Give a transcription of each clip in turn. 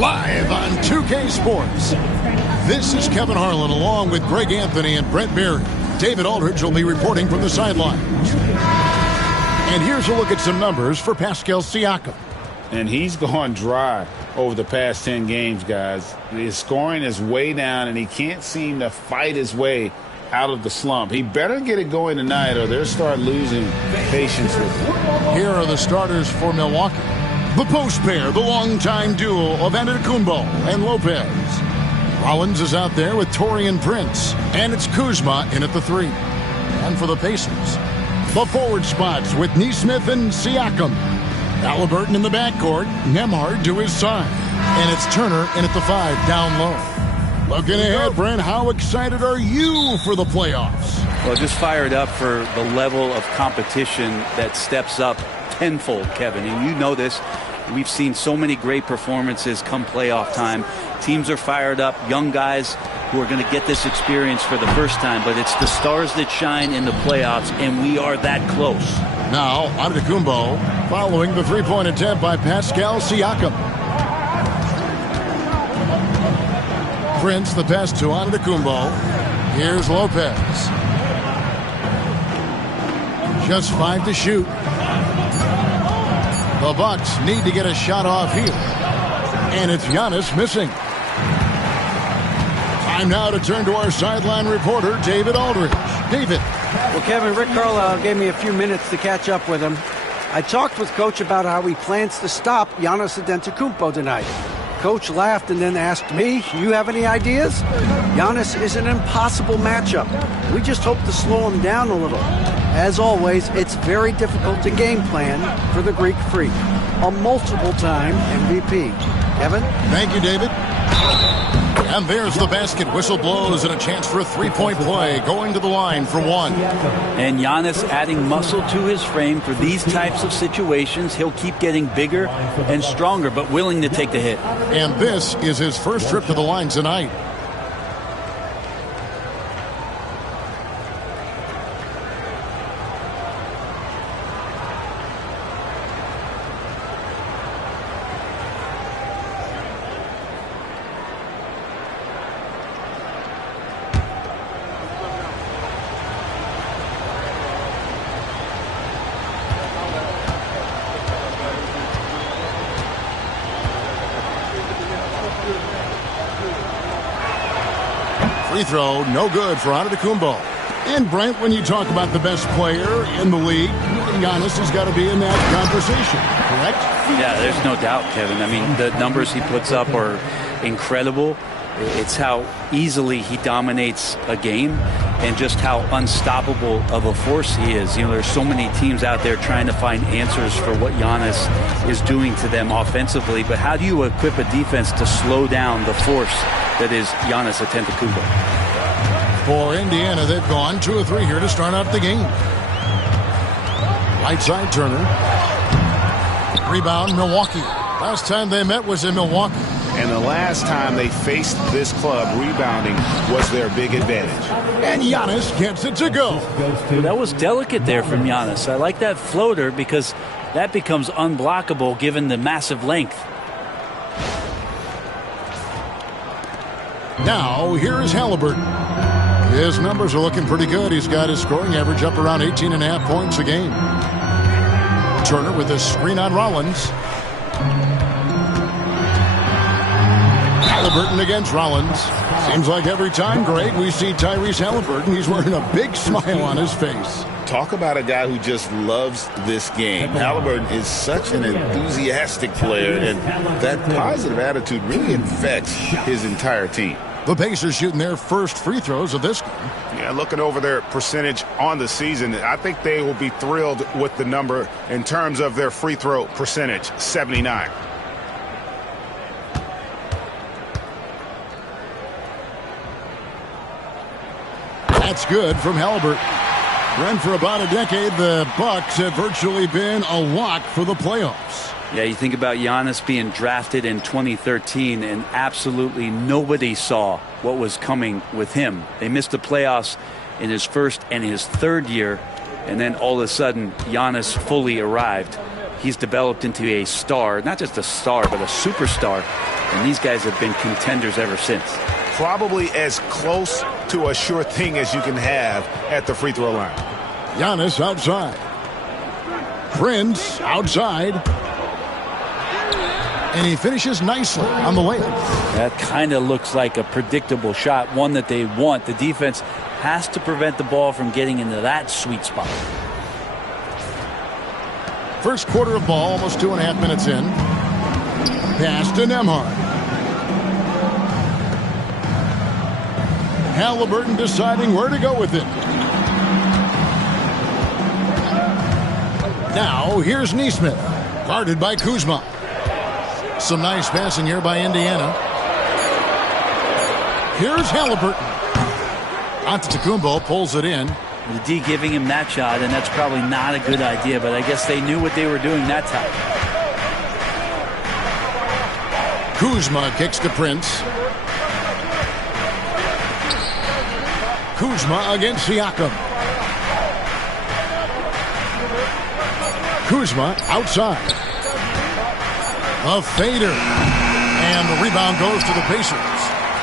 Live on 2K Sports. This is Kevin Harlan along with Greg Anthony and Brent Berry. David Aldridge will be reporting from the sidelines. And here's a look at some numbers for Pascal Siakam. And he's gone dry over the past 10 games, guys. His scoring is way down, and he can't seem to fight his way out of the slump. He better get it going tonight, or they'll start losing patience with him. Here are the starters for Milwaukee. The post pair, the longtime duo of Antetokounmpo and Lopez. Rollins is out there with Taurean Prince, and it's Kuzma in at the 3. And for the Pacers, the forward spots with Nesmith and Siakam. Haliburton in the backcourt, Nembhard to his side. And it's Turner in at the 5 down low. Looking ahead, Brent, how excited are you for the playoffs? Well, just fired up for the level of competition that steps up tenfold, Kevin. And you know this. We've seen so many great performances come playoff time. Teams are fired up, young guys who are going to get this experience for the first time. But it's the stars that shine in the playoffs, and we are that close. Now, Antetokounmpo following the three-point attempt by Pascal Siakam. Prince, the pass to Antetokounmpo. Here's Lopez. Just 5 to shoot. The Bucks need to get a shot off here. And it's Giannis missing. Time now to turn to our sideline reporter, David Aldridge. David. Well, Kevin, Rick Carlisle gave me a few minutes to catch up with him. I talked with Coach about how he plans to stop Giannis Antetokounmpo tonight. Coach laughed and then asked me, you have any ideas? Giannis is an impossible matchup. We just hope to slow him down a little. As always, it's very difficult to game plan for the Greek Freak, a multiple-time MVP. Kevin? Thank you, David. And there's the basket. Whistle blows and a chance for a three-point play going to the line for 1. And Giannis adding muscle to his frame for these types of situations. He'll keep getting bigger and stronger, but willing to take the hit. And this is his first trip to the line tonight. Free throw, no good for Antetokounmpo. And Brent, when you talk about the best player in the league, Giannis has got to be in that conversation, correct? Yeah, there's no doubt, Kevin. I mean, the numbers he puts up are incredible. It's how easily he dominates a game and just how unstoppable of a force he is. You know, there's so many teams out there trying to find answers for what Giannis is doing to them offensively. But how do you equip a defense to slow down the force that is Giannis Antetokounmpo? For Indiana, they've gone 2 of 3 here to start out the game. Right side, Turner. Rebound, Milwaukee. Last time they met was in Milwaukee. And the last time they faced this club, rebounding was their big advantage. And Giannis gets it to go. That was delicate there from Giannis. I like that floater because that becomes unblockable given the massive length. Now, here's Haliburton. His numbers are looking pretty good. He's got his scoring average up around 18.5 points a game. Turner with a screen on Rollins. Haliburton against Rollins. Seems like every time, Greg, we see Tyrese Haliburton, he's wearing a big smile on his face. Talk about a guy who just loves this game. Haliburton is such an enthusiastic player, and that positive attitude really infects his entire team. The Pacers shooting their first free throws of this game. Yeah, looking over their percentage on the season, I think they will be thrilled with the number in terms of their free throw percentage, 79. That's good from Haliburton. Brent, for about a decade, the Bucks have virtually been a lock for the playoffs. Yeah, you think about Giannis being drafted in 2013, and absolutely nobody saw what was coming with him. They missed the playoffs in his first and his third year, and then all of a sudden, Giannis fully arrived. he's developed into a star, not just a star, but a superstar. And these guys have been contenders ever since. Probably as close to a sure thing as you can have at the free throw line. Giannis outside. Prince outside. And he finishes nicely on the layup. That kind of looks like a predictable shot, one that they want. The defense has to prevent the ball from getting into that sweet spot. First quarter of ball, almost 2.5 minutes in. Pass to Nembhard. Haliburton deciding where to go with it. Now, here's Nesmith, guarded by Kuzma. Some nice passing here by Indiana. Here's Haliburton. Antetokounmpo pulls it in. The D giving him that shot, and that's probably not a good idea, but I guess they knew what they were doing that time. Kuzma kicks to Prince. Kuzma against Siakam. Kuzma outside. A fader. And the rebound goes to the Pacers.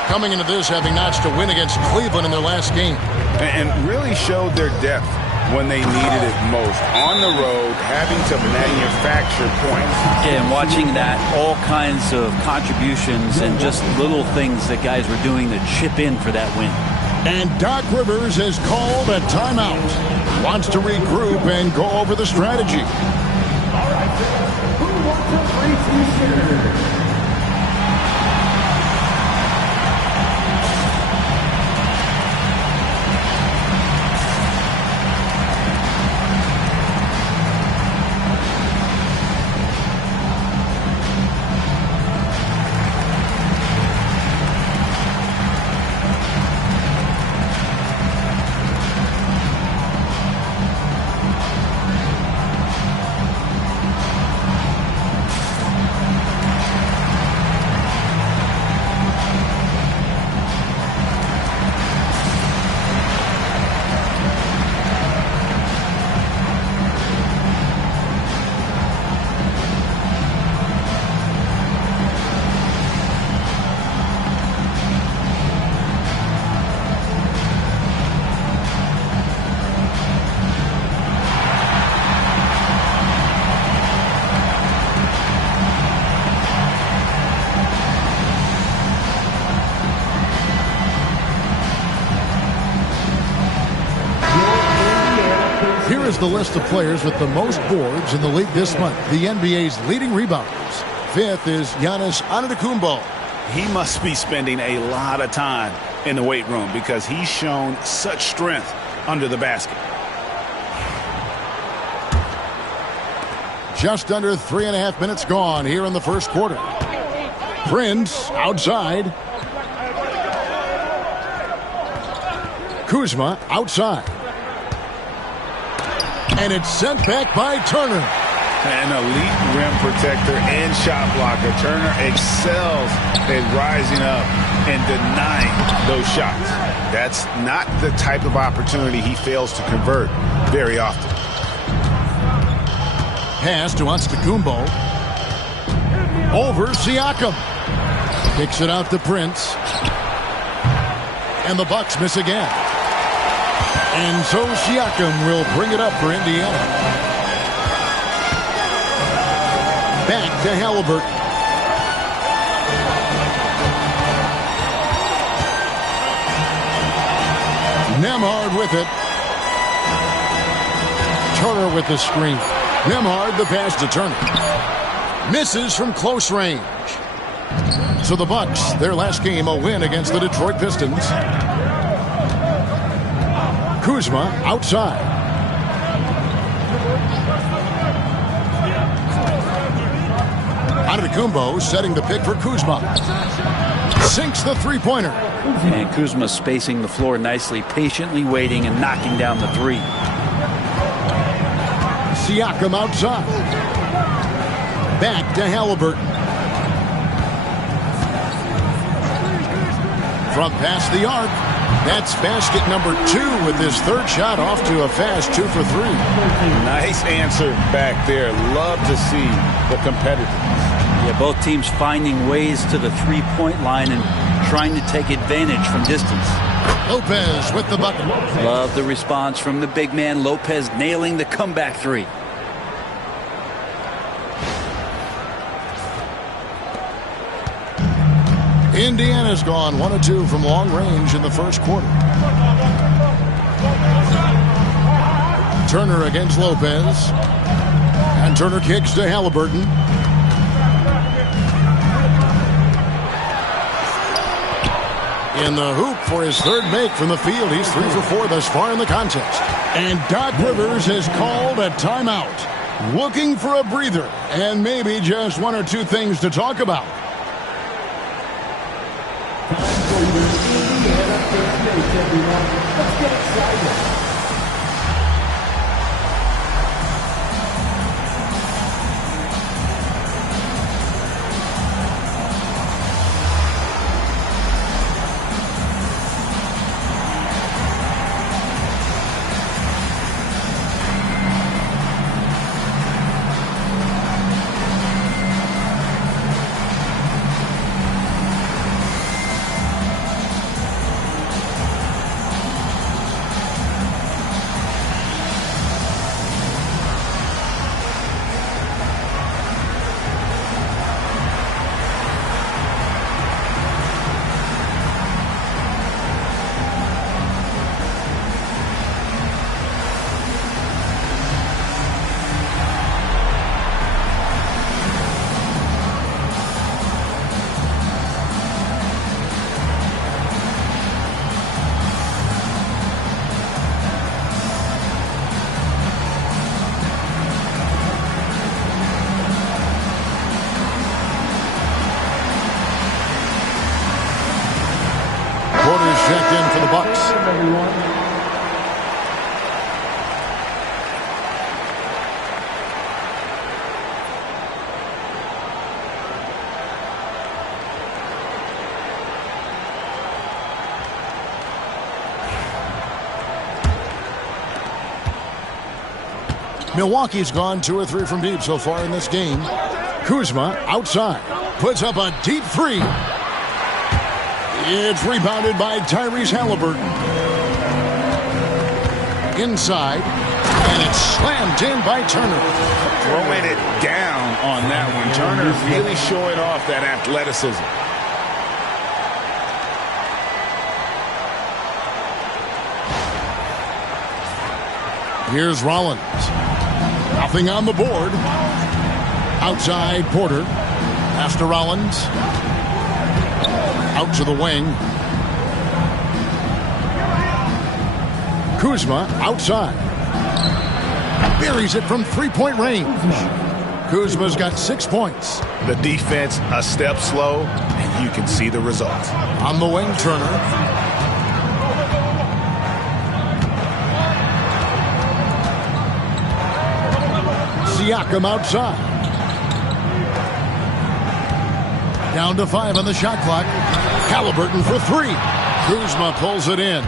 Coming into this having notched a win against Cleveland in their last game. And really showed their depth when they needed it most. On the road, having to manufacture points. Yeah, and watching that, all kinds of contributions and just little things that guys were doing to chip in for that win. And Doc Rivers has called a timeout. Wants to regroup and go over the strategy. All right, who wants a free t-shirt? Here is the list of players with the most boards in the league this month. The NBA's leading rebounders. Fifth is Giannis Antetokounmpo. He must be spending a lot of time in the weight room because he's shown such strength under the basket. Just under 3.5 minutes gone here in the first quarter. Prince outside. Kuzma outside. And it's sent back by Turner. An elite rim protector and shot blocker. Turner excels at rising up and denying those shots. That's not the type of opportunity he fails to convert very often. Pass to Antetokounmpo. Over Siakam. Kicks it out to Prince. And the Bucks miss again. And so Siakam will bring it up for Indiana. Back to Haliburton. Nembhard with it. Turner with the screen. Nembhard the pass to Turner. Misses from close range. So the Bucks, their last game, a win against the Detroit Pistons. Kuzma outside. Antetokounmpo setting the pick for Kuzma. Sinks the three-pointer. And Kuzma spacing the floor nicely, patiently waiting and knocking down the three. Siakam outside. Back to Haliburton. From past the arc. That's basket number 2 with his third shot off to a fast 2 for 3. Nice answer back there. Love to see the competitiveness. Yeah, both teams finding ways to the three-point line and trying to take advantage from distance. Lopez with the bucket. Love the response from the big man. Lopez nailing the comeback three. Indiana's gone 1 of 2 from long range in the first quarter. Turner against Lopez. And Turner kicks to Haliburton. In the hoop for his third make from the field. He's 3 for 4 thus far in the contest. And Doc Rivers has called a timeout. Looking for a breather and maybe just 1 or 2 things to talk about. Time for your Indiana first base, everyone. Let's get excited. Checked in for the Bucks. Milwaukee's gone 2 or 3 from deep so far in this game. Kuzma outside puts up a deep 3. It's rebounded by Tyrese Haliburton. Inside, and it's slammed in by Turner. Throwing it down on that one. Turner really showing off that athleticism. Here's Rollins. Nothing on the board. Outside, Porter. Pass to Rollins. Out to the wing. Kuzma outside. Buries it from 3-point range. Kuzma's got 6 points. The defense a step slow, and you can see the results. On the wing, Turner. Siakam outside. Down to 5 on the shot clock. Haliburton for 3. Kuzma pulls it in.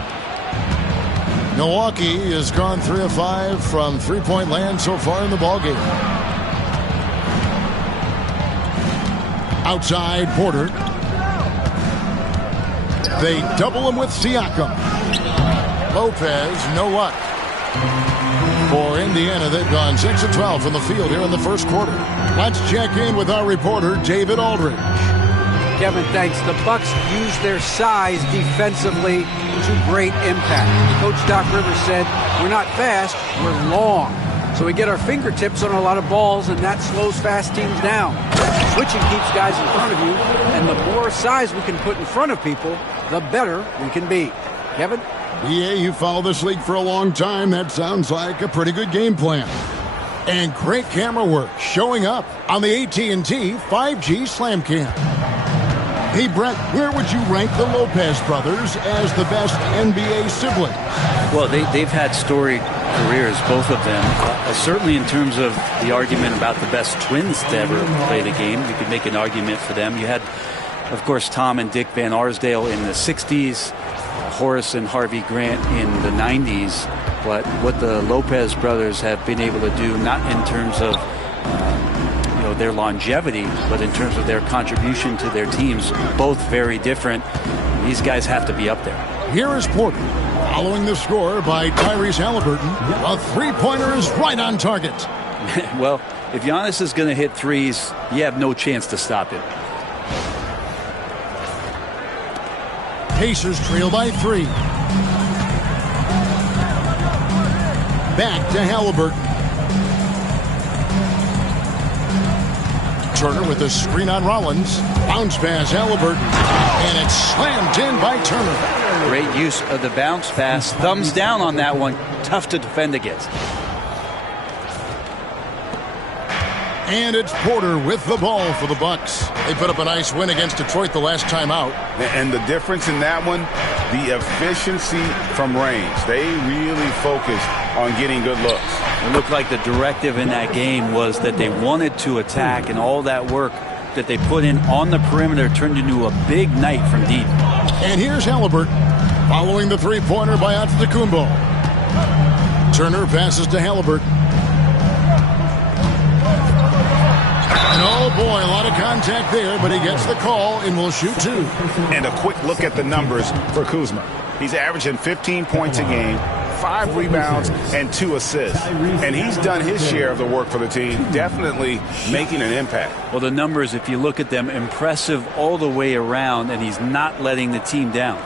Milwaukee has gone 3 of 5 from 3-point land so far in the ballgame. Outside, Porter. They double him with Siakam. Lopez, no luck. For Indiana, they've gone 6 of 12 from the field here in the first quarter. Let's check in with our reporter, David Aldridge. Kevin, thanks. The Bucks use their size defensively to great impact. Coach Doc Rivers said, we're not fast, we're long. So we get our fingertips on a lot of balls, and that slows fast teams down. Switching keeps guys in front of you, and the more size we can put in front of people, the better we can be. Kevin? Yeah, you follow this league for a long time. That sounds like a pretty good game plan. And great camera work showing up on the AT&T 5G Slam Cam. Hey, Brett, where would you rank the Lopez brothers as the best NBA siblings? Well, they've had storied careers, both of them. Certainly in terms of the argument about the best twins to ever play the game, you could make an argument for them. You had, of course, Tom and Dick Van Arsdale in the 60s. Horace and Harvey Grant in the 90s, but what the Lopez brothers have been able to do, not in terms of their longevity, but in terms of their contribution to their teams, both very different. These guys have to be up there. Here is Porter. Following the score by Tyrese Haliburton, a three-pointer is right on target. Well, if Giannis is going to hit threes, you have no chance to stop him. Pacers trail by 3. Back to Haliburton. Turner with a screen on Rollins. Bounce pass, Haliburton. And it's slammed in by Turner. Great use of the bounce pass. Thumbs down on that one. Tough to defend against. And it's Porter with the ball for the Bucks. They put up a nice win against Detroit the last time out. And the difference in that one, the efficiency from range. They really focused on getting good looks. It looked like the directive in that game was that they wanted to attack, and all that work that they put in on the perimeter turned into a big night from deep. And here's Haliburton following the three-pointer by Antetokounmpo. Turner passes to Haliburton. And oh boy, a lot of contact there, but he gets the call and will shoot 2. And a quick look at the numbers for Kuzma. He's averaging 15 points a game, 5 rebounds, and 2 assists. And he's done his share of the work for the team, definitely making an impact. Well, the numbers, if you look at them, impressive all the way around, and he's not letting the team down.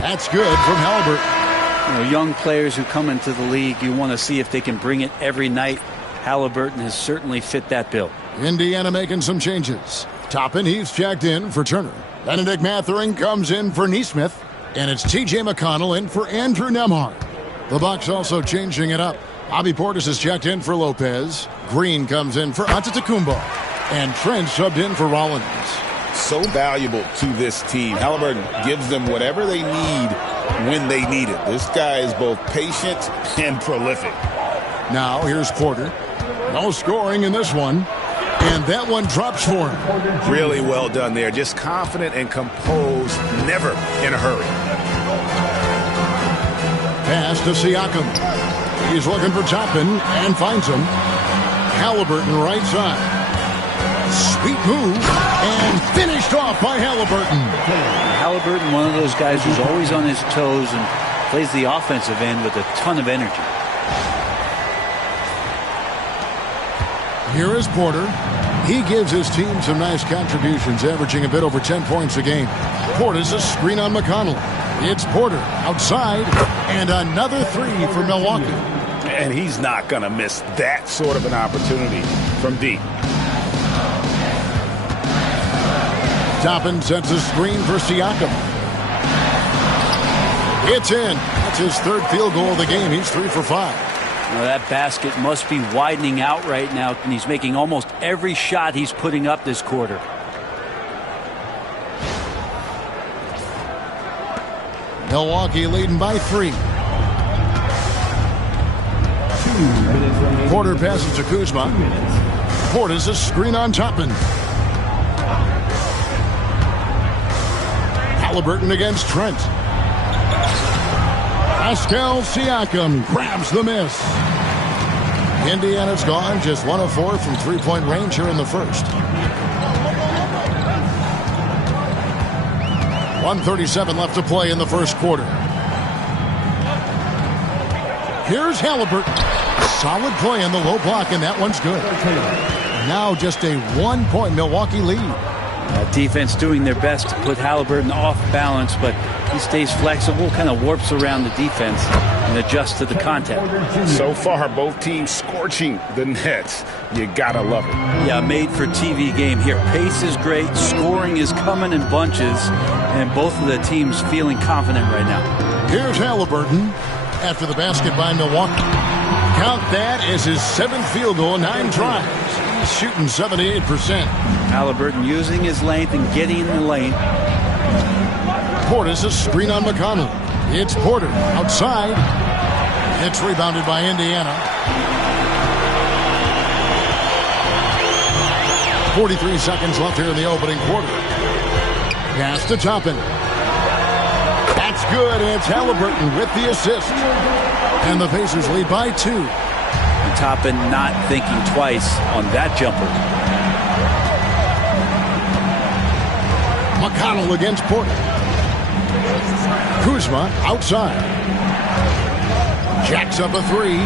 That's good from Haliburton. Young players who come into the league, you want to see if they can bring it every night. Haliburton has certainly fit that bill. Indiana making some changes. Toppin, he's checked in for Turner. Benedict Mathurin comes in for Nesmith. And it's T.J. McConnell in for Andrew Nembhard. The Bucks also changing it up. Bobby Portis is checked in for Lopez. Green comes in for Antetokounmpo. And Trent subbed in for Rollins. So valuable to this team. Haliburton gives them whatever they need when they need it. This guy is both patient and prolific. Now here's Porter. No scoring in this one. And that one drops for him. Really well done there. Just confident and composed, never in a hurry. Pass to Siakam. He's looking for Toppin and finds him. Haliburton right side. Sweet move, and finished off by Haliburton. Haliburton, one of those guys who's always on his toes and plays the offensive end with a ton of energy. Here is Porter. He gives his team some nice contributions, averaging a bit over 10 points a game. Porter's a screen on McConnell. It's Porter outside, and another 3 for Milwaukee. And he's not going to miss that sort of an opportunity from deep. Toppin sets a screen for Siakam. It's in. That's his 3rd field goal of the game. He's 3 for 5. Now that basket must be widening out right now, and he's making almost every shot he's putting up this quarter. Milwaukee leading by 3. Porter passes to Kuzma. Porter's a screen on Toppin. Haliburton against Trent. Pascal Siakam grabs the miss. Indiana's gone just 1 of 4 from three-point range here in the first. 1:37 left to play in the first quarter. Here's Haliburton. Solid play in the low block, and that one's good. Now just a 1-point Milwaukee lead. Defense doing their best to put Haliburton off balance, but he stays flexible, kind of warps around the defense and adjusts to the contact. So far, both teams scorching the Nets. You gotta love it. Yeah, made for TV game here. Pace is great, scoring is coming in bunches, and both of the teams feeling confident right now. Here's Haliburton after the basket by Milwaukee. Count that as his 7th field goal, 9 tries. He's shooting 78%. Haliburton using his length and getting in the lane. Porter's a screen on McConnell. It's Porter outside. It's rebounded by Indiana. 43 seconds left here in the opening quarter. Pass to Toppin. That's good, and it's Haliburton with the assist. And the Pacers lead by 2. And Toppin not thinking twice on that jumper. McConnell against Porter. Kuzma outside. Jacks up a 3.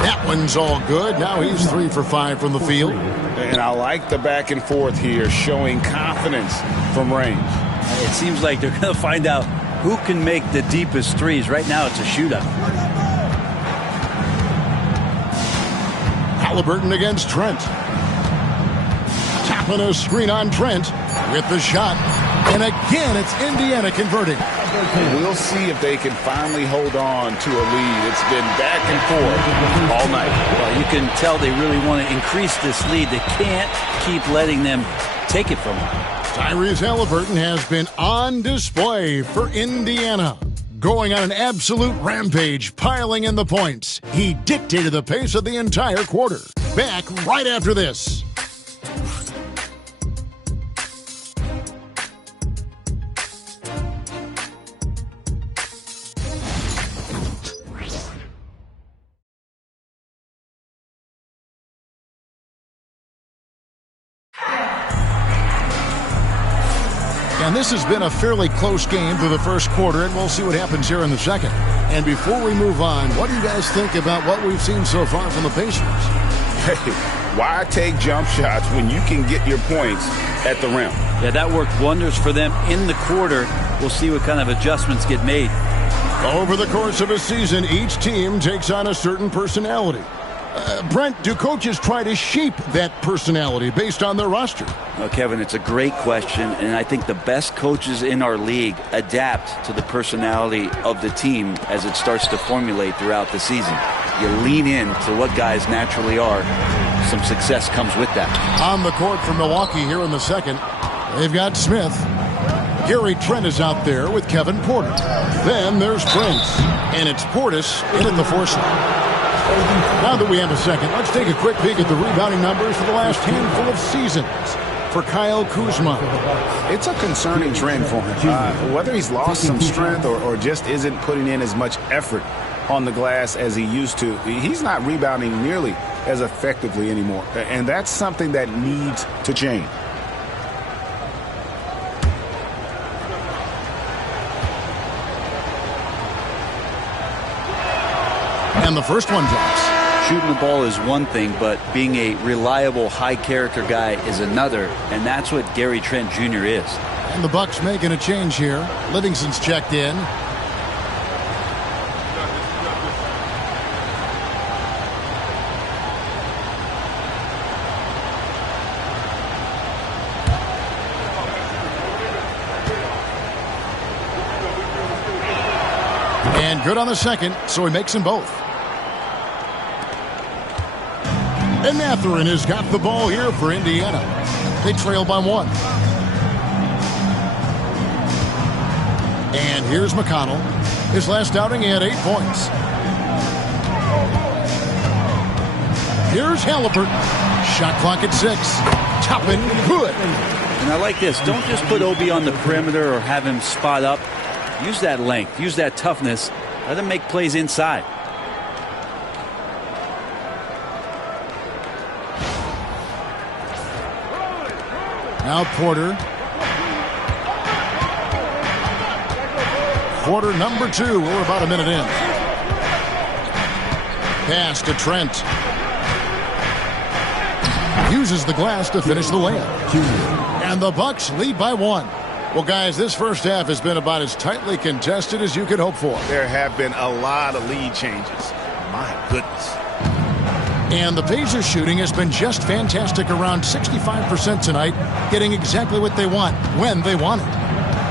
That one's all good. Now he's 3 for 5 from the field. And I like the back and forth here, showing confidence from range. It seems like they're going to find out who can make the deepest threes. Right now it's a shootout. Haliburton against Trent. Tapping a screen on Trent with the shot. And again, it's Indiana converting. We'll see if they can finally hold on to a lead. It's been back and forth all night. Well, you can tell they really want to increase this lead. They can't keep letting them take it from them. Tyrese Haliburton has been on display for Indiana. Going on an absolute rampage, piling in the points. He dictated the pace of the entire quarter. Back right after this. And this has been a fairly close game through the first quarter, and we'll see what happens here in the second. And before we move on, what do you guys think about what we've seen so far from the Pacers? Hey, why take jump shots when you can get your points at the rim? Yeah, that worked wonders for them in the quarter. We'll see what kind of adjustments get made. Over the course of a season, each team takes on a certain personality. Brent, do coaches try to shape that personality based on their roster? Well, Kevin, it's a great question, and I think the best coaches in our league adapt to the personality of the team as it starts to formulate throughout the season. You lean in to what guys naturally are. Some success comes with that. On the court for Milwaukee here in the second, they've got Smith. Gary Trent is out there with Kevin Porter. Then there's Prince, and it's Portis in at the 4 slot. Now that we have a second, let's take a quick peek at the rebounding numbers for the last handful of seasons for Kyle Kuzma. It's a concerning trend for him. Whether he's lost some strength or just isn't putting in as much effort on the glass as he used to, he's not rebounding nearly as effectively anymore. And that's something that needs to change. And the first one drops. Shooting the ball is one thing, but being a reliable, high-character guy is another, and that's what Gary Trent Jr. is. And the Bucks making a change here. Livingston's checked in. And good on the second, so he makes them both. And Mathurin has got the ball here for Indiana. They trail by 1. And here's McConnell. His last outing, he had 8 points. Here's Haliburton. Shot clock at 6. Toppin, good. And I like this. Don't just put Obi on the perimeter or have him spot up. Use that length. Use that toughness. Let him make plays inside. Now Porter. Quarter number 2. We're about a minute in. Pass to Trent. Uses the glass to finish the layup. And the Bucks lead by 1. Well, guys, this first half has been about as tightly contested as you could hope for. There have been a lot of lead changes. My goodness. And the Pacers shooting has been just fantastic, around 65% tonight, getting exactly what they want when they want it.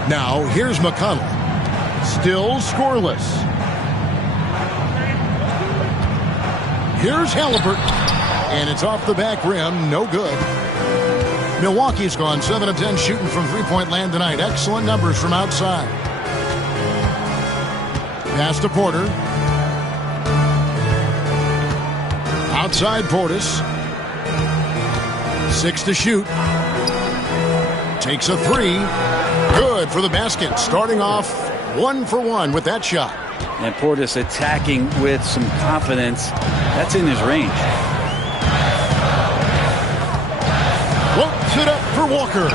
Now, here's McConnell. Still scoreless. Here's Haliburton. And it's off the back rim, no good. Milwaukee's gone 7 of 10 shooting from three-point land tonight. Excellent numbers from outside. Pass to Porter. Outside Portis. 6 to shoot. Takes a 3. Good for the basket. Starting off 1 for 1 with that shot. And Portis attacking with some confidence. That's in his range. Floats it up for Walker.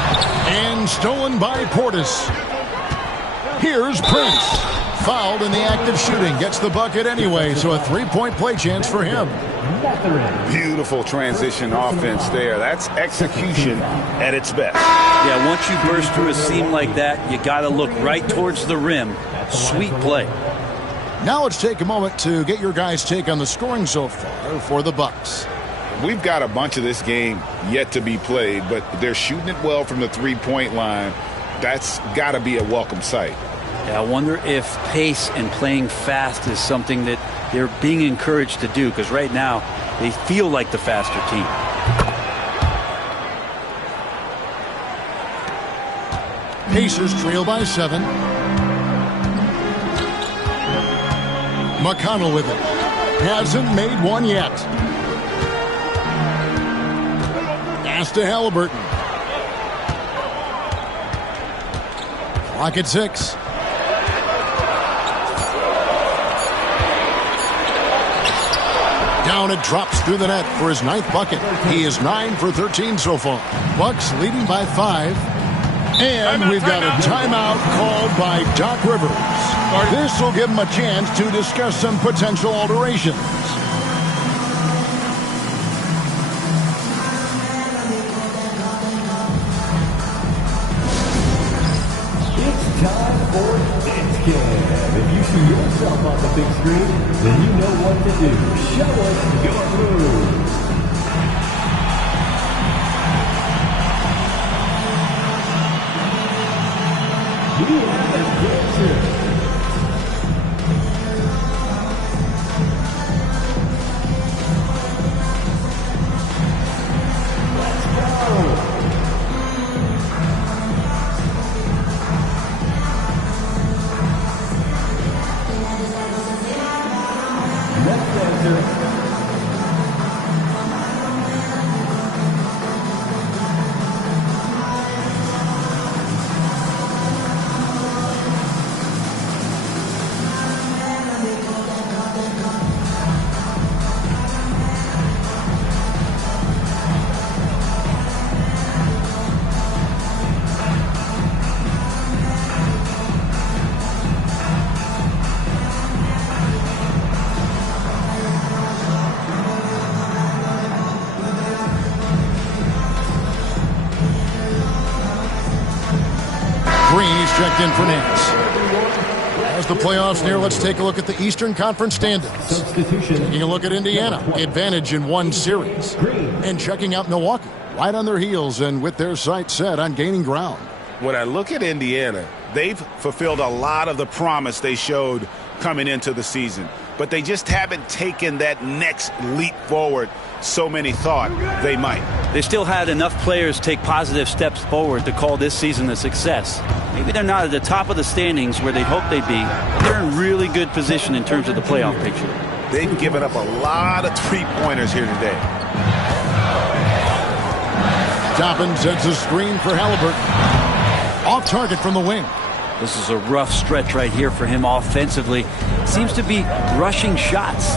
And stolen by Portis. Here's Prince. Fouled in the act of shooting. Gets the bucket anyway, so a 3-point play chance for him. Beautiful transition offense there. That's execution at its best. Yeah, once you burst through a seam like that, you got to look right towards the rim. Sweet play. Now let's take a moment to get your guys' take on the scoring so far for the Bucks. We've got a bunch of this game yet to be played, but they're shooting it well from the three-point line. That's got to be a welcome sight. Yeah, I wonder if pace and playing fast is something that they're being encouraged to do, because right now they feel like the faster team. Pacers trail by 7. McConnell with it. Hasn't made one yet. Pass to Haliburton. Clock at 6. Down, it drops through the net for his 9th bucket. He is 9 for 13 so far. Bucks leading by 5. And we've got a timeout called by Doc Rivers. This will give him a chance to discuss some potential alterations. It's time for Knickscam. If you see yourself on the big screen, then you know what to do. Show us your moves. We have a dancer. Checked in for Nance. As the playoffs near, let's take a look at the Eastern Conference standings. Taking a look at Indiana, advantage in 1 series. And checking out Milwaukee, right on their heels and with their sights set on gaining ground. When I look at Indiana, they've fulfilled a lot of the promise they showed coming into the season. But they just haven't taken that next leap forward so many thought they might. They still had enough players take positive steps forward to call this season a success. Maybe they're not at the top of the standings where they hoped they'd be. They're in really good position in terms of the playoff picture. They've given up a lot of three-pointers here today. Toppin sets a screen for Haliburton. Off target from the wing. This is a rough stretch right here for him offensively. Seems to be rushing shots.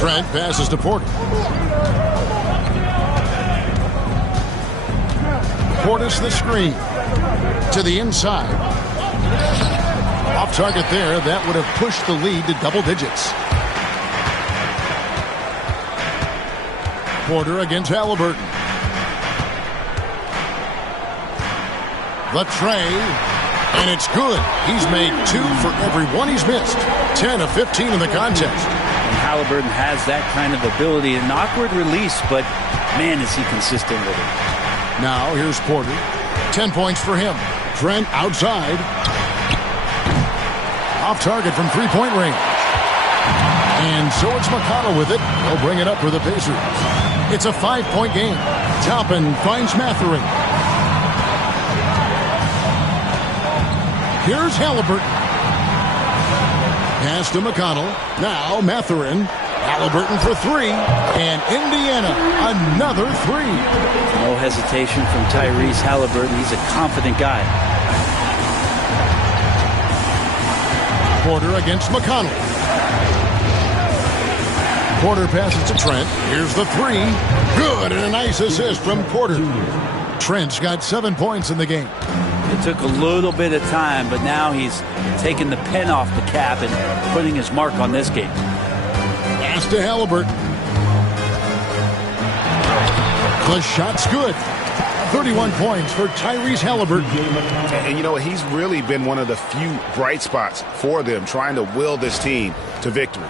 Trent passes to Porter. Portis the screen. To the inside. Off target there. That would have pushed the lead to double digits. Porter against Haliburton. The tray. And it's good. He's made 2 for every 1 he's missed. 10 of 15 in the contest. And Haliburton has that kind of ability. An awkward release, but man, is he consistent with it. Now here's Porter. 10 points for him. Trent outside. Off target from 3-point range. And so it's McConnell with it. He'll bring it up for the Pacers. It's a 5-point game. Toppin finds Mathurin. Here's Haliburton. Pass to McConnell. Now Mathurin. Haliburton for three, and Indiana another three. No hesitation from Tyrese Haliburton. He's a confident guy. Porter against McConnell. Porter passes to Trent. Here's the three. Good, and a nice assist from Porter. Trent's got 7 points in the game. It took a little bit of time, but now he's taking the pen off the cap and putting his mark on this game. Pass to Haliburton. The shot's good. 31 points for Tyrese Haliburton. And you know what? He's really been one of the few bright spots for them, trying to will this team to victory.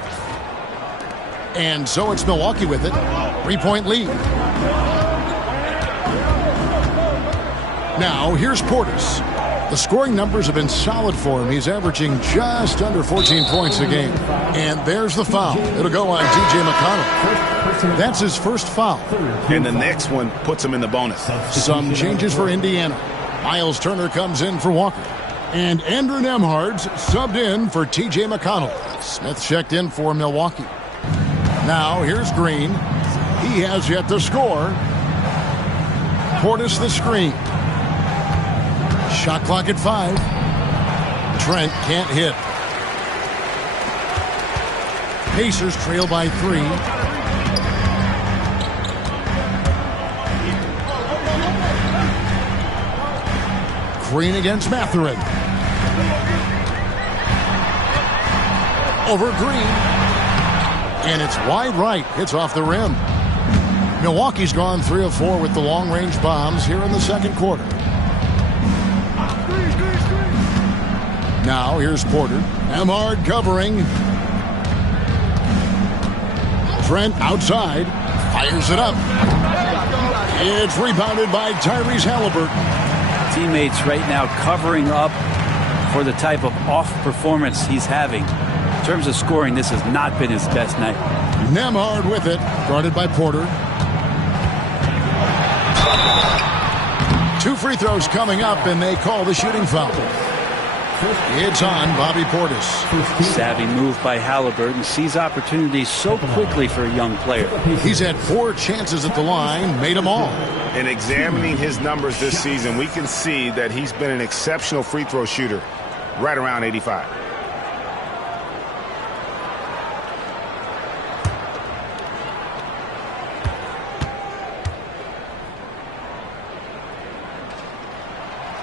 And so it's Milwaukee with it. 3-point lead. Now, here's Portis. The scoring numbers have been solid for him. He's averaging just under 14 points a game. And there's the foul. It'll go on T.J. McConnell. That's his first foul. And the next one puts him in the bonus. Some changes for Indiana. Miles Turner comes in for Walker. And Andrew Nembhard's subbed in for T.J. McConnell. Smith checked in for Milwaukee. Now, here's Green. He has yet to score. Portis the screen. Shot clock at 5. Trent can't hit. Pacers trail by 3. Green against Mathurin. Over Green. And it's wide right. It's off the rim. Milwaukee's gone 3 of 4 with the long-range bombs here in the second quarter. Now here's Porter. Nembhard covering. Trent outside. Fires it up. It's rebounded by Tyrese Haliburton. Teammates right now covering up for the type of off performance he's having. In terms of scoring, this has not been his best night. Nembhard with it. Guarded by Porter. 2 free throws coming up, and they call the shooting foul. It's on Bobby Portis. Savvy move by Haliburton. Sees opportunities so quickly for a young player. He's had 4 chances at the line, made them all. And examining his numbers this season, we can see that he's been an exceptional free throw shooter, right around 85.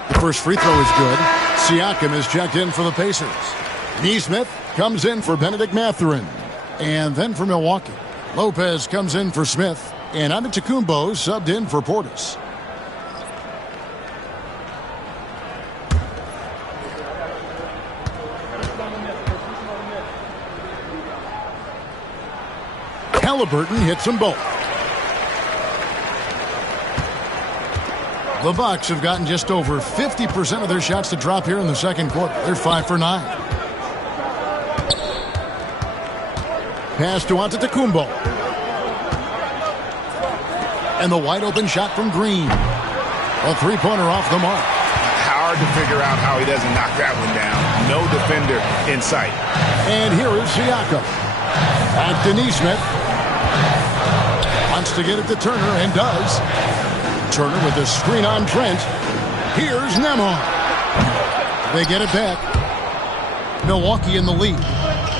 The first free throw is good. Siakam is checked in for the Pacers. Nesmith comes in for Benedict Mathurin. And then for Milwaukee, Lopez comes in for Smith. And Antetokounmpo subbed in for Portis. Haliburton hits them both. The Bucks have gotten just over 50% of their shots to drop here in the second quarter. They're 5 for 9. Pass to Antetokounmpo. And the wide open shot from Green. A 3-pointer off the mark. Hard to figure out how he doesn't knock that one down. No defender in sight. And here is Siakam. Back to Nesmith. Wants to get it to Turner and does. Turner with the screen on Trent. Here's Nembhard. They get it back. Milwaukee in the lead.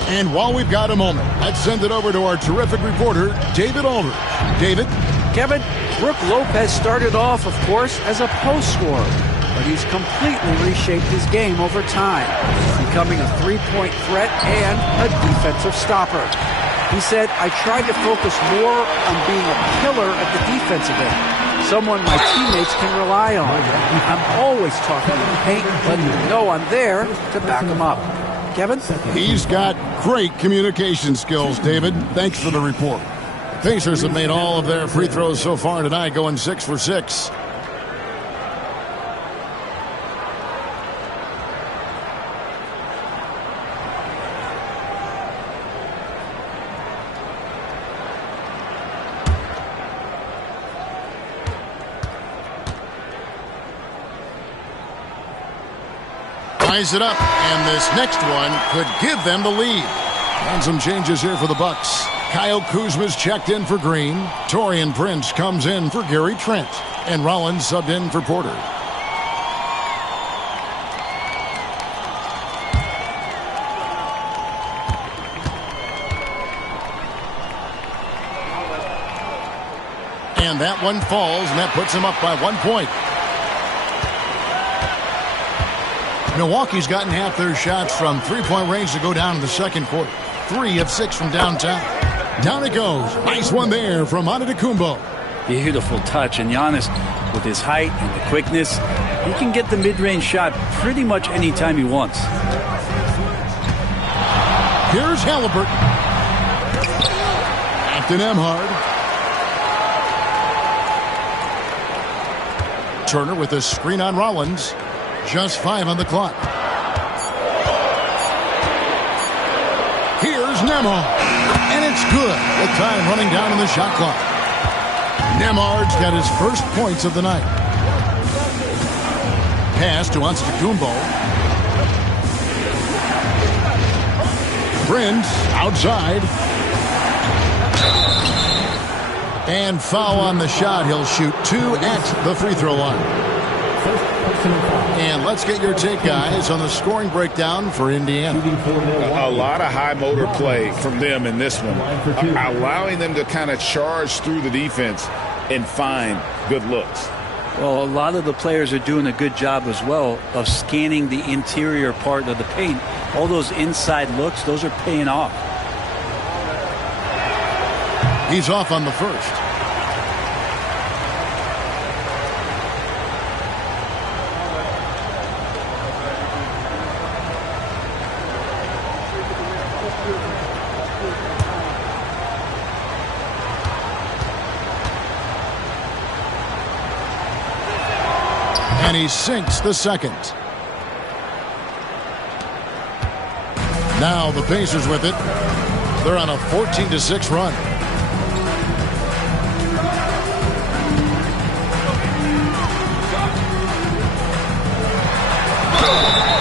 And while we've got a moment, let's send it over to our terrific reporter, David Aldridge. David? Kevin, Brook Lopez started off, of course, as a post scorer, but he's completely reshaped his game over time, becoming a three-point threat and a defensive stopper. He said, I tried to focus more on being a pillar at the defensive end, someone my teammates can rely on. I'm always talking in the paint, letting them know I'm there to back them up. Kevin? He's got great communication skills, David. Thanks for the report. Pacers have made all of their free throws so far tonight, going 6 for 6. Ties it up, and this next one could give them the lead. And some changes here for the Bucks. Kyle Kuzma's checked in for Green. Taurean Prince comes in for Gary Trent. And Rollins subbed in for Porter. And that one falls, and that puts him up by 1 point. Milwaukee's gotten half their shots from three-point range to go down in the second quarter. 3 of 6 from downtown. Down it goes. Nice one there from Antetokounmpo. Beautiful touch. And Giannis, with his height and the quickness, he can get the mid-range shot pretty much anytime he wants. Here's Haliburton. Captain Emhard. Turner with a screen on Rollins. Just 5 on the clock. Here's Nembhard. And it's good with time running down on the shot clock. Nembhard's got his first points of the night. Pass to Antetokounmpo. Prince outside. And foul on the shot. He'll shoot 2 at the free throw line. And let's get your take, guys, on the scoring breakdown for Indiana. A lot of high motor play from them in this one, allowing them to kind of charge through the defense and find good looks. Well, a lot of the players are doing a good job as well of scanning the interior part of the paint. All those inside looks, those are paying off. He's off on the first. And he sinks the second. Now the Pacers with it. They're on a 14-6 run.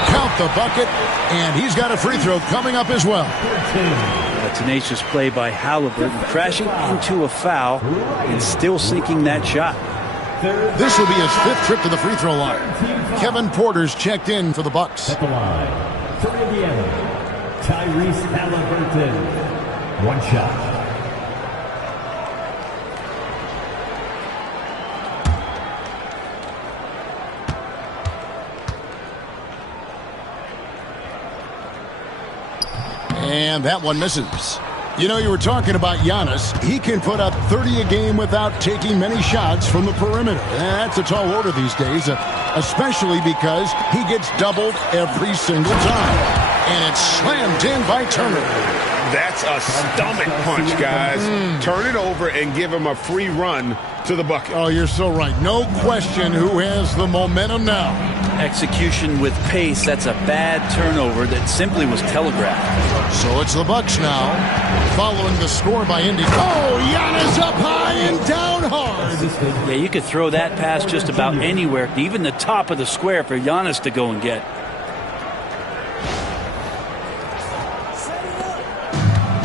Count the bucket, and he's got a free throw coming up as well. A tenacious play by Haliburton, crashing into a foul and still sinking that shot. This will be his 5th trip to the free throw line. Kevin Porter's checked in for the Bucks. At the line, for Indiana, Tyrese Haliburton. 1 shot. And that one misses. You know, you were talking about Giannis. He can put up 30 a game without taking many shots from the perimeter. That's a tall order these days, especially because he gets doubled every single time. And it's slammed in by Turner. That's a stomach punch, guys. Turn it over and give him a free run to the bucket. Oh, you're so right. No question who has the momentum now. Execution with pace. That's a bad turnover that simply was telegraphed. So it's the Bucks now, following the score by Indy. Oh, Giannis up high and down hard. Yeah, you could throw that pass just about anywhere, even the top of the square for Giannis to go and get.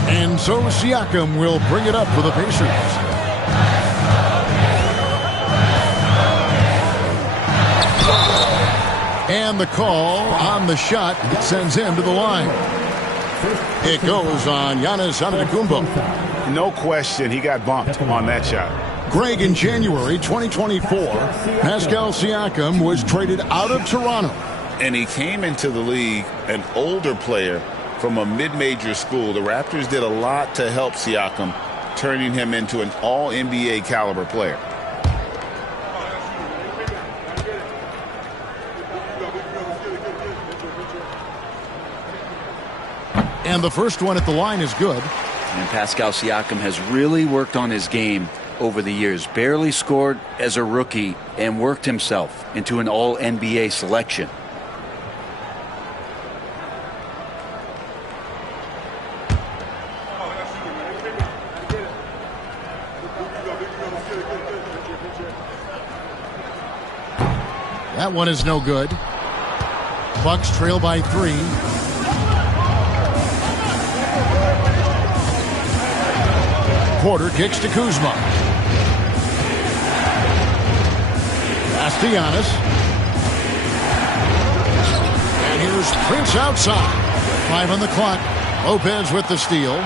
And so Siakam will bring it up for the Pacers. And the call on the shot sends him to the line. It goes on Giannis Antetokounmpo. No question, he got bumped on that shot. Greg, in January 2024, Pascal Siakam was traded out of Toronto. And he came into the league an older player from a mid-major school. The Raptors did a lot to help Siakam, turning him into an all-NBA caliber player. And the first one at the line is good. And Pascal Siakam has really worked on his game over the years. Barely scored as a rookie and worked himself into an all-NBA selection. That one is no good. Bucks trail by 3. Porter kicks to Kuzma. Pass to Giannis. And here's Prince outside. 5 on the clock. Lopez with the steal.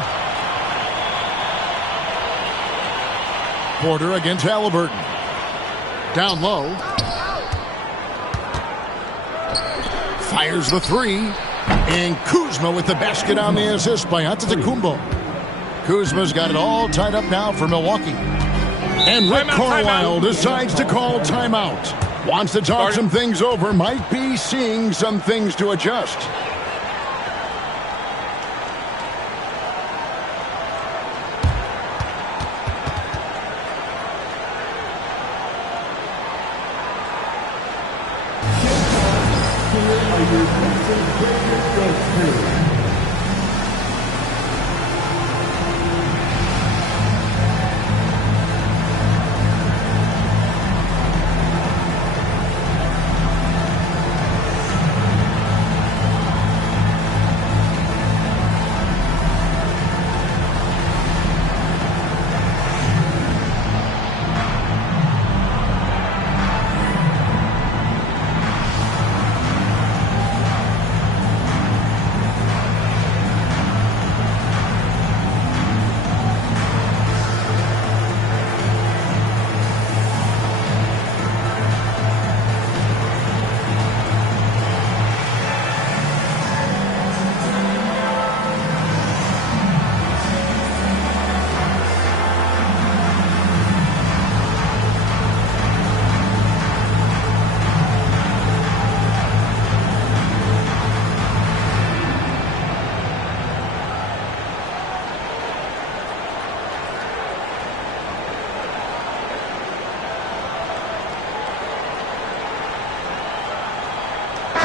Porter against Haliburton. Down low. Fires the three. And Kuzma with the basket on the assist by Antetokounmpo. Kuzma's got it all tied up now for Milwaukee. And Rick Carlisle decides to call timeout. Wants to talk some things over. Might be seeing some things to adjust.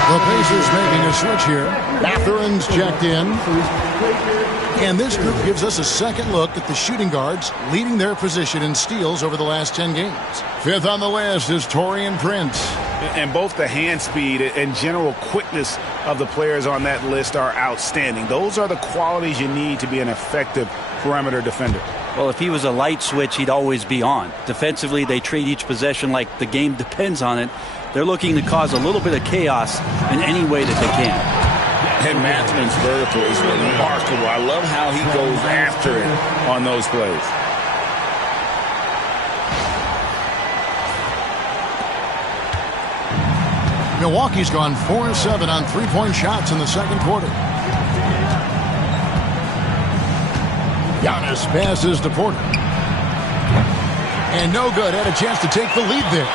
The Pacers making a switch here. Mathurin's checked in. And this group gives us a second look at the shooting guards leading their position in steals over the last 10 games. 5th on the list is Taurean Prince. And both the hand speed and general quickness of the players on that list are outstanding. Those are the qualities you need to be an effective perimeter defender. Well, if he was a light switch, he'd always be on. Defensively, they treat each possession like the game depends on it. They're looking to cause a little bit of chaos in any way that they can. And Mathurin's vertical is remarkable. I love how he goes after it on those plays. Milwaukee's gone 4-7 on three-point shots in the second quarter. Giannis passes to Porter. And no good. Had a chance to take the lead there.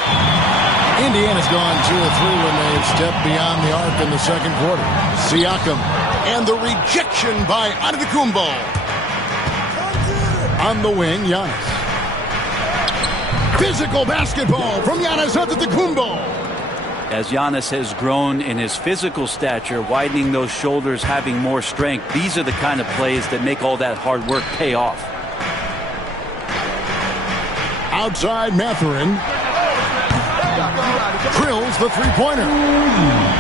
Indiana's gone 2 of 3 when they have stepped beyond the arc in the second quarter. Siakam. And the rejection by Antetokounmpo. On the wing, Giannis. Physical basketball from Giannis Antetokounmpo. As Giannis has grown in his physical stature, widening those shoulders, having more strength, these are the kind of plays that make all that hard work pay off. Outside Mathurin. Drills the three-pointer.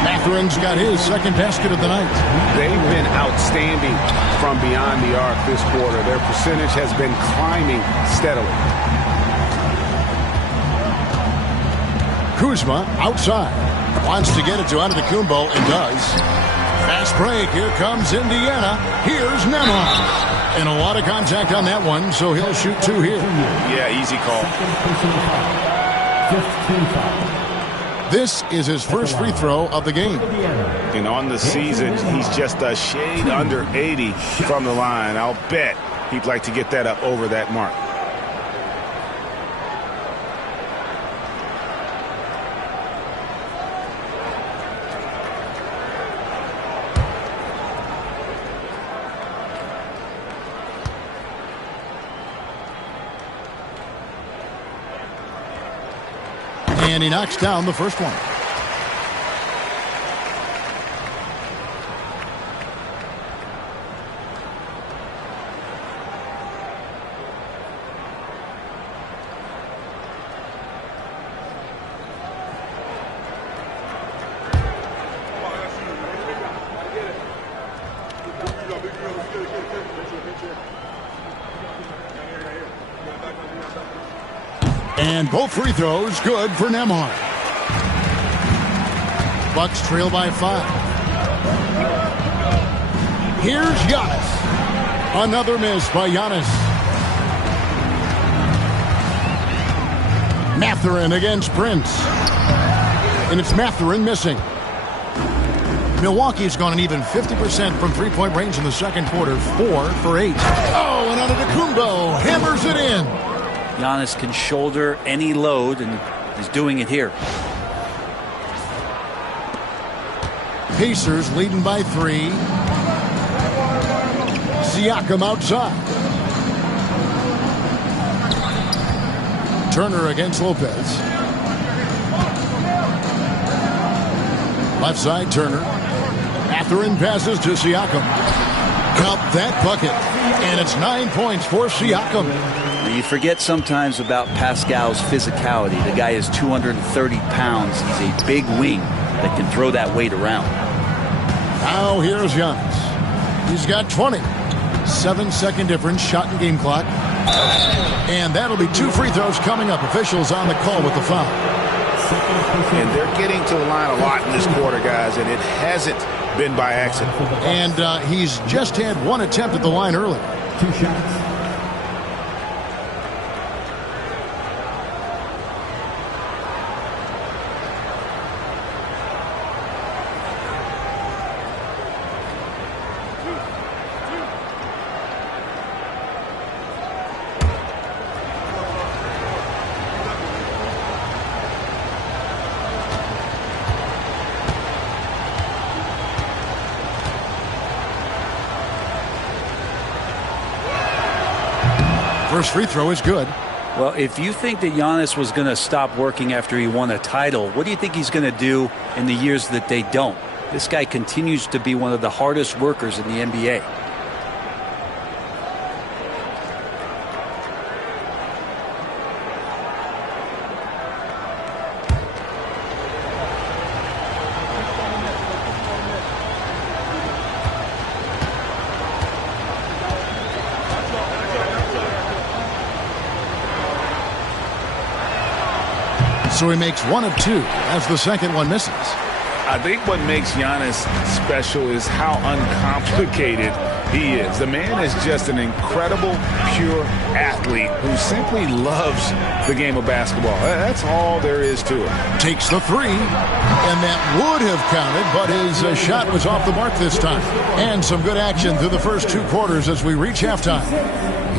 Mathurin's got his second basket of the night. They've been outstanding from beyond the arc this quarter. Their percentage has been climbing steadily. Kuzma outside. Wants to get it to Antetokounmpo and does. Fast break. Here comes Indiana. Here's Nemeth. And a lot of contact on that one, so he'll shoot 2 here. Yeah, easy call. This is his first free throw of the game. And on the season, he's just a shade under 80 from the line. I'll bet he'd like to get that up over that mark. And he knocks down the first one. And both free throws good for Nembhard. Bucks trail by 5. Here's Giannis. Another miss by Giannis. Mathurin against Prince. And it's Mathurin missing. Milwaukee's gone an even 50% from three-point range in the second quarter. 4 for 8. Oh, and Antetokounmpo hammers it in. Giannis can shoulder any load, and he's doing it here. Pacers leading by 3. Siakam outside. Turner against Lopez. Left side, Turner. Mathurin passes to Siakam. Count that bucket. And it's 9 points for Siakam. You forget sometimes about Pascal's physicality. The guy is 230 pounds. He's a big wing that can throw that weight around. Now here's Giannis. He's got 20. 7-second difference, shot and game clock. And that'll be 2 free throws coming up. Officials on the call with the foul. And they're getting to the line a lot in this quarter, guys, and it hasn't been by accident. And he's just had 1 attempt at the line earlier. 2 shots. First free throw is good. Well, if you think that Giannis was going to stop working after he won a title, what do you think he's going to do in the years that they don't? This guy continues to be one of the hardest workers in the NBA. So he makes 1 of 2 as the second one misses. I think what makes Giannis special is how uncomplicated he is. The man is just an incredible, pure athlete who simply loves the game of basketball. That's all there is to it. Takes the 3, and that would have counted, but his shot was off the mark this time. And some good action through the first 2 quarters as we reach halftime.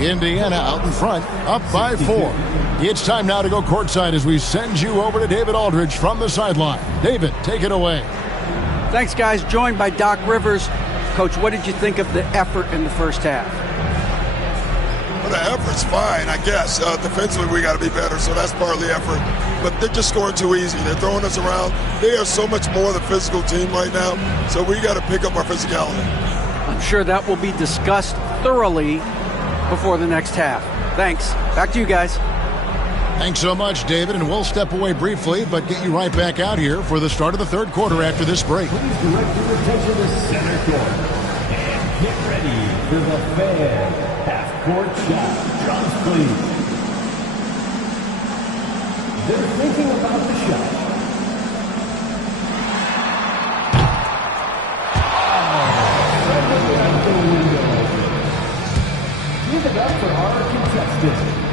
Indiana out in front, up by 4. It's time now to go courtside as we send you over to David Aldridge from the sideline. David, take it away. Thanks, guys. Joined by Doc Rivers. Coach, what did you think of the effort in the first half? Well, the effort's fine, I guess. Defensively, we got to be better, so that's part of the effort. But they're just scoring too easy. They're throwing us around. They are so much more the physical team right now, so we got to pick up our physicality. I'm sure that will be discussed thoroughly before the next half. Thanks. Back to you guys. Thanks so much, David, and we'll step away briefly, but get you right back out here for the start of the third quarter after this break. Please direct your attention to center court. And get ready for the fan half-court shot. Drums, please. They're thinking about the shot. Give it up for our contestant.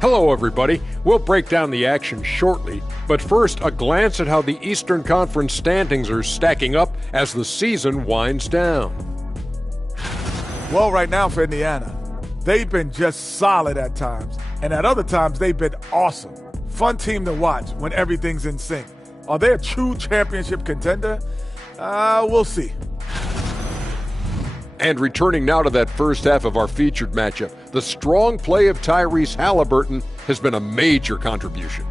Hello, everybody. We'll break down the action shortly, but first, a glance at how the Eastern Conference standings are stacking up as the season winds down. Well, right now for Indiana, they've been just solid at times, and at other times they've been awesome. Fun team to watch when everything's in sync. Are they a true championship contender? We'll see. And returning now to that first half of our featured matchup, the strong play of Tyrese Haliburton has been a major contribution.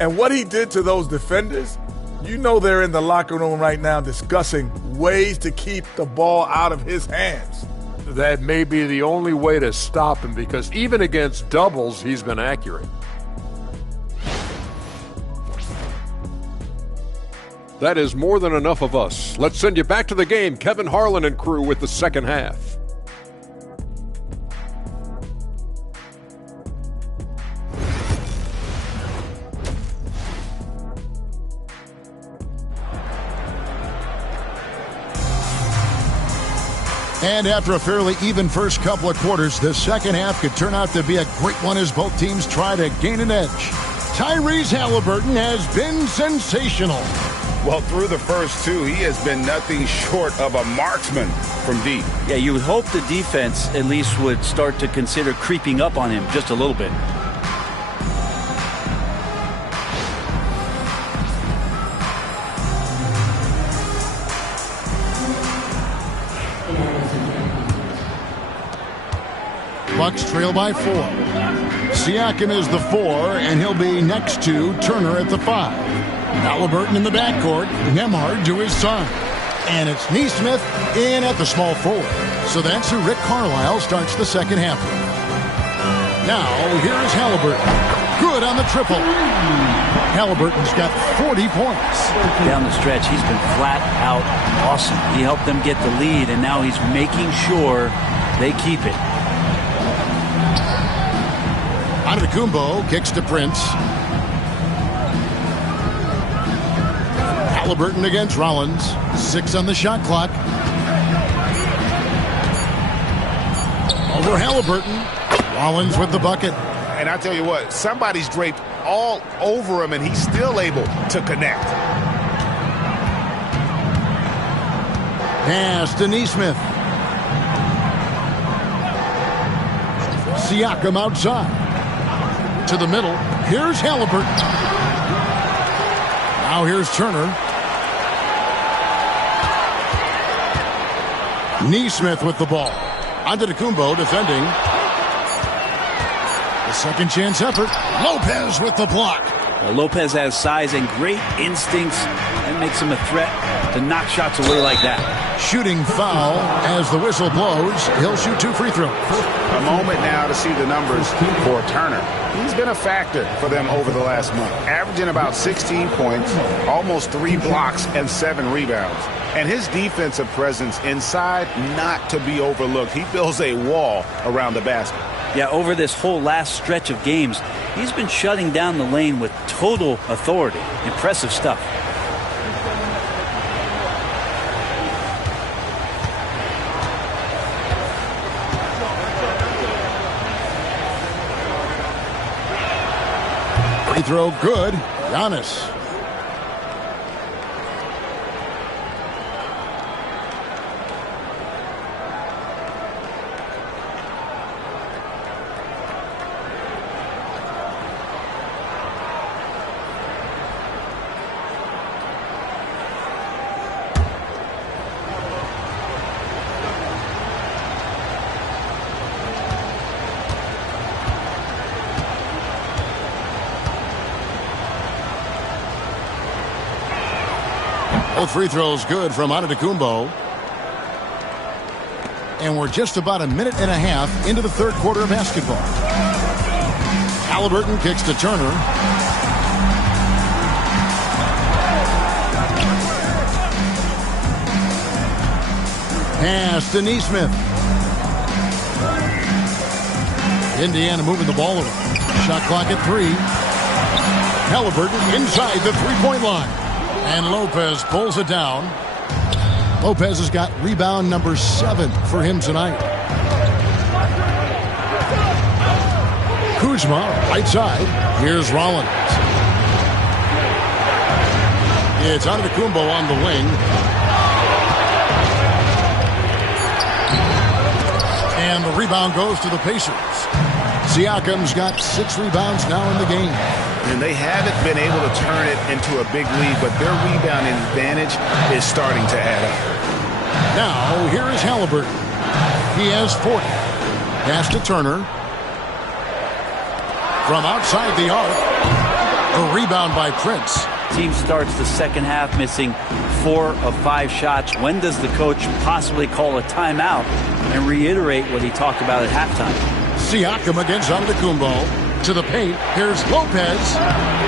And what he did to those defenders, you know they're in the locker room right now discussing ways to keep the ball out of his hands. That may be the only way to stop him, because even against doubles, he's been accurate. that is more than enough of us. Let's send you back to the game. Kevin Harlan and crew with the second half. And after a fairly even first couple of quarters, the second half could turn out to be a great one as both teams try to gain an edge. Tyrese Haliburton has been sensational. Well, through the first two, he has been nothing short of a marksman from deep. Yeah, you would hope the defense at least would start to consider creeping up on him just a little bit. Bucks trail by 4. Siakam is the 4, and he'll be next to Turner at the 5. Haliburton in the backcourt, Nembhard to his side. And it's Nesmith in at the small forward. So that's who Rick Carlisle starts the second half with. Now, here is Haliburton. Good on the triple. Haliburton's got 40 points. Down the stretch, he's been flat out awesome. He helped them get the lead, and now he's making sure they keep it. Antetokounmpo kicks to Prince. Haliburton against Rollins. 6 on the shot clock. Over Haliburton. Rollins with the bucket. And I tell you what, somebody's draped all over him, and he's still able to connect. Pass to Nesmith. Siakam outside. To the middle. Here's Haliburton. Now here's Turner. Nesmith with the ball. Antetokounmpo defending. The second chance effort. Lopez with the block. Well, Lopez has size and great instincts. That makes him a threat to knock shots away like that. Shooting foul as the whistle blows. He'll shoot 2 free throws. A moment now to see the numbers for Turner. He's been a factor for them over the last month, averaging about 16 points, almost 3 blocks, and 7 rebounds. And his defensive presence inside, not to be overlooked. He builds a wall around the basket. Yeah, over this whole last stretch of games, he's been shutting down the lane with total authority. Impressive stuff. Free throw good. Giannis. Both free throws good from Antetokounmpo. And we're just about a minute and a half into the third quarter of basketball. Haliburton kicks to Turner. Pass to Nesmith. Indiana moving the ball around. Shot clock at 3. Haliburton inside the three-point line. And Lopez pulls it down. Lopez has got rebound number 7 for him tonight. Kuzma, right side. Here's Rollins. It's Antetokounmpo on the wing. And the rebound goes to the Pacers. Siakam's got 6 rebounds now in the game. And they haven't been able to turn it into a big lead, but their rebounding advantage is starting to add up. Now, here is Haliburton. He has 40. Pass to Turner. From outside the arc. A rebound by Prince. Team starts the second half missing 4 of 5 shots. When does the coach possibly call a timeout and reiterate what he talked about at halftime? Siakam against Antetokounmpo. To the paint. Here's Lopez.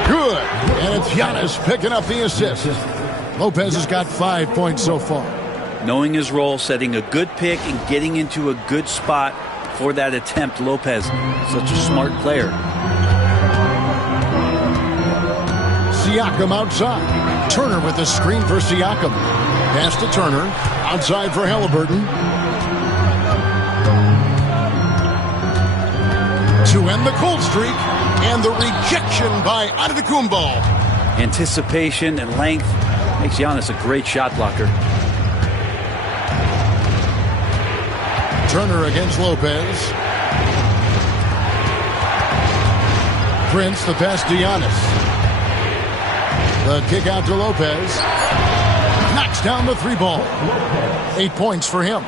Good. And it's Giannis picking up the assist. Lopez has got 5 points so far. Knowing his role, setting a good pick, and getting into a good spot for that attempt. Lopez, such a smart player. Siakam outside. Turner with the screen for Siakam. Pass to Turner. Outside for Haliburton. To end the cold streak. And the rejection by Antetokounmpo. Anticipation and length makes Giannis a great shot blocker. Turner against Lopez. Prince, the pass to Giannis. The kick out to Lopez. Knocks down the 3 ball. 8 points for him.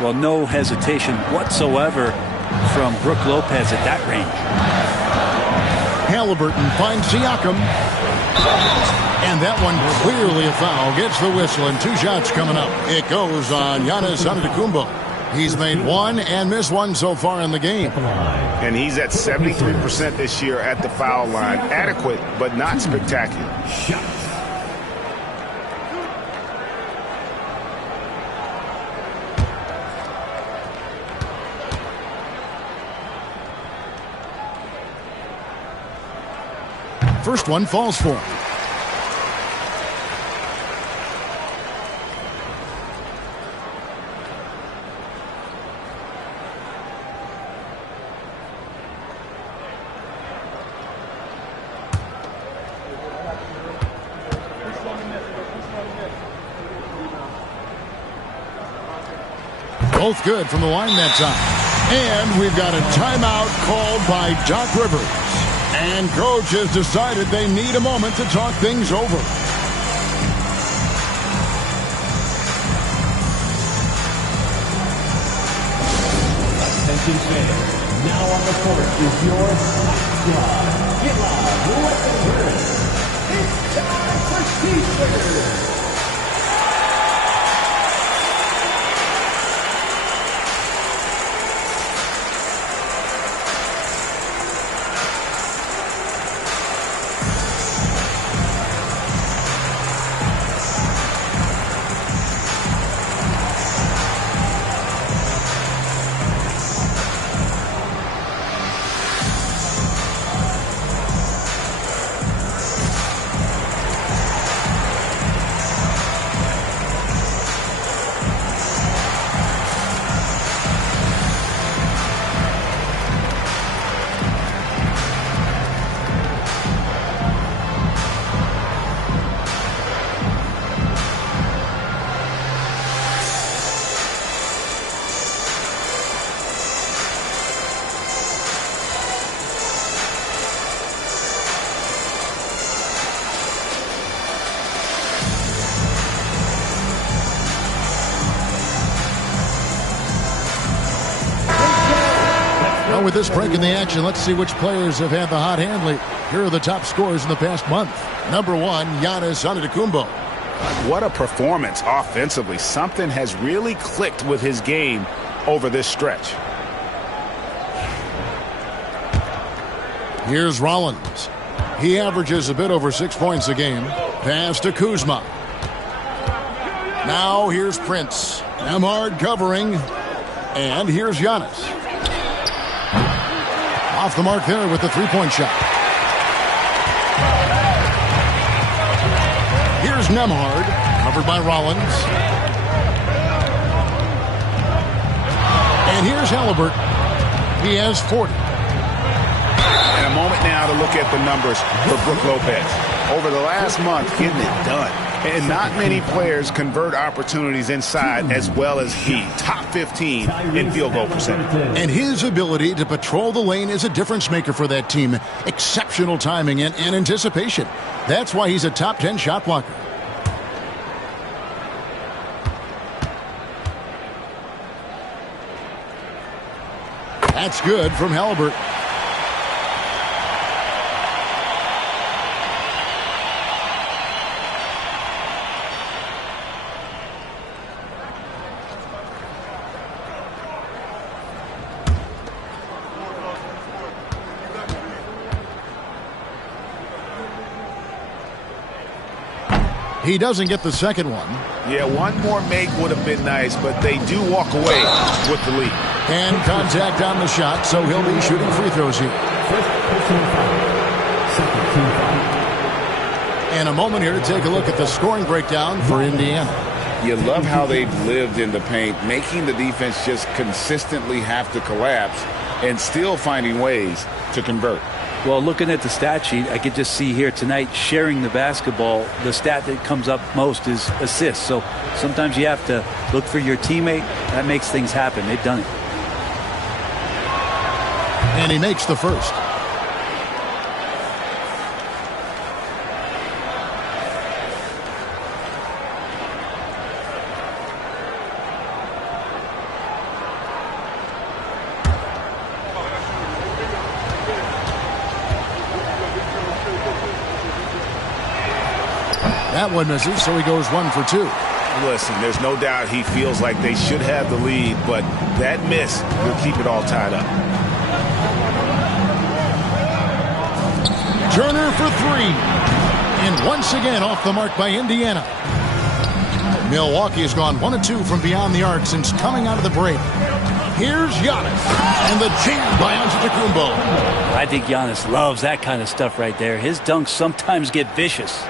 Well, no hesitation whatsoever from Brook Lopez at that range. Haliburton finds Siakam. And that one clearly a foul. Gets the whistle and 2 shots coming up. It goes on Giannis Antetokounmpo. He's made 1 and missed 1 so far in the game. And he's at 73% this year at the foul line. Adequate, but not spectacular. First one falls for him. Both good from the line that time. And we've got a timeout called by Doc Rivers. And coach has decided they need a moment to talk things over. Attention fans, now on the court is your hot squad. Get live, let them hear it. It's time for T-shirts. With this break in the action, let's see which players have had the hot hand lately. Here are the top scorers in the past month. Number 1, Giannis Antetokounmpo. What a performance offensively. Something has really clicked with his game over this stretch. Here's Rollins. He averages a bit over 6 points a game. Pass to Kuzma. Now here's Prince. Nemhard covering. And here's Giannis. Off the mark there with the 3-point shot. Here's Nemhard, covered by Rollins. And here's Haliburton. He has 40. And a moment now to look at the numbers for Brook Lopez. Over the last month, getting it done. And not many players convert opportunities inside as well as he. Top 15 in field goal percentage. And his ability to patrol the lane is a difference maker for that team. Exceptional timing and anticipation. That's why he's a top 10 shot blocker. That's good from Haliburton. He doesn't get the second one. Yeah, one more make would have been nice, but they do walk away with the lead. And contact on the shot, so he'll be shooting free throws here. First personal foul. Second team foul. And a moment here to take a look at the scoring breakdown for Indiana. You love how they've lived in the paint, making the defense just consistently have to collapse and still finding ways to convert. Well, looking at the stat sheet, I could just see here tonight sharing the basketball. The stat that comes up most is assists. So sometimes you have to look for your teammate. That makes things happen. They've done it. And he makes the first. That one misses, so he goes 1 for 2. Listen, there's no doubt he feels like they should have the lead, but that miss will keep it all tied up. Turner for 3. And once again off the mark by Indiana. Milwaukee has gone 1 of 2 from beyond the arc since coming out of the break. Here's Giannis. And the jam by Antetokounmpo. I think Giannis loves that kind of stuff right there. His dunks sometimes get vicious.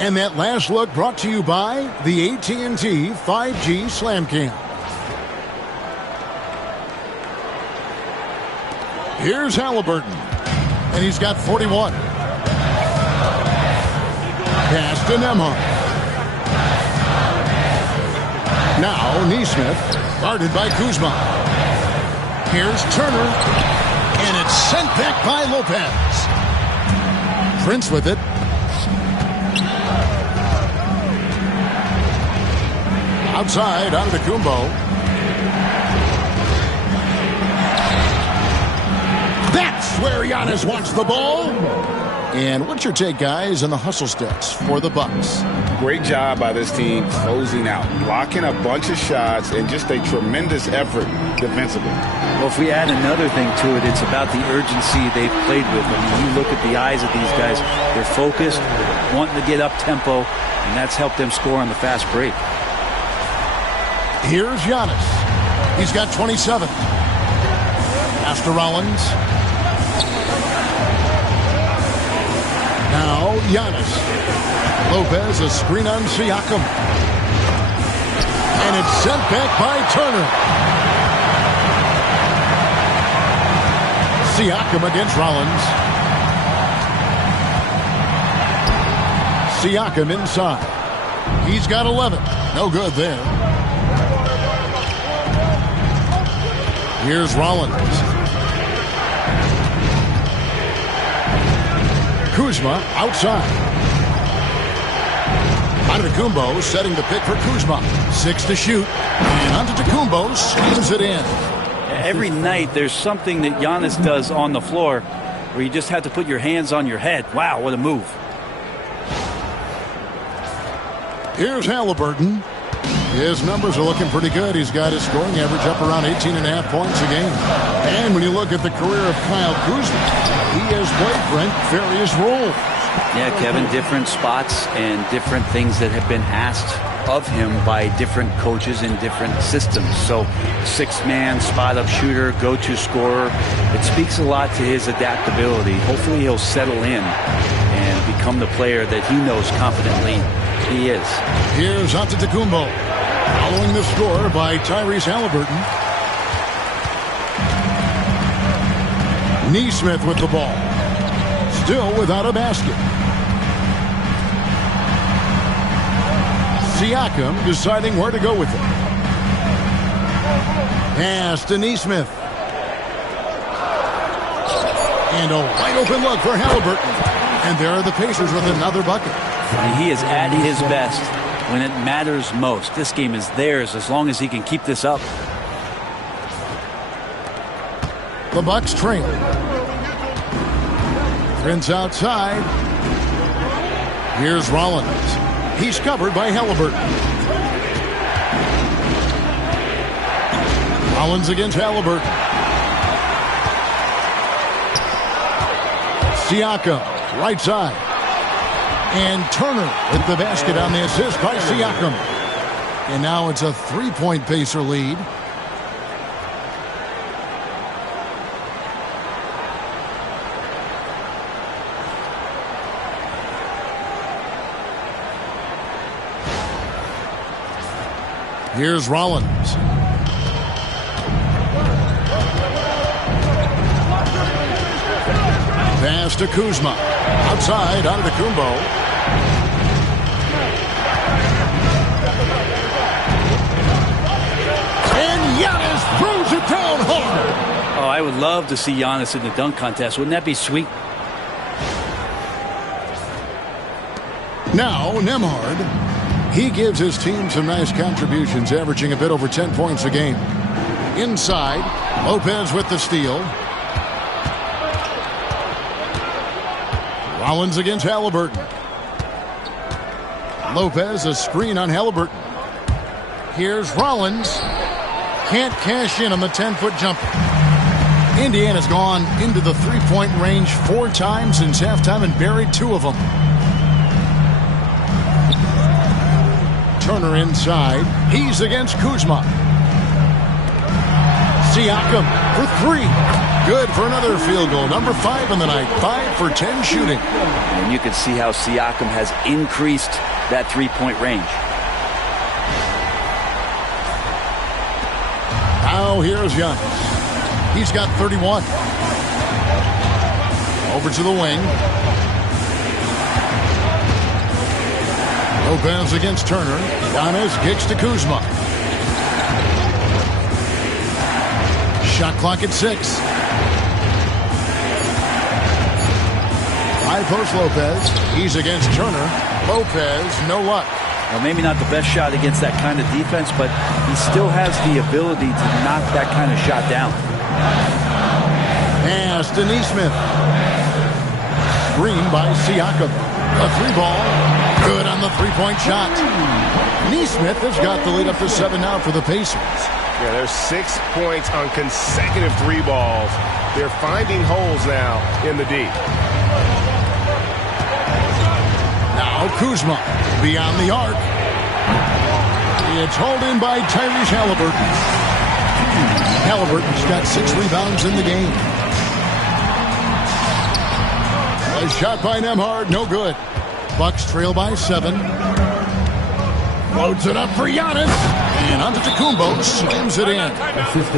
And that last look brought to you by the AT&T 5G Slam Cam. Here's Haliburton. And he's got 41. Pass to Nembhard. Now Nesmith, guarded by Kuzma. Here's Turner. And it's sent back by Lopez. Prince with it. Outside, Antetokounmpo. That's where Giannis wants the ball. And what's your take, guys, on the hustle stats for the Bucks? Great job by this team closing out, blocking a bunch of shots, and just a tremendous effort defensively. Well, if we add another thing to it, it's about the urgency they've played with. I mean, you look at the eyes of these guys. They're focused, wanting to get up tempo, and that's helped them score on the fast break. Here's Giannis. He's got 27. Pass to Rollins. Now Giannis. Lopez, a screen on Siakam. And it's sent back by Turner. Siakam against Rollins. Siakam inside. He's got 11. No good there. Here's Rollins. Kuzma outside. Antetokounmpo setting the pick for Kuzma. 6 to shoot. And Antetokounmpo slams it in. Every night there's something that Giannis does on the floor where you just have to put your hands on your head. Wow, what a move. Here's Haliburton. His numbers are looking pretty good. He's got his scoring average up around 18.5 points a game. And when you look at the career of Kyle Kuzma, he has played, Brent, various roles. Yeah, Kevin, different spots and different things that have been asked of him by different coaches in different systems. So, 6-man, spot-up shooter, go-to scorer. It speaks a lot to his adaptability. Hopefully he'll settle in and become the player that he knows confidently he is. Here's Antetokounmpo. Following the score by Tyrese Haliburton. Nesmith with the ball. Still without a basket. Siakam deciding where to go with it. Pass to Nesmith. And a wide open look for Haliburton. And there are the Pacers with another bucket. And he is at his best when it matters most. This game is theirs as long as he can keep this up. The Bucks trail. Prince outside. Here's Rollins. He's covered by Haliburton. Rollins against Haliburton. Siakam, right side. And Turner with the basket on the assist by Siakam. And now it's a 3-point Pacer lead. Here's Rollins. Pass to Kuzma. Outside, out of the Kumbo. And Giannis throws it down hard. Oh, I would love to see Giannis in the dunk contest. Wouldn't that be sweet? Now, Nembhard. He gives his team some nice contributions, averaging a bit over 10 points a game. Inside, Lopez with the steal. Rollins against Haliburton. Lopez, a screen on Haliburton. Here's Rollins. Can't cash in on the 10-foot jumper. Indiana's gone into the three-point range 4 times since halftime and buried 2 of them. Turner inside. He's against Kuzma. Siakam for 3. Good for another field goal. Number 5 in the night. 5 for 10 shooting. And you can see how Siakam has increased that three-point range. Now here's Giannis. He's got 31. Over to the wing. Lopez against Turner. Giannis kicks to Kuzma. Shot clock at 6. High post Lopez. He's against Turner. Lopez, no luck. Well, maybe not the best shot against that kind of defense, but he still has the ability to knock that kind of shot down. Pass to Nesmith. Screen by Siakam. A 3-ball. Good on the 3-point shot. Nesmith has got the lead up to 7 now for the Pacers. Yeah, there's 6 points on consecutive 3 balls. They're finding holes now in the D. Now Kuzma beyond the arc. It's hauled in by Tyrese Haliburton. Haliburton's got 6 rebounds in the game. A shot by Nembhard, no good. Bucks trail by 7. Loads it up for Giannis. And Antetokounmpo slams it in.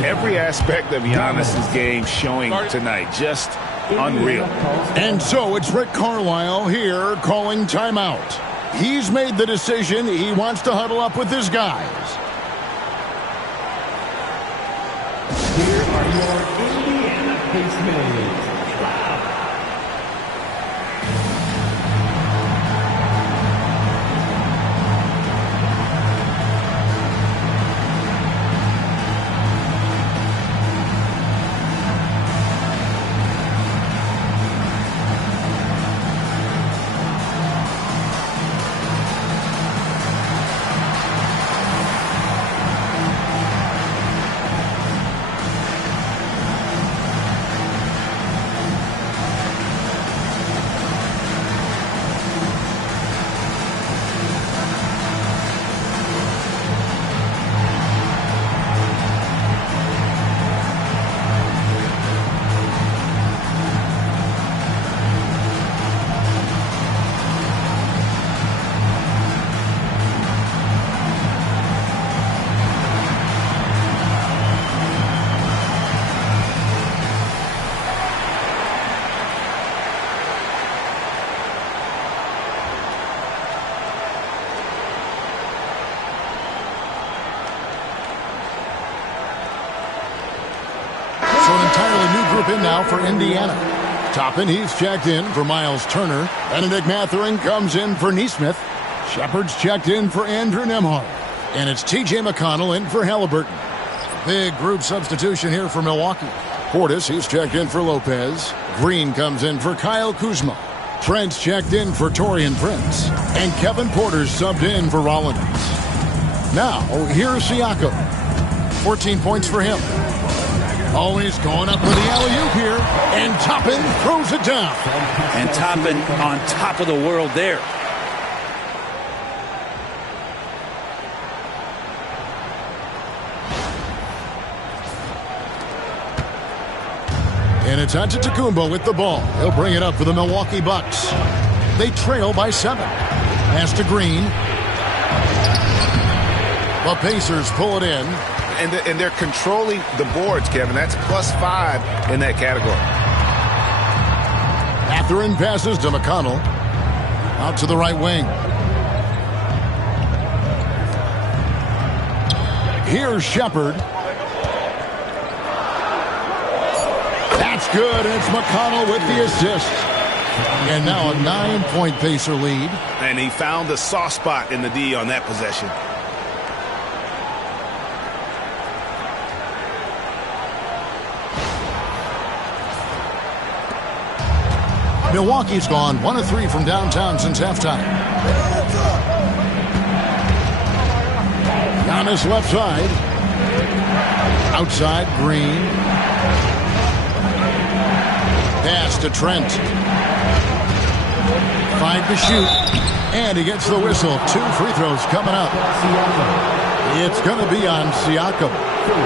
Every aspect of Giannis' game showing tonight. Just unreal. And so it's Rick Carlisle here calling timeout. He's made the decision. He wants to huddle up with his guys. Here are your Indiana Pacers. In now for Indiana. Toppin, he's checked in for Miles Turner. Benedict Mathurin comes in for Nesmith. Shepard's checked in for Andrew Nembhard. And it's T.J. McConnell in for Haliburton. Big group substitution here for Milwaukee. Portis, he's checked in for Lopez. Green comes in for Kyle Kuzma. Trent's checked in for Taurean Prince. And Kevin Porter's subbed in for Rollins. Now, here's Siakam. 14 points for him. Always going up for the alley-oop here. And Toppin throws it down. And Toppin on top of the world there. And it's Antetokounmpo with the ball. He'll bring it up for the Milwaukee Bucks. They trail by 7. Pass to Green. The Pacers pull it in. And they're controlling the boards, Kevin. That's +5 in that category. Mathurin passes to McConnell. Out to the right wing. Here's Shepard. That's good. It's McConnell with the assist. And now a 9-point Pacer lead. And he found the soft spot in the D on that possession. Milwaukee's gone 1 of 3 from downtown since halftime. Giannis left side. Outside, Green. Pass to Trent. 5 to shoot. And he gets the whistle. 2 free throws coming up. It's going to be on Siakam.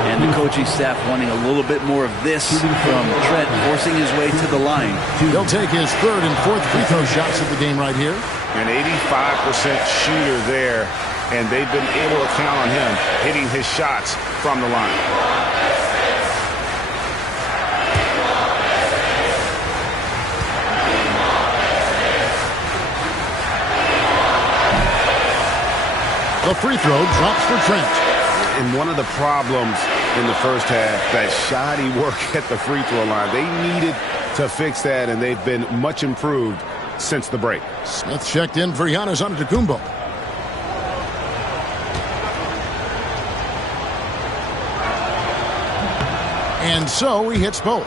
And the coaching staff wanting a little bit more of this from Trent, forcing his way to the line. He'll take his 3rd and 4th free throw shots of the game right here. An 85% shooter there, and they've been able to count on him hitting his shots from the line. The free throw drops for Trent. And one of the problems in the first half, that shoddy work at the free throw line. They needed to fix that, and they've been much improved since the break. Smith checked in for Giannis Antetokounmpo. And so he hits both.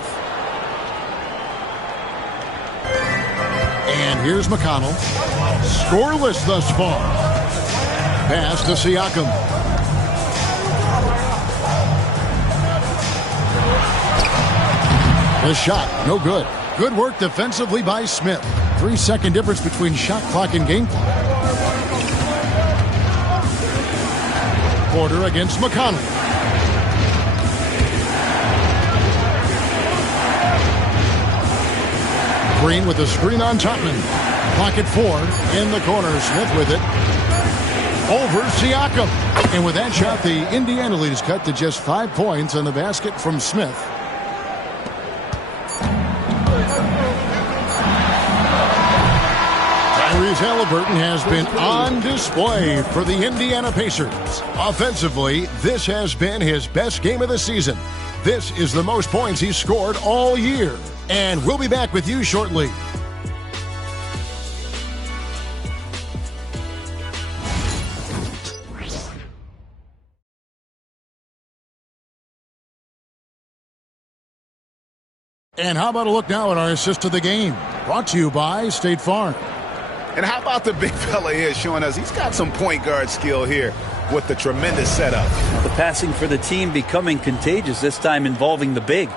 And here's McConnell. Scoreless thus far. Pass to Siakam. The shot, no good. Good work defensively by Smith. 3-second difference between shot clock and game clock. Porter against McConnell. Green with the screen on Topman. Pocket 4 in the corner. Smith with it. Over Siakam. And with that shot, the Indiana lead is cut to just 5 points on the basket from Smith. Haliburton has been on display for the Indiana Pacers. Offensively, this has been his best game of the season. This is the most points he's scored all year. And we'll be back with you shortly. And how about a look now at our assist to the game? Brought to you by State Farm. And how about the big fella here showing us he's got some point guard skill here with the tremendous setup. The passing for the team becoming contagious, this time involving the big.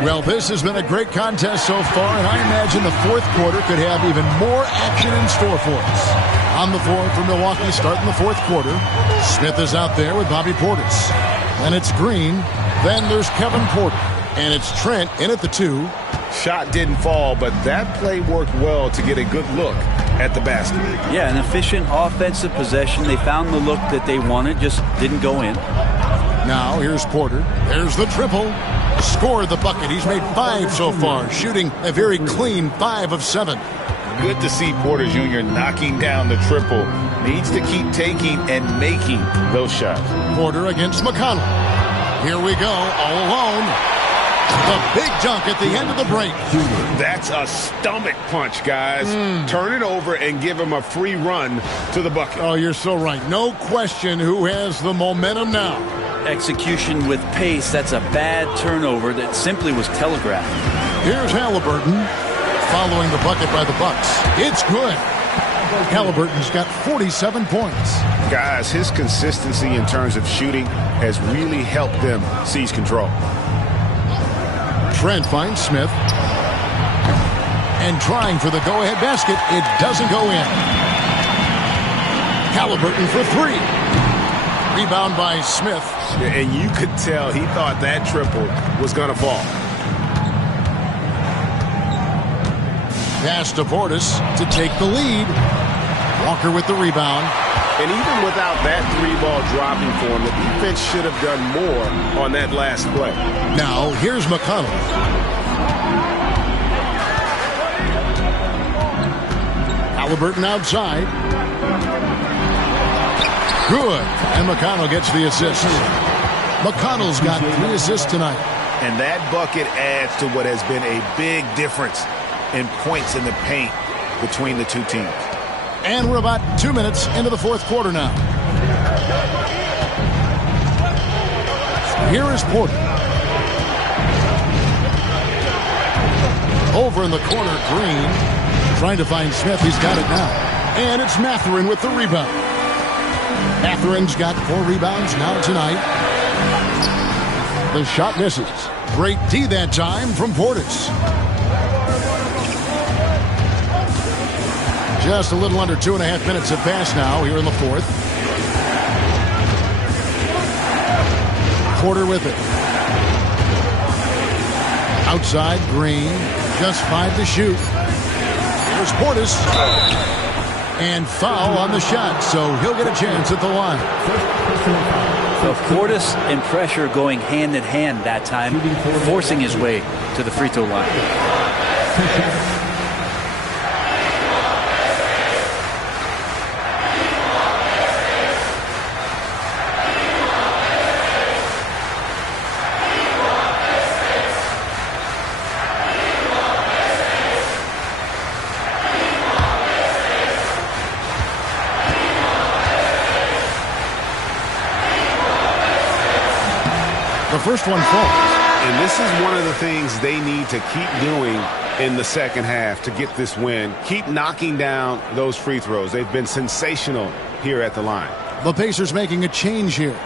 Well, this has been a great contest so far, and I imagine the 4th quarter could have even more action in store for us. On the floor for Milwaukee starting the 4th quarter. Smith is out there with Bobby Portis. Then it's Green. Then there's Kevin Porter. And it's Trent in at the 2. Shot didn't fall, but that play worked well to get a good look at the basket. Yeah, an efficient offensive possession. They found the look that they wanted, just didn't go in. Now here's Porter. There's the triple. Scored the bucket. He's made 5 so far, shooting a very clean 5 of 7. Good to see Porter Jr. knocking down the triple. Needs to keep taking and making those shots. Porter against McConnell. Here we go, all alone. The big dunk at the end of the break. That's a stomach punch, guys. Turn it over and give him a free run to the bucket. Oh, you're so right. No question who has the momentum now. Execution with pace. That's a bad turnover that simply was telegraphed. Here's Haliburton following the bucket by the Bucks. It's good. Haliburton's got 47 points. Guys, his consistency in terms of shooting has really helped them seize control. Trent finds Smith. And trying for the go-ahead basket. It doesn't go in. Haliburton for 3. Rebound by Smith. And you could tell he thought that triple was going to fall. Pass to Portis to take the lead. Walker with the rebound. And even without that three-ball dropping for him, the defense should have done more on that last play. Now, here's McConnell. Haliburton outside. Good. And McConnell gets the assist. McConnell's got 3 assists tonight. And that bucket adds to what has been a big difference in points in the paint between the two teams. And we're about 2 minutes into the fourth quarter now. Here is Porter. Over in the corner, Green. Trying to find Smith. He's got it now. And it's Mathurin with the rebound. Mathurin's got 4 rebounds now tonight. The shot misses. Great D that time from Portis. Just a little under 2.5 minutes have passed now here in the fourth. Porter with it. Outside, Green. Just 5 to shoot. Here's Portis. And foul on the shot, so he'll get a chance at the line. So Portis and pressure going hand in hand that time, forcing his way to the free throw line. The first one falls. And this is one of the things they need to keep doing in the second half to get this win. Keep knocking down those free throws. They've been sensational here at the line. The Pacers making a change here.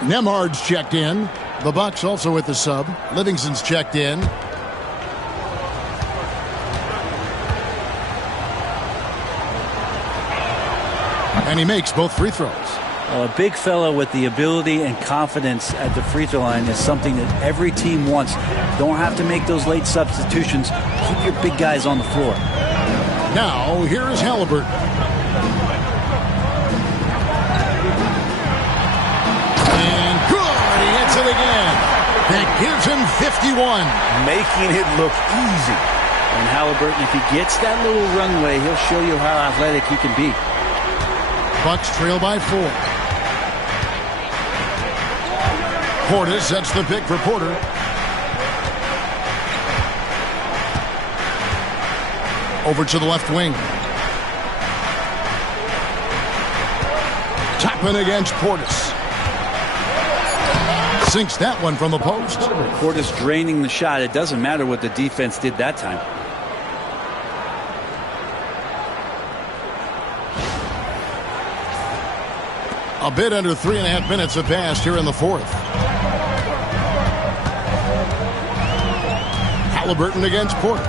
Nembhard's checked in. The Bucks also with the sub. Livingston's checked in. And he makes both free throws. A big fella with the ability and confidence at the free throw line is something that every team wants. Don't have to make those late substitutions. Keep your big guys on the floor. Now, here is Haliburton. And good! He hits it again. That gives him 51. Making it look easy. And Haliburton, if he gets that little runway, he'll show you how athletic he can be. Bucks trail by 4. Portis sets the pick for Porter. Over to the left wing. Toppin against Portis. Sinks that one from the post. Portis draining the shot. It doesn't matter what the defense did that time. A bit under 3.5 minutes have passed here in the fourth. Haliburton against Porter.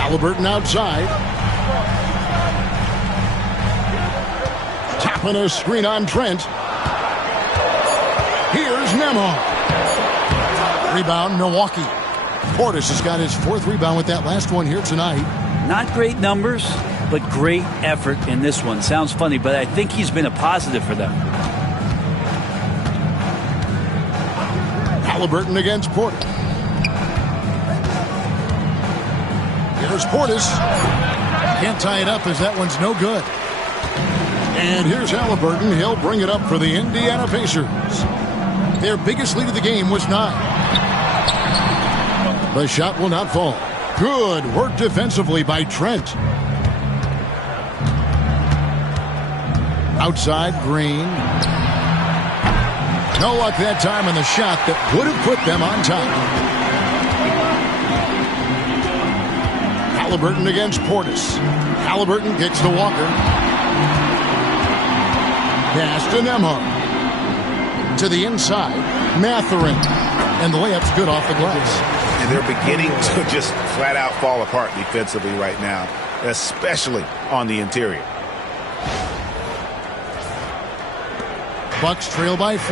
Haliburton outside. Tapping a screen on Trent. Here's Nembhard. Rebound, Milwaukee. Portis has got his 4th rebound with that last one here tonight. Not great numbers, but great effort in this one. Sounds funny, but I think he's been a positive for them. Haliburton against Porter. Here's Portis. Can't tie it up as that one's no good. And here's Haliburton. He'll bring it up for the Indiana Pacers. Their biggest lead of the game was 9. The shot will not fall. Good work defensively by Trent. Outside, Green. No luck that time on the shot that would have put them on top. Haliburton against Portis. Haliburton kicks to Walker. Pass to Nembhard. To the inside, Mathurin. And the layup's good off the glass. And they're beginning to just flat out fall apart defensively right now, especially on the interior. Bucks trail by 4.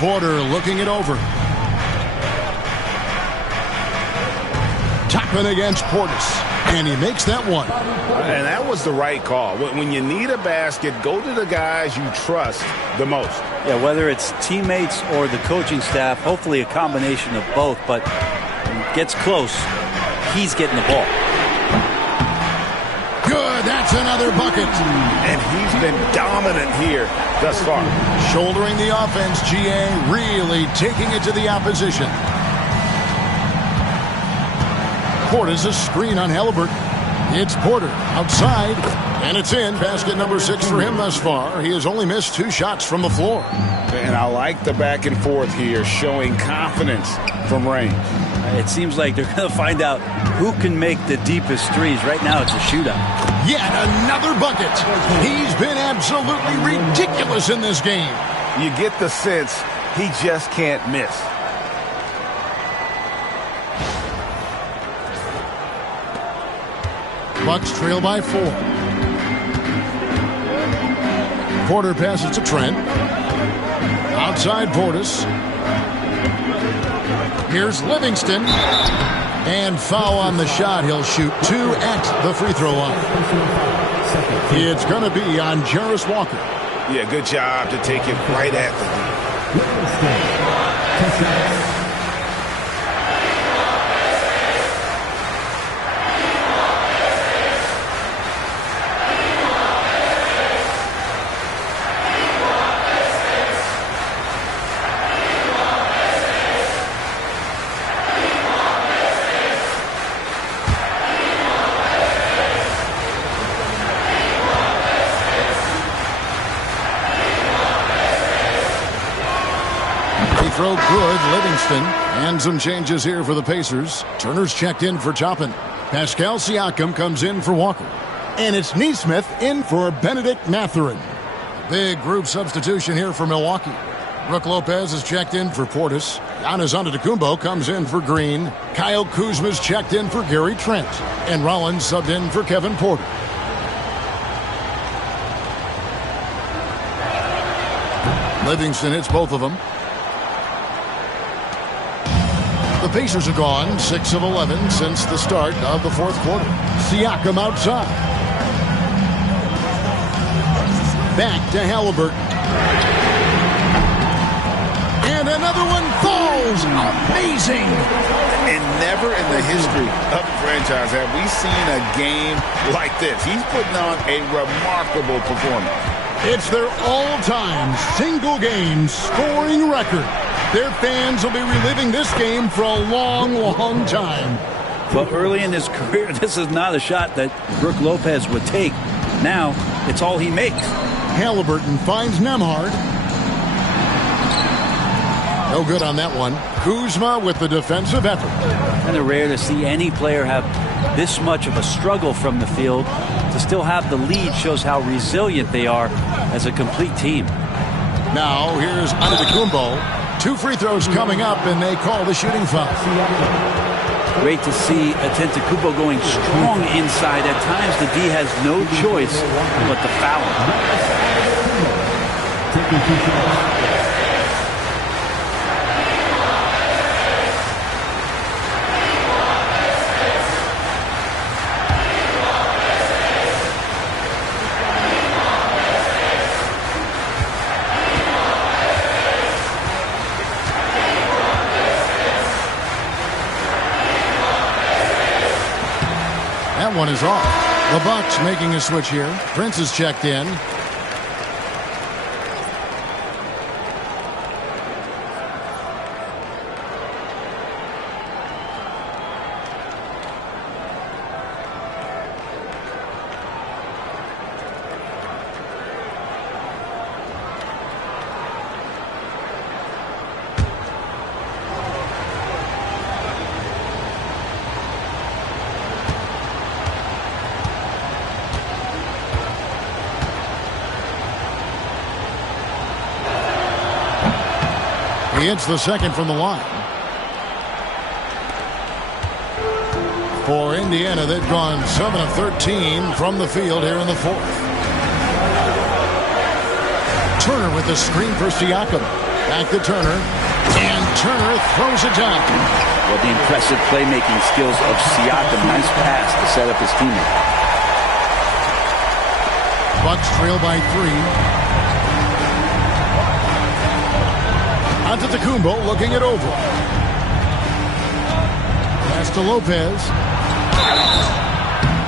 Porter looking it over. Toppin against Portis. And he makes that one. And that was the right call. When you need a basket, go to the guys you trust the most. Yeah, whether it's teammates or the coaching staff, hopefully a combination of both. But when it gets close, he's getting the ball. Good, that's another bucket. And he's been dominant here thus far. Shouldering the offense, GA, really taking it to the opposition. Portis a screen on Haliburton. It's Porter outside, and it's in. Basket number 6 for him thus far. He has only missed 2 shots from the floor. And I like the back and forth here, showing confidence from range. It seems like they're going to find out who can make the deepest threes. Right now it's a shootout. Yet another bucket. He's been absolutely ridiculous in this game. You get the sense he just can't miss. Bucks trail by 4. Porter passes to Trent. Outside Portis. Here's Livingston. And foul on the shot. He'll shoot 2 at the free throw line. It's going to be on Jarris Walker. Yeah, good job to take it right at the lead. Throw good, Livingston. And some changes here for the Pacers. Turner's checked in for Toppin. Pascal Siakam comes in for Walker. And it's Neesmith in for Benedict Mathurin. Big group substitution here for Milwaukee. Brook Lopez is checked in for Portis. Giannis Antetokounmpo comes in for Green. Kyle Kuzma's checked in for Gary Trent. And Rollins subbed in for Kevin Porter. Livingston hits both of them. The Pacers are gone 6 of 11 since the start of the 4th quarter. Siakam outside. Back to Haliburton. And another one falls. Amazing. And never in the history of the franchise have we seen a game like this. He's putting on a remarkable performance. It's their all-time single-game scoring record. Their fans will be reliving this game for a long, long time. But early in his career, this is not a shot that Brook Lopez would take. Now, it's all he makes. Haliburton finds Nembhard. No good on that one. Kuzma with the defensive effort. Kind of rare to see any player have this much of a struggle from the field. To still have the lead shows how resilient they are as a complete team. Now, here's Antetokounmpo. 2 free throws coming up, and they call the shooting foul. Great to see Antetokounmpo going strong inside. At times, the D has no choice but to foul him. That one is off. The Bucks making a switch here. Prince is checked in. He hits the second from the line. For Indiana, they've gone 7 of 13 from the field here in the 4th. with the screen for Siakam. Back to Turner. And Turner throws it down. Well, the impressive playmaking skills of Siakam. Nice pass to set up his teammate. Bucks trail by 3. Antetokounmpo looking it over. Pass to Lopez.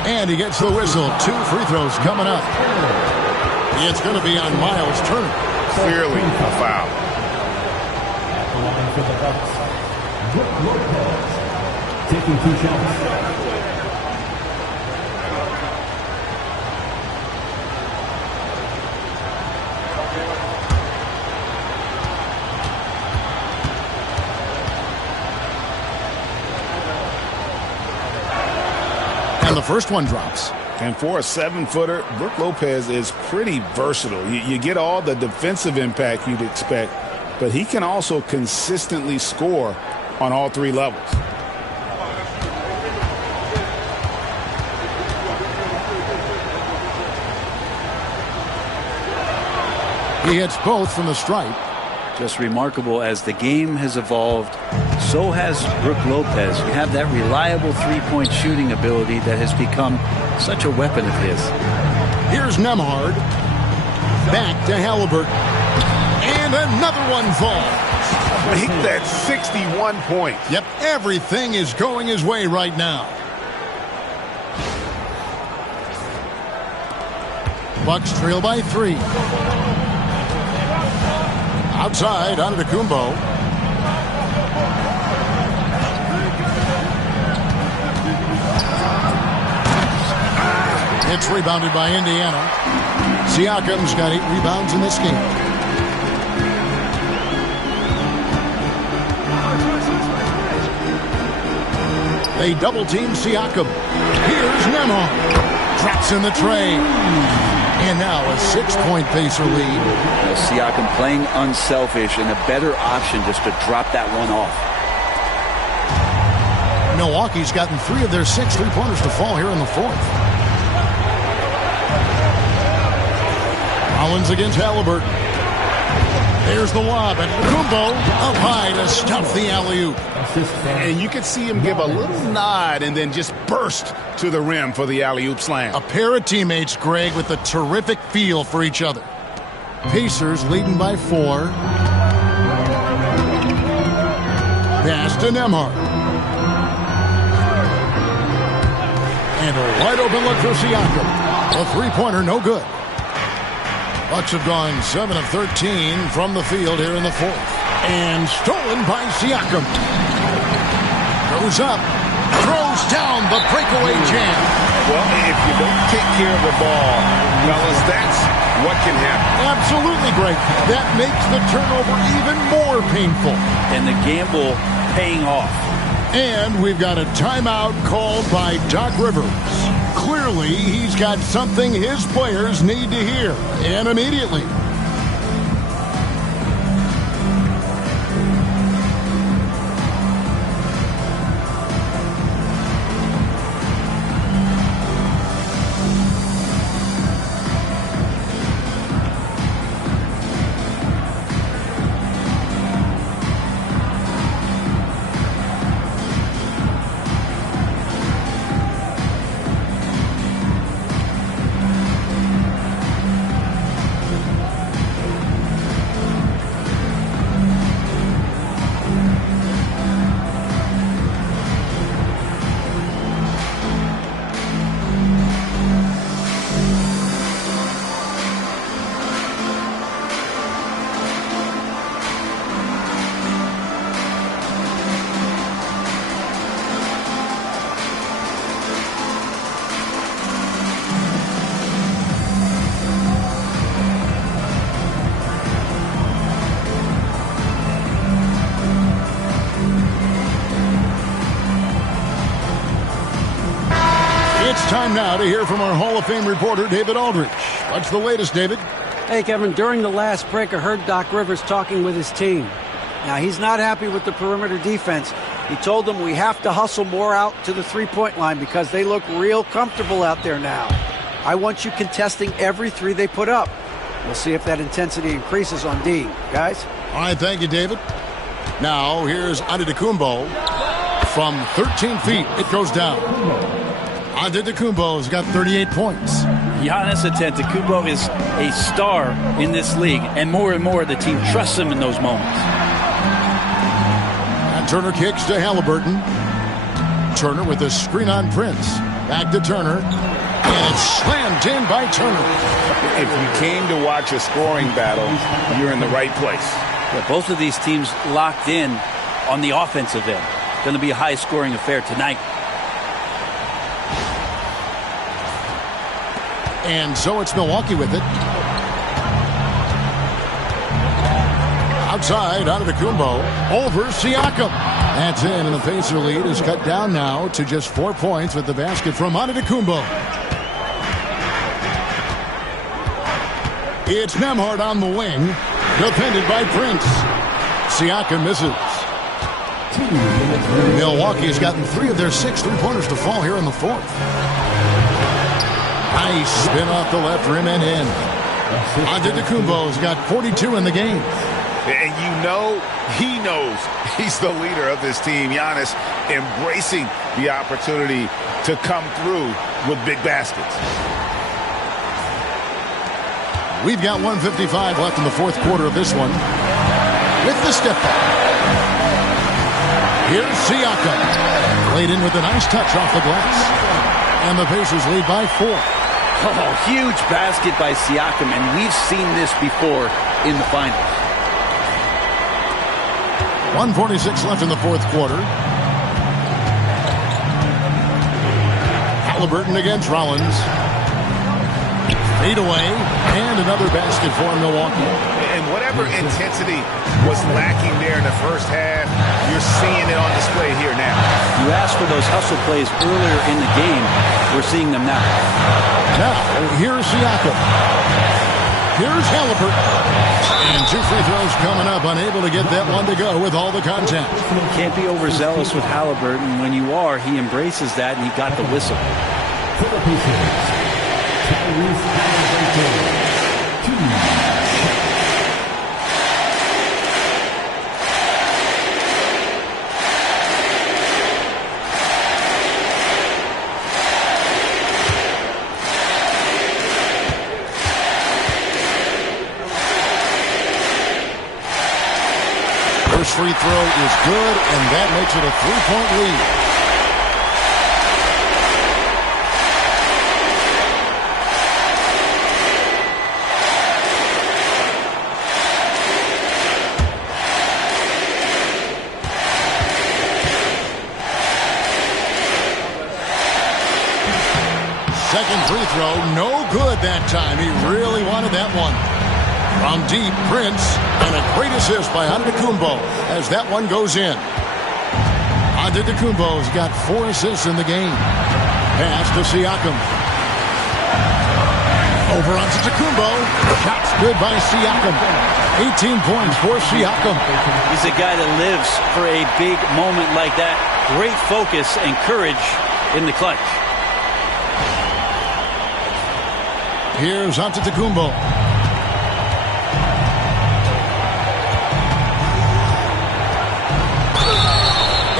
And he gets the whistle. 2 free throws coming up. It's going to be on Miles Turner. Clearly a foul. At the line for the Bucks, Brook Lopez taking 2 shots. And the first one drops. And for a 7-footer, Brook Lopez is pretty versatile. You get all the defensive impact you'd expect, but he can also consistently score on all 3 levels. He hits both from the stripe. Just remarkable. As the game has evolved, so has Brook Lopez. You have that reliable three-point shooting ability that has become such a weapon of his. Here's Nembhard. Back to Haliburton. And another one falls. Make that 61 points. Yep, everything is going his way right now. Bucks trail by 3. Outside, Antetokounmpo. It's rebounded by Indiana. Siakam's got 8 rebounds in this game. They double-team Siakam. Here's Nembhard. Drops in the tray. And now a 6-point Pacer lead. Siakam playing unselfish and a better option just to drop that one off. Milwaukee's gotten 3 of their 6 3-pointers to fall here in the 4th. Rollins against Haliburton. There's the lob, and Kumbo up high to stuff the alley-oop. And you could see him give a little nod and then just burst to the rim for the alley-oop slam. A pair of teammates, Greg, with a terrific feel for each other. Pacers leading by 4. Pass to Nembhard. And a wide open look for Siakam. A 3-pointer, no good. Bucks have gone 7 of 13 from the field here in the 4th. And stolen by Siakam. Goes up. Throws down the breakaway jam. Well, if you don't take care of the ball, fellas, that's what can happen. Absolutely, Greg. That makes the turnover even more painful. And the gamble paying off. And we've got a timeout called by Doc Rivers. Clearly, he's got something his players need to hear, and immediately. Time now to hear from our Hall of Fame reporter, David Aldridge. What's the latest, David? Hey, Kevin, during the last break, I heard Doc Rivers talking with his team. Now, he's not happy with the perimeter defense. He told them we have to hustle more out to the three-point line because they look real comfortable out there now. I want you contesting every 3 they put up. We'll see if that intensity increases on D. Guys? All right, thank you, David. Now, here's Antetokounmpo. From 13 feet, it goes down. Antetokounmpo's got 38 points. Giannis Antetokounmpo is a star in this league, and more the team trusts him in those moments. And Turner kicks to Haliburton. Turner with a screen on Prince. Back to Turner. And it's slammed in by Turner. If you came to watch a scoring battle, you're in the right place. Yeah, both of these teams locked in on the offensive end. Going to be a high-scoring affair tonight. And so it's Milwaukee with it. Outside, Antetokounmpo over Siakam. That's in, and the Pacer lead is cut down now to just 4 points with the basket from Antetokounmpo. It's Nembhard on the wing, defended by Prince. Siakam misses. Milwaukee's gotten 3 of their 6 three-pointers to fall here in the fourth. Nice spin off the left rim and in. Antetokounmpo's got 42 in the game. And you know he knows he's the leader of this team. Giannis embracing the opportunity to come through with big baskets. We've got 1:55 left in the fourth quarter of this one. With the step back. Here's Siakam. Played in with a nice touch off the glass. And the Pacers lead by 4. Oh, huge basket by Siakam, and we've seen this before in the finals. 1:46 left in the fourth quarter. Haliburton against Rollins. Fade away, and another basket for Milwaukee. And whatever intensity was lacking there in the first half, you're seeing it on display here now. You asked for those hustle plays earlier in the game. We're seeing them now. Now, here's Siakam. Here's Haliburton. And 2 free throws coming up, unable to get that one to go with all the contact. Can't be overzealous with Haliburton. When you are, he embraces that, and he got the whistle. First free throw is good, and that makes it a 3-point lead. Second free throw, no good that time. He really wanted that one. From deep, Prince, and a great assist by Antetokounmpo as that one goes in. Antetokounmpo's got 4 assists in the game. Pass to Siakam. Over Antetokounmpo. Shots good by Siakam. 18 points for Siakam. He's a guy that lives for a big moment like that. Great focus and courage in the clutch. Here's Antetokounmpo.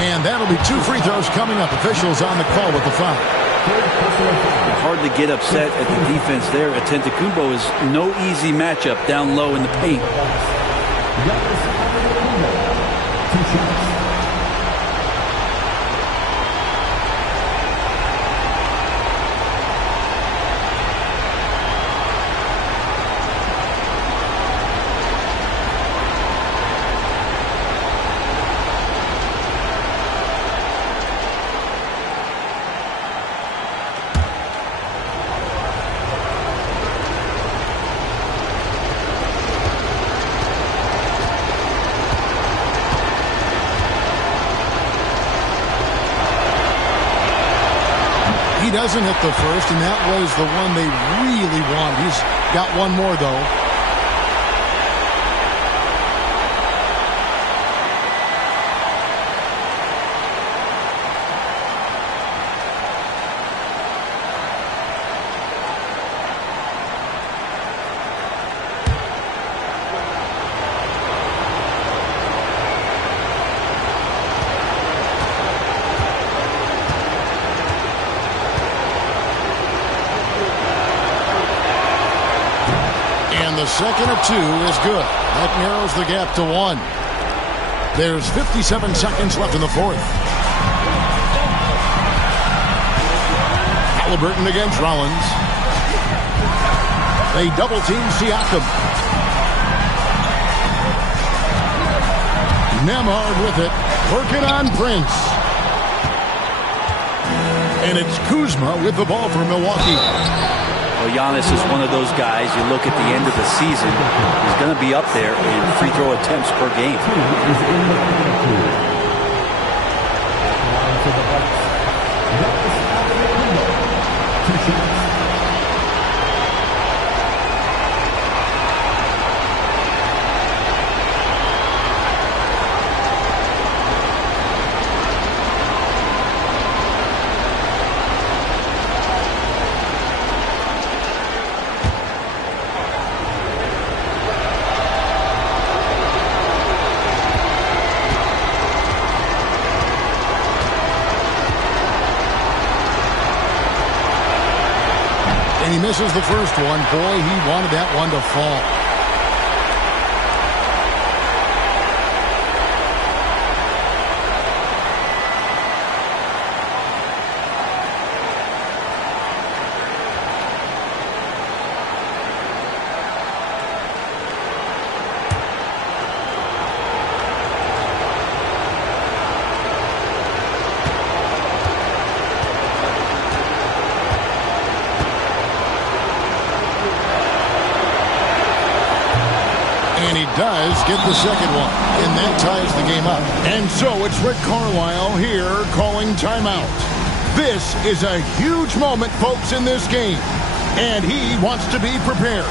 And that'll be 2 free throws coming up. Officials on the call with the foul. Hard to get upset at the defense there. Antetokounmpo is no easy matchup down low in the paint. He doesn't hit the first, and that was the one they really wanted. He's got one more, though. And the second of 2 is good. That narrows the gap to 1. There's 57 seconds left in the fourth. Haliburton against Rollins. They double-team Siakam. Nemhard with it. Working on Prince. And it's Kuzma with the ball for Milwaukee. Well, Giannis is one of those guys, you look at the end of the season, he's going to be up there in free throw attempts per game. And he misses the first one. Boy, he wanted that one to fall. Does get the second one, and that ties the game up. And so it's Rick Carlisle here calling timeout. This is a huge moment, folks, in this game, and he wants to be prepared.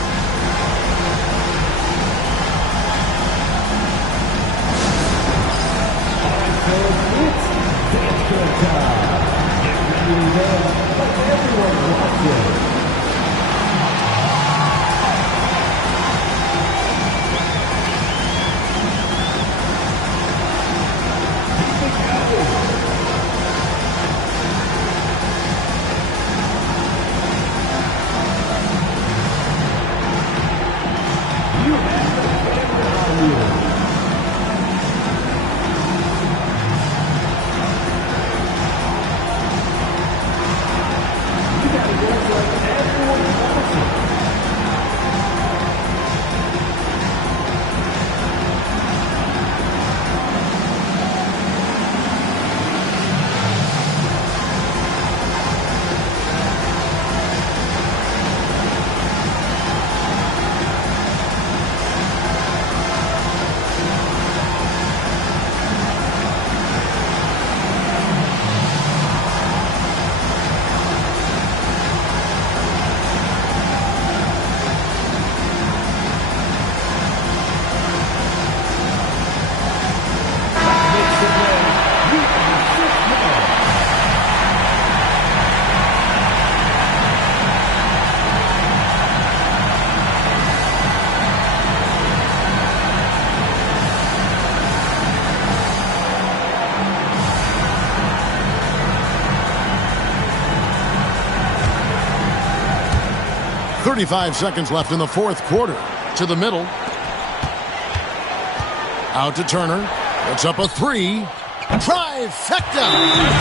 .35 seconds left in the fourth quarter. To the middle. Out to Turner. It's up a three. Trifecta.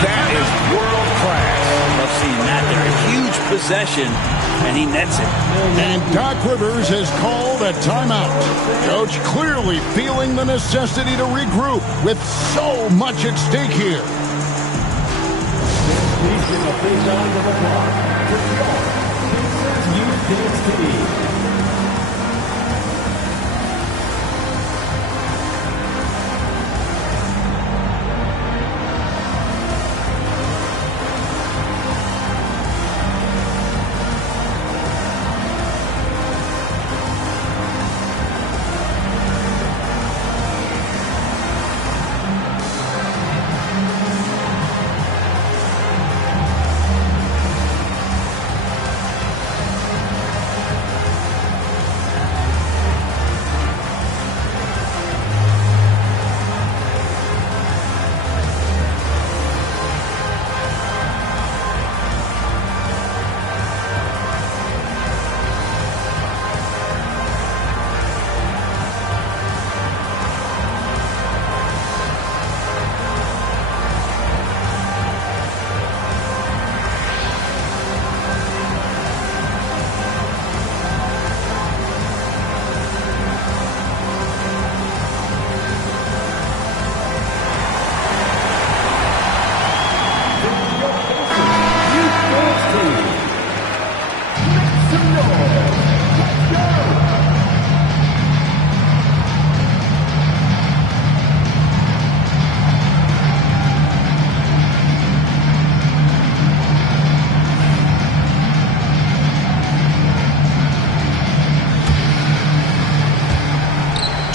That is world class. Love seeing that there. A huge possession, and he nets it. And Doc Rivers has called a timeout. Coach clearly feeling the necessity to regroup with so much at stake here. Please give a big round of applause for your Pacers Youth Dance Team.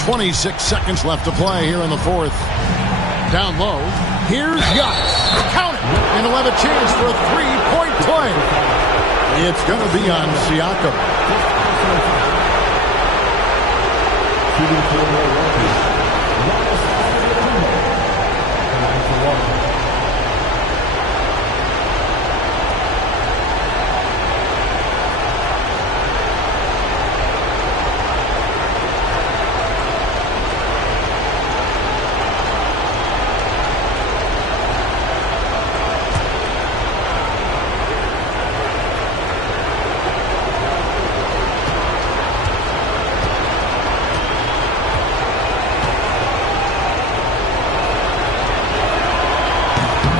26 seconds left to play here in the fourth. Down low, here's Giannis. Count it! And he'll have a chance for a three-point play. It's going to be on Siakam. Shooting for Milwaukee. Giannis Antetokounmpo. 9-1.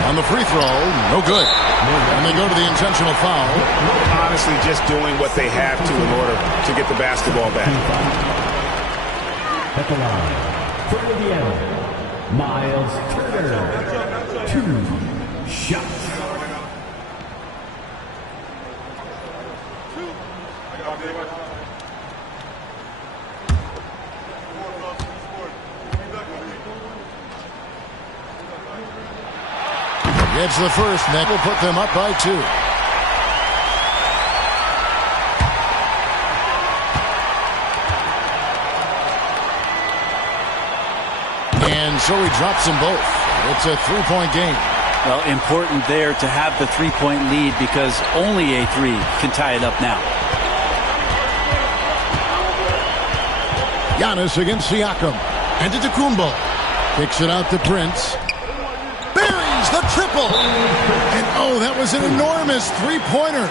On the free throw, no good. And they go to the intentional foul. Honestly, just doing what they have to in order to get the basketball back. At the line, for Indiana, Miles Turner. 2 shots. Gets the first, and that will put them up by 2. And so he drops them both. It's a 3-point game. Well, important there to have the 3-point lead because only a 3 can tie it up now. Giannis against Siakam. Antetokounmpo kicks it out to Prince. Buries the triple. And oh, that was an enormous 3-pointer.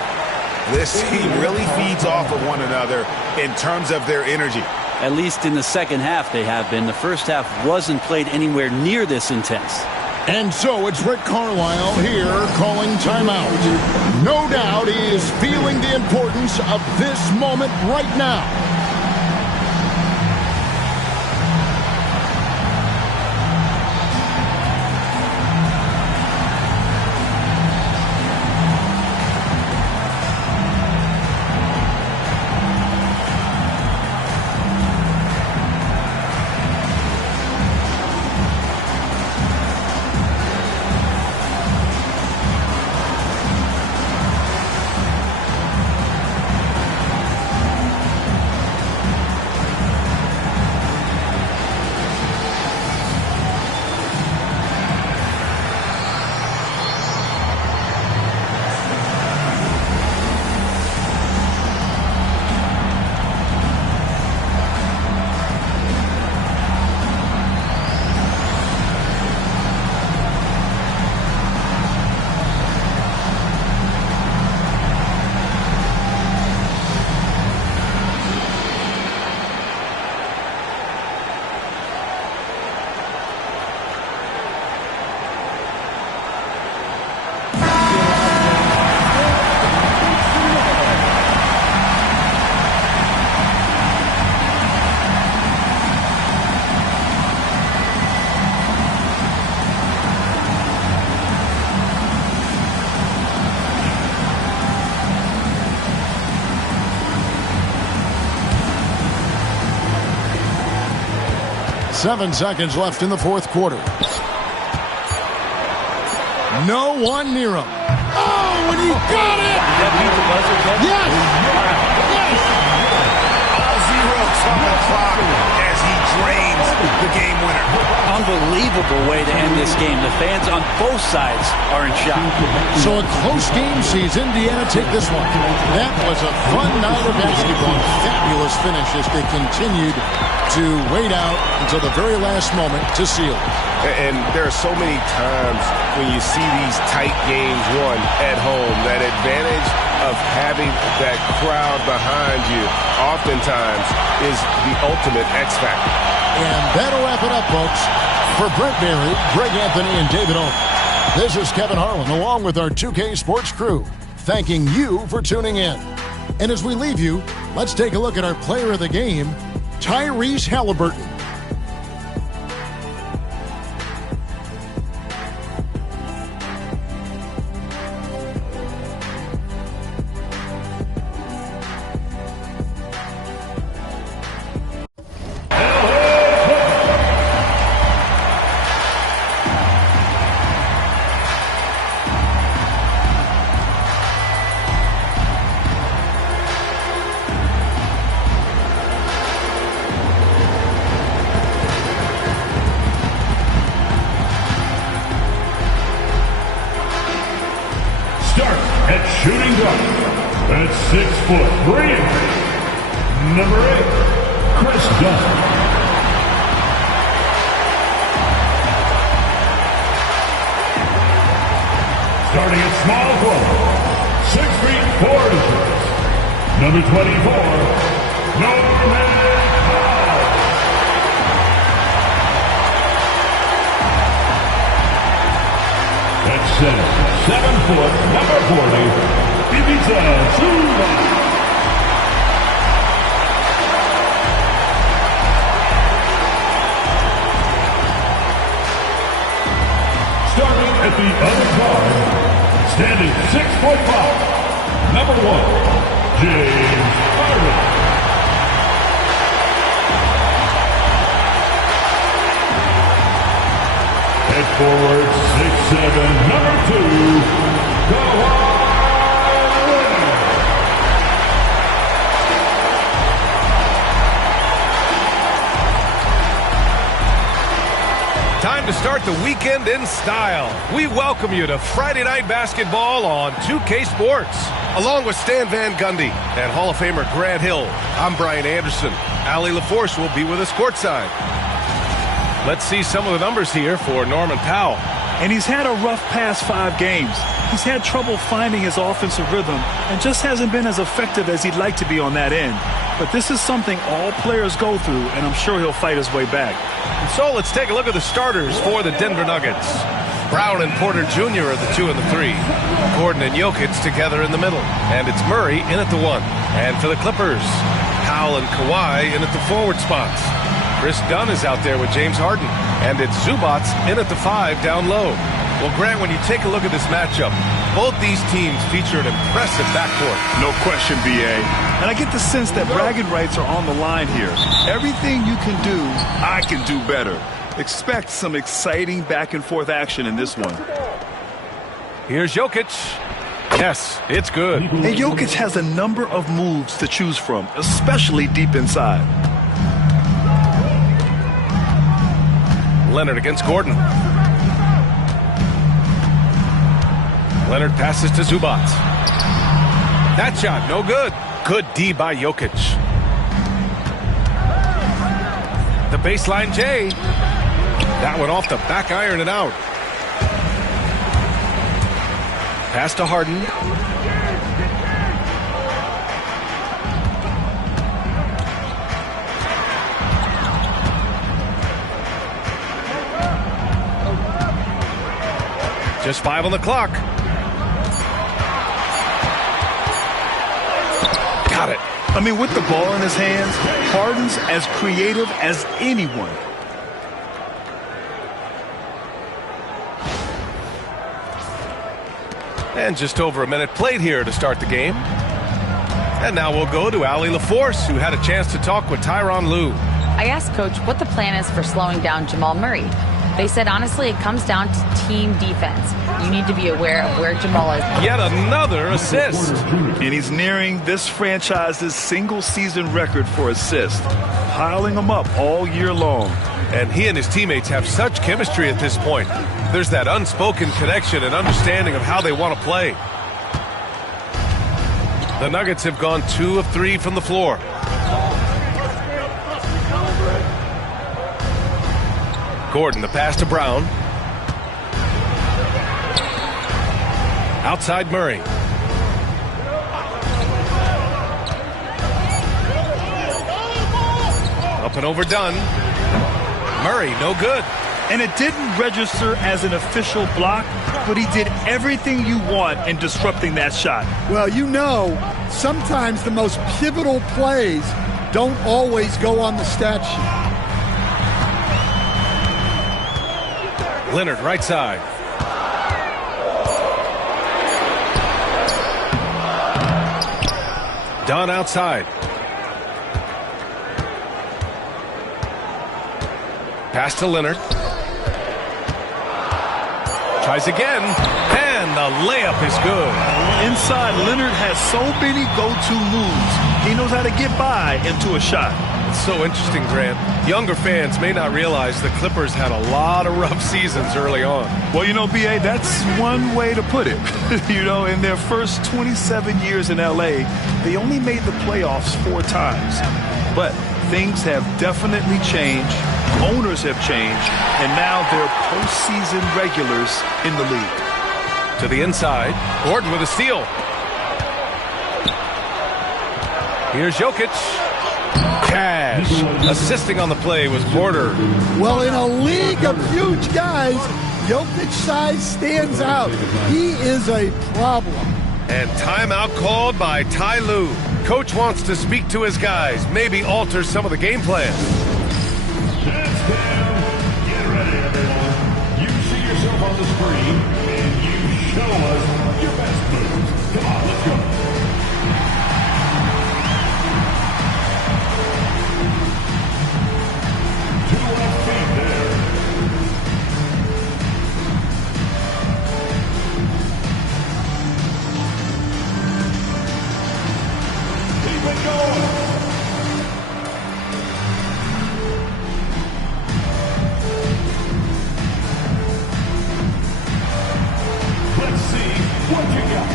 This team really feeds off of one another in terms of their energy. At least in the second half they have been. The first half wasn't played anywhere near this intense. And so it's Rick Carlisle here calling timeout. No doubt he is feeling the importance of this moment right now. Seven seconds left in the fourth quarter. No one near him. Oh, and he got it! Did that beat the buzzer, Kevin? Yes! Yes! All zeros on the clock as he drains the game winner. Unbelievable way to end this game. The fans on both sides are in shock. So a close game sees Indiana take this one. That was a fun night of basketball. Fabulous finish as they continued to wait out until the very last moment to seal it. And there are so many times when you see these tight games won at home, that advantage of having that crowd behind you oftentimes is the ultimate X factor. And that'll wrap it up, folks. For Brent Berry, Greg Anthony, and David Aldridge, this is Kevin Harlan along with our 2K Sports crew, thanking you for tuning in. And as we leave you, let's take a look at our player of the game, Tyrese Haliburton. foot 3 inches, number 8, Chris Dunn. Starting at small forward, 6 feet 4 inches, number 24, Norman Powell. At center, 7 foot, number 40, Ibiza Zubac. Starting at the other guard, standing 6'5", number 1, James Harden. At forward, 6'7", number 2, Kawhi Leonard. Time to start the weekend in style. We welcome you to Friday Night Basketball on 2K Sports. Along with Stan Van Gundy and Hall of Famer Grant Hill, I'm Brian Anderson. Allie LaForce will be with us courtside. Let's see some of the numbers here for Norman Powell. And he's had a rough past 5 games. He's had trouble finding his offensive rhythm and just hasn't been as effective as he'd like to be on that end. But this is something all players go through, and I'm sure he'll fight his way back. And so let's take a look at the starters for the Denver Nuggets. Brown and Porter Jr. are the 2 and the 3. Gordon and Jokic together in the middle. And it's Murray in at the 1. And for the Clippers, Powell and Kawhi in at the forward spots. Chris Dunn is out there with James Harden. And it's Zubac in at the 5 down low. Well, Grant, when you take a look at this matchup, both these teams feature an impressive backcourt. No question, B.A. And I get the sense that bragging rights are on the line here. Everything you can do, I can do better. Expect some exciting back-and-forth action in this one. Here's Jokic. Yes, it's good. And Jokic has a number of moves to choose from, especially deep inside. Leonard against Gordon. Leonard passes to Zubac. That shot, no good. Good D by Jokic. The baseline J. That one off the back iron and out. Pass to Harden. Just 5 on the clock. Got it. I mean, with the ball in his hands, Harden's as creative as anyone. And just over a minute played here to start the game. And now we'll go to Allie LaForce, who had a chance to talk with Tyronn Lue. I asked Coach what the plan is for slowing down Jamal Murray. They said, honestly, it comes down to team defense. You need to be aware of where Jamal is. Yet another assist. And he's nearing this franchise's single-season record for assists, piling them up all year long. And he and his teammates have such chemistry at this point. There's that unspoken connection and understanding of how they want to play. The Nuggets have gone 2 of 3 from the floor. Gordon, the pass to Brown. Outside Murray. Up and over Dunn. Murray, no good. And it didn't register as an official block, but he did everything you want in disrupting that shot. Well, you know, sometimes the most pivotal plays don't always go on the stat sheet. Leonard, right side. Dunn outside. Pass to Leonard. Tries again, and the layup is good. Inside, Leonard has so many go-to moves. He knows how to get by into a shot. It's so interesting, Grant. Younger fans may not realize the Clippers had a lot of rough seasons early on. Well, B.A., that's one way to put it. In their first 27 years in L.A., they only made the playoffs 4 times. But things have definitely changed. Owners have changed. And now they're postseason regulars in the league. To the inside. Gordon with a steal. Here's Jokic. Cash. Assisting on the play was Porter. Well, in a league of huge guys, Jokic's size stands out. He is a problem. And timeout called by Ty Lue. Coach wants to speak to his guys, maybe alter some of the game plan. Hands down. Get ready, everyone. You see yourself on the screen, and you show us your best moves. Come on, let's go. Let's see what you got.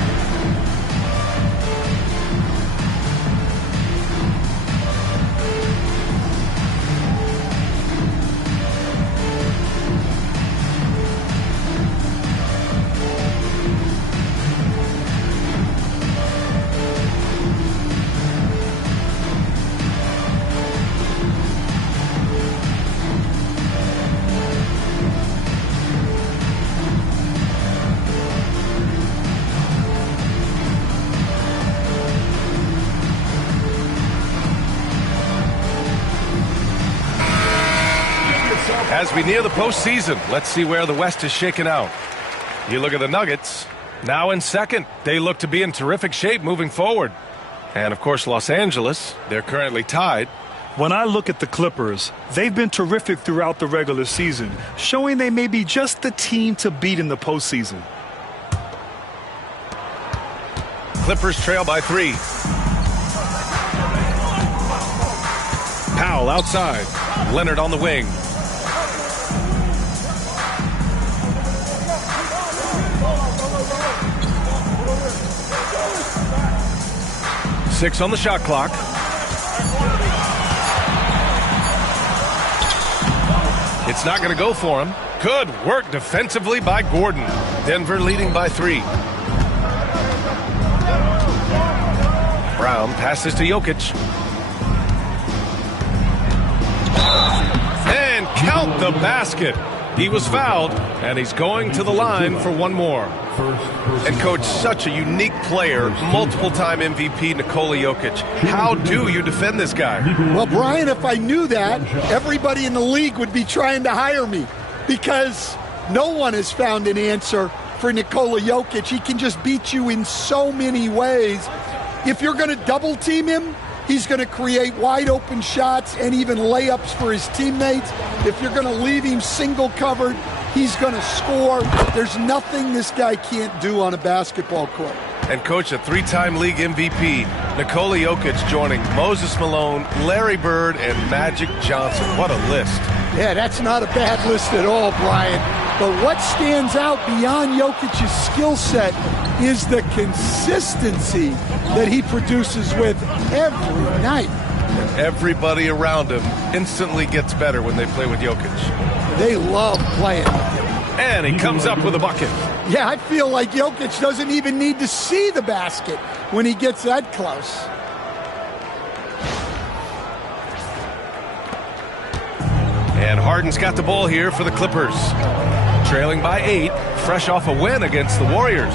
As we near the postseason, let's see where the West is shaken out. You look at the Nuggets, now in second. They look to be in terrific shape moving forward. And, of course, Los Angeles, they're currently tied. When I look at the Clippers, they've been terrific throughout the regular season, showing they may be just the team to beat in the postseason. Clippers trail by 3. Powell outside. Leonard on the wing. Six on the shot clock. It's not going to go for him. Good work defensively by Gordon. Denver leading by 3. Brown passes to Jokic. And count the basket. He was fouled, and he's going to the line for one more. And, Coach, such a unique player, multiple-time MVP Nikola Jokic. How do you defend this guy? Well, Brian, if I knew that, everybody in the league would be trying to hire me because no one has found an answer for Nikola Jokic. He can just beat you in so many ways. If you're going to double-team him, he's going to create wide-open shots and even layups for his teammates. If you're going to leave him single-covered, he's going to score. There's nothing this guy can't do on a basketball court. And, Coach, a 3-time league MVP, Nikola Jokic joining Moses Malone, Larry Bird, and Magic Johnson. What a list. Yeah, that's not a bad list at all, Brian. But what stands out beyond Jokic's skill set is the consistency that he produces with every night. And everybody around him instantly gets better when they play with Jokic. They love playing with him. And he comes up with a bucket. Yeah, I feel like Jokic doesn't even need to see the basket when he gets that close. And Harden's got the ball here for the Clippers. Trailing by 8, fresh off a win against the Warriors.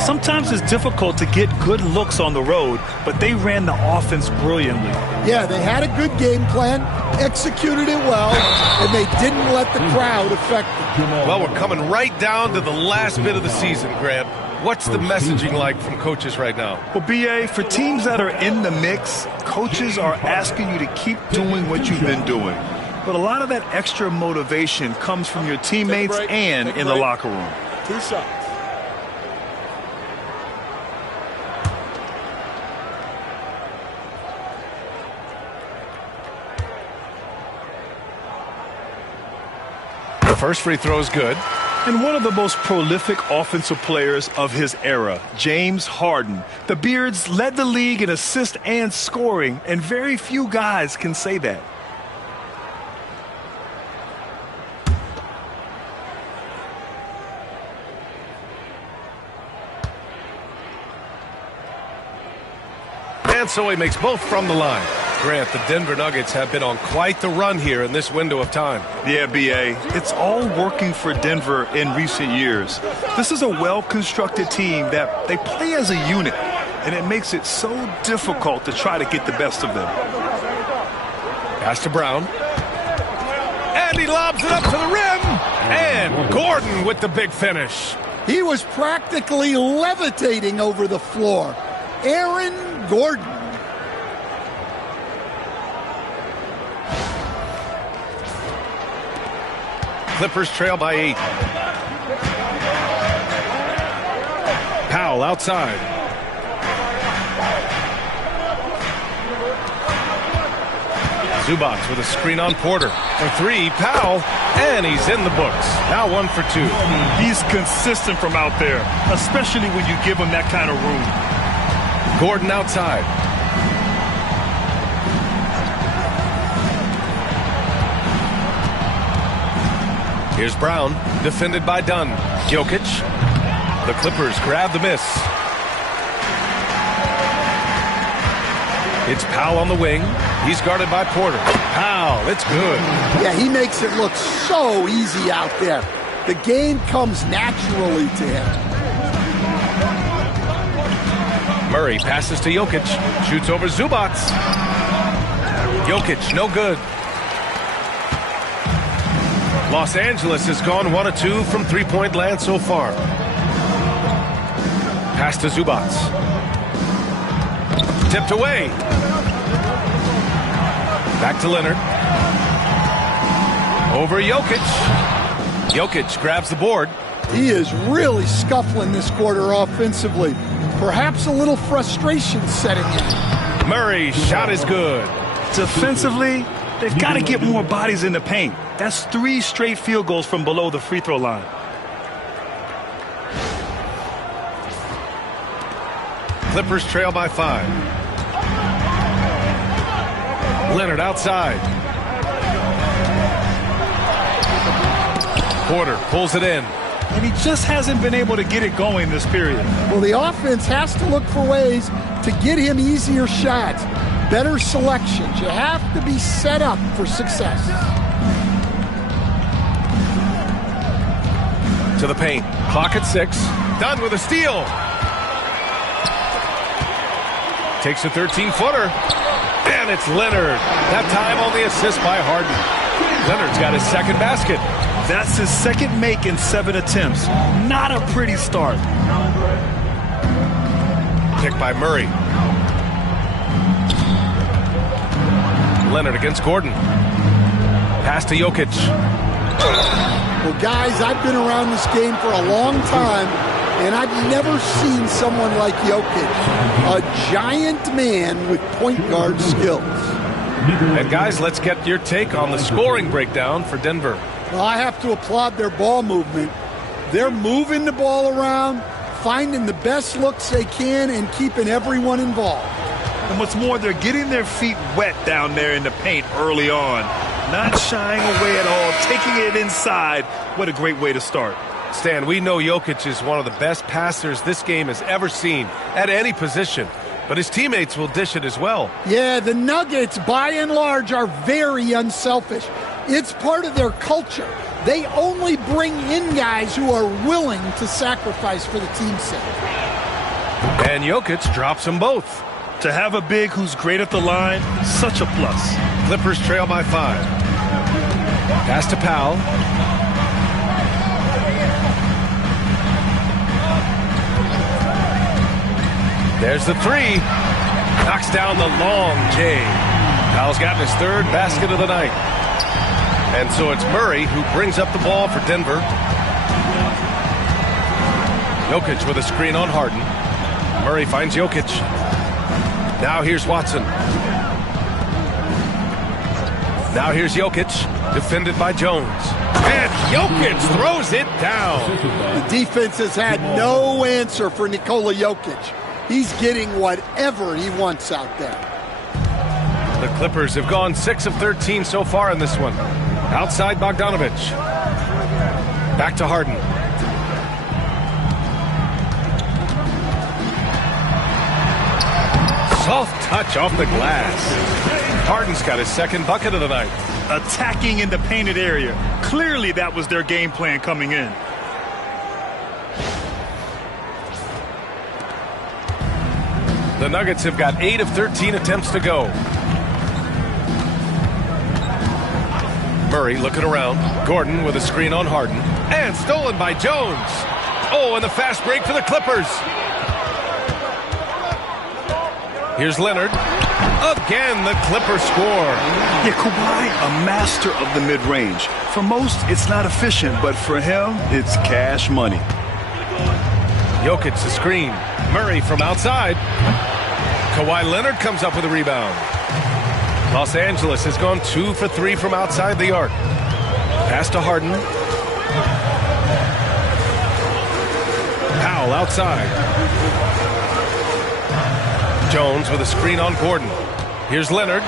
Sometimes it's difficult to get good looks on the road, but they ran the offense brilliantly. Yeah, they had a good game plan, executed it well, and they didn't let the crowd affect them. Well, we're coming right down to the last bit of the season, Grant. What's the messaging like from coaches right now? Well, B.A., for teams that are in the mix, coaches are asking you to keep doing what you've been doing. But a lot of that extra motivation comes from your teammates and in the locker room. 2 shots. first free throw is good. And one of the most prolific offensive players of his era, James Harden. The Beards led the league in assists and scoring, and very few guys can say that. And so he makes both from the line. Grant, the Denver Nuggets have been on quite the run here in this window of time. Yeah, B.A., it's all working for Denver in recent years. This is a well-constructed team that they play as a unit, and it makes it so difficult to try to get the best of them. Pass to Brown. And he lobs it up to the rim. And Gordon with the big finish. He was practically levitating over the floor. Aaron Gordon. Clippers trail by 8. Powell outside. Zubac with a screen on Porter. For 3, Powell, and he's in the books. Now 1 for 2. He's consistent from out there, especially when you give him that kind of room. Gordon outside. Here's Brown, defended by Dunn. Jokic. The Clippers grab the miss. It's Powell on the wing. He's guarded by Porter. Powell, it's good. Yeah, he makes it look so easy out there. The game comes naturally to him. Murray passes to Jokic. Shoots over Zubac. Jokic, no good. Los Angeles has gone 1 of 2 from three-point land so far. Pass to Zubac. Tipped away. Back to Leonard. Over Jokic. Jokic grabs the board. He is really scuffling this quarter offensively. Perhaps a little frustration setting in. Murray's shot is good. Defensively, they've got to get more bodies in the paint. That's 3 straight field goals from below the free throw line. Clippers trail by 5. Leonard outside. Porter pulls it in. And he just hasn't been able to get it going this period. Well, the offense has to look for ways to get him easier shots, better selections. You have to be set up for success. To the paint. Clock at 6. Dunn with a steal. Takes a 13-footer. And it's Leonard. That time on the assist by Harden. Leonard's got his second basket. That's his second make in 7 attempts. Not a pretty start. Picked by Murray. Leonard against Gordon. Pass to Jokic. Well, guys, I've been around this game for a long time, and I've never seen someone like Jokic. A giant man with point guard skills. And guys, let's get your take on the scoring breakdown for Denver. Well, I have to applaud their ball movement. They're moving the ball around, finding the best looks they can, and keeping everyone involved. And what's more, they're getting their feet wet down there in the paint early on. Not shying away at all, taking it inside. What a great way to start. Stan, we know Jokic is one of the best passers this game has ever seen at any position. But his teammates will dish it as well. Yeah, the Nuggets, by and large, are very unselfish. It's part of their culture. They only bring in guys who are willing to sacrifice for the team's sake. And Jokic drops them both. To have a big who's great at the line, such a plus. Clippers trail by 5. Pass to Powell. There's the 3. Knocks down the long J. Powell's gotten his 3rd basket of the night. And so it's Murray who brings up the ball for Denver. Jokic with a screen on Harden. Murray finds Jokic. Now here's Watson. Now here's Jokic, defended by Jones. And Jokic throws it down. The defense has had no answer for Nikola Jokic. He's getting whatever he wants out there. The Clippers have gone 6 of 13 so far in this one. Outside Bogdanovich. Back to Harden. Soft touch off the glass. Harden's got his second bucket of the night. Attacking in the painted area. Clearly that was their game plan coming in. The Nuggets have got 8 of 13 attempts to go. Murray looking around. Gordon with a screen on Harden. And stolen by Jones. Oh, and the fast break for the Clippers. Here's Leonard. Again, the Clippers score. Yeah, Kawhi, a master of the mid-range. For most, it's not efficient, but for him, it's cash money. Jokic the screen. Murray from outside. Kawhi Leonard comes up with a rebound. Los Angeles has gone 2 for 3 from outside the arc. Pass to Harden. Powell outside. Jones with a screen on Gordon. Here's Leonard.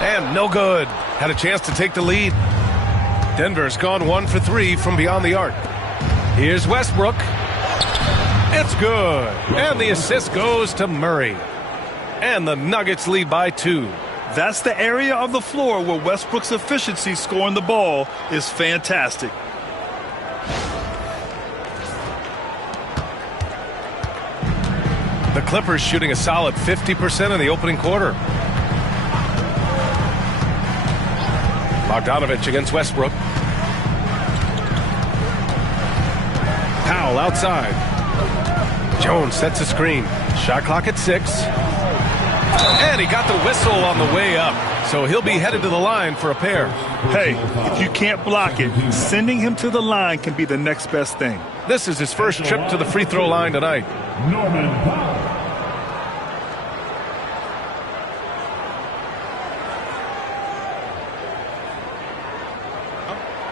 And no good. Had a chance to take the lead. Denver's gone 1 for 3 from beyond the arc. Here's Westbrook. It's good. And the assist goes to Murray. And the Nuggets lead by 2. That's the area of the floor where Westbrook's efficiency scoring the ball is fantastic. The Clippers shooting a solid 50% in the opening quarter. Bogdanovich against Westbrook. Powell outside. Jones sets a screen. Shot clock at 6. And he got the whistle on the way up. So he'll be headed to the line for a pair. Hey, if you can't block it, sending him to the line can be the next best thing. This is his first trip to the free throw line tonight. Norman Powell.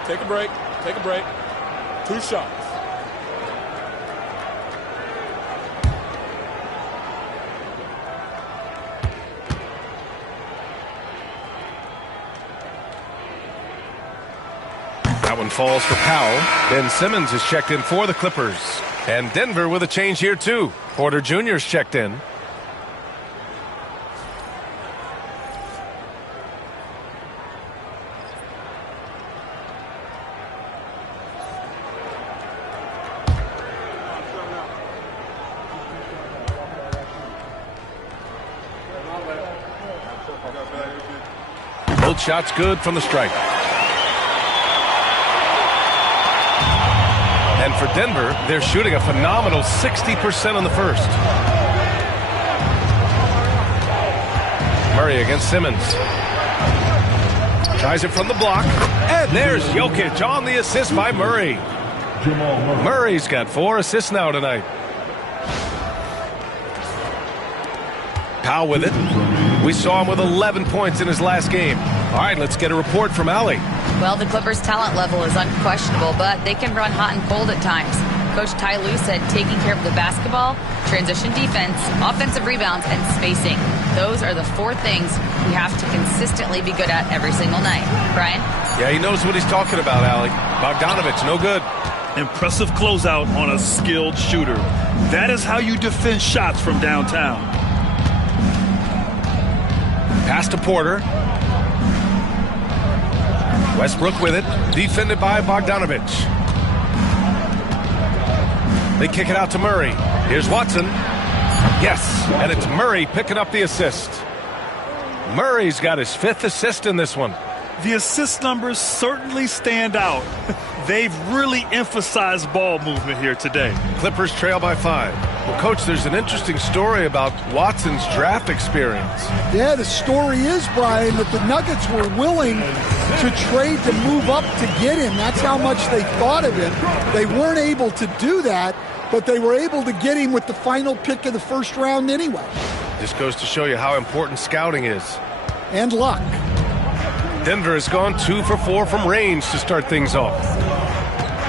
Take a break. Take a break. 2 shots. That one falls for Powell. Ben Simmons is checked in for the Clippers. And Denver with a change here too. Porter Jr. is checked in. Both shots good from the stripe. And for Denver, they're shooting a phenomenal 60% on the first. Murray against Simmons. Tries it from the block. And there's Jokic on the assist by Murray. Murray's got 4 assists now tonight. Powell with it. We saw him with 11 points in his last game. All right, let's get a report from Allie. Well, the Clippers' talent level is unquestionable, but they can run hot and cold at times. Coach Ty Lue said taking care of the basketball, transition defense, offensive rebounds, and spacing. Those are the 4 things we have to consistently be good at every single night. Brian? Yeah, he knows what he's talking about, Allie. Bogdanovich, no good. Impressive closeout on a skilled shooter. That is how you defend shots from downtown. Pass to Porter. Westbrook with it. Defended by Bogdanovich. They kick it out to Murray. Here's Watson. Yes, and it's Murray picking up the assist. Murray's got his 5th assist in this one. The assist numbers certainly stand out. They've really emphasized ball movement here today. Clippers trail by 5. Well, Coach, there's an interesting story about Watson's draft experience. Yeah, the story is, Brian, that the Nuggets were willing to trade to move up to get him. That's how much they thought of him. They weren't able to do that, but they were able to get him with the final pick of the first round anyway. This goes to show you how important scouting is. And luck. Denver has gone 2 for 4 from range to start things off.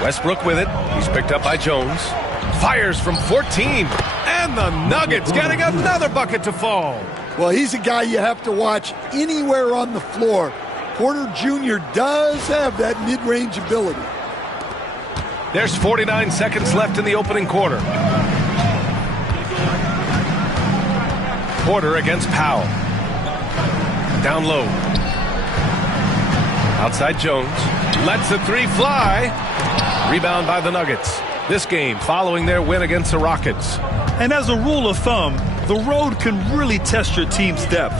Westbrook with it. He's picked up by Jones. Fires from 14. And the Nuggets getting another bucket to fall. Well, he's a guy you have to watch anywhere on the floor. Porter Jr. does have that mid-range ability. There's 49 seconds left in the opening quarter. Porter against Powell. Down low. Outside Jones. Lets the three fly. Rebound by the Nuggets. This game following their win against the Rockets. And as a rule of thumb, the road can really test your team's depth.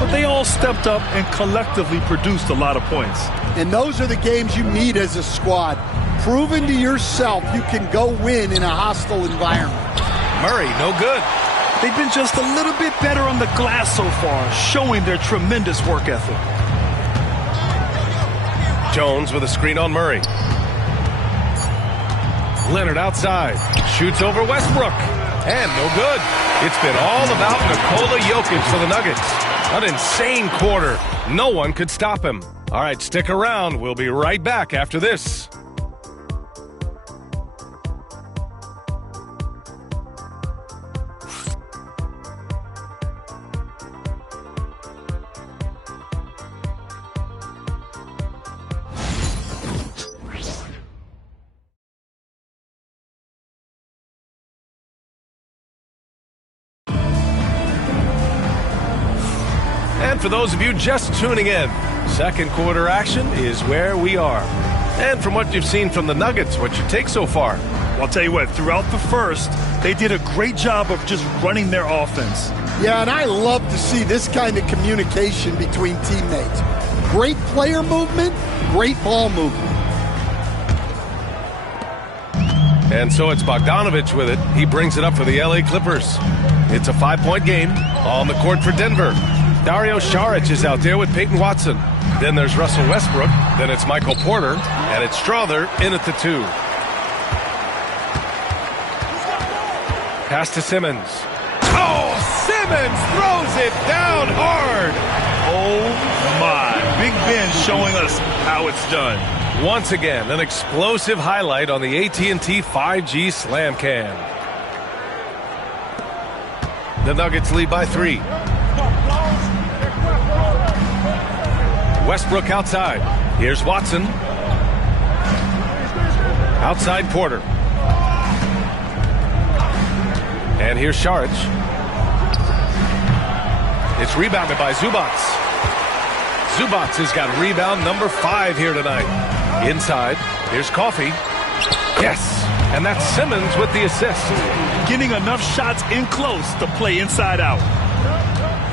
But they all stepped up and collectively produced a lot of points. And those are the games you need as a squad. Proving to yourself you can go win in a hostile environment. Murray, no good. They've been just a little bit better on the glass so far, showing their tremendous work ethic. Jones with a screen on Murray. Leonard outside. Shoots over Westbrook. And no good. It's been all about Nikola Jokic for the Nuggets. An insane quarter. No one could stop him. All right, stick around. We'll be right back after this. For those of you just tuning in, second quarter action is where we are. And from what you've seen from the Nuggets, what's your take so far? Well, I'll tell you what, throughout the first, they did a great job of just running their offense. Yeah, and I love to see this kind of communication between teammates. Great player movement, great ball movement. And so it's Bogdanovich with it. He brings it up for the LA Clippers. It's a 5-point game on the court for Denver. Dario Saric is out there with Peyton Watson. Then there's Russell Westbrook. Then it's Michael Porter. And it's Strother in at the 2. Pass to Simmons. Oh, Simmons throws it down hard. Oh, my. Big Ben showing us how it's done. Once again, an explosive highlight on the AT&T 5G Slam Cam. The Nuggets lead by 3. Westbrook outside. Here's Watson. Outside Porter. And here's Saric. It's rebounded by Zubac. Zubac has got rebound number 5 here tonight. Inside. Here's Coffey. Yes. And that's Simmons with the assist. Getting enough shots in close to play inside out.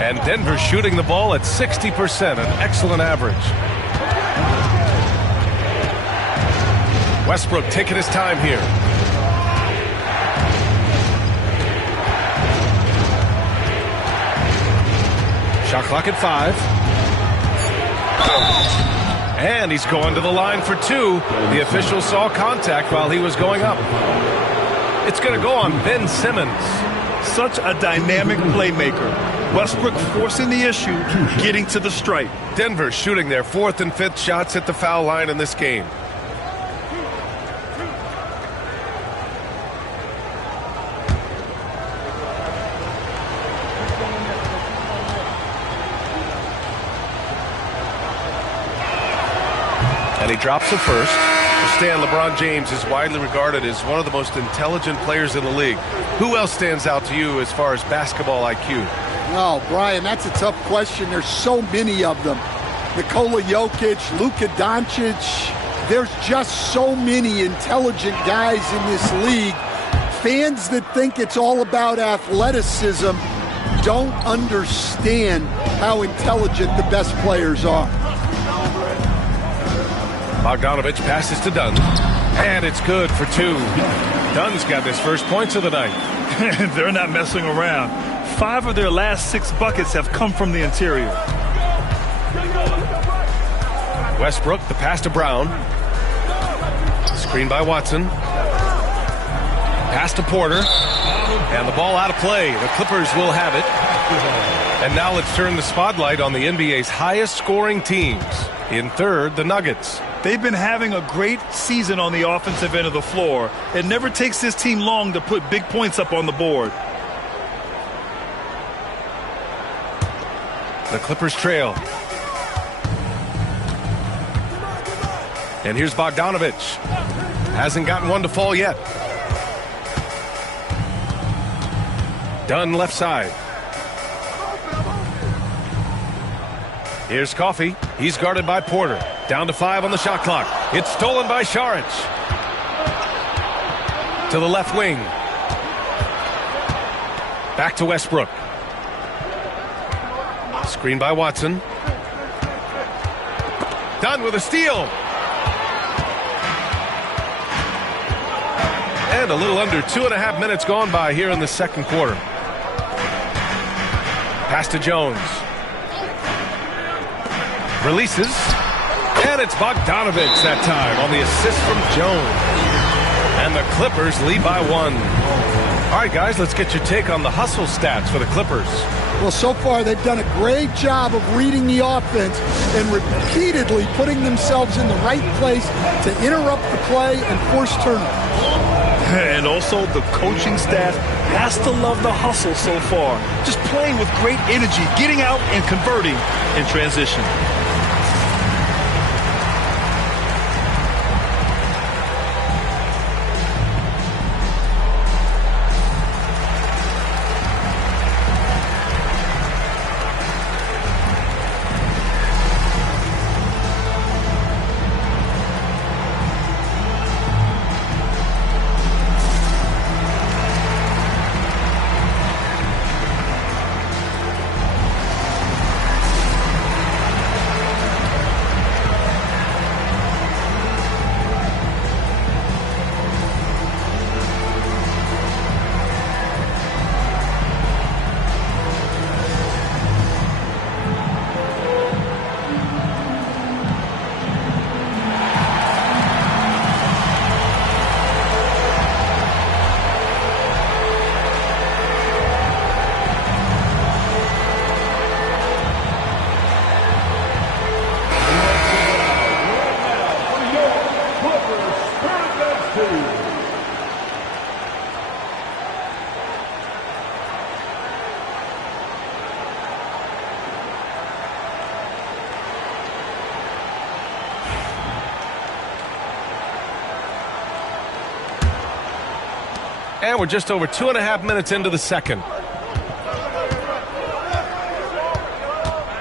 And Denver shooting the ball at 60%, an excellent average. Westbrook taking his time here. Shot clock at 5. And he's going to the line for 2. The official saw contact while he was going up. It's going to go on Ben Simmons. Such a dynamic playmaker. Westbrook forcing the issue, getting to the stripe. Denver shooting their 4th and 5th shots at the foul line in this game. And he drops it first. Stan, LeBron James is widely regarded as one of the most intelligent players in the league. Who else stands out to you as far as basketball IQ? Oh, Brian, that's a tough question. There's so many of them. Nikola Jokic, Luka Doncic. There's just so many intelligent guys in this league. Fans that think it's all about athleticism don't understand how intelligent the best players are. Bogdanovich passes to Dunn. And it's good for 2. Dunn's got his first points of the night. They're not messing around. 5 of their last 6 buckets have come from the interior. Westbrook, the pass to Brown. Screen by Watson. Pass to Porter. And the ball out of play. The Clippers will have it. And now let's turn the spotlight on the NBA's highest scoring teams. In third, the Nuggets. They've been having a great season on the offensive end of the floor. It never takes this team long to put big points up on the board. The Clippers trail. And here's Bogdanovich. Hasn't gotten one to fall yet. Dunn left side. Here's Coffey. He's guarded by Porter. Down to 5 on the shot clock. It's stolen by Saric. To the left wing. Back to Westbrook. Screen by Watson. Dunn with a steal. And a little under 2.5 minutes gone by here in the second quarter. Pass to Jones. Releases. And it's Bogdanovich that time on the assist from Jones. And the Clippers lead by 1. All right, guys, let's get your take on the hustle stats for the Clippers. Well, so far they've done a great job of reading the offense and repeatedly putting themselves in the right place to interrupt the play and force turnovers. And also the coaching staff has to love the hustle so far. Just playing with great energy, getting out and converting in transition. And we're just over 2.5 minutes into the second.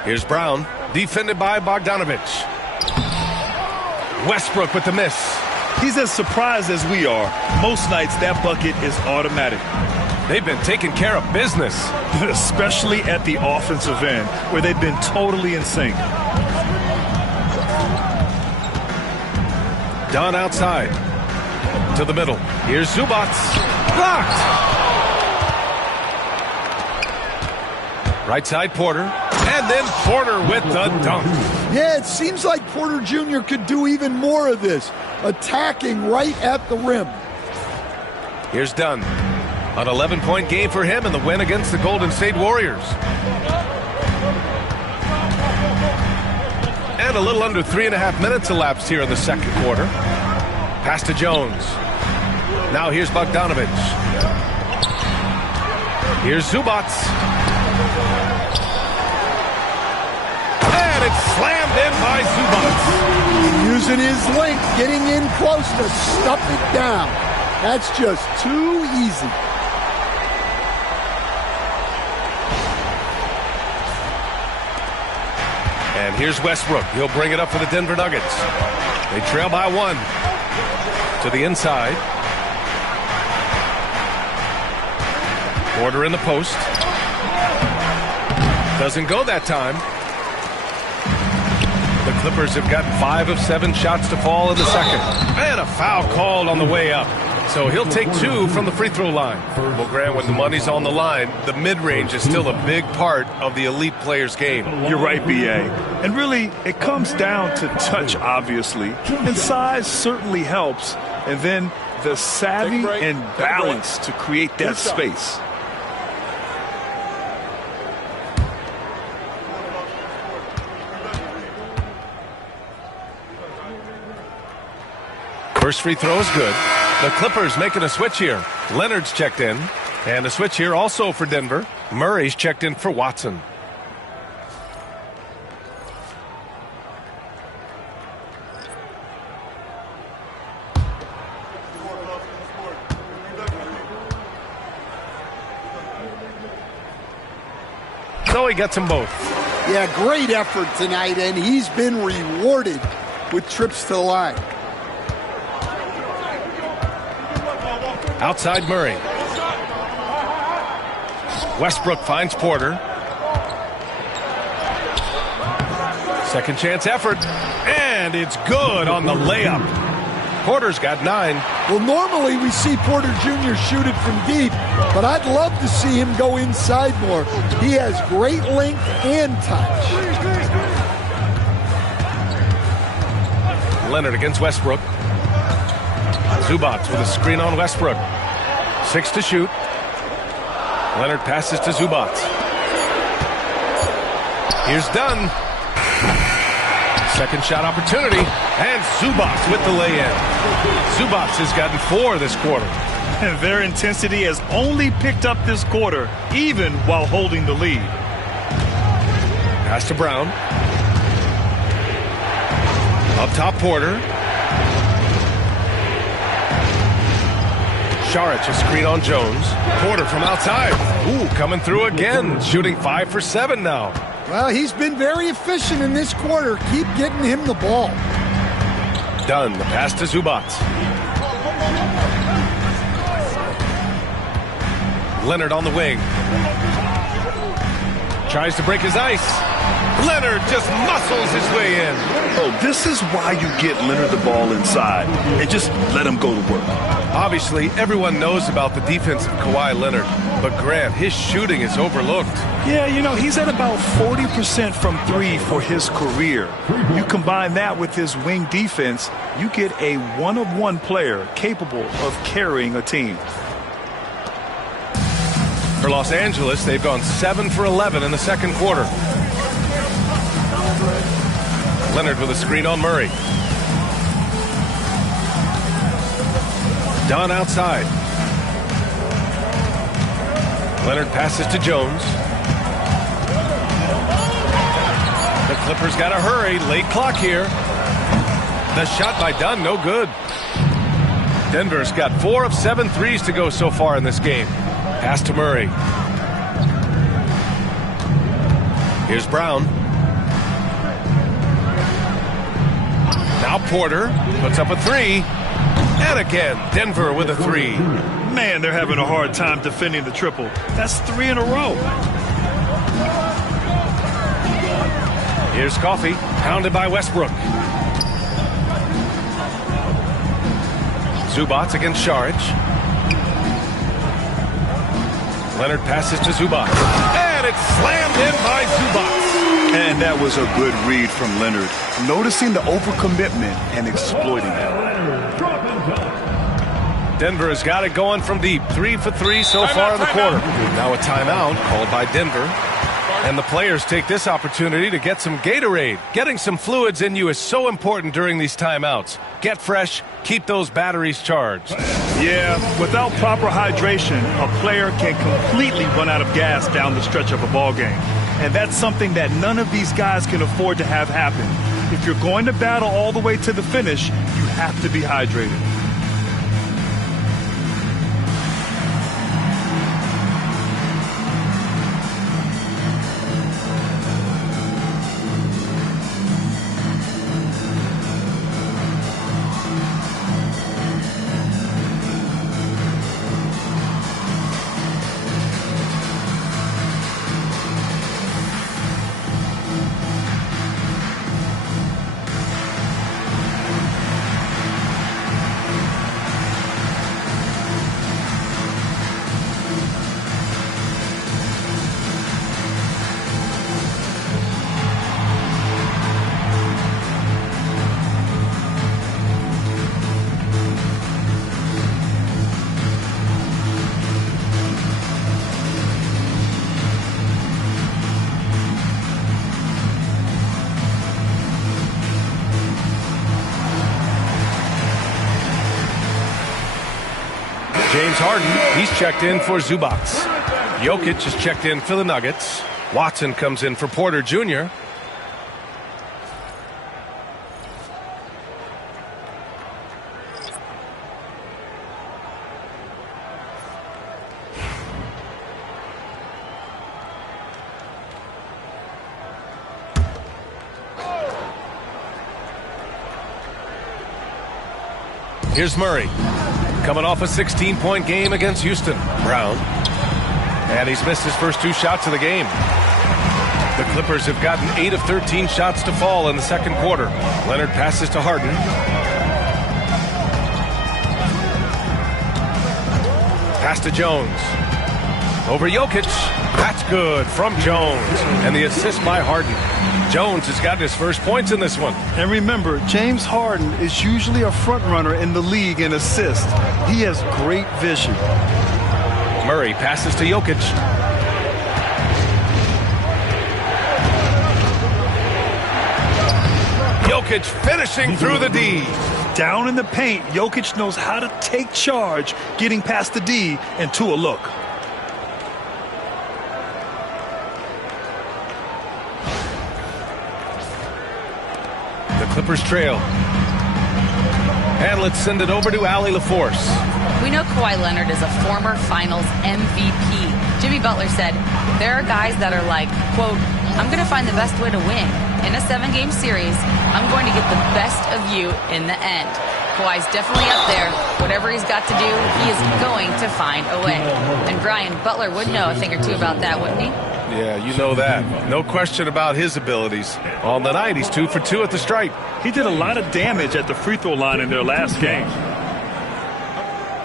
Here's Brown, defended by Bogdanovich. Westbrook with the miss. He's as surprised as we are. Most nights that bucket is automatic. They've been taking care of business. Especially at the offensive end, where they've been totally in sync. Dunn outside. To the middle. Here's Zubac. Blocked. Right side Porter. And then Porter with the dunk. Yeah, it seems like Porter Jr. could do even more of this. Attacking right at the rim. Here's Dunn. An 11-point game for him in the win against the Golden State Warriors. And a little under 3.5 minutes elapsed here in the second quarter. Pass to Jones. Now here's Bogdanovich. Here's Zubac. And it's slammed in by Zubac. Using his length, getting in close to stuff it down. That's just too easy. And here's Westbrook. He'll bring it up for the Denver Nuggets. They trail by 1. To the inside. Porter in the post. Doesn't go that time. The Clippers have gotten 5 of 7 shots to fall in the second. And a foul called on the way up. So he'll take 2 from the free throw line. Well, Grant, when the money's on the line, the mid-range is still a big part of the elite player's game. You're right, B.A. And really, it comes down to touch, obviously. And size certainly helps. And then the savvy and balance to create that space. First free throw is good. The Clippers making a switch here. Leonard's checked in. And a switch here also for Denver. Murray's checked in for Watson. So he gets them both. Yeah, great effort tonight, and he's been rewarded with trips to the line. Outside Murray. Westbrook finds Porter. Second chance effort, and it's good on the layup. Porter's got 9. Well, normally we see Porter Jr. shoot it from deep, but I'd love to see him go inside more. He has great length and touch. Leonard against Westbrook. Zubac with a screen on Westbrook. 6 to shoot. Leonard passes to Zubac. Here's Dunn. Second shot opportunity, and Zubac with the lay-in. Zubac has gotten 4 this quarter. And their intensity has only picked up this quarter, even while holding the lead. Pass to Brown. Up top, Porter. Šarić a screen on Jones. Porter from outside. Ooh, coming through again. Shooting 5 for 7 now. Well, he's been very efficient in this quarter. Keep getting him the ball. Dunn, the pass to Zubac. Leonard on the wing. Tries to break his ice. Leonard just muscles his way in. Oh, this is why you get Leonard the ball inside and just let him go to work. Obviously, everyone knows about the defense of Kawhi Leonard, but Grant, his shooting is overlooked. Yeah, you know, he's at about 40% from 3 for his career. You combine that with his wing defense, you get a one-of-one player capable of carrying a team. For Los Angeles, they've gone 7 for 11 in the second quarter. Leonard with a screen on Murray. Dunn outside. Leonard passes to Jones. The Clippers got to hurry. Late clock here. The shot by Dunn, no good. Denver's got 4 of 7 threes to go so far in this game. Pass to Murray. Here's Brown. Now Porter puts up a 3. And again, Denver with a 3. Man, they're having a hard time defending the triple. That's 3 in a row. Here's Coffey, pounded by Westbrook. Zubac against Šarić. Leonard passes to Zubac. And it's slammed in by Zubac. And that was a good read from Leonard, noticing the overcommitment and exploiting it. Denver has got it going from deep. 3 for 3 so far in the quarter. Now a timeout called by Denver. And the players take this opportunity to get some Gatorade. Getting some fluids in you is so important during these timeouts. Get fresh, keep those batteries charged. Yeah, without proper hydration, a player can completely run out of gas down the stretch of a ball game. And that's something that none of these guys can afford to have happen. If you're going to battle all the way to the finish, you have to be hydrated. James Harden, he's checked in for Zubac. Jokic is checked in for the Nuggets. Watson comes in for Porter Jr. Here's Murray, coming off a 16-point game against Houston. Brown, and he's missed his first 2 shots of the game. The Clippers have gotten 8 of 13 shots to fall in the second quarter. Leonard passes to Harden. Pass to Jones. Over Jokic. That's good from Jones. And the assist by Harden. Jones has gotten his first points in this one. And remember, James Harden is usually a front runner in the league in assists. He has great vision. Murray passes to Jokic. Jokic finishing through the D. Down in the paint, Jokic knows how to take charge, getting past the D and to a look. The Clippers trail. And let's send it over to Allie LaForce. We know Kawhi Leonard is a former Finals MVP. Jimmy Butler said, there are guys that are like, quote, I'm going to find the best way to win. In a 7-game series, I'm going to get the best of you in the end. Kawhi's definitely up there. Whatever he's got to do, he is going to find a way. And Brian, Butler would know a thing or two about that, wouldn't he? Yeah, you know that. No question about his abilities. On the night, he's 2 for 2 at the stripe. He did a lot of damage at the free throw line in their last game.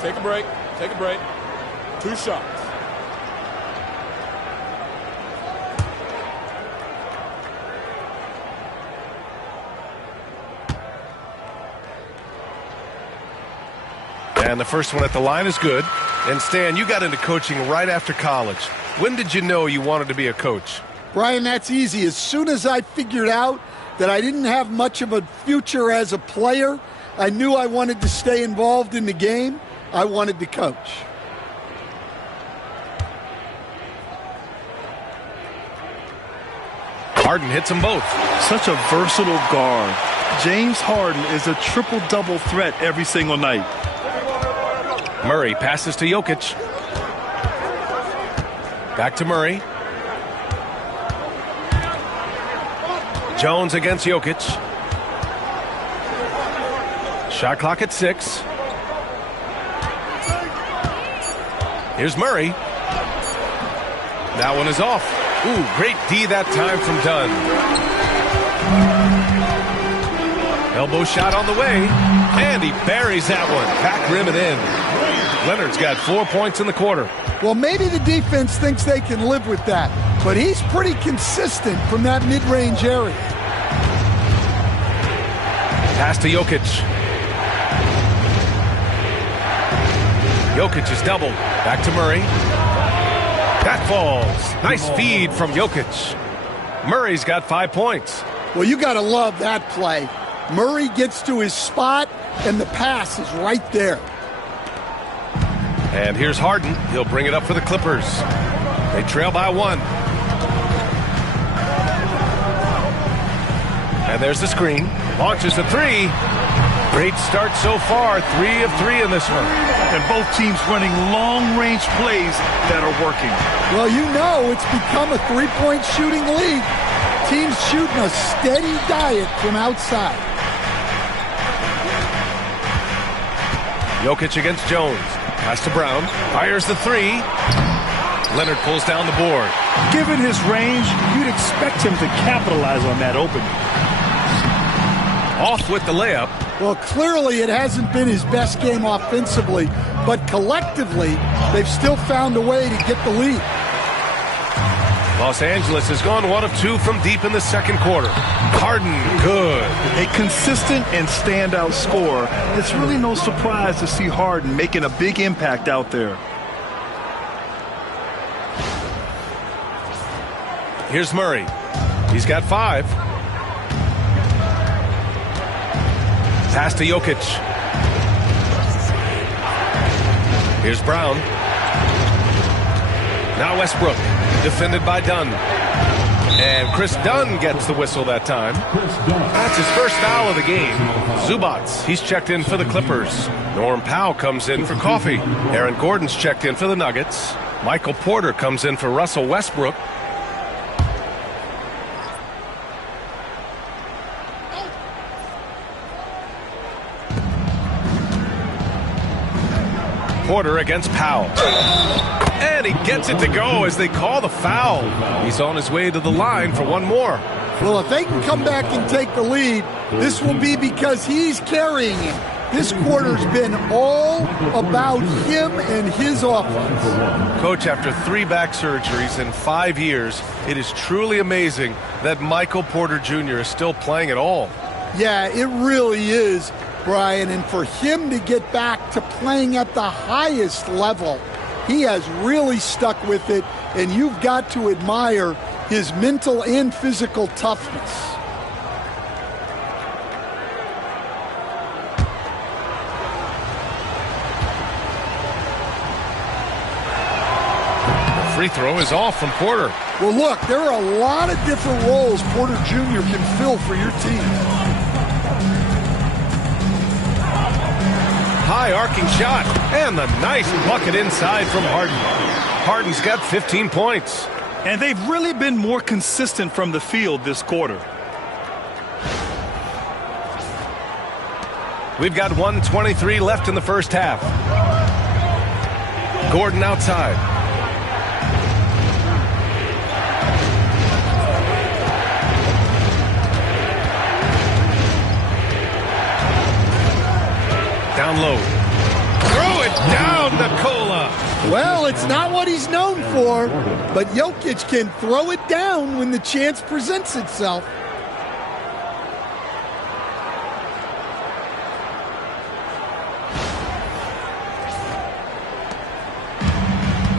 Take a break. Take a break. 2 shots. And the first one at the line is good. And Stan, you got into coaching right after college. When did you know you wanted to be a coach? Brian, that's easy. As soon as I figured out that I didn't have much of a future as a player, I knew I wanted to stay involved in the game. I wanted to coach. Harden hits them both. Such a versatile guard. James Harden is a triple-double threat every single night. Murray passes to Jokic. Back to Murray. Jones against Jokic. Shot clock at 6. Here's Murray. That one is off. Ooh, great D that time from Dunn. Elbow shot on the way. And he buries that one. Back rim and in. Leonard's got 4 points in the quarter. Well, maybe the defense thinks they can live with that, but he's pretty consistent from that mid-range area. Pass to Jokic. Jokic is doubled. Back to Murray. That falls. Nice feed from Jokic. Murray's got 5 points. Well, you got to love that play. Murray gets to his spot, and the pass is right there. And here's Harden. He'll bring it up for the Clippers. They trail by 1. And there's the screen. Launches the 3. Great start so far. 3 of 3 in this one. And both teams running long-range plays that are working. Well, you know it's become a three-point shooting league. Teams shooting a steady diet from outside. Jokic against Jones. Pass to Brown. Fires the 3. Leonard pulls down the board. Given his range, you'd expect him to capitalize on that opening. Off with the layup. Well, clearly it hasn't been his best game offensively, but collectively, they've still found a way to get the lead. Los Angeles has gone 1 of 2 from deep in the second quarter. Harden, good. A consistent and standout scorer. It's really no surprise to see Harden making a big impact out there. Here's Murray. He's got 5. Pass to Jokic. Here's Brown. Now Westbrook, defended by Dunn. And Chris Dunn gets the whistle that time. That's his first foul of the game. Zubats, he's checked in for the Clippers. Norm Powell comes in for Coffee. Aaron Gordon's checked in for the Nuggets. Michael Porter comes in for Russell Westbrook. Porter against Powell. And he gets it to go as they call the foul. He's on his way to the line for one more. Well, if they can come back and take the lead, this will be because he's carrying it. This quarter's been all about him and his offense. Coach, after 3 back surgeries in 5 years, it is truly amazing that Michael Porter Jr. is still playing at all. Yeah, it really is, Brian. And for him to get back to playing at the highest level, he has really stuck with it, and you've got to admire his mental and physical toughness. The free throw is off from Porter. Well, look, there are a lot of different roles Porter Jr. can fill for your team. High arcing shot, and the nice bucket inside from Harden. Harden's got 15 points. And they've really been more consistent from the field this quarter. We've got 1:23 left in the first half. Gordon outside. Down low. Throw it down to Cola. Well, it's not what he's known for, but Jokic can throw it down when the chance presents itself.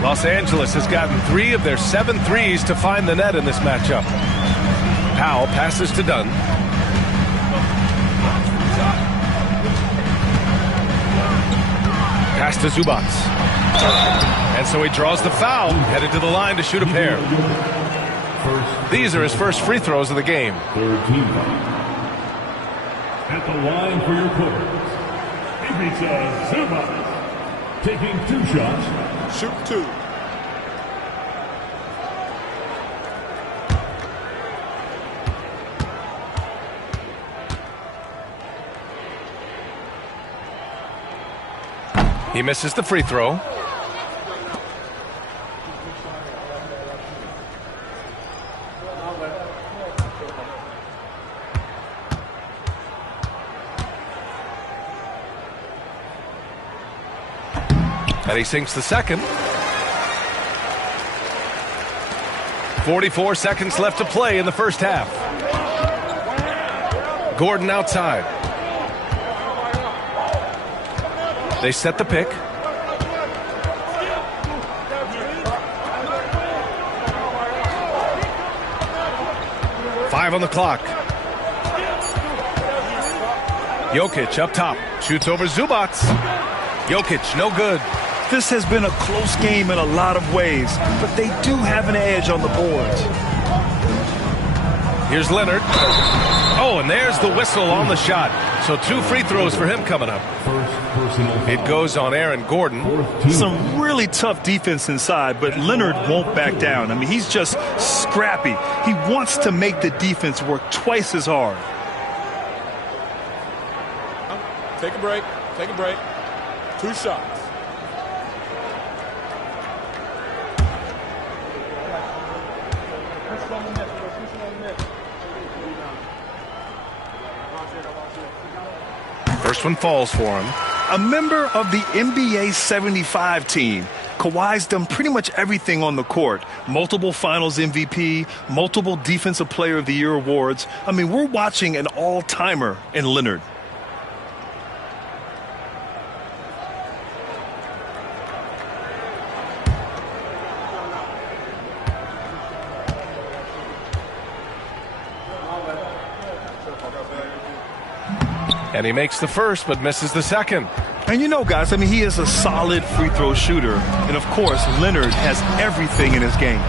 Los Angeles has gotten 3 of their 7 threes to find the net in this matchup. Powell passes to Dunn. Pass to Zubats. And so he draws the foul, headed to the line to shoot a pair. These are his first free throws of the game. Third team foul. At the line for your quarters, Ivica Zubats, taking 2 shots. Shoot 2. He misses the free throw. And he sinks the second. 44 seconds left to play in the first half. Gordon outside. They set the pick. Five on the clock. Jokic up top. Shoots over Zubats. Jokic, no good. This has been a close game in a lot of ways, but they do have an edge on the boards. Here's Leonard. Oh, and there's the whistle on the shot. So 2 free throws for him coming up. It goes on Aaron Gordon. Some really tough defense inside, but Leonard won't back down. I mean, he's just scrappy. He wants to make the defense work twice as hard. Take a break. Take a break. 2 shots. First one falls for him. A member of the NBA 75 team. Kawhi's done pretty much everything on the court. Multiple Finals MVP, multiple Defensive Player of the Year awards. I mean, we're watching an all-timer in Leonard. And he makes the first, but misses the second. And you know, guys, I mean, he is a solid free throw shooter. And, of course, Leonard has everything in his game.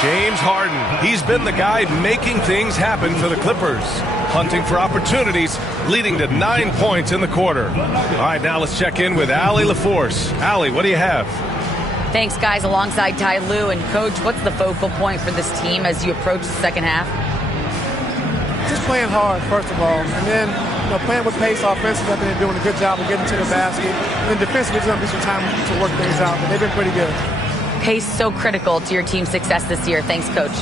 James Harden, he's been the guy making things happen for the Clippers. Hunting for opportunities, leading to 9 points in the quarter. All right, now let's check in with Allie LaForce. Allie, what do you have? Thanks, guys. Alongside Ty Lue and Coach, what's the focal point for this team as you approach the second half? Just playing hard, first of all, and then playing with pace offensively. I think they're doing a good job of getting to the basket. And then defensively, there's going to be some time to work things out, but they've been pretty good. Pace so critical to your team's success this year. Thanks, Coach.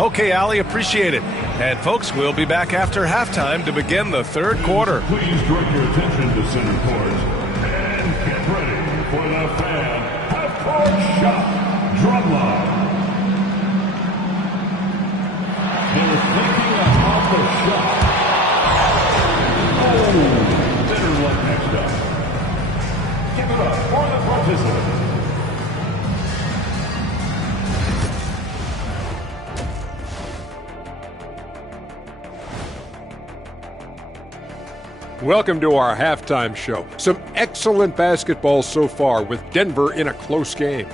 Okay, Allie, appreciate it. And, folks, we'll be back after halftime to begin the third quarter. Please direct your attention to center court and get ready for the fan half-court shot drumline. They're thinking about the shot. Oh, better luck next up. Give it up for the participant. Welcome to our halftime show. Some excellent basketball so far with Denver in a close game.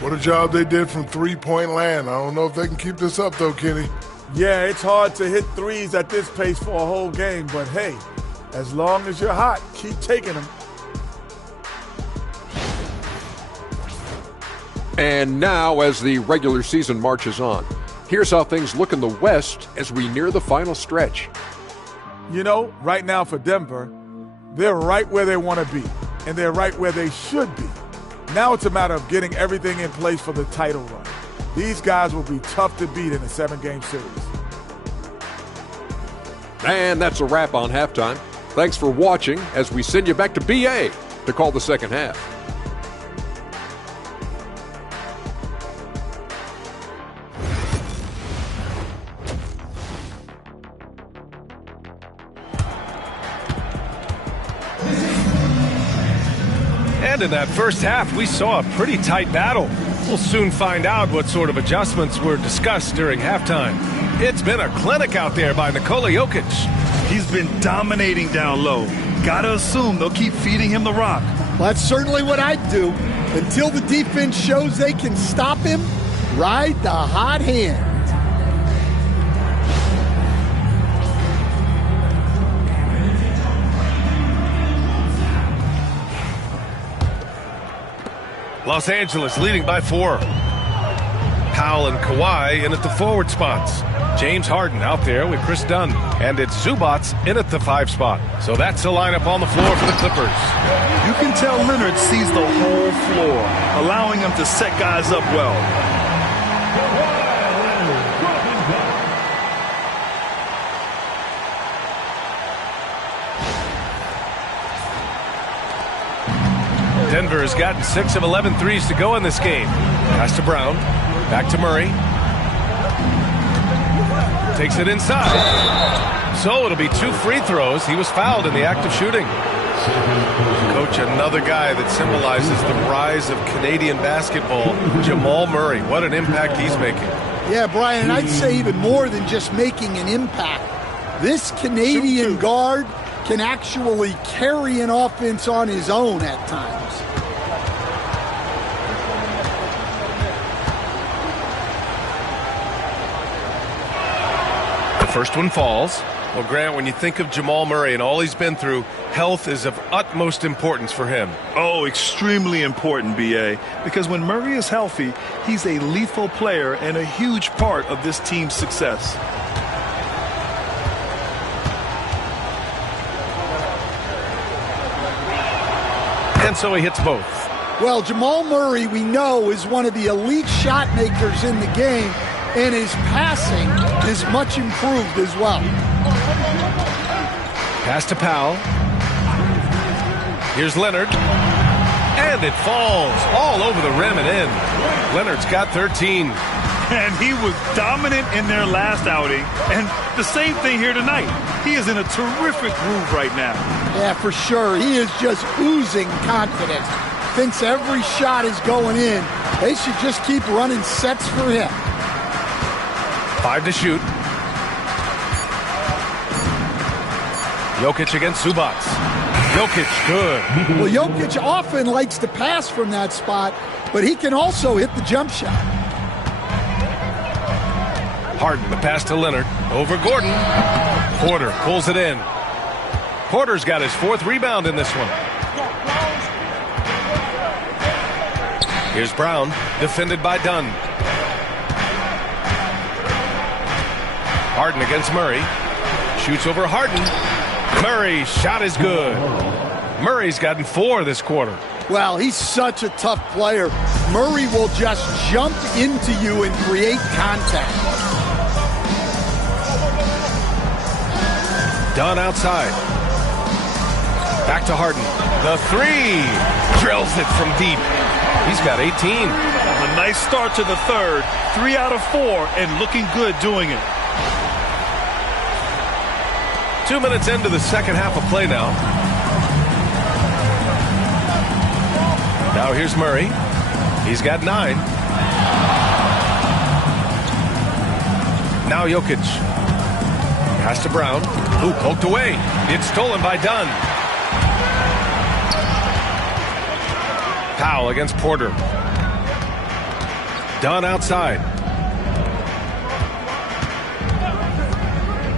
What a job they did from three-point land. I don't know if they can keep this up, though, Kenny. Yeah, it's hard to hit threes at this pace for a whole game, but hey, as long as you're hot, keep taking them. And now, as the regular season marches on, here's how things look in the West as we near the final stretch. You know, right now for Denver, they're right where they want to be, and they're right where they should be. Now it's a matter of getting everything in place for the title run. These guys will be tough to beat in a 7-game series. And that's a wrap on halftime. Thanks for watching as we send you back to BA to call the second half. And in that first half, we saw a pretty tight battle. We'll soon find out what sort of adjustments were discussed during halftime. It's been a clinic out there by Nikola Jokic. He's been dominating down low. Gotta assume they'll keep feeding him the rock. Well, that's certainly what I'd do. Until the defense shows they can stop him, ride the hot hand. Los Angeles leading by 4. Powell and Kawhi in at the forward spots. James Harden out there with Chris Dunn. And it's Zubats in at the 5 spot. So that's the lineup on the floor for the Clippers. You can tell Leonard sees the whole floor, allowing him to set guys up well. Denver has gotten 6 of 11 threes to go in this game. Pass to Brown. Back to Murray. Takes it inside. So it'll be 2 free throws. He was fouled in the act of shooting. Coach, another guy that symbolizes the rise of Canadian basketball, Jamal Murray. What an impact he's making. Yeah, Brian, and I'd say even more than just making an impact. This Canadian guard can actually carry an offense on his own at times. The first one falls. Well, Grant, when you think of Jamal Murray and all he's been through, health is of utmost importance for him. Oh, extremely important, B.A., because when Murray is healthy, he's a lethal player and a huge part of this team's success. And so he hits both. Well, Jamal Murray, we know, is one of the elite shot makers in the game, and his passing is much improved as well. Pass to Powell. Here's Leonard. And it falls all over the rim and in. Leonard's got 13. And he was dominant in their last outing. And the same thing here tonight. He is in a terrific groove right now. Yeah, for sure. He is just oozing confidence. Thinks every shot is going in. They should just keep running sets for him. 5 to shoot. Jokic against Zubac. Jokic, good. Well, Jokic often likes to pass from that spot, but he can also hit the jump shot. Harden, the pass to Leonard. Over Gordon. Porter pulls it in. Porter's got his 4th rebound in this one. Here's Brown, defended by Dunn. Harden against Murray. Shoots over Harden. Murray's shot is good. Murray's gotten 4 this quarter. Well, he's such a tough player. Murray will just jump into you and create contact. Dunn outside. Back to Harden. The 3. Drills it from deep. He's got 18. A nice start to the 3rd. 3 out of 4 and looking good doing it. 2 minutes into the second half of play now. Now here's Murray. He's got 9. Now Jokic. Pass to Brown, who poked away. It's stolen by Dunn. Powell against Porter. Dunn outside.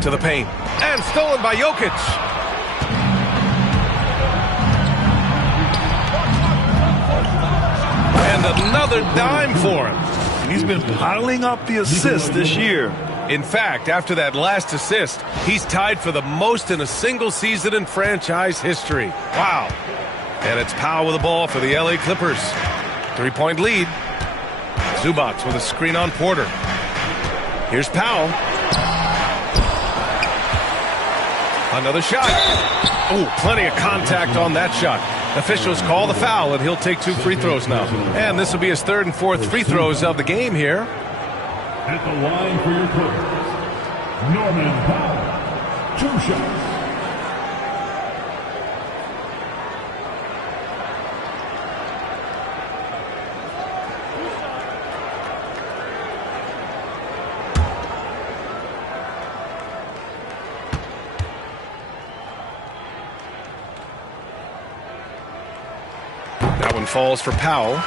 To the paint. And stolen by Jokic. And another dime for him. He's been piling up the assists this year. In fact, after that last assist, he's tied for the most in a single season in franchise history. Wow. And it's Powell with the ball for the LA Clippers. 3-point lead. Zubac with a screen on Porter. Here's Powell. Another shot. Oh, plenty of contact on that shot. Officials call the foul, and he'll take 2 free throws now. And this will be his 3rd and 4th free throws of the game here. At the line for your Clippers, Norman Powell, 2 shots. That one falls for Powell.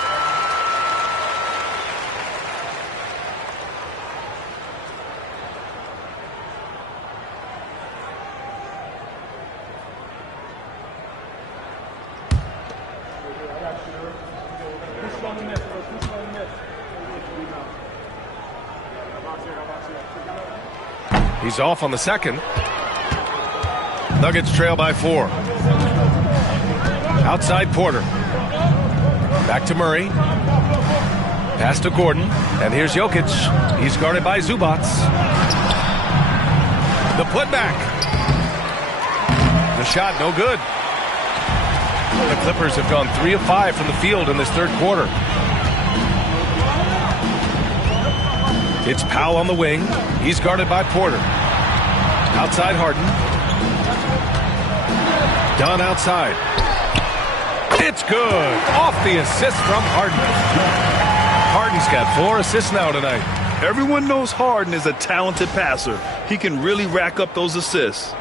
He's off on the second. Nuggets trail by 4. Outside Porter. Back to Murray. Pass to Gordon. And here's Jokic. He's guarded by Zubac. The putback. The shot, no good. The Clippers have gone 3 of 5 from the field in this 3rd quarter. It's Powell on the wing. He's guarded by Porter. Outside Harden. Dunn outside. It's good. Off the assist from Harden. Harden's got 4 assists now tonight. Everyone knows Harden is a talented passer. He can really rack up those assists.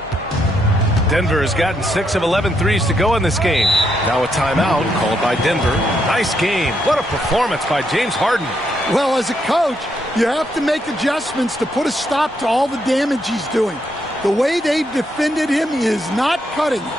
Denver has gotten 6 of 11 threes to go in this game. Now a timeout called by Denver. Nice game. What a performance by James Harden. Well, as a coach, you have to make adjustments to put a stop to all the damage he's doing. The way they've defended him is not cutting it.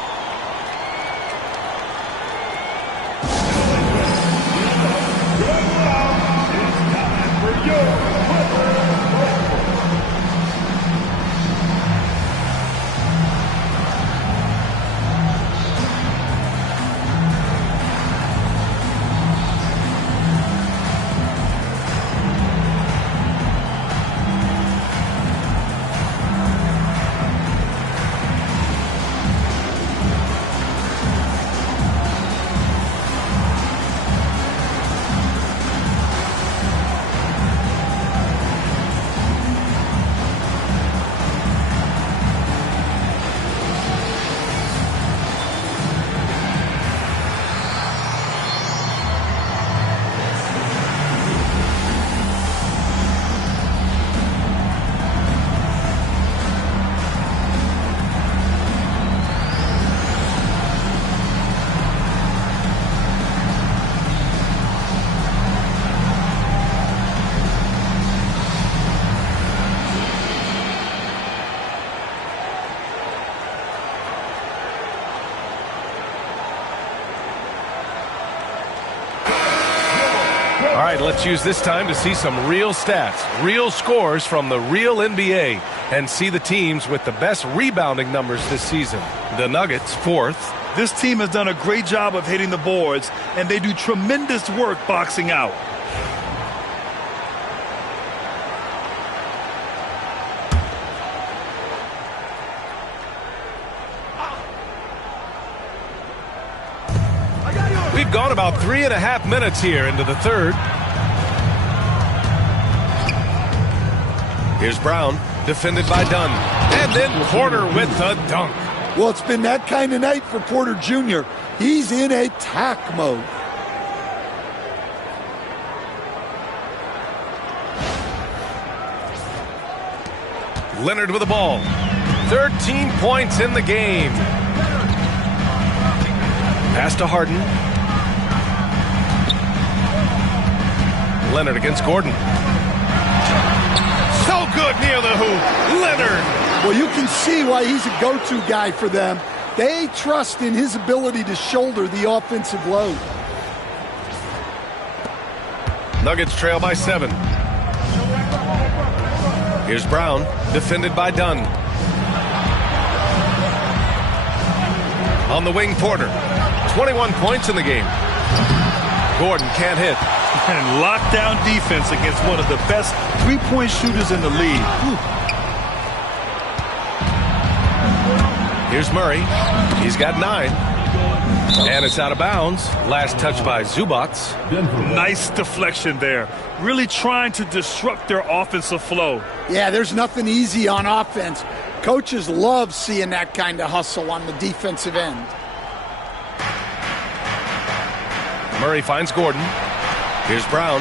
right, let's use this time to see some real stats, real scores from the real NBA, and see the teams with the best rebounding numbers this season. The Nuggets, 4th. This team has done a great job of hitting the boards, and they do tremendous work boxing out. We've gone about 3.5 minutes here into the third. Here's Brown, defended by Dunn. And then Porter with the dunk. Well, it's been that kind of night for Porter Jr. He's in attack mode. Leonard with the ball. 13 points in the game. Pass to Harden. Leonard against Gordon. So good near the hoop. Leonard. Well, you can see why he's a go-to guy for them. They trust in his ability to shoulder the offensive load. Nuggets trail by 7. Here's Brown, defended by Dunn. On the wing, Porter. 21 points in the game. Gordon can't hit. And lockdown defense against one of the best three-point shooters in the league. Whew. Here's Murray. He's got 9. And it's out of bounds. Last touch by Zubac. Nice deflection there. Really trying to disrupt their offensive flow. Yeah, there's nothing easy on offense. Coaches love seeing that kind of hustle on the defensive end. Murray finds Gordon. Here's Brown.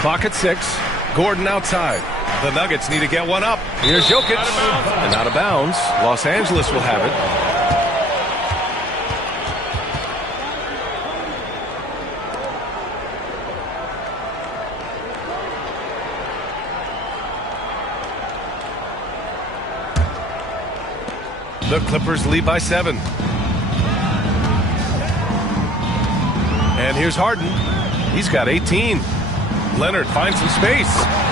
Clock at 6. Gordon outside. The Nuggets need to get one up. Here's Jokic. And out of bounds. Los Angeles will have it. The Clippers lead by 7. And here's Harden. He's got 18. Leonard finds some space.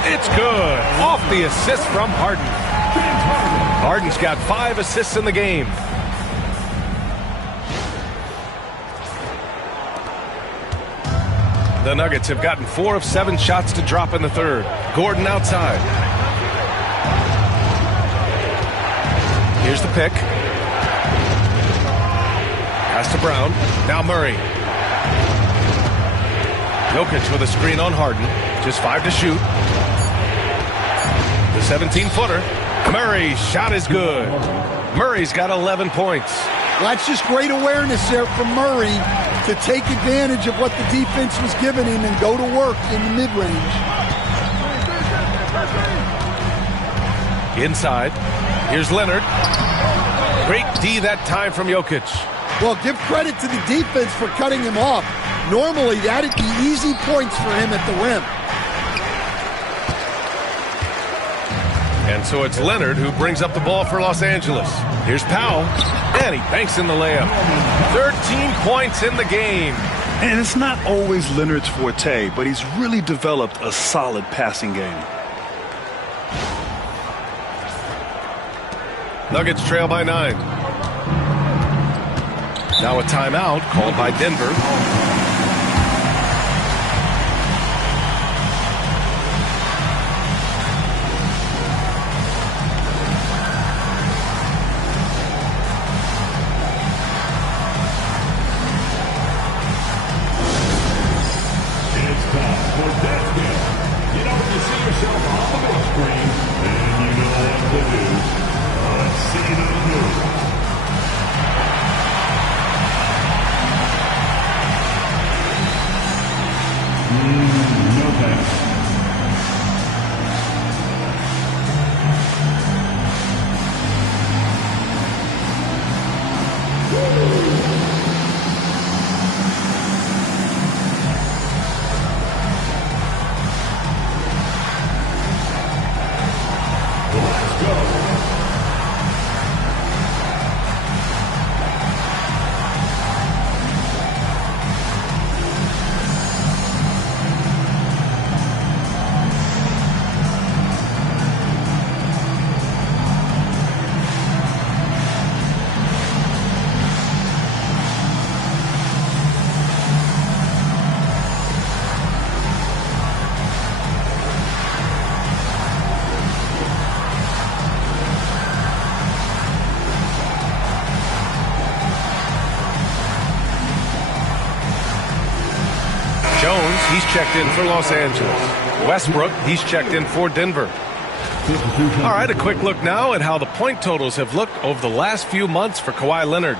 It's good. Off the assist from Harden. Harden's got 5 assists in the game. The Nuggets have gotten 4 of 7 shots to drop in the third. Gordon outside. Here's the pick. Pass to Brown. Now Murray. Jokic with a screen on Harden. Just 5 to shoot. The 17-footer. Murray's shot is good. Murray's got 11 points. Well, that's just great awareness there from Murray to take advantage of what the defense was giving him and go to work in the mid-range. Inside. Here's Leonard. Great D that time from Jokic. Well, give credit to the defense for cutting him off. Normally, that'd be easy points for him at the rim. And so it's Leonard who brings up the ball for Los Angeles. Here's Powell, and he banks in the layup. 13 points in the game. And it's not always Leonard's forte, but he's really developed a solid passing game. Nuggets trail by 9. Now a timeout called by Denver. Jones, he's checked in for Los Angeles. Westbrook, he's checked in for Denver. All right, a quick look now at how the point totals have looked over the last few months for Kawhi Leonard.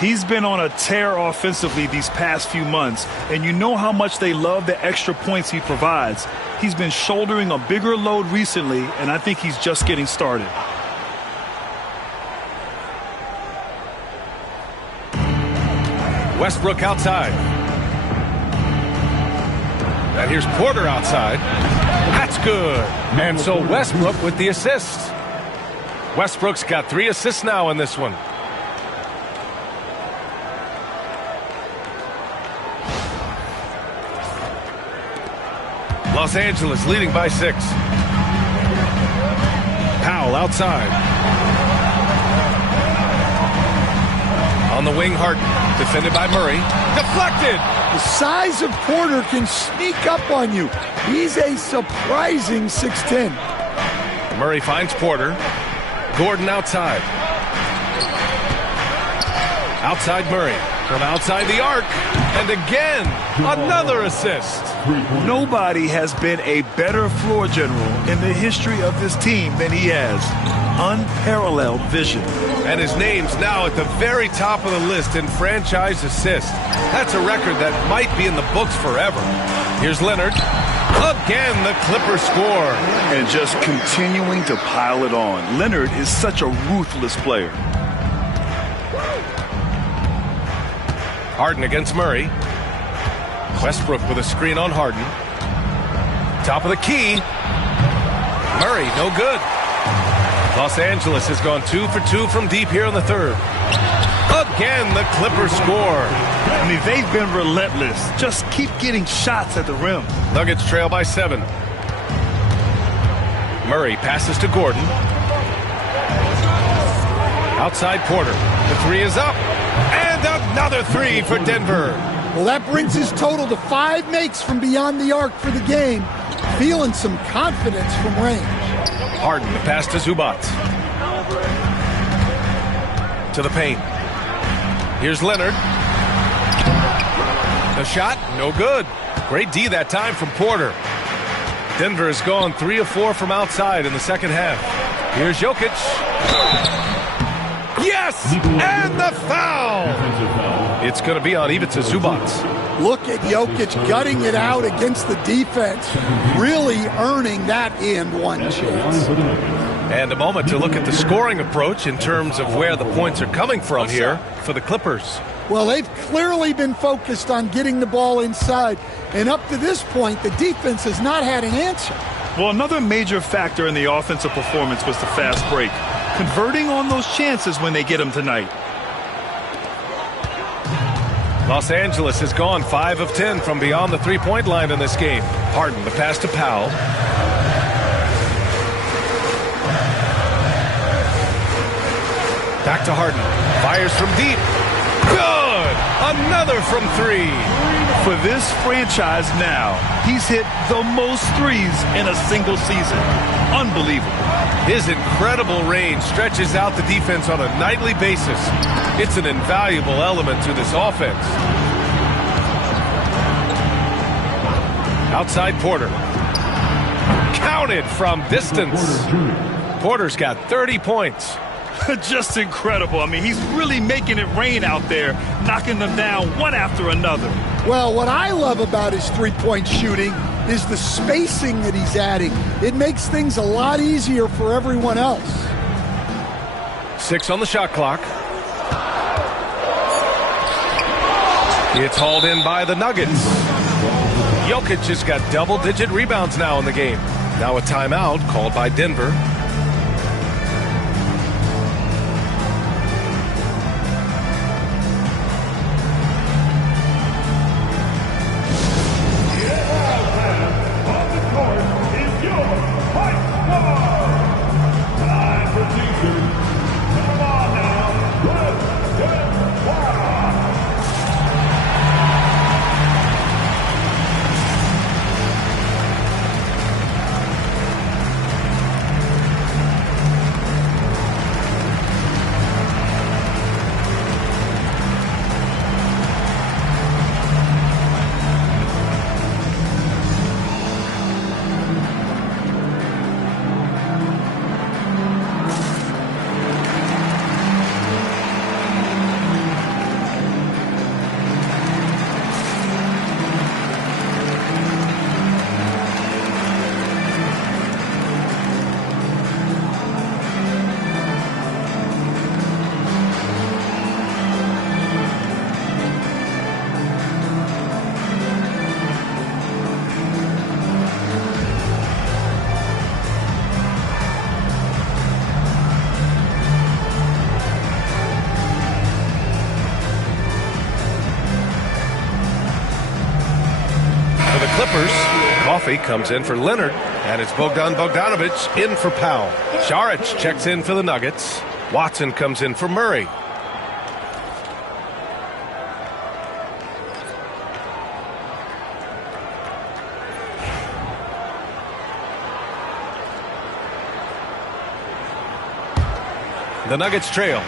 He's been on a tear offensively these past few months, and you know how much they love the extra points he provides. He's been shouldering a bigger load recently, and I think he's just getting started. Westbrook outside. And here's Porter outside. That's good. And so Westbrook with the assist. Westbrook's got 3 assists now in this one. Los Angeles leading by 6. Powell outside. On the wing, Harden. Defended by Murray. Deflected! The size of Porter can sneak up on you. He's a surprising 6'10". Murray finds Porter. Gordon outside. Outside Murray. From outside the arc. And again, another assist. Nobody has been a better floor general in the history of this team than he has. Unparalleled vision. And his name's now at the very top of the list in franchise assists. That's a record that might be in the books forever. Here's Leonard. Again, the Clippers score. And just continuing to pile it on. Leonard is such a ruthless player. Harden against Murray. Westbrook with a screen on Harden. Top of the key. Murray, no good. Los Angeles has gone 2 for 2 from deep here in the third. Again, the Clippers score. I mean, they've been relentless. Just keep getting shots at the rim. Nuggets trail by 7. Murray passes to Gordon. Outside Porter. The 3 is up. And another 3 for Denver. Well, that brings his total to 5 makes from beyond the arc for the game. Feeling some confidence from range. Harden, the pass to Zubac. To the paint. Here's Leonard. The shot, no good. Great D that time from Porter. Denver has gone 3 of 4 from outside in the second half. Here's Jokic. Yes! And the foul! It's going to be on Ivica Zubac. Look at Jokic gutting it out against the defense, really earning that and one chance. And a moment to look at the scoring approach in terms of where the points are coming from here for the Clippers. Well, they've clearly been focused on getting the ball inside, and up to this point, the defense has not had an answer. Well, another major factor in the offensive performance was the fast break, converting on those chances when they get them tonight. Los Angeles has gone 5 of 10 from beyond the three-point line in this game. Harden, the pass to Powell. Back to Harden. Fires from deep. Good! Another from 3. For this franchise now, he's hit the most threes in a single season. Unbelievable. His incredible range stretches out the defense on a nightly basis. It's an invaluable element to this offense. Outside Porter. Counted from distance. Porter's got 30 points. Just incredible. I mean, he's really making it rain out there, knocking them down one after another. Well, what I love about his three-point shooting is the spacing that he's adding. It makes things a lot easier for everyone else. 6 on the shot clock. It's hauled in by the Nuggets. Jokic has got double-digit rebounds now in the game. Now a timeout called by Denver. the Clippers, Coffey comes in for Leonard, and it's Bogdan Bogdanovic in for Powell. Saric checks in for the Nuggets. Watson comes in for Murray. The Nuggets trail.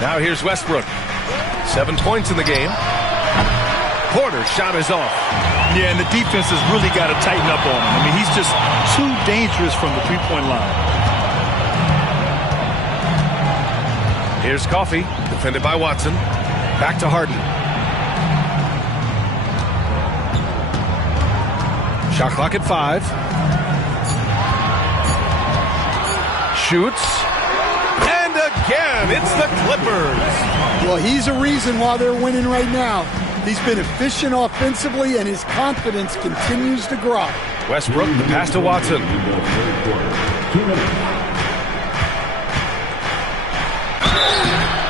Now here's Westbrook. 7 points in the game. Porter's shot is off. Yeah, and the defense has really got to tighten up on him. I mean, he's just too dangerous from the three-point line. Here's Coffey, defended by Watson. Back to Harden. Shot clock at 5. Shoots. And again, it's the Clippers. Well, he's a reason why they're winning right now. He's been efficient offensively, and his confidence continues to grow. Westbrook, the pass to Watson.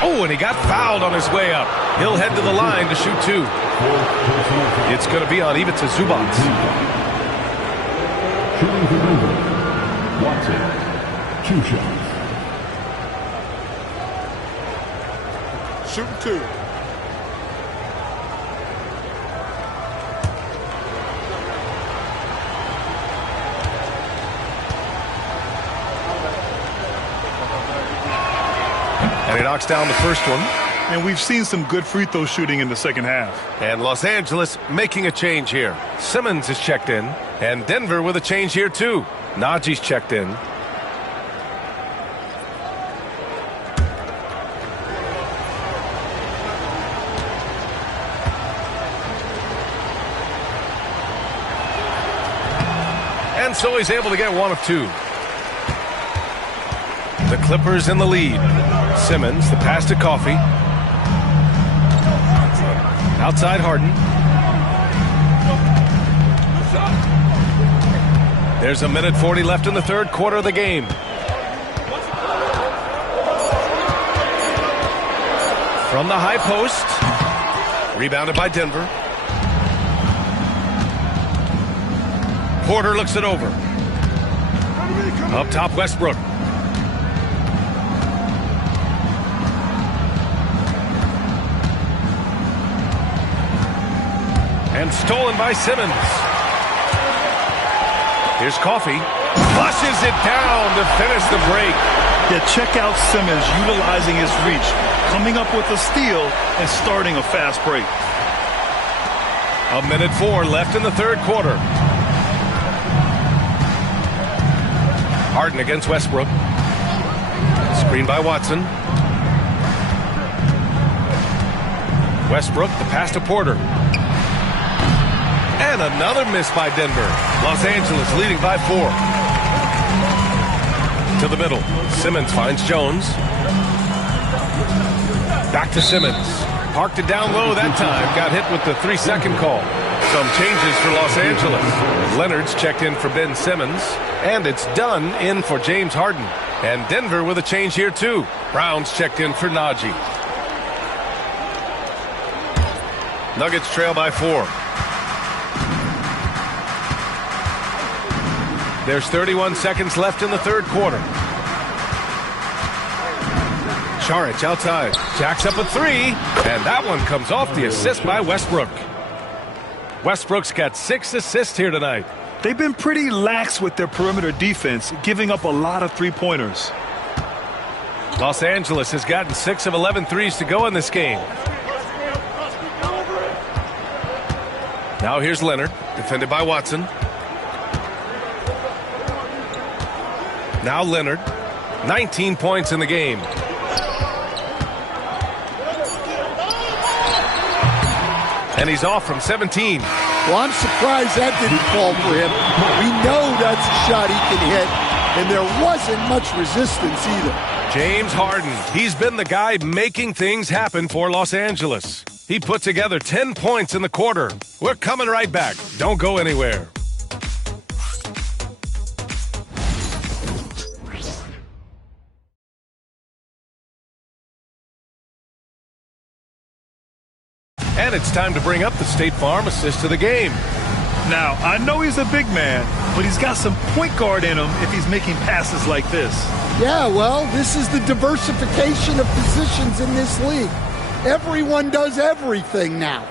Oh, and he got fouled on his way up. He'll head to the line to shoot 2. It's going to be on Ivica Zubac. Watson. 2 shots. Shooting 2. And he knocks down the first one. And we've seen some good free throw shooting in the second half. And Los Angeles making a change here. Simmons is checked in. And Denver with a change here too. Najee's checked in. And so he's able to get 1 of 2. The Clippers in the lead. Simmons, the pass to Coffey. Outside Harden. There's 1:40 left in the third quarter of the game. From the high post. Rebounded by Denver. Porter looks it over. Up top, Westbrook. And stolen by Simmons. Here's Coffey. Flushes it down to finish the break. Yeah, check out Simmons utilizing his reach, coming up with a steal and starting a fast break. 1:04 left in the third quarter. Harden against Westbrook. Screen by Watson. Westbrook, the pass to Porter. And another miss by Denver. Los Angeles leading by 4. To the middle. Simmons finds Jones. Back to Simmons. Parked it down low that time. Got hit with the 3-second call. Some changes for Los Angeles. Leonard's checked in for Ben Simmons. And it's Dunn in for James Harden. And Denver with a change here too. Brown's checked in for Najee. Nuggets trail by 4. There's 31 seconds left in the third quarter. Saric outside. Jacks up a 3. And that one comes off the assist by Westbrook. Westbrook's got 6 assists here tonight. They've been pretty lax with their perimeter defense, giving up a lot of three-pointers. Los Angeles has gotten 6 of 11 threes to go in this game. Now here's Leonard, defended by Watson. Now Leonard, 19 points in the game. And he's off from 17. Well, I'm surprised that didn't fall for him. We know that's a shot he can hit, and there wasn't much resistance either. James Harden, he's been the guy making things happen for Los Angeles. He put together 10 points in the quarter. We're coming right back. Don't go anywhere. And it's time to bring up the State Farm assist to the game. Now, I know he's a big man, but he's got some point guard in him if he's making passes like this. Yeah, well, this is the diversification of positions in this league. Everyone does everything now.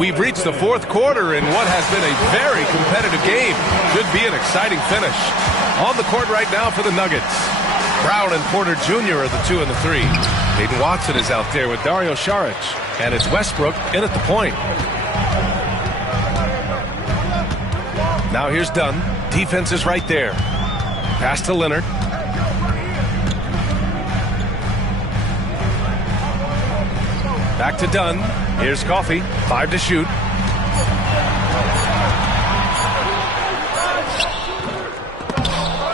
We've reached the fourth quarter in what has been a very competitive game. Should be an exciting finish. On the court right now for the Nuggets. Brown and Porter Jr. are the 2 and the 3. Hayden Watson is out there with Dario Saric. And it's Westbrook in at the point. Now here's Dunn. Defense is right there. Pass to Leonard. Back to Dunn. Here's Coffey. 5 to shoot.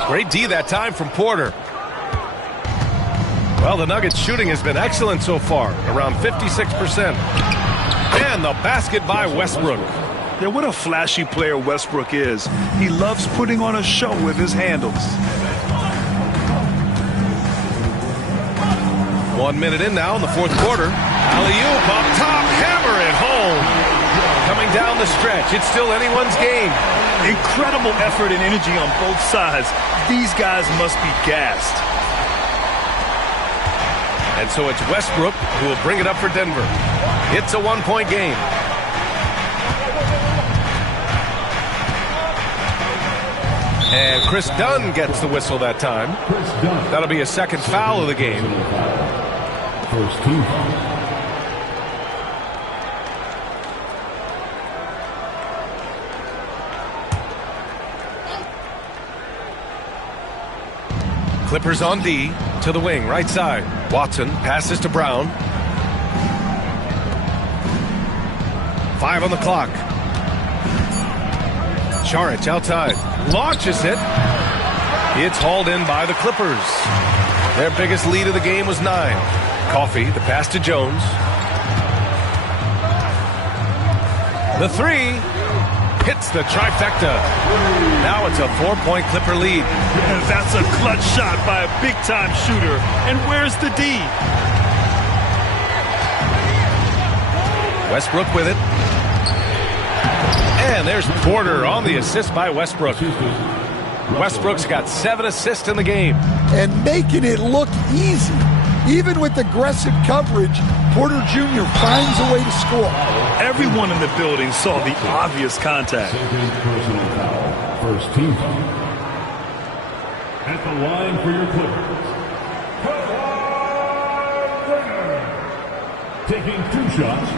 Great D that time from Porter. Well, the Nuggets shooting has been excellent so far, around 56%. And the basket by Westbrook. Yeah, what a flashy player Westbrook is. He loves putting on a show with his handles. 1 minute in now in the fourth quarter. Alley-oop up top, hammer it home. Coming down the stretch, it's still anyone's game. Incredible effort and energy on both sides. These guys must be gassed. And so it's Westbrook who will bring it up for Denver. It's a 1-point game. And Chris Dunn gets the whistle that time. That'll be a second foul of the game. First team. Clippers on D to the wing, right side. Watson passes to Brown. 5 on the clock. Saric outside. Launches it. It's hauled in by the Clippers. Their biggest lead of the game was 9. Coffey, the pass to Jones. The 3 hits the trifecta. Now it's a 4-point Clipper lead. And that's a clutch shot by a big-time shooter. And where's the D? Westbrook with it. And there's Porter on the assist by Westbrook. Westbrook's got 7 assists in the game. And making it look easy. Even with aggressive coverage, Porter Jr. finds a way to score. Everyone in the building saw the obvious contact. Second personal foul. First team foul. At the line for your Clippers. Kawhi Leonard. Taking 2 shots.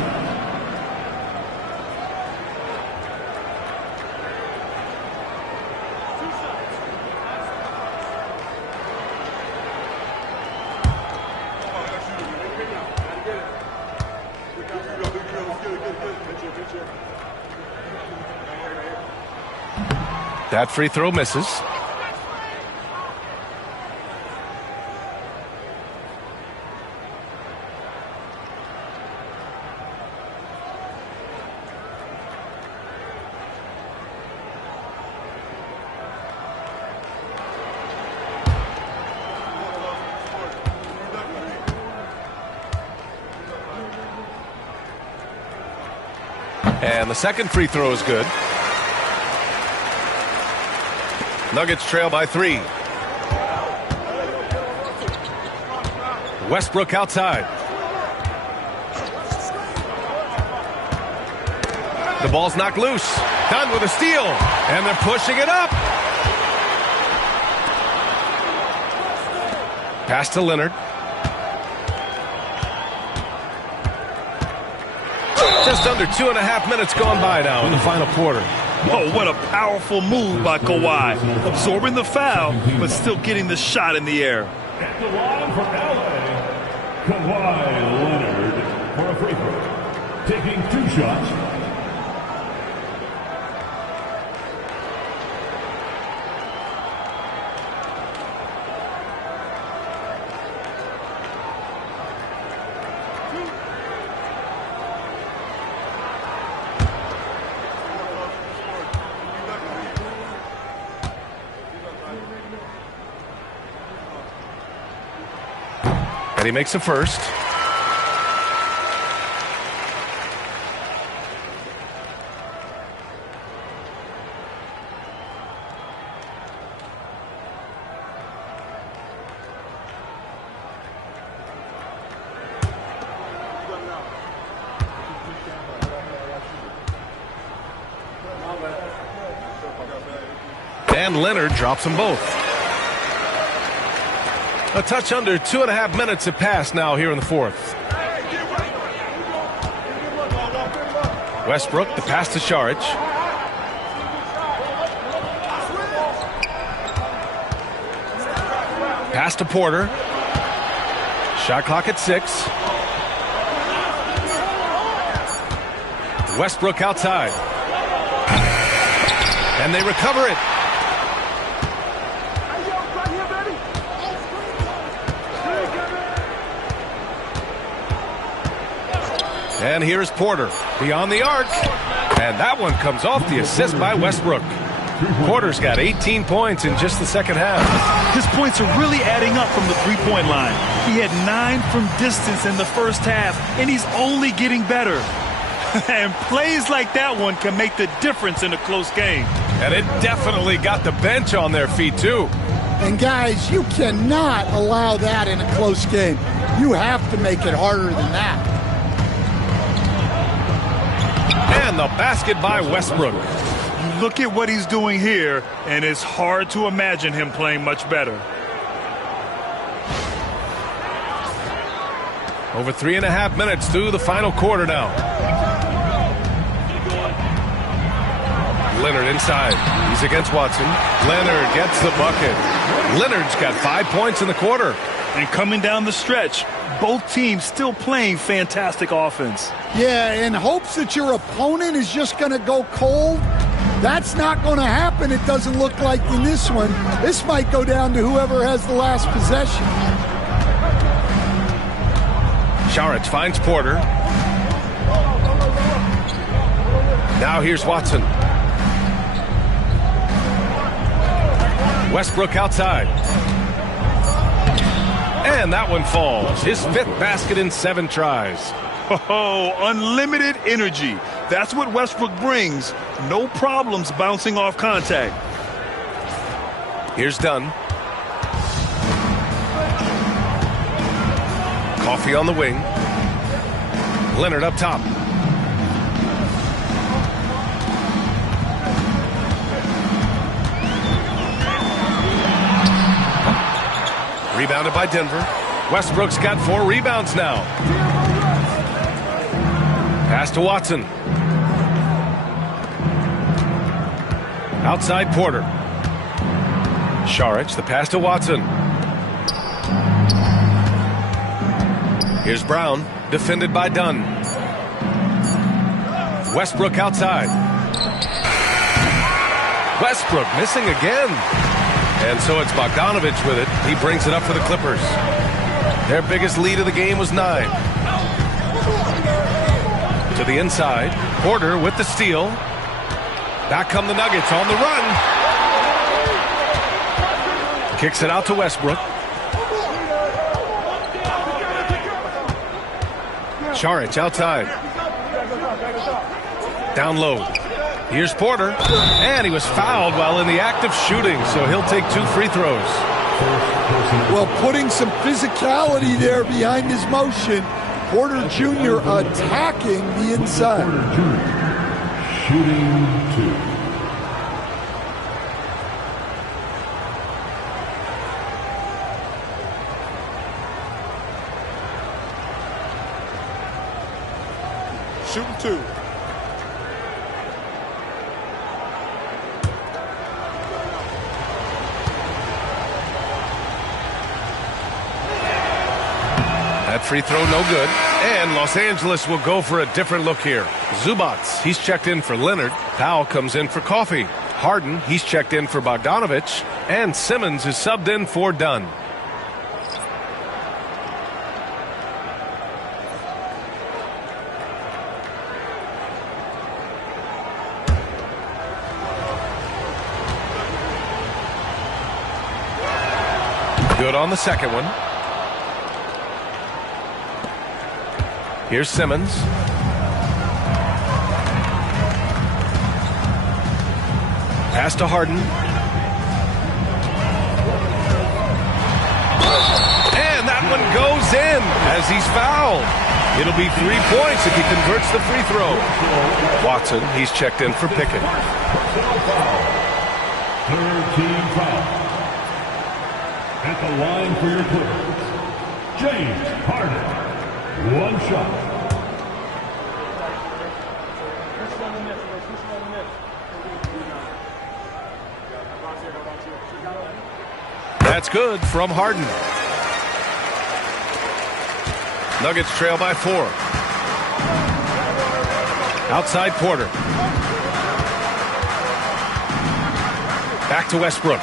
That free throw misses. And the second free throw is good. Nuggets trail by 3. Westbrook outside. The ball's knocked loose. Dunn with a steal. And they're pushing it up. Pass to Leonard. Just under 2.5 minutes gone by now in the final quarter. Oh, what a powerful move by Kawhi. Absorbing the foul, but still getting the shot in the air. At the line for LA, Kawhi Leonard for a free throw. Taking 2 shots. And he makes the first. And Leonard drops them both. A touch under 2.5 minutes have passed now here in the fourth. Westbrook, the pass to Saric. Pass to Porter. Shot clock at 6. Westbrook outside. And they recover it. And here's Porter beyond the arc. And that one comes off the assist by Westbrook. Porter's got 18 points in just the second half. His points are really adding up from the three-point line. He had 9 from distance in the first half, and he's only getting better. And plays like that one can make the difference in a close game. And it definitely got the bench on their feet, too. And, guys, you cannot allow that in a close game. You have to make it harder than that. And the basket by Westbrook. You look at what he's doing here, and it's hard to imagine him playing much better. Over 3.5 minutes through the final quarter now. Leonard inside. He's against Watson. Leonard gets the bucket. Leonard's got 5 points in the quarter. And coming down the stretch, both teams still playing fantastic offense. Yeah, in hopes that your opponent is just going to go cold. That's not going to happen, it doesn't look like in this one. This might go down to whoever has the last possession. Saric finds Porter. Now here's Watson. Westbrook outside. And that one falls. His 5th basket in 7 tries. Oh, unlimited energy. That's what Westbrook brings. No problems bouncing off contact. Here's Dunn. Coffee on the wing. Leonard up top. Rebounded by Denver. Westbrook's got 4 rebounds now. Pass to Watson. Outside Porter. Saric, the pass to Watson. Here's Brown, defended by Dunn. Westbrook outside. Westbrook missing again. And so it's Bogdanovich with it. He brings it up for the Clippers. Their biggest lead of the game was 9. To the inside. Porter with the steal. Back come the Nuggets on the run. Kicks it out to Westbrook. Saric outside. Down low. Here's Porter. And he was fouled while in the act of shooting, so he'll take 2 free throws. Well, putting some physicality there behind his motion. Porter Jr. attacking the inside. Porter Jr. shooting 2. Shooting 2. That free throw no good. And Los Angeles will go for a different look here. Zubats, he's checked in for Leonard. Powell comes in for Coffee. Harden, he's checked in for Bogdanovich. And Simmons is subbed in for Dunn. Good on the second one. Here's Simmons. Pass to Harden. And that one goes in as he's fouled. It'll be 3 points if he converts the free throw. Watson, he's checked in for Pickett. 13 foul. At the line for your Clippers, James Harden. 1 shot. That's good from Harden. Nuggets trail by 4. Outside Porter. Back to Westbrook.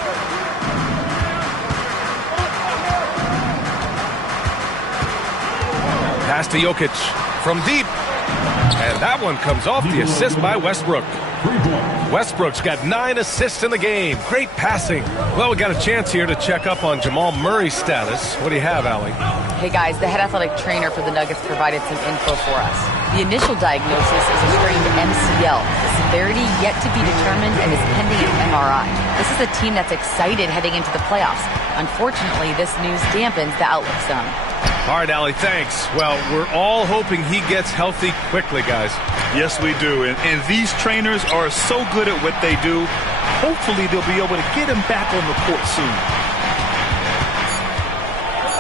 Pass to Jokic from deep. And that one comes off the assist by Westbrook. Westbrook's got 9 assists in the game. Great passing. Well, we got a chance here to check up on Jamal Murray's status. What do you have, Allie? Hey, guys, the head athletic trainer for the Nuggets provided some info for us. The initial diagnosis is a strained MCL. The severity yet to be determined and is pending an MRI. This is a team that's excited heading into the playoffs. Unfortunately, this news dampens the outlook some. All right, Allie, thanks. Well, we're all hoping he gets healthy quickly, guys. Yes, we do. And these trainers are so good at what they do. Hopefully, they'll be able to get him back on the court soon.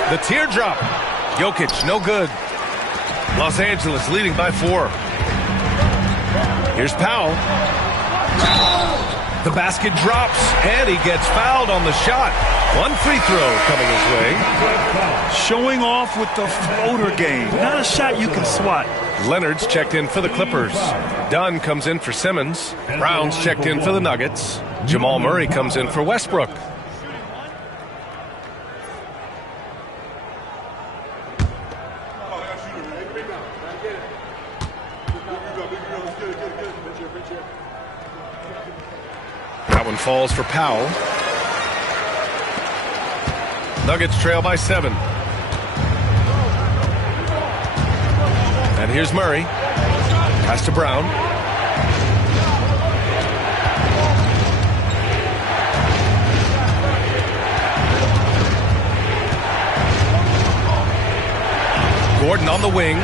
The teardrop. Jokic, no good. Los Angeles leading by 4. Here's Powell. The basket drops, and he gets fouled on the shot. 1 free throw coming his way. Showing off with the floater game. Not a shot you can swat. Leonard's checked in for the Clippers. Dunn comes in for Simmons. Brown's checked in for the Nuggets. Jamal Murray comes in for Westbrook. That one falls for Powell. Nuggets trail by 7. And here's Murray. Pass to Brown. Gordon on the wing.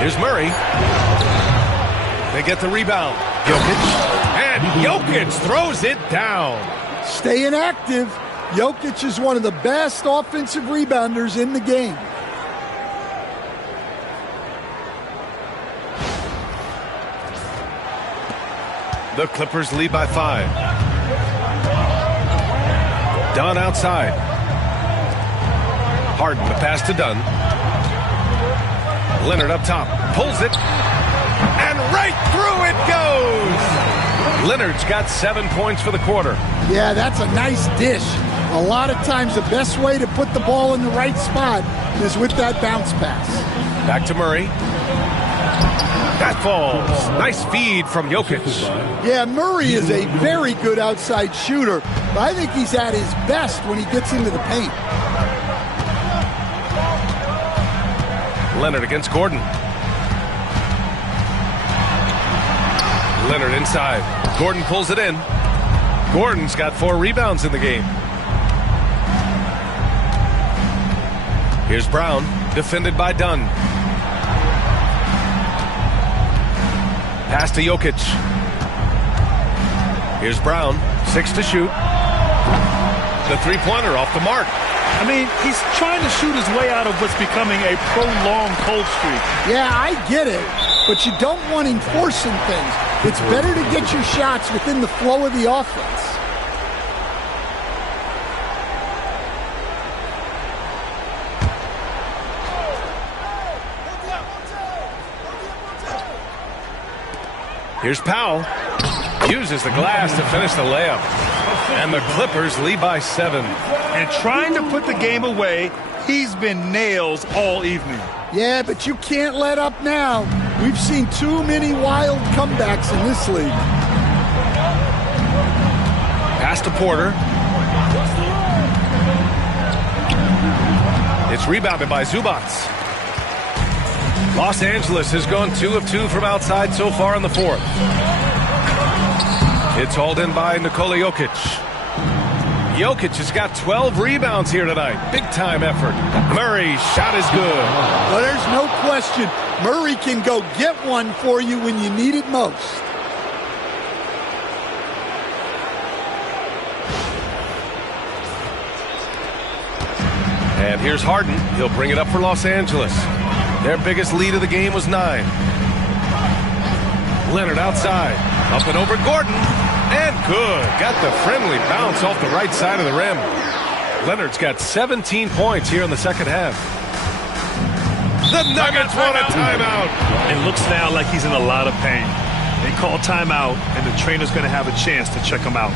Here's Murray. They get the rebound. Jokic. And Jokic throws it down. Staying active. Jokic is one of the best offensive rebounders in the game. The Clippers lead by 5. Dunn outside. Harden, the pass to Dunn. Leonard up top. Pulls it. And right through it goes. Leonard's got 7 points for the quarter. Yeah, that's a nice dish. A lot of times the best way to put the ball in the right spot is with that bounce pass. Back to Murray. That falls. Nice feed from Jokic. Yeah, Murray is a very good outside shooter, but I think he's at his best when he gets into the paint. Leonard against Gordon. Leonard inside. Gordon pulls it in. Gordon's got 4 rebounds in the game. Here's Brown, defended by Dunn. Pass to Jokic. Here's Brown, 6 to shoot. The three-pointer off the mark. I mean, he's trying to shoot his way out of what's becoming a prolonged cold streak. Yeah, I get it, but you don't want him forcing things. It's better to get your shots within the flow of the offense. Here's Powell. Uses the glass to finish the layup. And the Clippers lead by 7. And trying to put the game away, he's been nails all evening. Yeah, but you can't let up now. We've seen too many wild comebacks in this league. Pass to Porter. It's rebounded by Zubats. Los Angeles has gone 2 of 2 from outside so far in the fourth. It's hauled in by Nikola Jokic. Jokic has got 12 rebounds here tonight. Big-time effort. Murray's shot is good. Well, there's no question. Murray can go get one for you when you need it most. And here's Harden. He'll bring it up for Los Angeles. Their biggest lead of the game was 9. Leonard outside. Up and over Gordon. And good. Got the friendly bounce off the right side of the rim. Leonard's got 17 points here in the second half. The Nuggets want a timeout. It looks now like he's in a lot of pain. They call timeout, and the trainer's going to have a chance to check him out.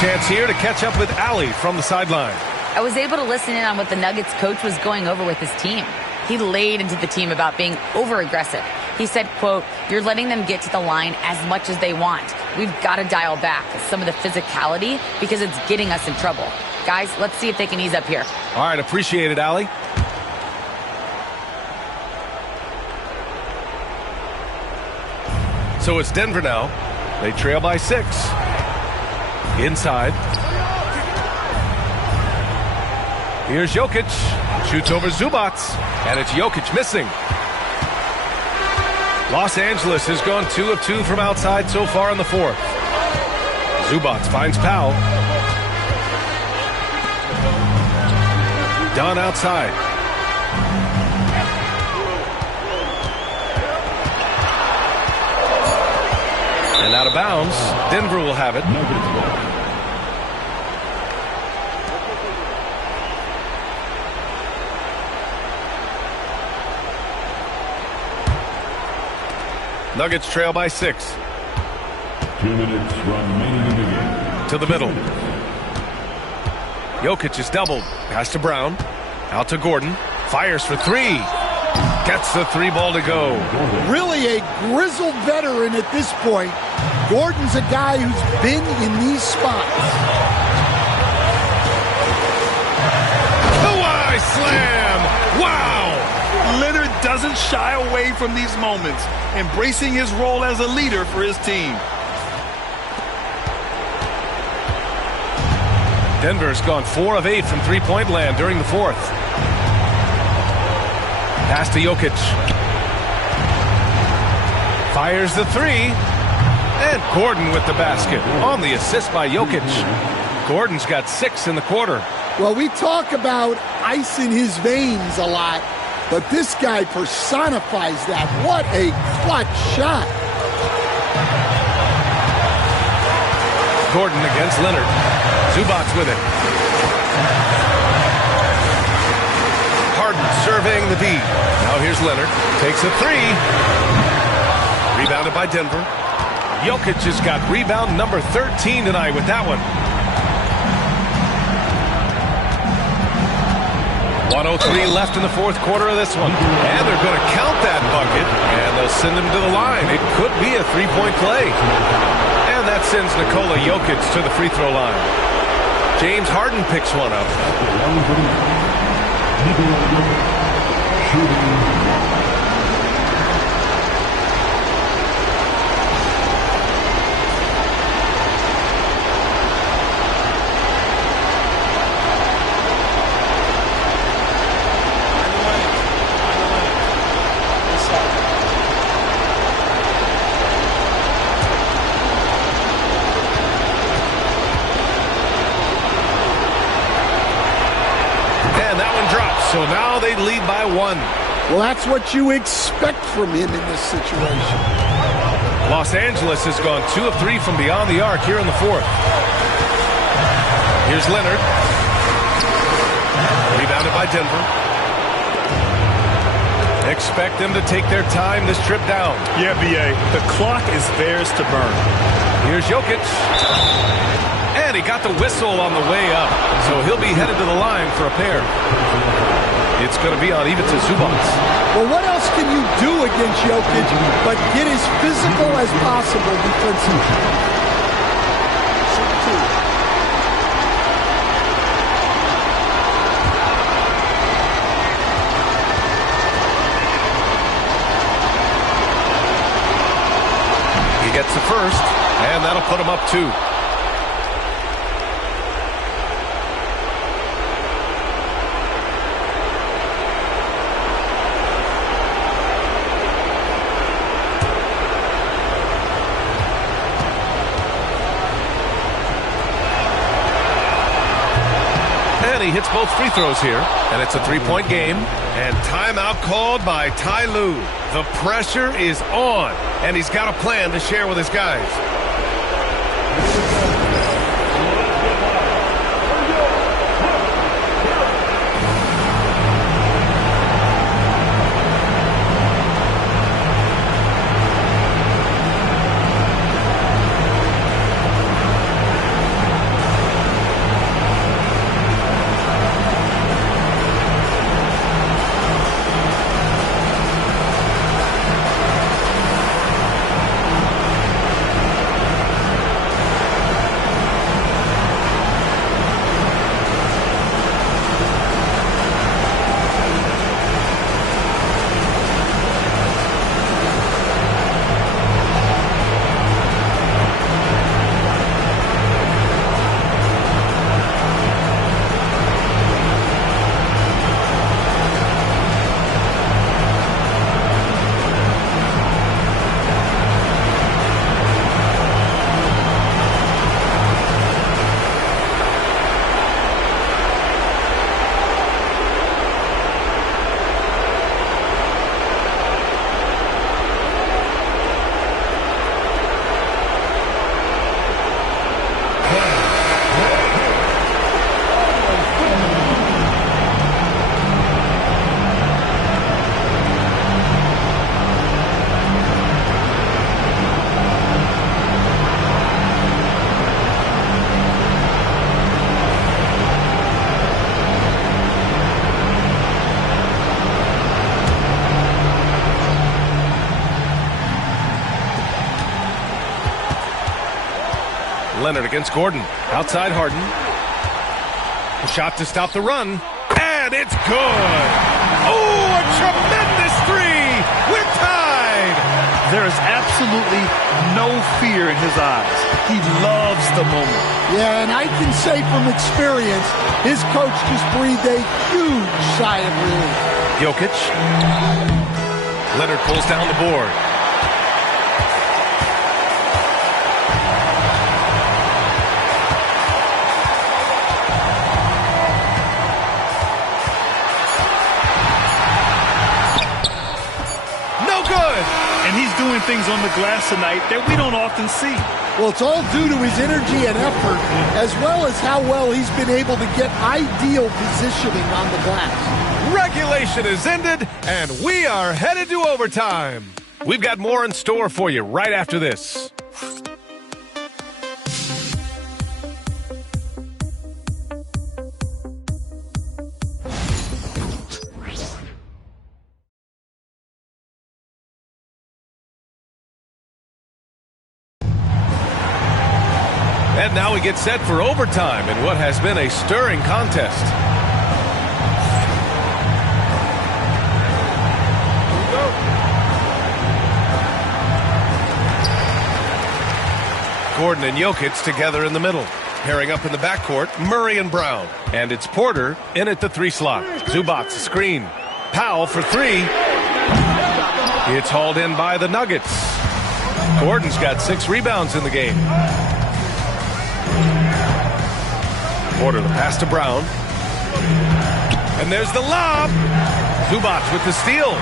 Chance here to catch up with Allie from the sideline. I was able to listen in on what the Nuggets coach was going over with his team. He laid into the team about being over-aggressive. He said, quote, "You're letting them get to the line as much as they want. We've got to dial back some of the physicality because it's getting us in trouble. Guys, let's see if they can ease up here." All right, appreciate it, Allie. So it's Denver now. They trail by 6. Inside. Here's Jokic. Shoots over Zubac. And it's Jokic missing. Los Angeles has gone 2 of 2 from outside so far in the fourth. Zubac finds Powell. Dunn outside. And out of bounds. Denver will have it. Nuggets trail by 6. 2 minutes remaining in the game. To the middle. Jokic is doubled. Pass to Brown. Out to Gordon. Fires for 3. Gets the 3 ball to go. Really a grizzled veteran at this point. Gordon's a guy who's been in these spots. Kawhi slam! Wow! Leonard doesn't shy away from these moments, embracing his role as a leader for his team. Denver's gone 4 of 8 from three-point land during the fourth. Pass to Jokic. Fires the 3. And Gordon with the basket on the assist by Jokic. Gordon's got 6 in the quarter. Well, we talk about ice in his veins a lot, but this guy personifies that. What a clutch shot. Gordon against Leonard. Zubac with it. Harden surveying the D. Now here's Leonard. Takes a 3. Rebounded by Denver. Jokic has got rebound number 13 tonight with that one. 1:03 left in the fourth quarter of this one. And they're going to count that bucket, and they'll send him to the line. It could be a three-point play. And that sends Nikola Jokic to the free throw line. James Harden picks one up. So now they lead by 1. Well, that's what you expect from him in this situation. Los Angeles has gone 2 of 3 from beyond the arc here in the 4th. Here's Leonard. Rebounded by Denver. Expect them to take their time this trip down. Yeah, B.A. The clock is theirs to burn. Here's Jokic. And he got the whistle on the way up. So he'll be headed to the line for a pair. It's going to be on Ivica Zubac. Well, what else can you do against Jokic but get as physical as possible defensively? He gets the first, and that'll put him up 2. He hits both free throws here, and it's a 3-point game. And timeout called by Ty Lue. The pressure is on, and he's got a plan to share with his guys. Leonard against Gordon. Outside Harden. A shot to stop the run. And it's good. Oh, a tremendous three. We're tied. There is absolutely no fear in his eyes. He loves the moment. Yeah, and I can say from experience, his coach just breathed a huge sigh of relief. Jokic. Leonard pulls down the board. And he's doing things on the glass tonight that we don't often see. Well, it's all due to his energy and effort, as well as how well he's been able to get ideal positioning on the glass. Regulation is ended, and we are headed to overtime. We've got more in store for you right after this. And now we get set for overtime in what has been a stirring contest. Gordon and Jokic together in the middle. Pairing up in the backcourt, Murray and Brown. And it's Porter in at the 3 slot. Zubac screen. Powell for 3. It's hauled in by the Nuggets. Gordon's got 6 rebounds in the game. Porter the pass to Brown. And there's the lob. Zubac with the steal.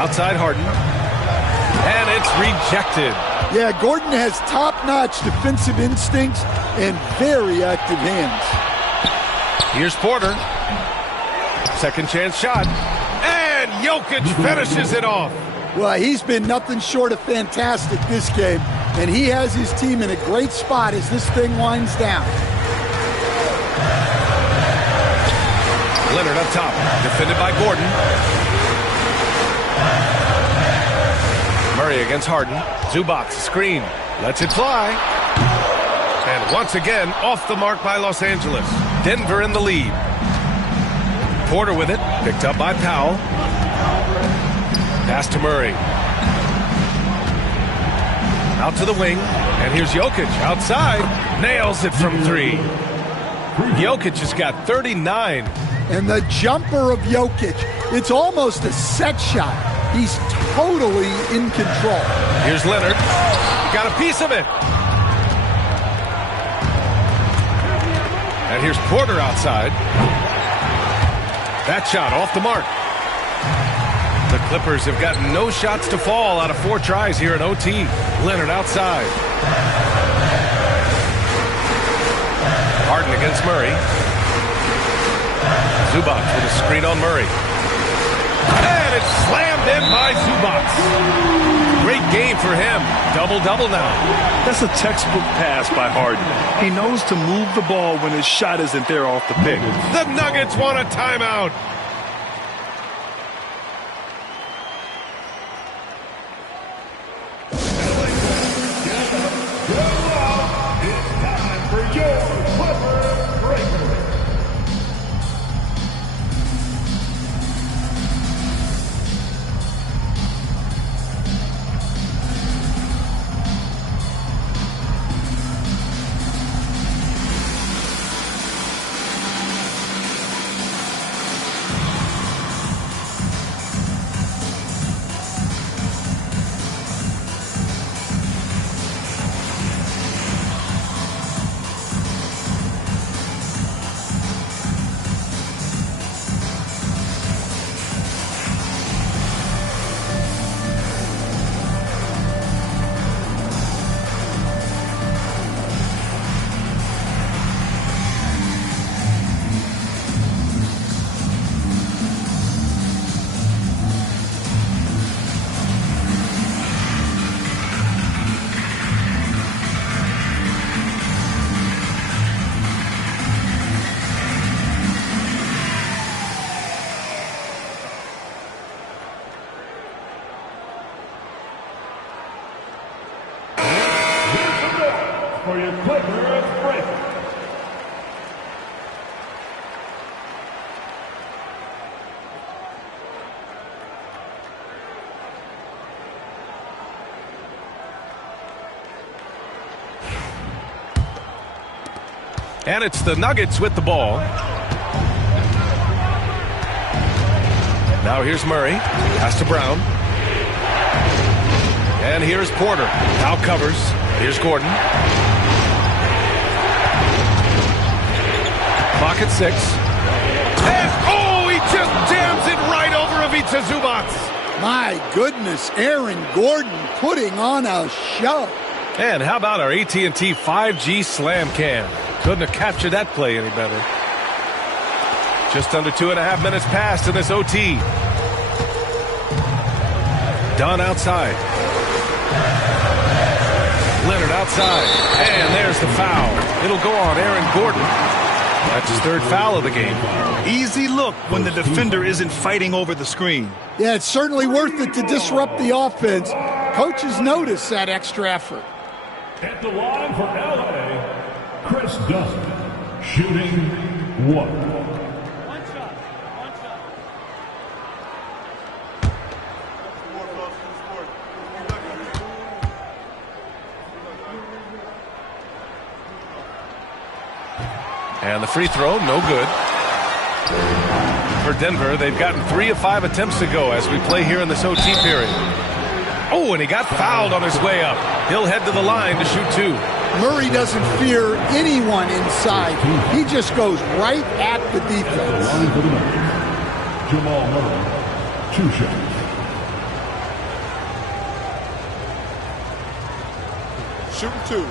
Outside Harden. And it's rejected. Yeah, Gordon has top-notch defensive instincts and very active hands. Here's Porter. Second chance shot. And Jokic finishes it off. Well, he's been nothing short of fantastic this game, and he has his team in a great spot as this thing winds down. Leonard up top, defended by Gordon. Murray against Harden. Zubac screen. Lets it fly. And once again, off the mark by Los Angeles. Denver in the lead. Porter with it. Picked up by Powell. Pass to Murray. Out to the wing. And here's Jokic outside. Nails it from 3. Jokic has got 39. And the jumper of Jokic. It's almost a set shot. He's totally in control. Here's Leonard. Got a piece of it. And here's Porter outside. That shot off the mark. The Clippers have gotten no shots to fall out of 4 tries here in OT. Leonard outside. Harden against Murray. Zubac with a screen on Murray. And it's slammed in by Zubac. Great game for him. Double-double now. That's a textbook pass by Harden. He knows to move the ball when his shot isn't there off the pick. The Nuggets want a timeout. For your Clippers breaker. And it's the Nuggets with the ball. Now here's Murray. Pass to Brown. And here's Porter. Now covers. Here's Gordon. Clock at 6. And, oh, he just jams it right over Ivica Zubac. My goodness, Aaron Gordon putting on a show. And how about our AT&T 5G Slam Cam? Couldn't have captured that play any better. Just under 2.5 minutes passed in this OT. Dunn outside. Leonard outside. And there's the foul. It'll go on Aaron Gordon. That's his 3rd foul of the game. Easy look when the defender isn't fighting over the screen. Yeah, it's certainly worth it to disrupt the offense coaches notice that extra effort. At the line for LA, Chris Dustin, shooting 1. And the free throw, no good. For Denver, they've gotten 3 of 5 attempts to go as we play here in this OT period. Oh, and he got fouled on his way up. He'll head to the line to shoot 2. Murray doesn't fear anyone inside. He just goes right at the defense. Jamal Murray, 2 shots. Shooting 2.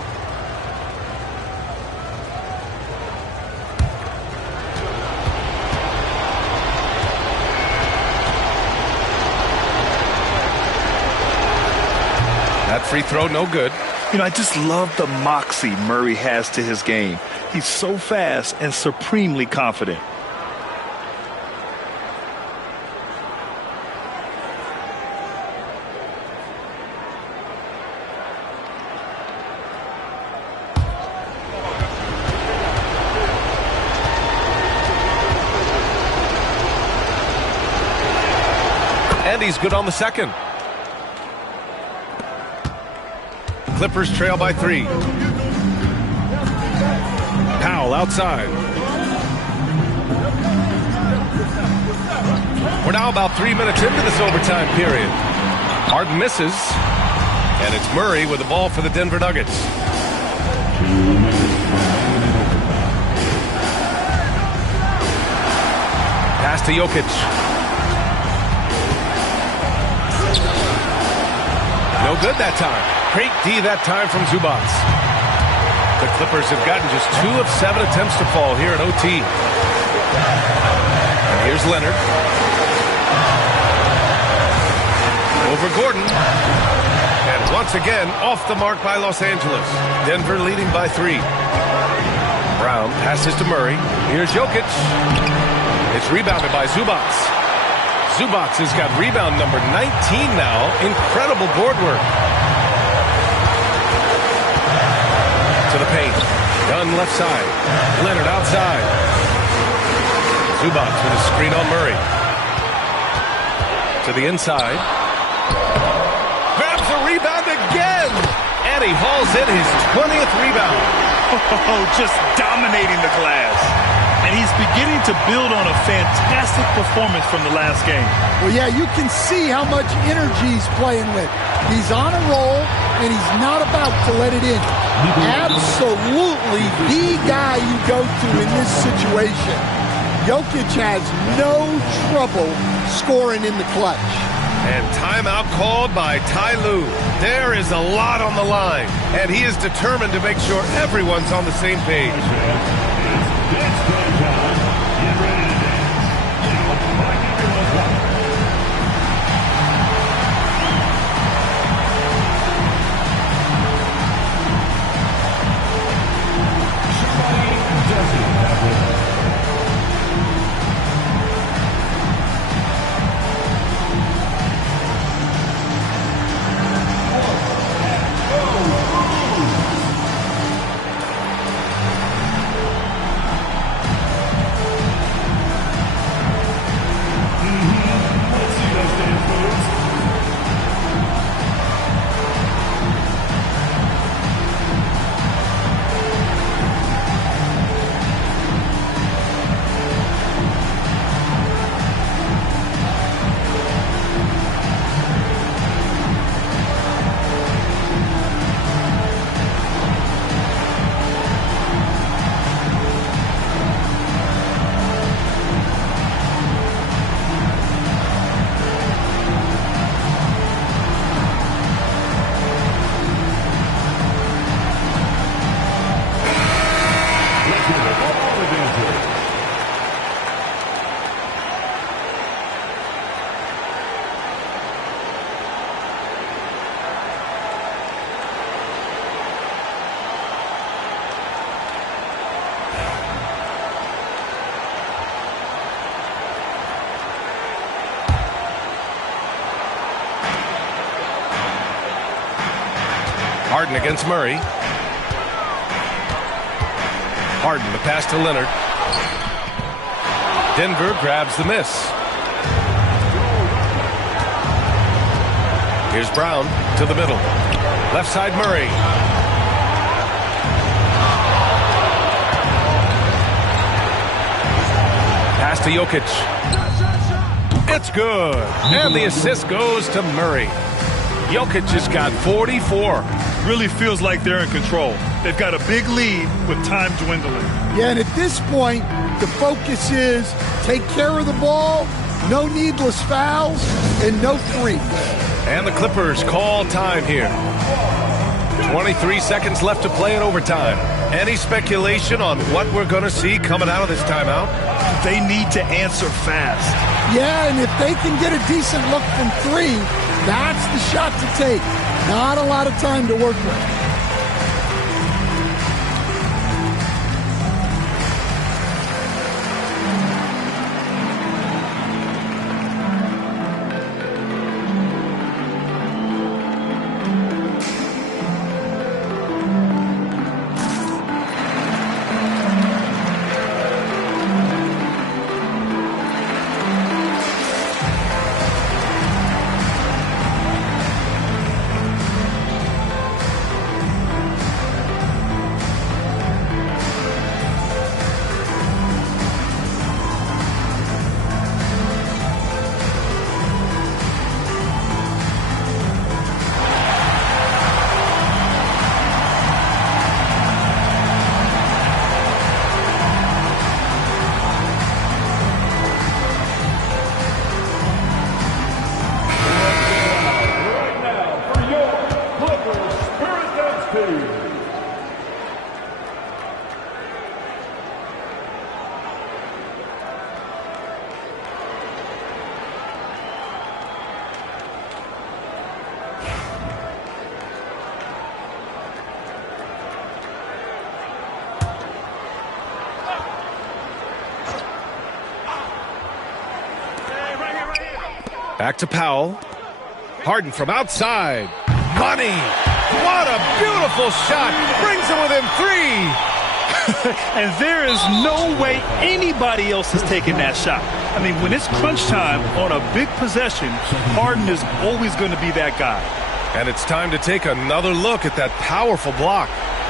That free throw, no good. You know, I just love the moxie Murray has to his game. He's so fast and supremely confident. And he's good on the second. Clippers trail by 3. Powell outside. We're now about 3 minutes into this overtime period. Harden misses. And it's Murray with the ball for the Denver Nuggets. Pass to Jokic. No good that time. Great D that time from Zubac. The Clippers have gotten just 2 of 7 attempts to fall here in OT. And here's Leonard. Over Gordon. And once again, off the mark by Los Angeles. Denver leading by 3. Brown passes to Murray. Here's Jokic. It's rebounded by Zubac. Zubac has got rebound number 19 now. Incredible board work. To the paint. Dunn left side. Leonard outside. Zubac with a screen on Murray. To the inside. Grabs the rebound again. And he hauls in his 20th rebound. Oh, just dominating the glass. And he's beginning to build on a fantastic performance from the last game. Well, yeah, you can see how much energy he's playing with. He's on a roll, and he's not about to let it in. Absolutely the guy you go to in this situation. Jokic has no trouble scoring in the clutch. And timeout called by Ty Lue. There is a lot on the line, and he is determined to make sure everyone's on the same page. Harden against Murray. Harden, the pass to Leonard. Denver grabs the miss. Here's Brown to the middle. Left side Murray. Pass to Jokic. It's good. And the assist goes to Murray. Jokic has got 44. Really feels like they're in control. They've got a big lead with time dwindling. Yeah, and at this point, the focus is take care of the ball, no needless fouls, and no threes. And the Clippers call time here. 23 seconds left to play in overtime. Any speculation on what we're going to see coming out of this timeout? They need to answer fast. Yeah, and if they can get a decent look from three, that's the shot to take. Not a lot of time to work with. Back to Powell. Harden from outside. Money. What a beautiful shot. Brings him within three. And there is no way anybody else is taking that shot. I mean, when it's crunch time on a big possession, Harden is always going to be that guy. And it's time to take another look at that powerful block.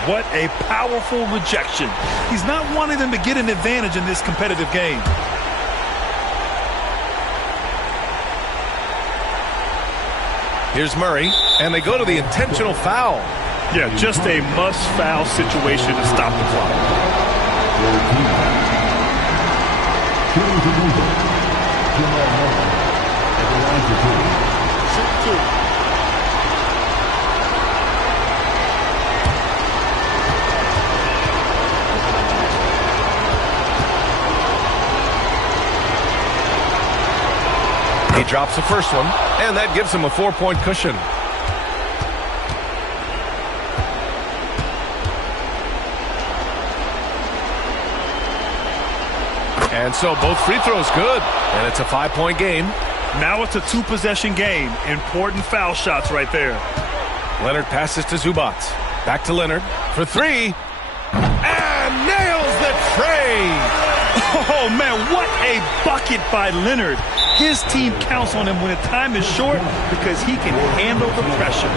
What a powerful rejection. He's not wanting them to get an advantage in this competitive game. Here's Murray, and they go to the intentional foul. Yeah, just a must-foul situation to stop the clock. He drops the first one, and that gives him a 4-point cushion. And so both free throws good, and it's a 5-point game. Now it's a 2-possession game. Important foul shots right there. Leonard passes to Zubac. Back to Leonard for three, and nails the tray. Oh, man, what a bucket by Leonard. His team counts on him when the time is short because he can handle the pressure.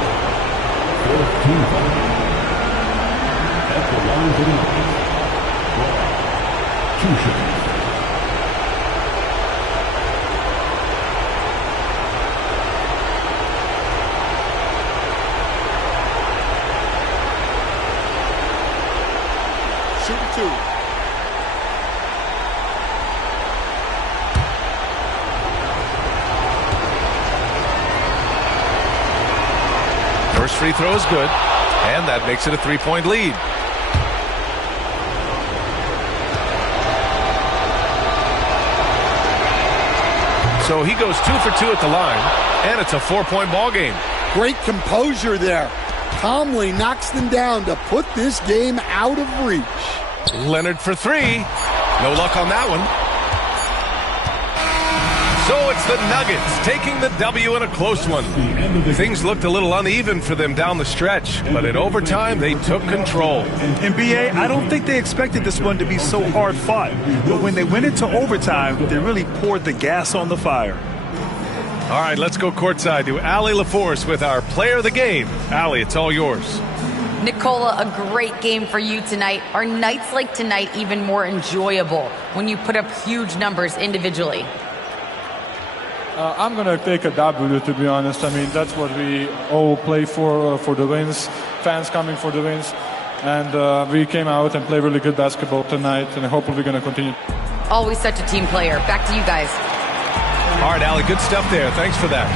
Shooting two. First free throw is good, and that makes it a 3-point lead. So he goes 2 for 2 at the line, and it's a 4-point ball game. Great composure there. Calmly knocks them down to put this game out of reach. Leonard for three. No luck on that one. So it's the Nuggets taking the W in a close one. Things looked a little uneven for them down the stretch, but in overtime, they took control. In BA, I don't think they expected this one to be so hard-fought. But when they went into overtime, they really poured the gas on the fire. All right, let's go courtside to Allie LaForce with our player of the game. Allie, it's all yours. Nicola, a great game for you tonight. Are nights like tonight even more enjoyable when you put up huge numbers individually? I'm going to take a W, to be honest. I mean, that's what we all play for the wins, fans coming for the wins. And we came out and played really good basketball tonight, and hopefully we're going to continue. Always such a team player. Back to you guys. All right, Allie, good stuff there. Thanks for that.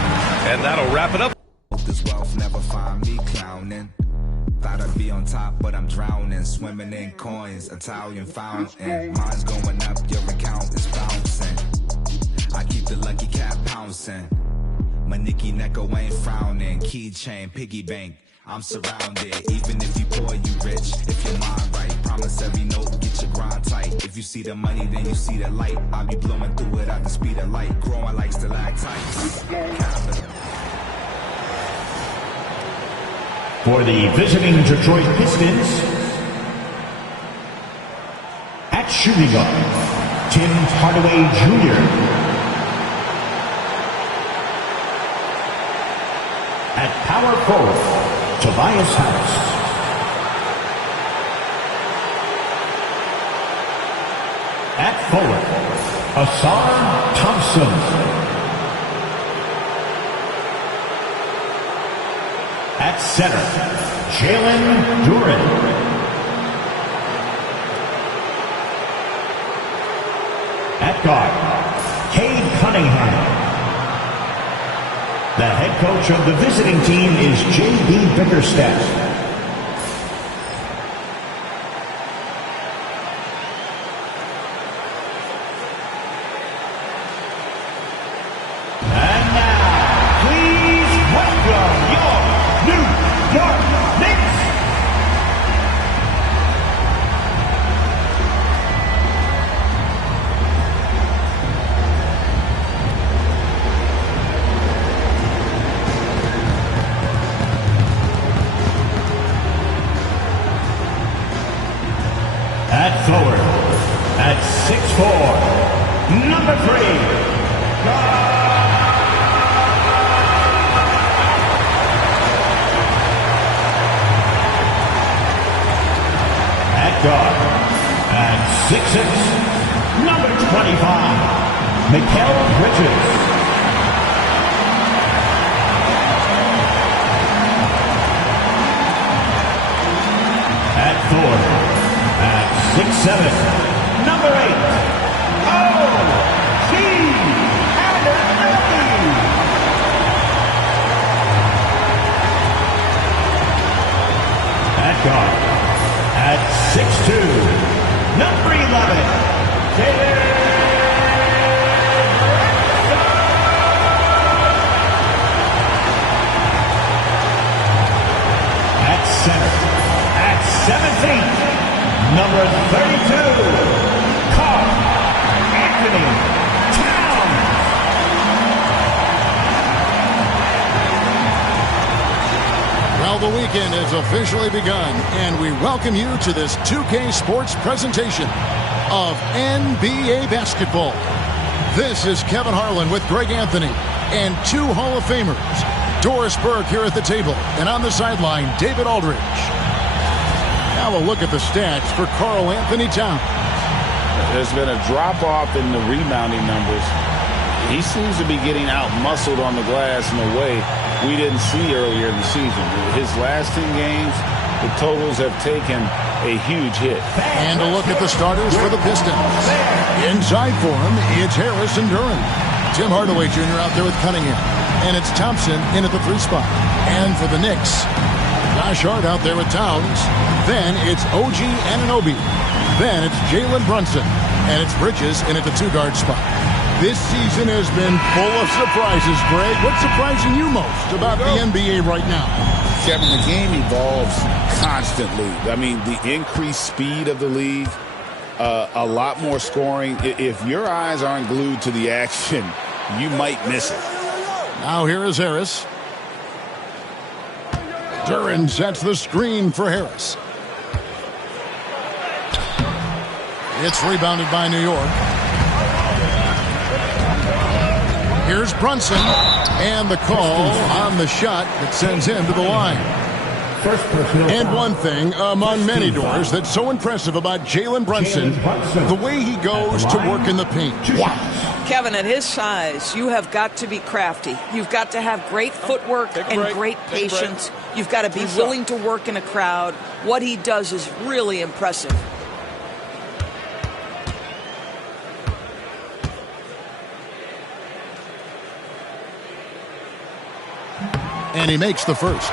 And that'll wrap it up. This wealth never find me clowning. Thought I'd be on top, but I'm drowning. Swimming in coins, Italian fountain. Mine's going up, your account is bouncing. I keep the lucky cat pouncing. My Nicky Necko ain't frowning. Keychain, piggy bank, I'm surrounded. Even if you poor, you rich. If your mind right, promise every note, get your grind tight. If you see the money, then you see the light. I'll be blowing through it at the speed of light. Growing like stalactites. For the visiting Detroit Pistons, at shooting guard, Tim Hardaway Jr. At power forward, Tobias Harris. At forward, Asar Thompson. At center, Jalen Duren. At guard, Cade Cunningham. The head coach of the visiting team is J.B. Bickerstaff. At forward, at 6'4", number 3, at guard, at 6'6", number 25, Mikal Bridges. At forward, at 6'7", number 8, O.G. Anunoby. At guard, at 6'2", number 11, David at center, at 7 feet. Number 32, Karl Anthony Towns. Well, the weekend has officially begun, and we welcome you to this 2K Sports presentation of NBA basketball. This is Kevin Harlan with Greg Anthony and two Hall of Famers, Doris Burke here at the table, and on the sideline, David Aldridge. Now a look at the stats for Karl Anthony Towns. There's been a drop-off in the rebounding numbers. He seems to be getting out-muscled on the glass in a way we didn't see earlier in the season. His last 10 games, the totals have taken a huge hit. And a look at the starters for the Pistons. Inside for him, it's Harris and Duren. Tim Hardaway Jr. out there with Cunningham. And it's Thompson in at the 3 spot. And for the Knicks, Josh Hart out there with Towns. Then it's O.G. Anunoby. Then it's Jalen Brunson. And it's Bridges in at the 2-guard spot. This season has been full of surprises, Greg. What's surprising you most about the NBA right now? Kevin, the game evolves constantly. I mean, the increased speed of the league, a lot more scoring. If your eyes aren't glued to the action, you might miss it. Now here is Harris. Duren sets the screen for Harris. It's rebounded by New York. Here's Brunson, and the call on the shot that sends him to the line. And one thing among many doors that's so impressive about Jalen Brunson, the way he goes to work in the paint. Kevin, at his size, you have got to be crafty. You've got to have great footwork and great patience. You've got to be willing to work in a crowd. What he does is really impressive. And he makes the first.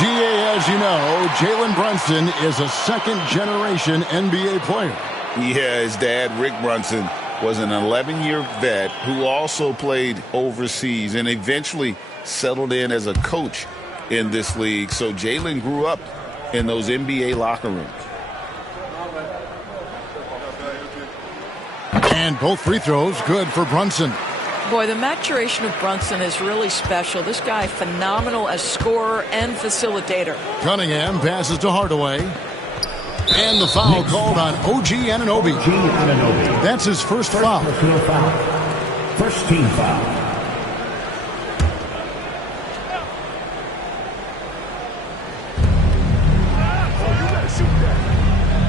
GA, as you know, Jalen Brunson is a second-generation NBA player. Yeah, his dad, Rick Brunson, was an 11-year vet who also played overseas and eventually settled in as a coach in this league. So Jalen grew up in those NBA locker rooms. And both free throws good for Brunson. Boy, the maturation of Brunson is really special. This guy, phenomenal as scorer and facilitator. Cunningham passes to Hardaway. And the foul called on OG Anunoby. That's his first foul. First team foul.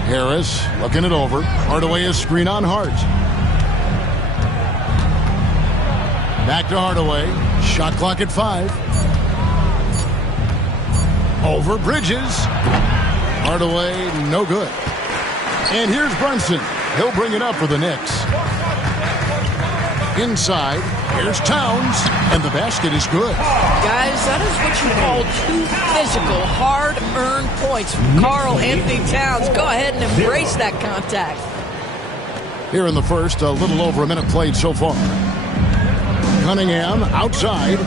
Harris looking it over. Hardaway is screen on Hart. Back to Hardaway. Shot clock at 5. Over Bridges. Hardaway, no good. And here's Brunson. He'll bring it up for the Knicks. Inside, here's Towns, and the basket is good. Guys, that is what you call two physical, hard-earned points. Karl Anthony Towns, go ahead and embrace that contact. Here in the first, a little over a minute played so far. Cunningham outside.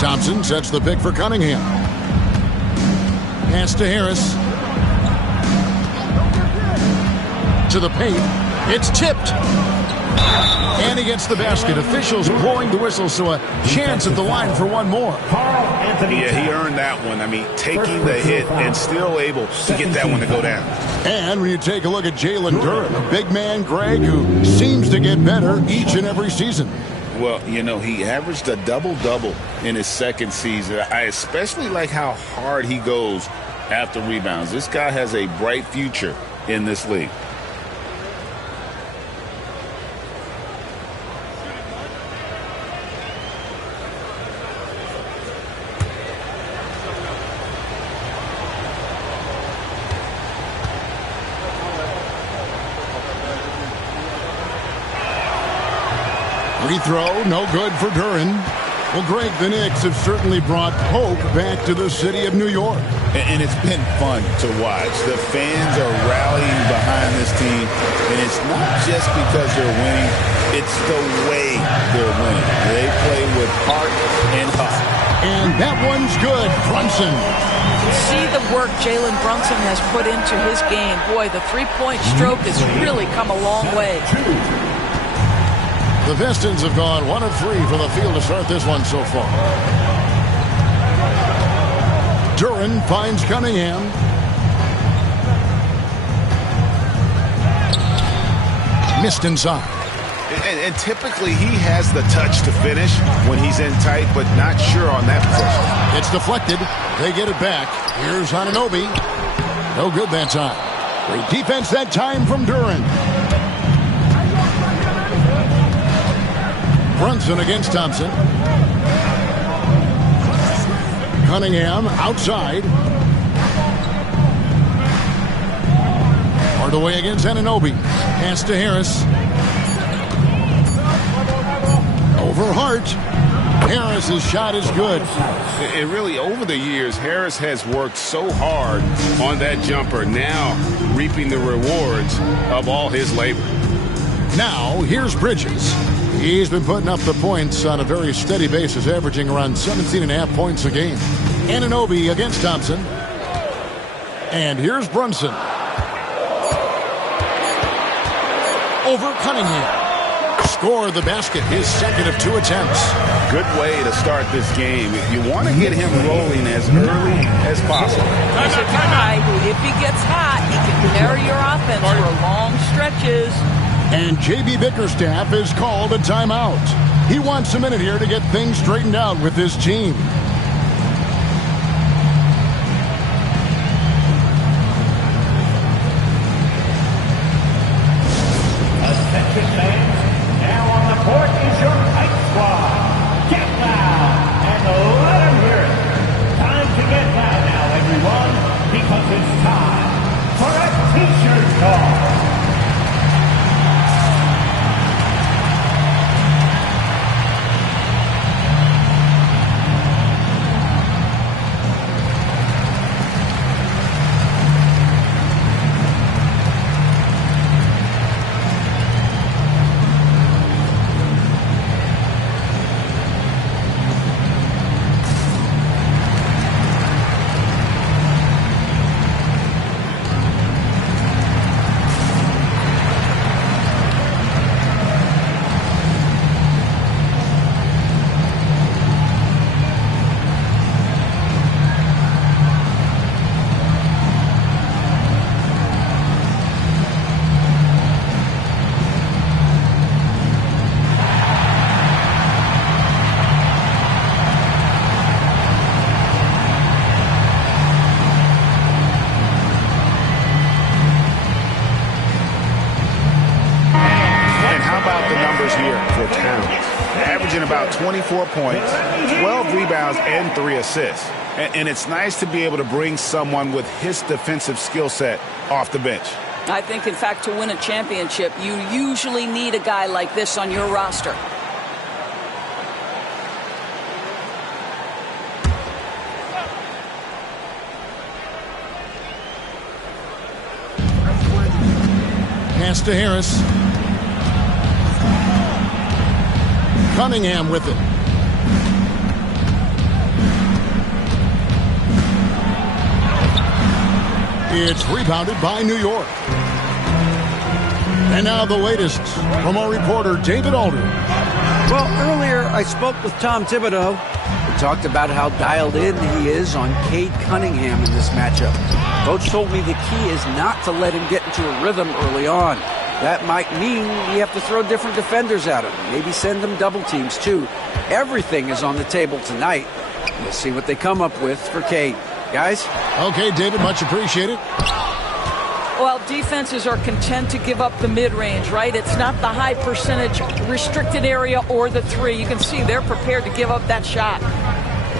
Thompson sets the pick for Cunningham. Pass to Harris. To the paint. It's tipped. And he gets the basket. Officials blowing the whistle, so a chance at the line for one more. Yeah, he earned that one. I mean, taking the hit and still able to get that one to go down. And when you take a look at Jalen Duren, a big man, Greg, who seems to get better each and every season. Well, you know, he averaged a double-double in his second season. I especially like how hard he goes after rebounds. This guy has a bright future in this league. Free throw, no good for Duren. Well, Greg, the Knicks have certainly brought hope back to the city of New York. And it's been fun to watch. The fans are rallying behind this team, and it's not just because they're winning, it's the way they're winning. They play with heart and hustle. And that one's good. Brunson. You see the work Jalen Brunson has put into his game. Boy, the three-point stroke has really come a long way. The Pistons have gone 1 of 3 from the field to start this one so far. Duren finds Cunningham. Missed inside. And typically he has the touch to finish when he's in tight, but not sure on that possession. It's deflected. They get it back. Here's Anunoby. No good that time. Great defense that time from Duren. Brunson against Thompson. Cunningham outside. Hardaway against Anunoby. Pass to Harris. Over Hart. Harris's shot is good. And really, over the years, Harris has worked so hard on that jumper, now reaping the rewards of all his labor. Now, here's Bridges. He's been putting up the points on a very steady basis, averaging around 17.5 points a game. Anunoby against Thompson. And here's Brunson. Over Cunningham. score the basket, his second of 2 attempts. Good way to start this game. If you want to get him rolling as early as possible. He's a guy who, if he gets hot, he can carry your offense for long stretches. And J.B. Bickerstaff has called a timeout. He wants a minute here to get things straightened out with his team. Attention fans, now on the court is your Knight squad. Get loud and let them hear it. Time to get loud now, everyone, because it's time for a t-shirt call. Averaging about 24 points, 12 rebounds, and 3 assists. And it's nice to be able to bring someone with his defensive skill set off the bench. I think, in fact, to win a championship, you usually need a guy like this on your roster. Pass to Harris. Cunningham with it. It's rebounded by New York. And now the latest from our reporter, David Aldridge. Well, earlier I spoke with Tom Thibodeau. We talked about how dialed in he is on Cade Cunningham in this matchup. Coach told me the key is not to let him get into a rhythm early on. That might mean we have to throw different defenders at him. Maybe send them double teams, too. Everything is on the table tonight. We'll see what they come up with for Cade. Guys? Okay, David, much appreciated. Well, defenses are content to give up the mid-range, right? It's not the high percentage restricted area or the three. You can see they're prepared to give up that shot.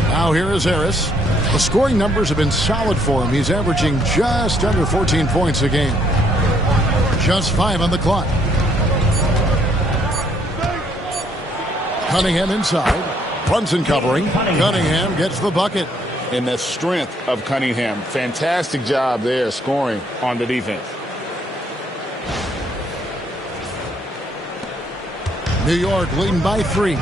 Now here is Harris. The scoring numbers have been solid for him. He's averaging just under 14 points a game. Just 5 on the clock. Cunningham inside. Brunson covering. Cunningham gets the bucket. And the strength of Cunningham. Fantastic job there scoring on the defense. New York leading by 3.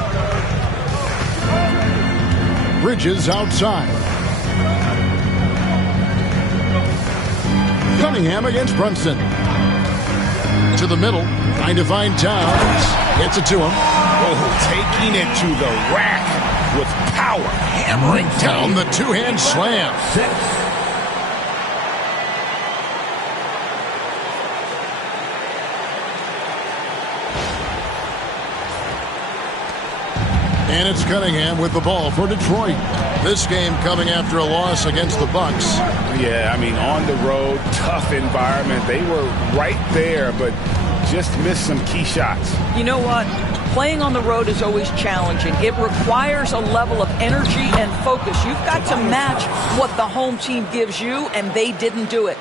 Bridges outside. Cunningham against Brunson. To the middle, trying to find Towns. Gets it to him. Oh, taking it to the rack with power. Hammering down the two-hand slam. And it's Cunningham with the ball for Detroit. This game coming after a loss against the Bucks. Yeah, I mean, on the road, tough environment. They were right there, but just missed some key shots. You know what? Playing on the road is always challenging. It requires a level of energy and focus. You've got to match what the home team gives you, and they didn't do it.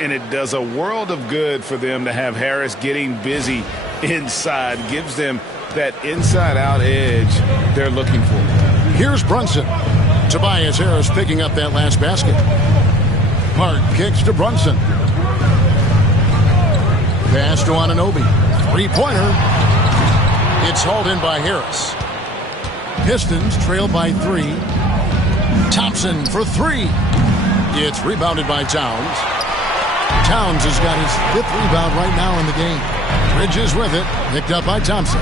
And it does a world of good for them to have Harris getting busy inside. Gives them that inside-out edge they're looking for. Here's Brunson. Tobias Harris picking up that last basket. Hart kicks to Brunson. Pass to Anunoby. Three-pointer. It's hauled in by Harris. Pistons trail by 3. Thompson for 3. It's rebounded by Towns. Towns has got his 5th rebound right now in the game. Bridges with it. Picked up by Thompson.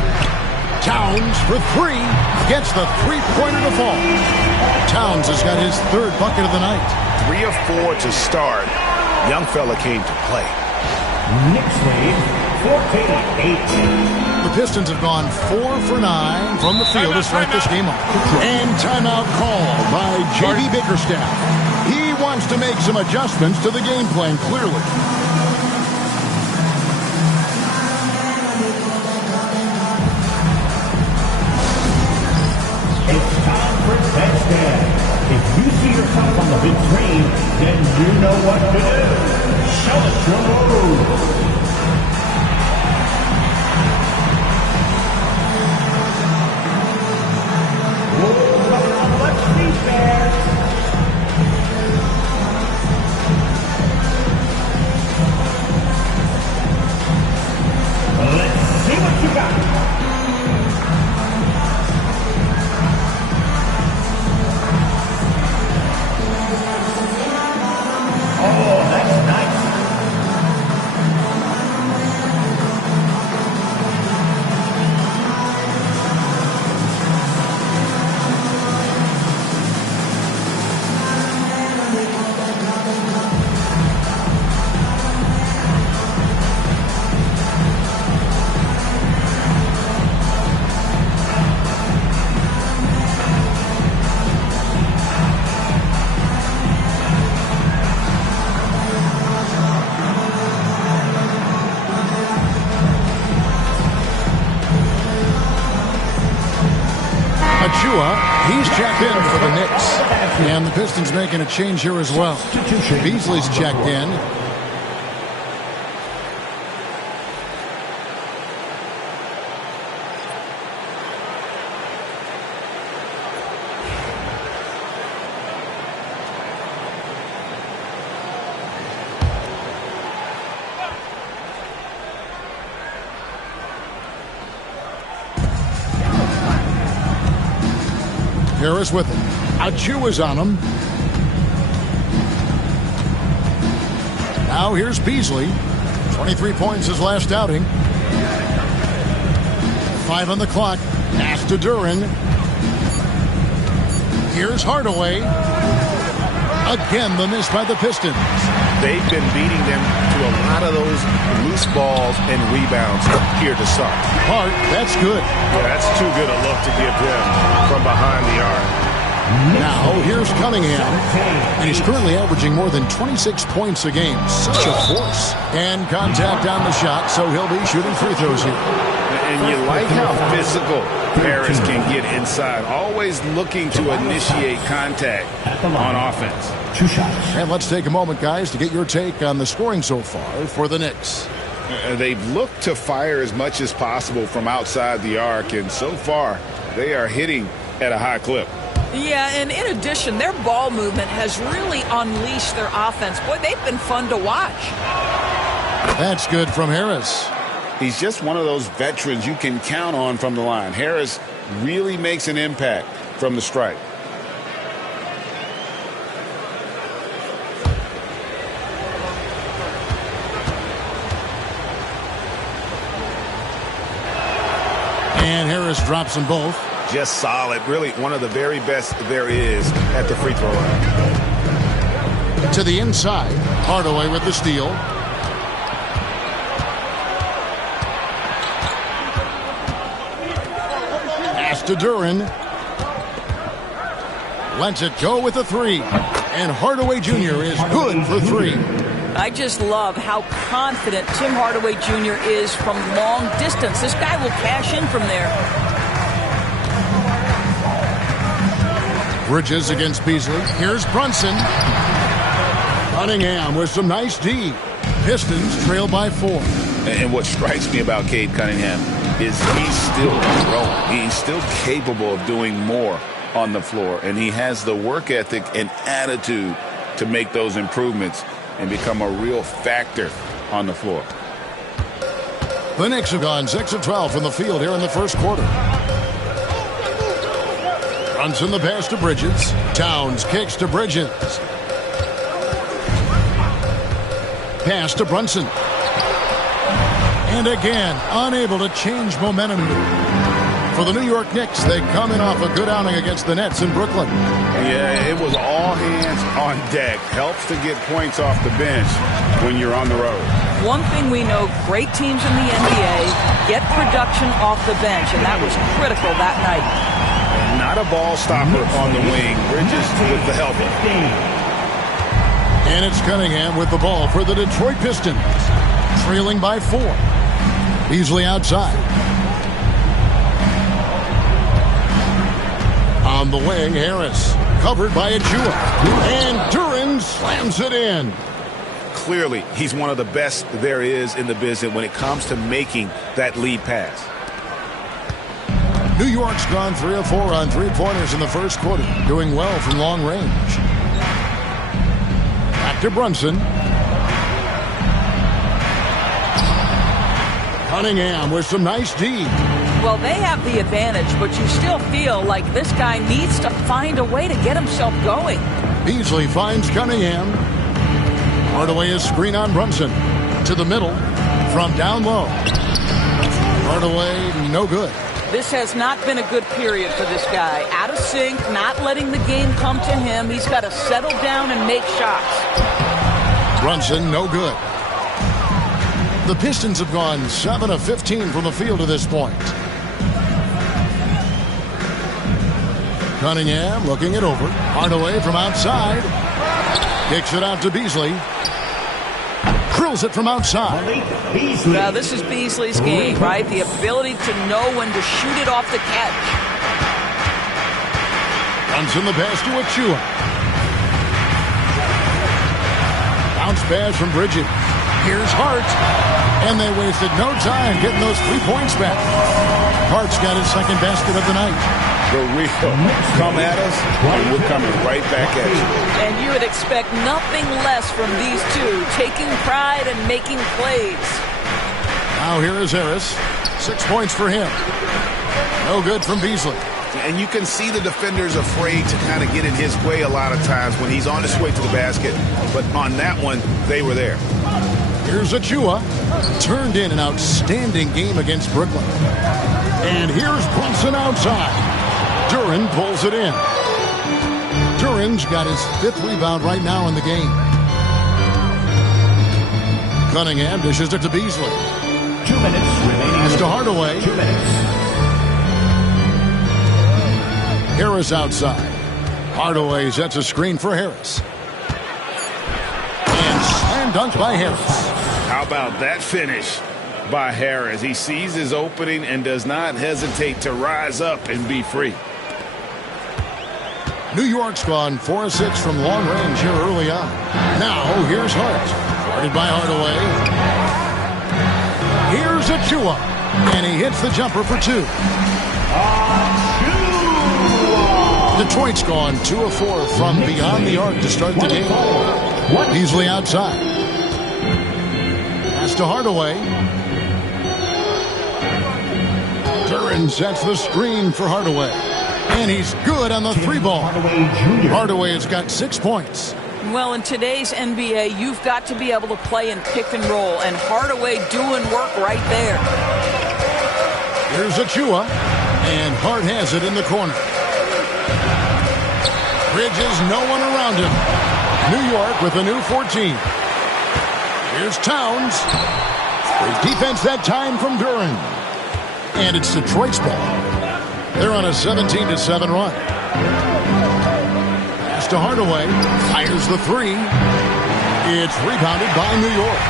Towns for three. Gets the three-pointer to fall. Towns has got his third bucket of the night. 3 of 4 to start. Young fella came to play. Knicks lead 14-8. The Pistons have gone 4 for 9 from the field to start this game off. And timeout called by J.B. Bickerstaff. He wants to make some adjustments to the game plan, clearly. It's time for touchdown. If you see yourself on the big screen, then you know what to do. Show us your move. Let's be fair. Let's see what you got. Oh, that's nice. He's checked in for the Knicks. And the Pistons making a change here as well. Beasley's checked in. Harris with it. Achu is on him. Now here's Beasley. 23 points his last outing. 5 on the clock. Pass to Duran. Here's Hardaway. Again, the miss by the Pistons. They've been beating them to a lot of those loose balls and rebounds here to start. Hart, that's good. Yeah, that's too good a look to give them from behind the arc. Now, here's Cunningham, and he's currently averaging more than 26 points a game. Such a force. And contact on the shot, so he'll be shooting free throws here. And you like how physical Harris can get inside, always looking to initiate contact on offense. 2 shots. And let's take a moment, guys, to get your take on the scoring so far for the Knicks. They've looked to fire as much as possible from outside the arc, and so far they are hitting at a high clip. Yeah, and in addition, their ball movement has really unleashed their offense. Boy, they've been fun to watch. That's good from Harris. He's just one of those veterans you can count on from the line. Harris really makes an impact from the stripe. And Harris drops them both. Just solid. Really one of the very best there is at the free throw line. To the inside. Hardaway with the steal. Pass to Duran. Lets it go with a 3. And Hardaway Jr. is good for 3. I just love how confident Tim Hardaway Jr. is from long distance. This guy will cash in from there. Bridges against Beasley. Here's Brunson. Cunningham with some nice D. Pistons trail by 4. And what strikes me about Cade Cunningham is he's still growing. He's still capable of doing more on the floor. And he has the work ethic and attitude to make those improvements and become a real factor on the floor. The Knicks have gone 6 of 12 from the field here in the first quarter. Brunson the pass to Bridges. Towns kicks to Bridges. Pass to Brunson. And again, unable to change momentum here. For the New York Knicks, they come in off a good outing against the Nets in Brooklyn. Yeah, it was all hands on deck. Helps to get points off the bench when you're on the road. One thing we know, great teams in the NBA get production off the bench, and that was critical that night. Not a ball stopper on the wing. Bridges with the help. And it's Cunningham with the ball for the Detroit Pistons. Trailing by 4. Beasley outside. On the wing, Harris. Covered by Achua. And Duren slams it in. Clearly, he's one of the best there is in the business when it comes to making that lead pass. New York's gone 3 of 4 on three-pointers in the first quarter, doing well from long range. Back to Brunson. Cunningham with some nice D. Well, they have the advantage, but you still feel like this guy needs to find a way to get himself going. Beasley finds Cunningham. Hardaway is screen on Brunson. To the middle from down low. Hardaway, no good. This has not been a good period for this guy. Out of sync, not letting the game come to him. He's got to settle down and make shots. Brunson, no good. The Pistons have gone 7 of 15 from the field to this point. Cunningham looking it over. Hardaway from outside. Kicks it out to Beasley. Drills it from outside. Now, this is Beasley's game, right? The ability to know when to shoot it off the catch. Runs in the pass to Achua. Bounce pass from Bridges. Here's Hart. And they wasted no time getting those 3 points back. Hart's got his second basket of the night. The real come at us, and we're coming right back at you. And you would expect nothing less from these two, taking pride and making plays. Now here is Harris. 6 points for him. No good from Beasley. And you can see the defenders afraid to kind of get in his way a lot of times when he's on his way to the basket. But on that one, they were there. Here's Achua. Turned in an outstanding game against Brooklyn. And here's Brunson outside. Duren pulls it in. Duren's got his 5th rebound right now in the game. Cunningham dishes it to Beasley. 2 minutes remaining. Pass to Hardaway. 2 minutes. Harris outside. Hardaway sets a screen for Harris. And slam dunk by Harris. How about that finish by Harris? He sees his opening and does not hesitate to rise up and be free. New York's gone 4 of 6 from long range here early on. Now here's Hart. Guarded by Hardaway. Here's Achua. And he hits the jumper for 2. Detroit's gone 2 of 4 from beyond the arc to start the game. Beasley outside. Pass to Hardaway. Duren sets the screen for Hardaway. And he's good on the 3-ball. Hardaway has got 6 points. Well, in today's NBA, you've got to be able to play in pick and roll, and Hardaway doing work right there. Here's Achua, and Hart has it in the corner. Bridges, no one around him. New York with a new 14. Here's Towns. Great defense that time from Duren. And it's Detroit's ball. They're on a 17-7 run. Pass to Hardaway. Fires the 3. It's rebounded by New York.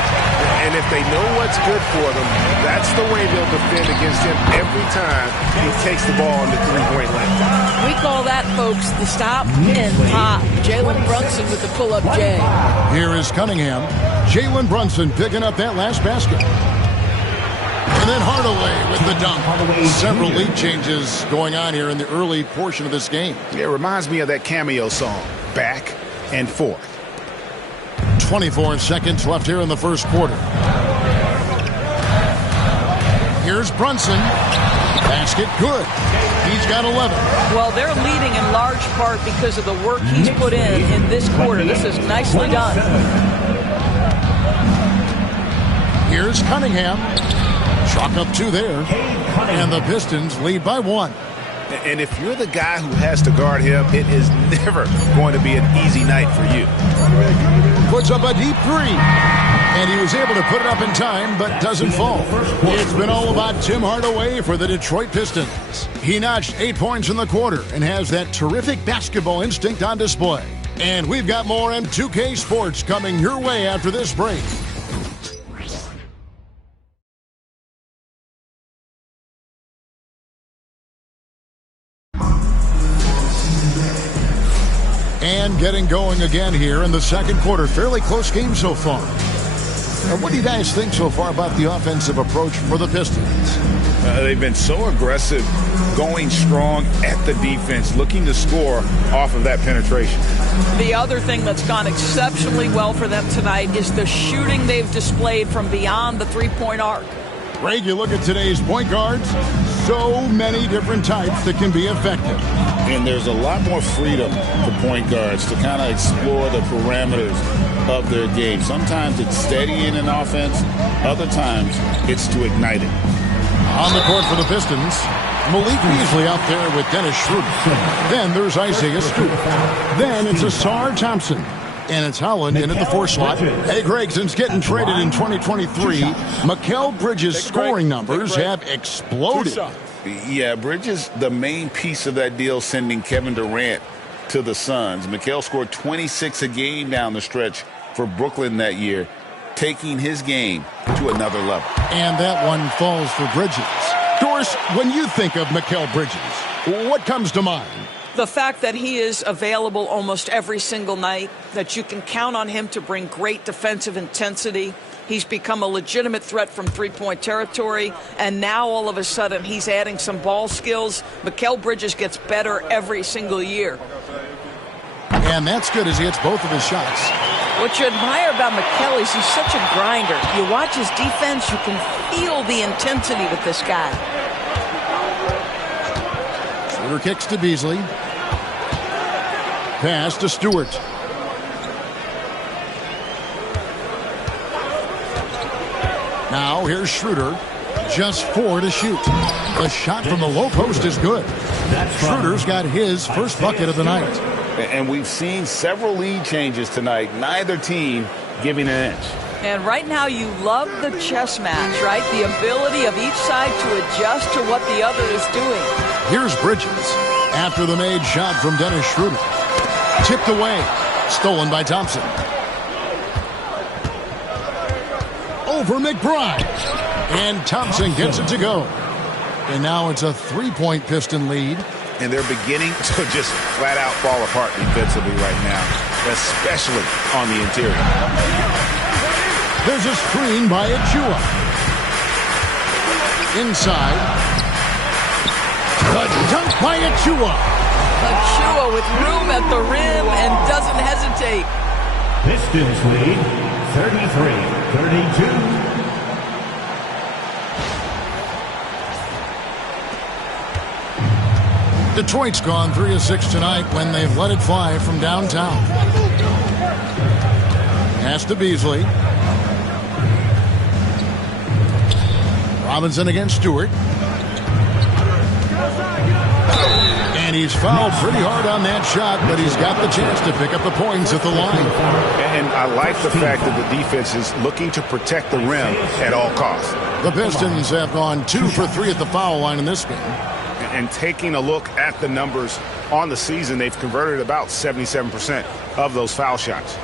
And if they know what's good for them, that's the way they'll defend against him every time he takes the ball in the 3-point line. We call that, folks, the stop and pop. Jalen Brunson with the pull-up J. Here is Cunningham. Jalen Brunson picking up that last basket. And then Hardaway with the dunk. Several lead changes going on here in the early portion of this game. It reminds me of that cameo song, Back and Forth. 24 seconds left here in the first quarter. Here's Brunson. Basket good. He's got 11. Well, they're leading in large part because of the work he's put in this quarter. This is nicely done. Here's Cunningham. Chalk up 2 there. And the Pistons lead by 1. And if you're the guy who has to guard him, it is never going to be an easy night for you. Puts up a deep 3. And he was able to put it up in time, but doesn't fall. It's been all about Tim Hardaway for the Detroit Pistons. He notched 8 points in the quarter and has that terrific basketball instinct on display. And we've got more M2K Sports coming your way after this break. And getting going again here in the second quarter. Fairly close game so far. What do you guys think so far about the offensive approach for the Pistons? They've been so aggressive, going strong at the defense, looking to score off of that penetration. The other thing that's gone exceptionally well for them tonight is the shooting they've displayed from beyond the three-point arc. Greg, you look at today's point guards, so many different types that can be effective. And there's a lot more freedom for point guards to kind of explore the parameters of their game. Sometimes it's steadying an offense. Other times it's to ignite it. On the court for the Pistons, Malik Beasley out there with Dennis Schroeder. Then there's Isaiah Stewart. Then it's Asar Thompson. And it's Holland in at the 4 slot. Hey, Greg, since getting traded in 2023, Mikal Bridges' scoring numbers have exploded. Yeah, Bridges, the main piece of that deal, sending Kevin Durant to the Suns. Mikal scored 26 a game down the stretch for Brooklyn that year, taking his game to another level. And that one falls for Bridges. Doris, when you think of Mikal Bridges, what comes to mind? The fact that he is available almost every single night, that you can count on him to bring great defensive intensity. He's become a legitimate threat from three-point territory, and now all of a sudden he's adding some ball skills. Mikal Bridges gets better every single year. And that's good as he hits both of his shots. What you admire about Mikal is he's such a grinder. You watch his defense, you can feel the intensity with this guy. Schroeder kicks to Beasley. Pass to Stewart. Now here's Schroeder. Just 4 to shoot. The shot from the low post is good. Schroeder's got his first bucket of the night. And we've seen several lead changes tonight. Neither team giving an inch. And right now you love the chess match, right? The ability of each side to adjust to what the other is doing. Here's Bridges after the made shot from Dennis Schroeder. Tipped away. Stolen by Thompson. Over McBride. And Thompson gets it to go. And now it's a 3-point Piston lead. And they're beginning to just flat out fall apart defensively right now, especially on the interior. There's a screen by Achua. Inside. The dunk by Achua. Achua with room at the rim and doesn't hesitate. Pistons lead 33-32. Detroit's gone 3 of 6 tonight when they've let it fly from downtown. Pass to Beasley. Robinson against Stewart. And he's fouled pretty hard on that shot, but he's got the chance to pick up the points at the line. And I like the fact that the defense is looking to protect the rim at all costs. The Pistons have gone 2 for 3 at the foul line in this game. And taking a look at the numbers on the season, they've converted about 77% of those foul shots.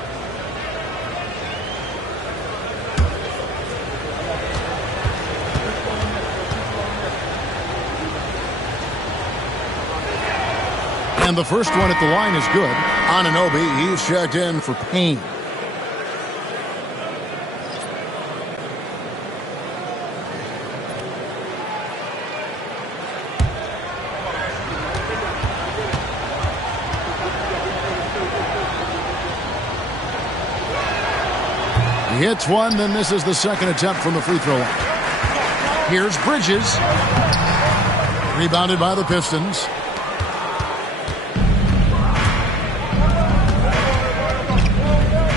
And the first one at the line is good. Anunoby, he's checked in for Payne. He hits one, then this is the second attempt from the free throw line. Here's Bridges. Rebounded by the Pistons.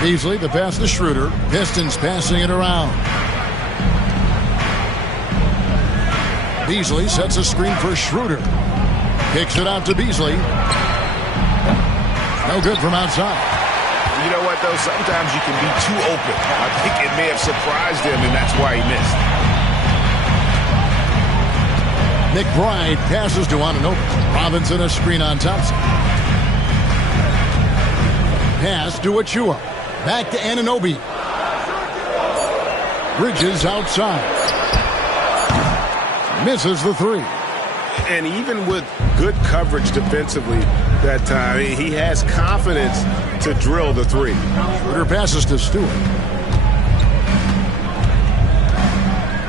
Beasley, the pass to Schroeder. Pistons passing it around. Beasley sets a screen for Schroeder. Kicks it out to Beasley. No good from outside. You know what, though? Sometimes you can be too open. I think it may have surprised him, and that's why he missed. McBride passes to Anunoby. Robinson a screen on Thompson. Pass to Achua. Back to Anunoby. Bridges outside. Misses the three. And even with good coverage defensively that time, he has confidence to drill the three. Schroeder passes to Stewart.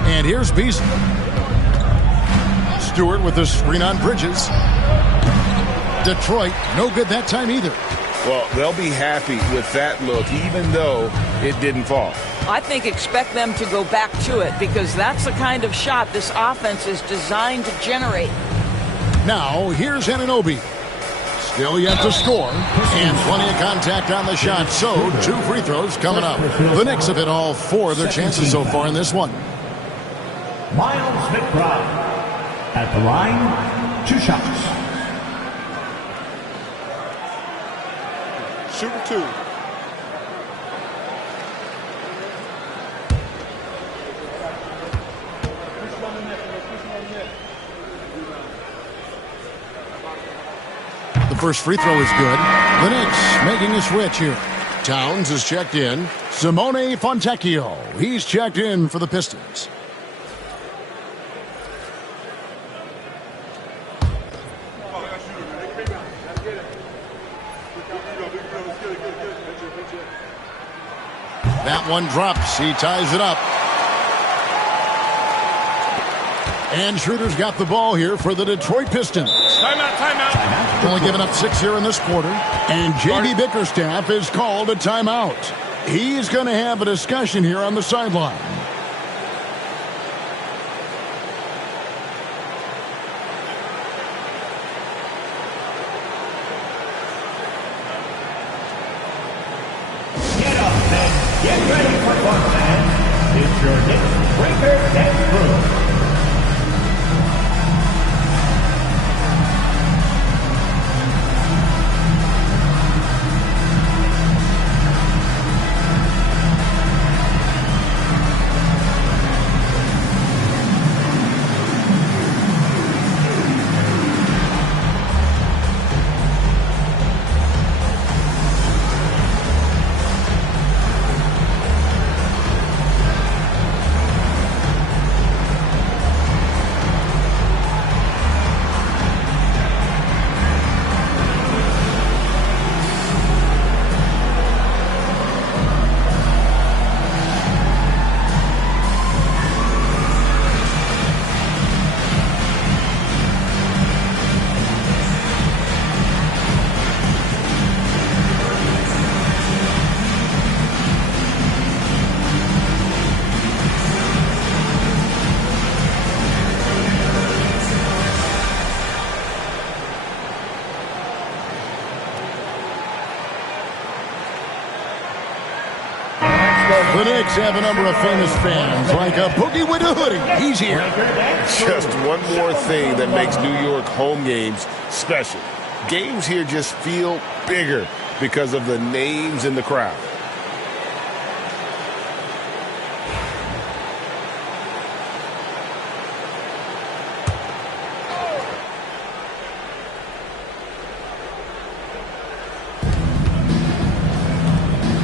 And here's Beasley. Stewart with the screen on Bridges. Detroit, no good that time either. Well, they'll be happy with that look, even though it didn't fall. I think expect them to go back to it because that's the kind of shot this offense is designed to generate. Now, here's Anunoby. Still yet to score. And plenty of contact on the shot. So, 2 free throws coming up. The Knicks have hit all 4 of their chances so far in this one. Miles McBride at the line, 2 shots. Shooting 2. The first free throw is good. The Knicks making a switch here. Towns is checked in. Simone Fontecchio. He's checked in for the Pistons. That one drops. He ties it up. And Schroeder's got the ball here for the Detroit Pistons. Timeout. Only giving up 6 here in this quarter. And J.B. Bickerstaff is called a timeout. He's going to have a discussion here on the sideline. Get up and get ready for fun, fans. It's your Knicks breaker and crew. The Knicks have a number of famous fans, like a Boogie with a hoodie. He's here. Just one more thing that makes New York home games special. Games here just feel bigger because of the names in the crowd.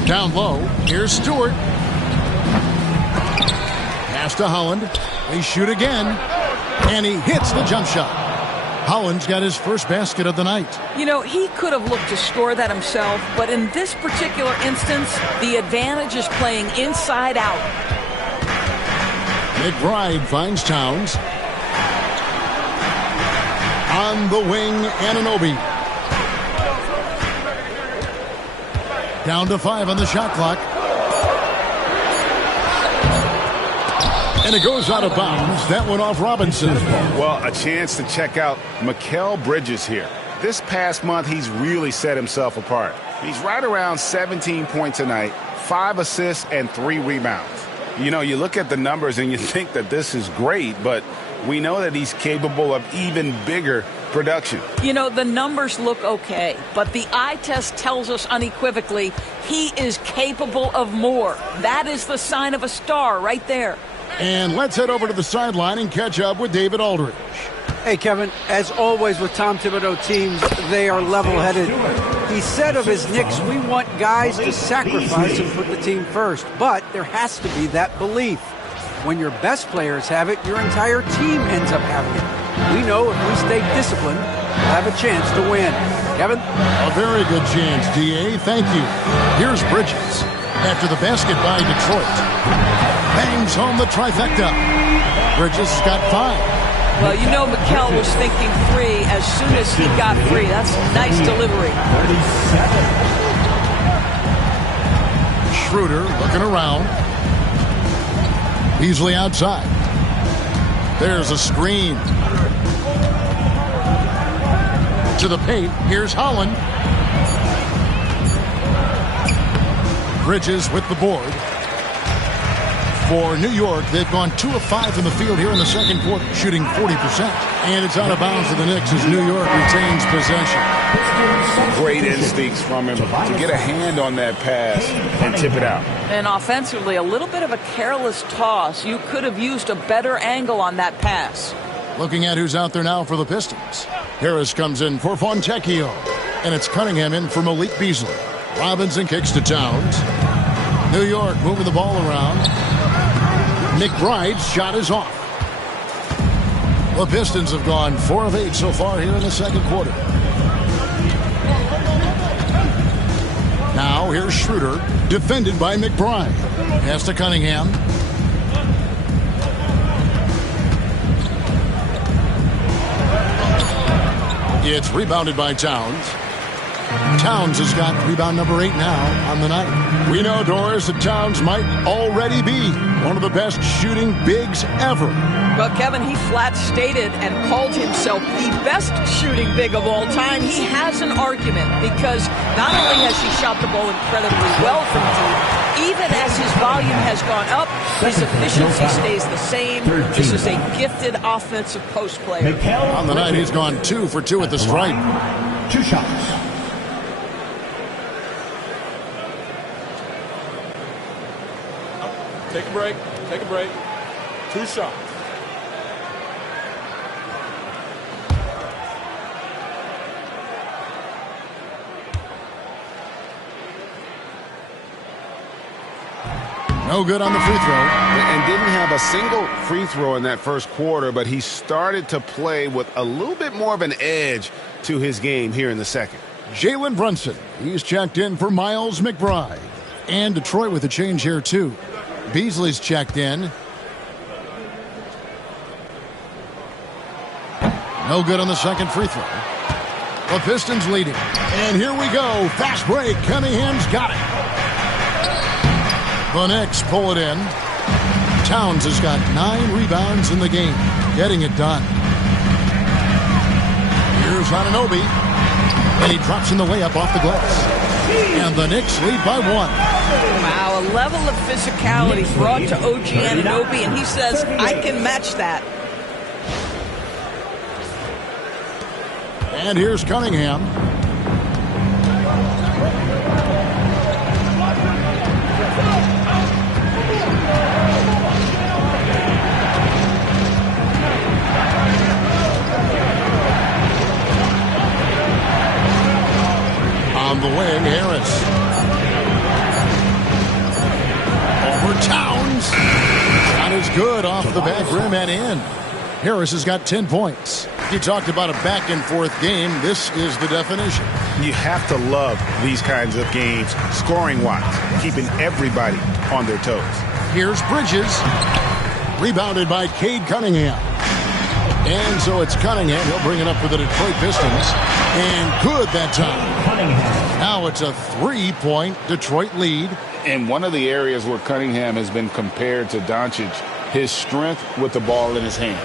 Down low, here's Stewart. Pass to Holland. They shoot again, and he hits the jump shot. Holland's got his first basket of the night. You know, he could have looked to score that himself, but in this particular instance, the advantage is playing inside out. McBride finds Towns. On the wing, Anunoby. Down to 5 on the shot clock. And it goes out of bounds. That went off Robinson's ball. Well, a chance to check out Mikal Bridges here. This past month, he's really set himself apart. He's right around 17 points a night, 5 assists, and 3 rebounds. You know, you look at the numbers and you think that this is great, but we know that he's capable of even bigger production. You know, the numbers look okay, but the eye test tells us unequivocally he is capable of more. That is the sign of a star right there. And let's head over to the sideline and catch up with David Aldridge. Hey, Kevin, as always with Tom Thibodeau teams, they are level-headed. He said of his Knicks, we want guys to sacrifice and put the team first, but there has to be that belief. When your best players have it, your entire team ends up having it. We know if we stay disciplined, we'll have a chance to win. Kevin? A very good chance, D.A. Thank you. Here's Bridges. After the basket by Detroit. Bangs home the trifecta. Bridges has got 5. Well, you know Mikal was thinking 3 as soon as he got free. That's nice delivery. Schroeder looking around. Beasley outside. There's a screen. To the paint. Here's Holland. Bridges with the board. For New York, they've gone 2 of 5 from the field here in the second quarter, shooting 40%. And it's out of bounds to the Knicks as New York retains possession. Great instincts from him to get a hand on that pass and tip it out. And offensively, a little bit of a careless toss. You could have used a better angle on that pass. Looking at who's out there now for the Pistons. Harris comes in for Fontecchio. And it's Cunningham in for Malik Beasley. Robinson kicks to Towns. New York moving the ball around. McBride's shot is off. The Pistons have gone 4 of 8 so far here in the second quarter. Now here's Schroeder, defended by McBride. Pass to Cunningham. It's rebounded by Towns. Towns has got rebound number 8 now on the night. We know, Doris, that Towns might already be one of the best shooting bigs ever. Well, Kevin, he flat stated and called himself the best shooting big of all time. He has an argument because not only has he shot the ball incredibly well from deep, even as his volume has gone up, his efficiency stays the same. This is a gifted offensive post player. On the night, he's gone 2 for 2 at the stripe. 2 shots. Take a break. Take a break. 2 shots. No good on the free throw. And didn't have a single free throw in that first quarter, but he started to play with a little bit more of an edge to his game here in the second. Jalen Brunson. He's checked in for Miles McBride. And Detroit with a change here, too. Beasley's checked in. No good on the second free throw. The Pistons leading. And here we go. Fast break. Cunningham's got it. The Knicks pull it in. Towns has got 9 rebounds in the game. Getting it done. Here's Anunoby. And he drops in the layup off the glass. And the Knicks lead by 1. Wow, a level of physicality brought to OG Anunoby, and he says, I can match that. And here's Cunningham. On the wing, Harris. Over Towns. Shot is good off the back rim and in. Harris has got 10 points. You talked about a back-and-forth game. This is the definition. You have to love these kinds of games, scoring-wise, keeping everybody on their toes. Here's Bridges. Rebounded by Cade Cunningham. And so it's Cunningham. He'll bring it up for the Detroit Pistons. And good that time. Now it's a 3-point Detroit lead. And one of the areas where Cunningham has been compared to Doncic, his strength with the ball in his hands.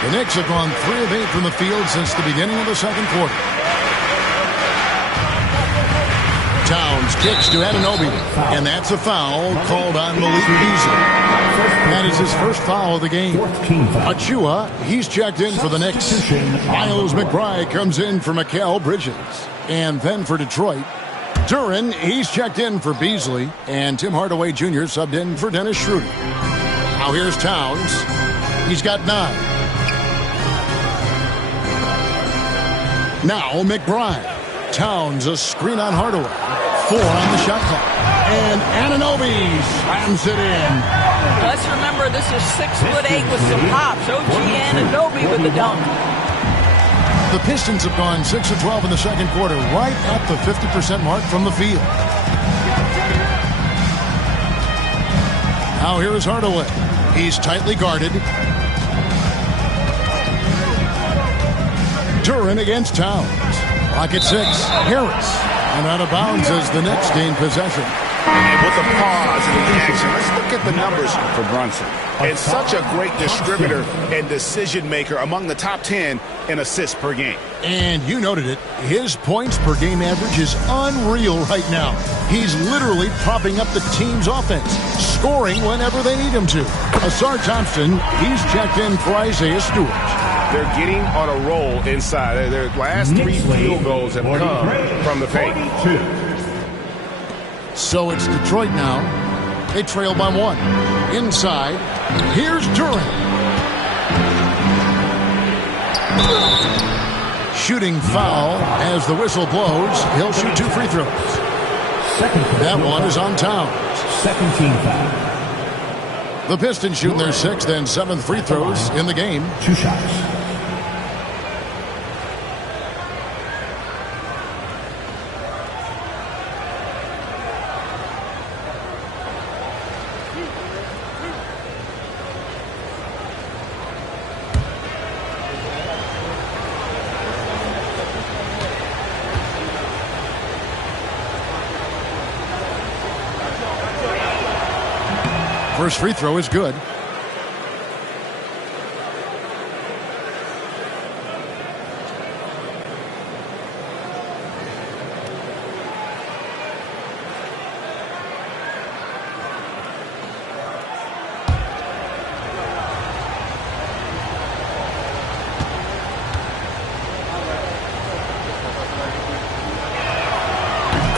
The Knicks have gone 3 of 8 from the field since the beginning of the second quarter. Towns Towns kicks to Anunoby, and that's a foul called on Malik Beasley. That is his first foul of the game. Achua, he's checked in for the Knicks. Miles McBride comes in for Mikal Bridges. And then for Detroit, Duren, he's checked in for Beasley. And Tim Hardaway Jr. subbed in for Dennis Schroeder. Now here's Towns. He's got 9. Now McBride. Towns, a screen on Hardaway. 4 on the shot clock. And Anunoby slams it in. Let's remember this is 6'8" with some hops. OG Anunoby with the dunk. The Pistons have gone 6 of 12 in the second quarter, right at the 50% mark from the field. Now here is Hardaway. He's tightly guarded. Duren against Towns. Clock at 6. Harris. And out of bounds as the Knicks gain possession. And with a pause in the action, let's look at the numbers for Brunson. It's such a great distributor and decision maker, among the top 10 in assists per game. And you noted it. His points per game average is unreal right now. He's literally propping up the team's offense, scoring whenever they need him to. Asar Thompson, he's checked in for Isaiah Stewart. They're getting on a roll inside. Their last 3 field goals have come from the paint. So it's Detroit now. They trail by 1. Inside, here's Duren. Shooting foul as the whistle blows. He'll shoot 2 free throws. That one is on Towns. Second team foul. The Pistons shooting their 6th and 7th free throws in the game. 2 shots. First free throw is good.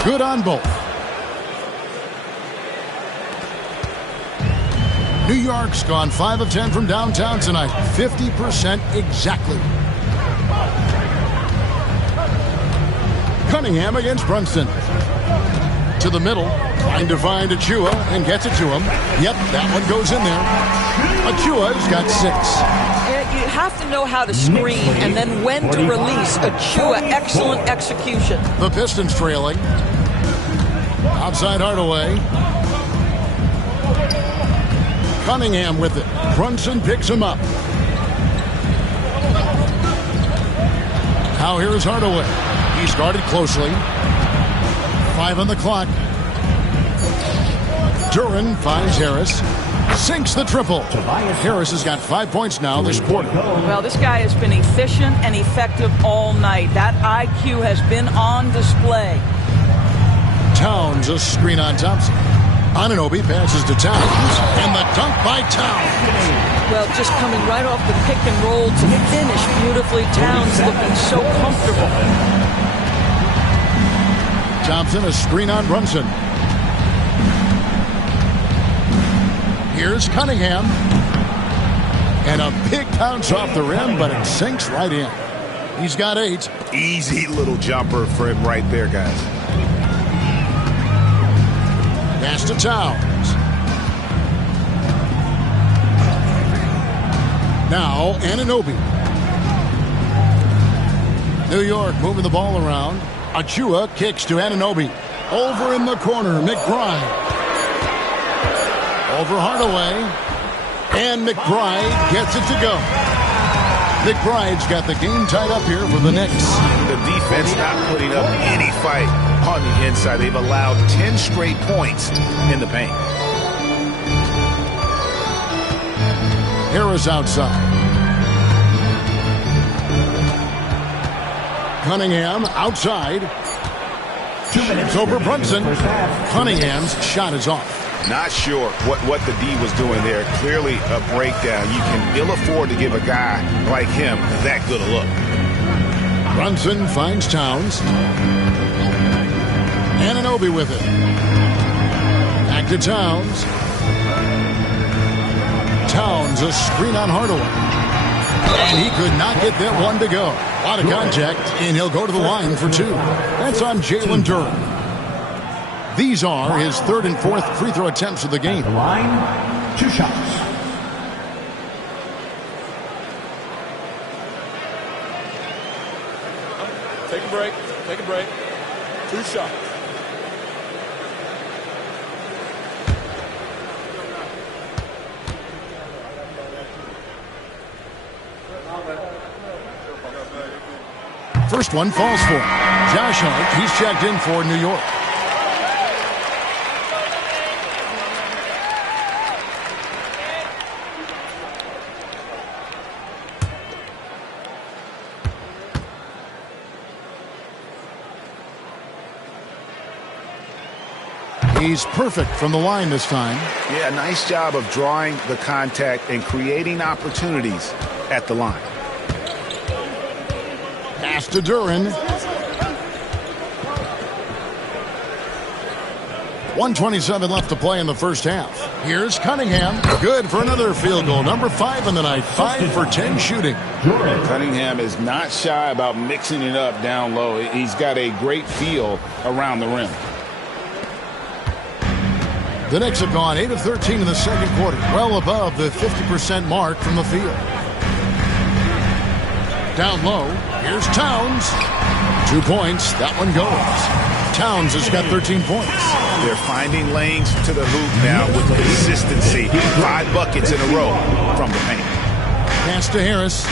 Good on both. New York's gone 5 of 10 from downtown tonight. 50% exactly. Cunningham against Brunson. To the middle. Trying to find Achua and gets it to him. Yep, that one goes in there. Achua's got 6. You have to know how to screen and then when to release. Achua, excellent execution. The Pistons trailing. Outside Hardaway. Cunningham with it. Brunson picks him up. Now here is Hardaway. He's guarded closely. 5 on the clock. Duren finds Harris. Sinks the triple. Harris has got 5 points now this quarter. Well, this guy has been efficient and effective all night. That IQ has been on display. Towns, a screen on Thompson. Anunoby passes to Towns, and the dunk by Towns. Well, just coming right off the pick and roll to finish beautifully. Towns looking so comfortable. Thompson, a screen on Brunson. Here's Cunningham. And a big bounce off the rim, but it sinks right in. He's got 8. Easy little jumper for him right there, guys. Pass to Towns. Now Anunoby. New York moving the ball around. Achua kicks to Anunoby. Over in the corner, McBride. Over Hardaway. And McBride gets it to go. McBride's got the game tied up here for the Knicks. The defense not putting up any fight on the inside. They've allowed 10 straight points in the paint. Harris outside. Cunningham outside. It's over Brunson. Cunningham's shot is off. Not sure what the D was doing there. Clearly a breakdown. You can ill afford to give a guy like him that good a look. Brunson finds Towns. Anunoby with it. Back to Towns. Towns, a screen on Hardaway. And he could not get that one to go. A lot of contact, and he'll go to the line for two. That's on Jalen Duren. These are his third and fourth free throw attempts of the game. The line, 2 shots. Take a break. Take a break. 2 shots. First one falls for him. Josh Hart, he's checked in for New York. He's perfect from the line this time. Yeah, nice job of drawing the contact and creating opportunities at the line. Pass to Duren. 1:27 left to play in the first half. Here's Cunningham. Good for another field goal. Number 5 in the night. 5 for 10 shooting. Cunningham is not shy about mixing it up down low. He's got a great feel around the rim. The Knicks have gone 8 of 13 in the second quarter, well above the 50% mark from the field. Down low, here's Towns. 2 points, that one goes. Towns has got 13 points. They're finding lanes to the hoop now with consistency. 5 buckets in a row from the paint. Pass to Harris.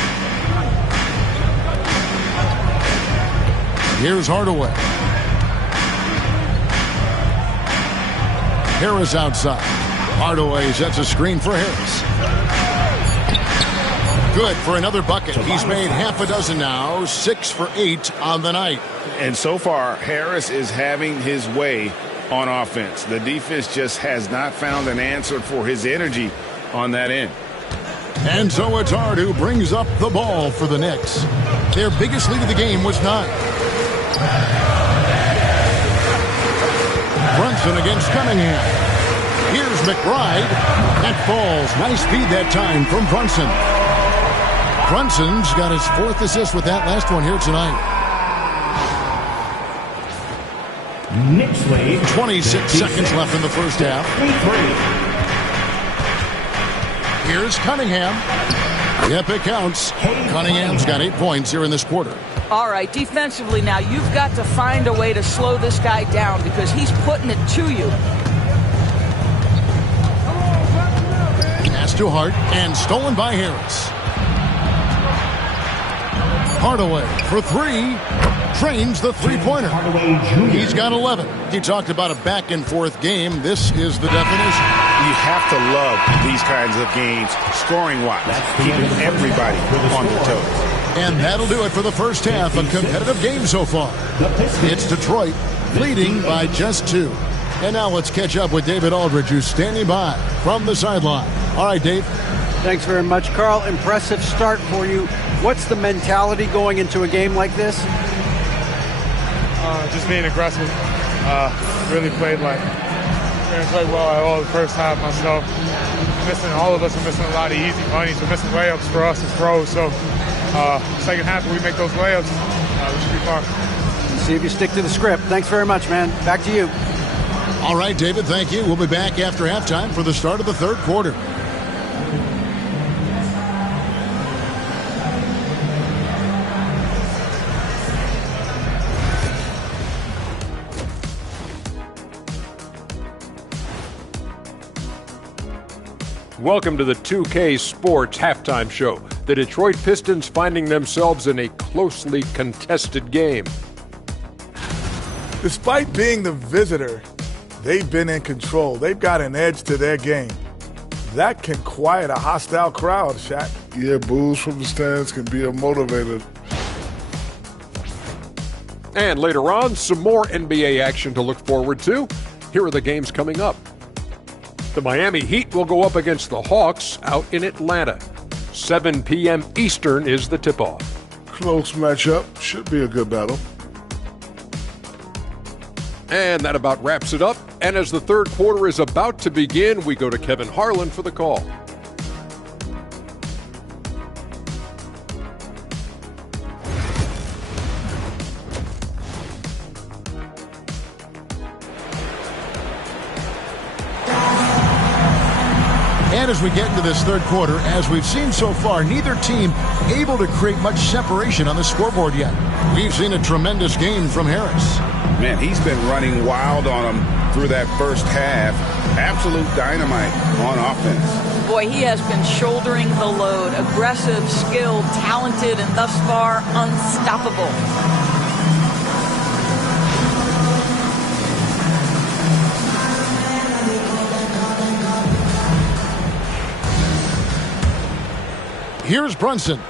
Here's Hardaway. Harris outside. Hardaway sets a screen for Harris. Good for another bucket. He's made half a dozen now. 6 for 8 on the night. And so far, Harris is having his way on offense. The defense just has not found an answer for his energy on that end. And so it's Hart who brings up the ball for the Knicks. Their biggest lead of the game was 9. Brunson against Cunningham. Here's McBride. That falls. Nice feed that time from Brunson. Brunson's got his 4th assist with that last one here tonight. Knicks lead. 26 seconds left in the first half. Here's Cunningham. Yep, it counts. Cunningham's got 8 points here in this quarter. All right, defensively now, you've got to find a way to slow this guy down because he's putting it to you. Pass to Hart and stolen by Harris. Hardaway for 3. Trains the three-pointer. He's got 11. He talked about a back-and-forth game. This is the definition. You have to love these kinds of games, scoring-wise, keeping everybody on their toes. And that'll do it for the first half. A competitive game so far. It's Detroit leading by just 2. And now let's catch up with David Aldridge, who's standing by from the sideline. All right, Dave. Thanks very much, Carl. Impressive start for you. What's the mentality going into a game like this? Just being aggressive. Really played well at all the first half myself. All of us are missing a lot of easy bunnies. We're missing layups for us as pros. So second half, we make those layups. We should be fine. See if you stick to the script. Thanks very much, man. Back to you. All right, David, thank you. We'll be back after halftime for the start of the third quarter. Welcome to the 2K Sports Halftime Show. The Detroit Pistons finding themselves in a closely contested game. Despite being the visitor, they've been in control. They've got an edge to their game. That can quiet a hostile crowd, Shaq. Yeah, boos from the stands can be a motivator. And later on, some more NBA action to look forward to. Here are the games coming up. The Miami Heat will go up against the Hawks out in Atlanta. 7 p.m. Eastern is the tip-off. Close matchup. Should be a good battle. And that about wraps it up. And as the third quarter is about to begin, we go to Kevin Harlan for the call. And as we get into this third quarter, as we've seen so far, neither team able to create much separation on the scoreboard yet. We've seen a tremendous game from Harris. Man, he's been running wild on him through that first half. Absolute dynamite on offense. Boy, he has been shouldering the load. Aggressive, skilled, talented, and thus far unstoppable. Here's Brunson.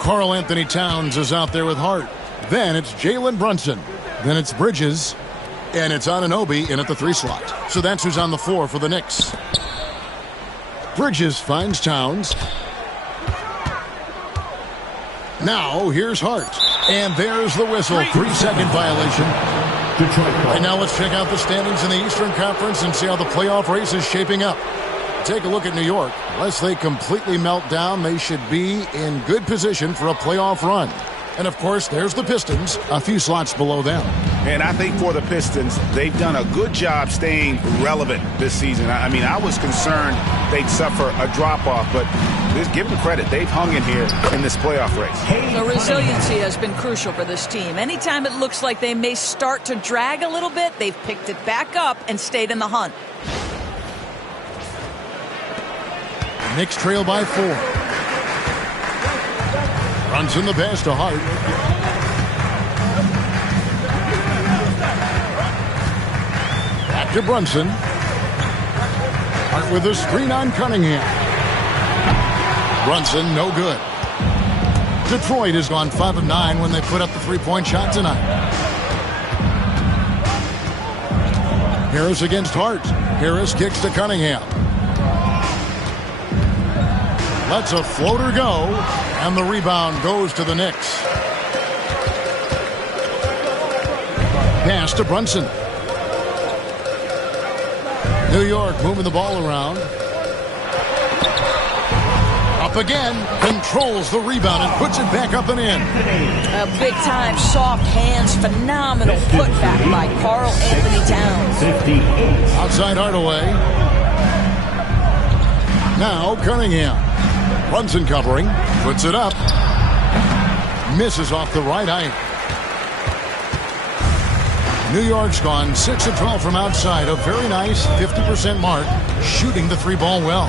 Karl Anthony Towns is out there with Hart. Then it's Jalen Brunson. Then it's Bridges. And it's Anunoby in at the 3 slot. So that's who's on the floor for the Knicks. Bridges finds Towns. Now here's Hart. And there's the whistle. 3-second violation. And now let's check out the standings in the Eastern Conference and see how the playoff race is shaping up. Take a look at New York. Unless they completely melt down, they should be in good position for a playoff run. And, of course, there's the Pistons, a few slots below them. And I think for the Pistons, they've done a good job staying relevant this season. I mean, I was concerned they'd suffer a drop-off, but give them credit. They've hung in here in this playoff race. The resiliency has been crucial for this team. Anytime it looks like they may start to drag a little bit, they've picked it back up and stayed in the hunt. Knicks trail by 4. Runs in the pass to Hart. Back to Brunson. Hart with a screen on Cunningham. Brunson, no good. Detroit has gone 5 of 9 when they put up the 3-point shot tonight. Harris against Hart. Harris kicks to Cunningham. Lets a floater go, and the rebound goes to the Knicks. Pass to Brunson. New York moving the ball around. Up again, controls the rebound and puts it back up and in. A big-time, soft hands, phenomenal putback by Karl Anthony Towns. Outside Hardaway. Now Cunningham. Brunson covering, puts it up. Misses off the right eye. New York's gone 6 of 12 from outside. A very nice 50% mark, shooting the 3-ball well.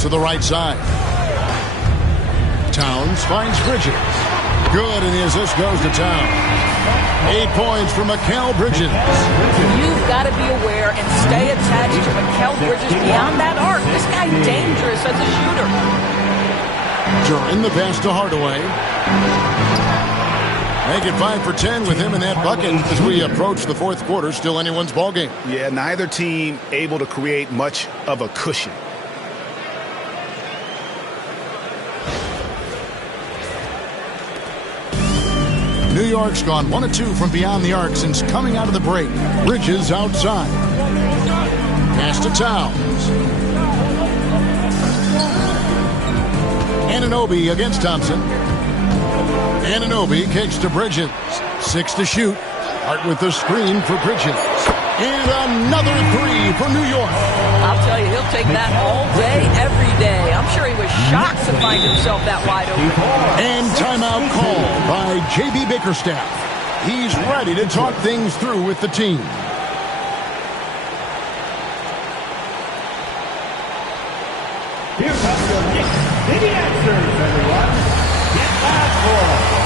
To the right side. Towns finds Bridges. Good, and the assist goes to Towns. 8 points for Mikal Bridges. You've got to be aware and stay attached to Mikal Bridges beyond that arc. This guy's dangerous as a shooter. During the pass to Hardaway. Make it 5 for 10 with him in that bucket as we approach the fourth quarter. Still anyone's ball game. Yeah, neither team able to create much of a cushion. New York's gone 1 of 2 from beyond the arc since coming out of the break. Bridges outside. Pass to Towns. Anunoby against Thompson. Anunoby kicks to Bridges. 6 to shoot. Hart with the screen for Bridges. And another 3 for New York. I'll tell you, he'll take that all day, every day. I'm sure he was shocked to find himself that wide open. And timeout called by J.B. Bickerstaff. He's ready to talk things through with the team. Here comes your Knicks City answers, everyone. Get back for them.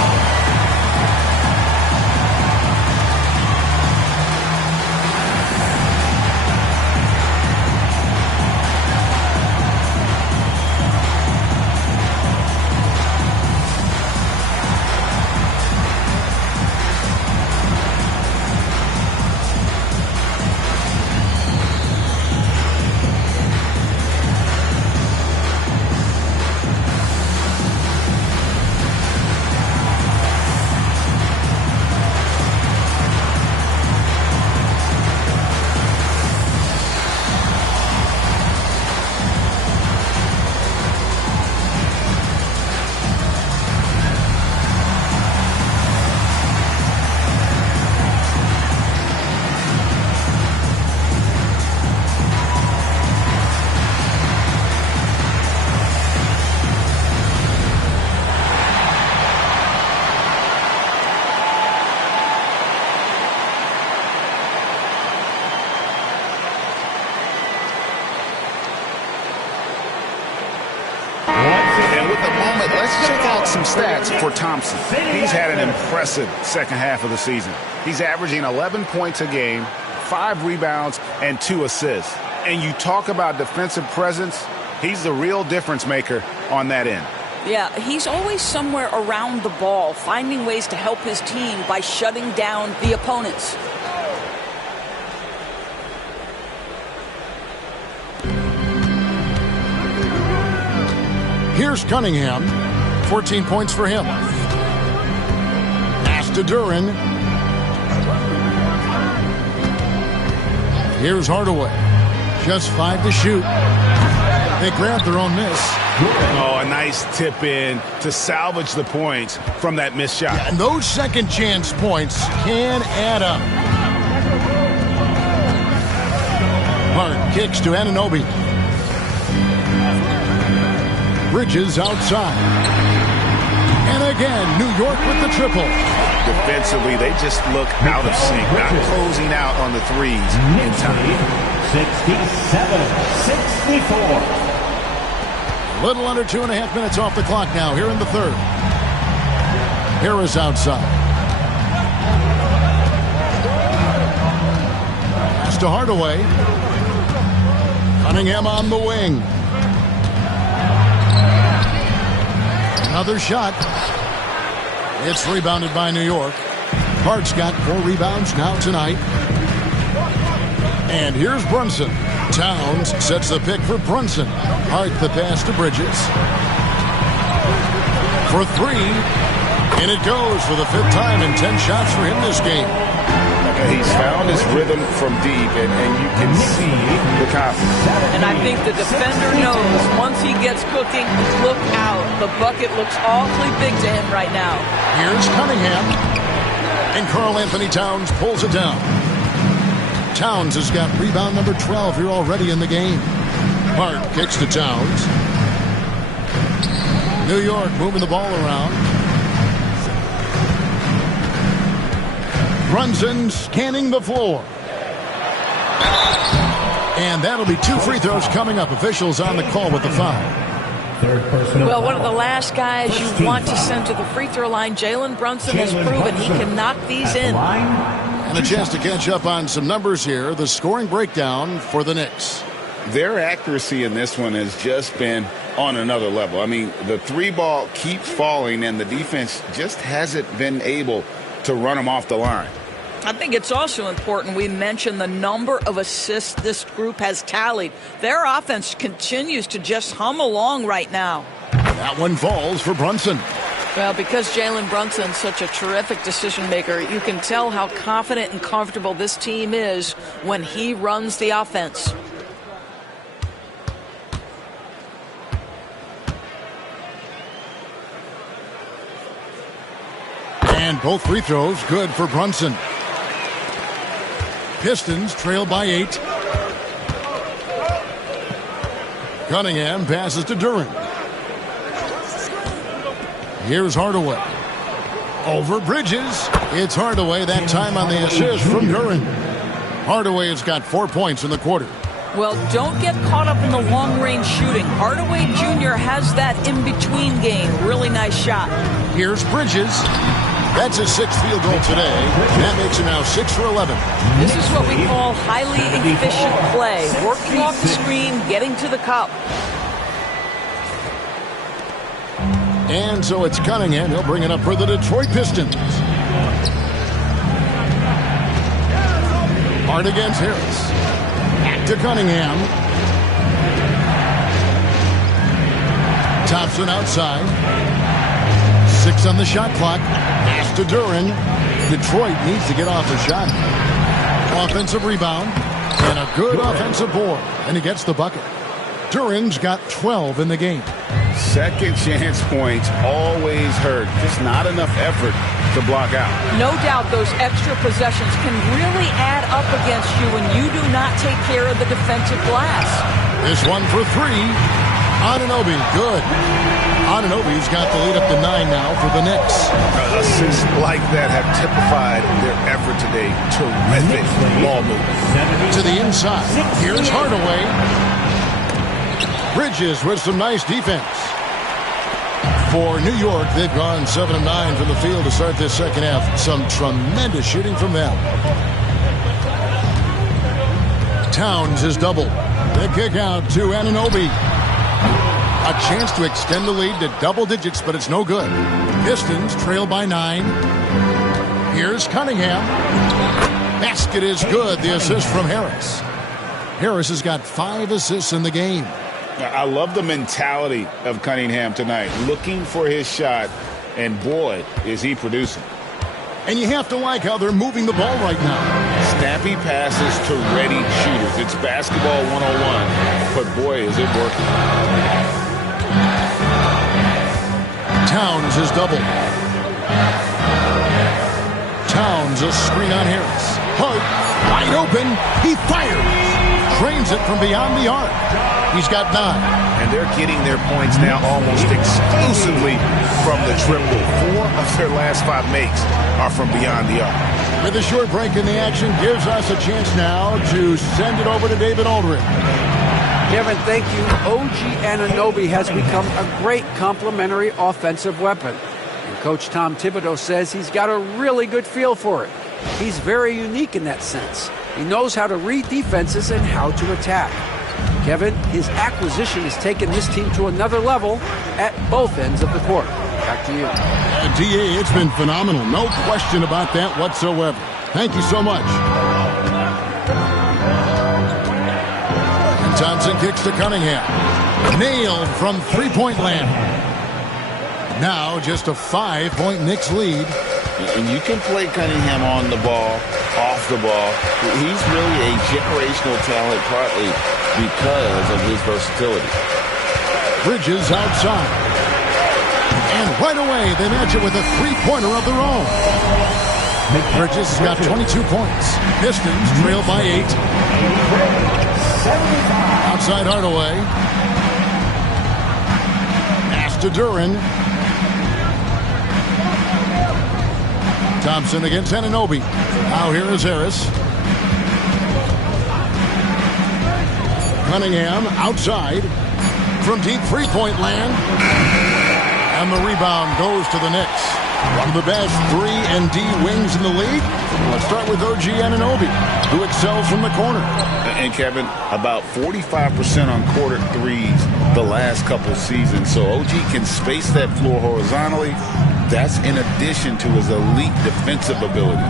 check out some stats for Thompson. He's had an impressive second half of the season. He's averaging 11 points a game, 5 rebounds, and 2 assists. And you talk about defensive presence, he's the real difference maker on that end. Yeah, he's always somewhere around the ball, finding ways to help his team by shutting down the opponents. Here's Cunningham. 14 points for him. Pass to Duren. Here's Hardaway. Just 5 to shoot. They grabbed their own miss. Oh, a nice tip in to salvage the points from that missed shot. Yeah, and those second chance points can add up. Hart kicks to Anunoby. Bridges outside. And again, New York with the triple. Defensively, they just look out of sync, not closing out on the threes in time. 67-64. Little under 2.5 minutes off the clock now here in the third. Harris outside. Pass to Hardaway. Cunningham on the wing. Another shot. It's rebounded by New York. Hart's got 4 rebounds now tonight. And here's Brunson. Towns sets the pick for Brunson. Hart the pass to Bridges. For 3. And it goes for the 5th time in 10 shots for him this game. He's found his rhythm from deep, and you can see the confidence. And I think the defender knows once he gets cooking, look out. The bucket looks awfully big to him right now. Here's Cunningham. And Karl Anthony Towns pulls it down. Towns has got rebound number 12 here already in the game. Hart kicks to Towns. New York moving the ball around. Brunson scanning the floor. And that'll be 2 free throws coming up. Officials on the call with the foul. Well, one of the last guys you want to send to the free throw line, Jalen Brunson, has proven he can knock these in. And a chance to catch up on some numbers here. The scoring breakdown for the Knicks. Their accuracy in this one has just been on another level. I mean, the 3 ball keeps falling, and the defense just hasn't been able to run them off the line. I think it's also important we mention the number of assists this group has tallied. Their offense continues to just hum along right now. That one falls for Brunson. Well, because Jalen Brunson's such a terrific decision maker, you can tell how confident and comfortable this team is when he runs the offense. And both free throws good for Brunson. Pistons trail by 8. Cunningham passes to Duren. Here's Hardaway. Over Bridges. It's Hardaway that time on the assist from Duren. Hardaway has got 4 points in the quarter. Well, don't get caught up in the long-range shooting. Hardaway Jr. has that in-between game. Really nice shot. Here's Bridges. That's his 6th field goal today. That makes him now 6 for 11. This is what we call highly efficient play. Working off the screen, getting to the cup. And so it's Cunningham. He'll bring it up for the Detroit Pistons. Hard against Harris. Back to Cunningham. Thompson outside. 6 on the shot clock. Pass to Duren. Detroit needs to get off a shot. Offensive rebound. And a good offensive board. And he gets the bucket. Duren's got 12 in the game. Second chance points always hurt. Just not enough effort to block out. No doubt those extra possessions can really add up against you when you do not take care of the defensive glass. This one for 3. Anunoby, good. Anunoby's got the lead up to 9 now for the Knicks. Assists like that have typified their effort today. Terrific ball movement. To the inside. Here's Hardaway. Bridges with some nice defense. For New York, they've gone 7 of 9 from the field to start this second half. Some tremendous shooting from them. Towns is doubled. The kick out to Anunoby. A chance to extend the lead to double digits, but it's no good. Pistons trail by 9. Here's Cunningham. Basket is good. The assist from Harris. Harris has got 5 assists in the game. I love the mentality of Cunningham tonight, looking for his shot, and boy, is he producing. And you have to like how they're moving the ball right now. Snappy passes to ready shooters. It's basketball 101, but boy, is it working. Towns is doubled. Towns a screen on Harris. Hart, wide open. He fires. Trains it from beyond the arc. He's got 9. And they're getting their points now almost exclusively from the triple. 4 of their last 5 makes are from beyond the arc. With a short break in the action, gives us a chance now to send it over to David Aldridge. Kevin, thank you. OG Anunoby has become a great complementary offensive weapon. And Coach Tom Thibodeau says he's got a really good feel for it. He's very unique in that sense. He knows how to read defenses and how to attack. Kevin, his acquisition has taken this team to another level at both ends of the court. Back to you. DA, it's been phenomenal. No question about that whatsoever. Thank you so much. And Thompson kicks to Cunningham. Nailed from three-point land. Now just a 5-point Knicks lead. And you can play Cunningham on the ball, off the ball. He's really a generational talent, partly because of his versatility. Bridges outside. And right away, they match it with a three-pointer of their own. Bridges has got 22 points. Pistons trail by 8. Outside Hardaway. Pass to Duran. Thompson against Anunoby. Now here is Harris. Cunningham outside from deep three-point land. And the rebound goes to the Knicks. One of the best 3 and D wings in the league. Let's start with OG Anunoby, who excels from the corner. And Kevin, about 45% on quarter threes the last couple seasons. So OG can space that floor horizontally. That's in addition to his elite defensive ability.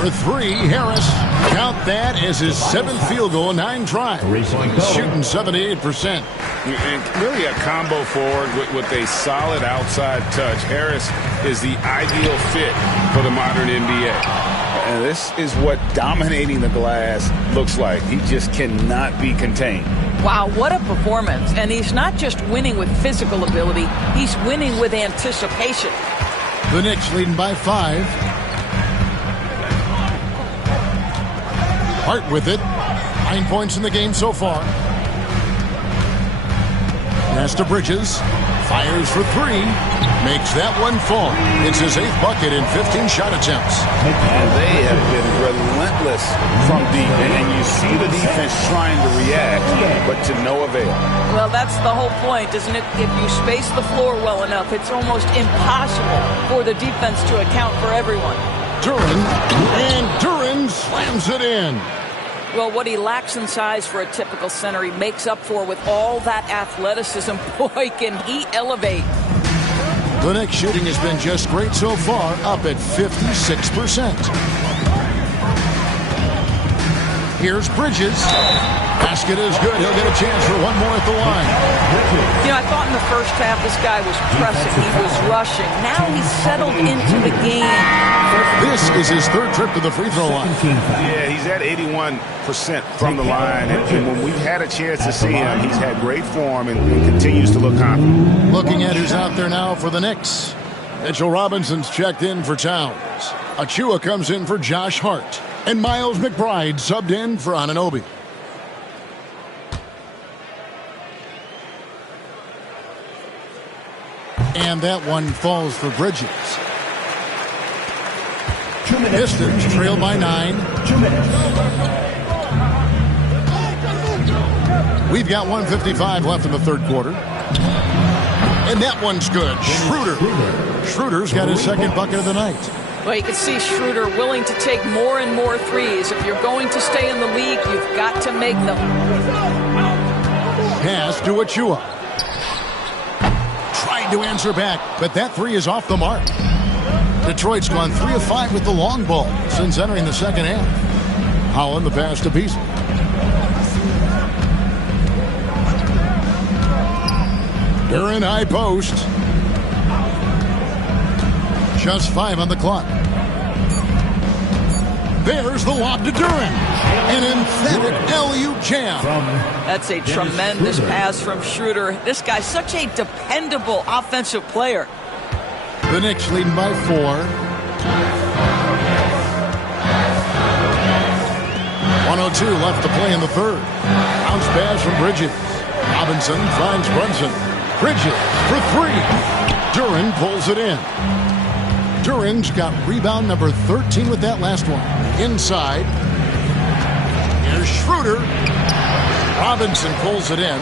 For 3, Harris. Count that as his 7th field goal, 9 tries. Shooting 78%. And really a combo forward with a solid outside touch. Harris is the ideal fit for the modern NBA. And this is what dominating the glass looks like. He just cannot be contained. Wow, what a performance. And he's not just winning with physical ability, he's winning with anticipation. The Knicks leading by 5. Hart with it. 9 points in the game so far. Pass to Bridges. Fires for 3. Makes that one fall. It's his 8th bucket in 15 shot attempts. And they have been relentless from deep. And you see the defense trying to react, but to no avail. Well, that's the whole point, isn't it? If you space the floor well enough, it's almost impossible for the defense to account for everyone. Duran, and Duran slams it in. Well, what he lacks in size for a typical center, he makes up for with all that athleticism. Boy, can he elevate. The Knicks shooting has been just great so far, up at 56%. Here's Bridges. Basket is good. He'll get a chance for one more at the line. You know, I thought in the first half this guy was pressing. He was rushing. Now he's settled into the game. This is his 3rd trip to the free throw line. Yeah, he's at 81% from the line. And when we've had a chance to see him, he's had great form and continues to look confident. Looking at who's out there now for the Knicks. Mitchell Robinson's checked in for Towns. Achua comes in for Josh Hart. And Miles McBride subbed in for Anunoby. And that one falls for Bridges. Pistons trail by 9. We've got 1:55 left in the 3rd quarter. And that one's good. Schroeder's got his second bucket of the night. Well, you can see Schroeder willing to take more and more threes. If you're going to stay in the league, you've got to make them. Pass to Achua. Tried to answer back, but that three is off the mark. Detroit's gone 3 of 5 with the long ball since entering the second half. Holland the pass to Beasley. Duran high post. Just 5 on the clock. There's the lob to Duran. An emphatic alley-oop jam. That's a tremendous pass from Schroeder. This guy's such a dependable offensive player. The Knicks leading by 4. 1:02 left to play in the third. Bounce pass from Bridges. Robinson finds Brunson. Bridges for 3. Duran pulls it in. Duran's got rebound number 13 with that last one. Inside. Here's Schroeder. Robinson pulls it in.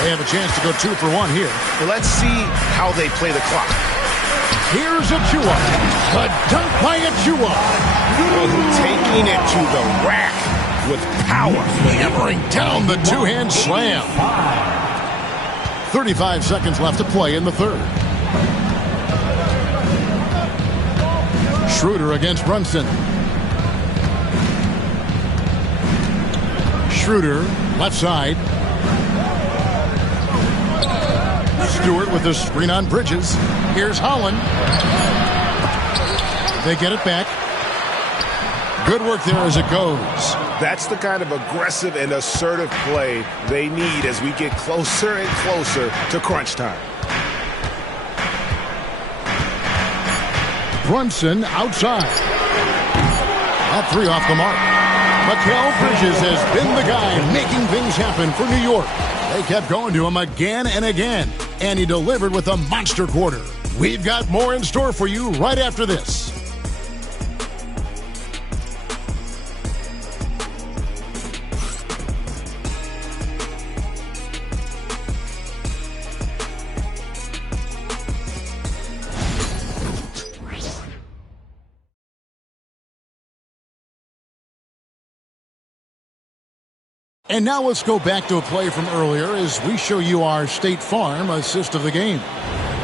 They have a chance to go 2 for 1 here. Well, let's see how they play the clock. Here's Achua. The dunk by Achua. Taking it to the rack with power. Hammering down the two-hand slam. 35 seconds left to play in the third. Schroeder against Brunson. Schroeder, left side. Stewart with the screen on Bridges. Here's Holland. They get it back. Good work there as it goes. That's the kind of aggressive and assertive play they need as we get closer and closer to crunch time. Brunson outside. That 3 off the mark. Mikal Bridges has been the guy making things happen for New York. They kept going to him again and again, and he delivered with a monster quarter. We've got more in store for you right after this. And now let's go back to a play from earlier as we show you our State Farm assist of the game.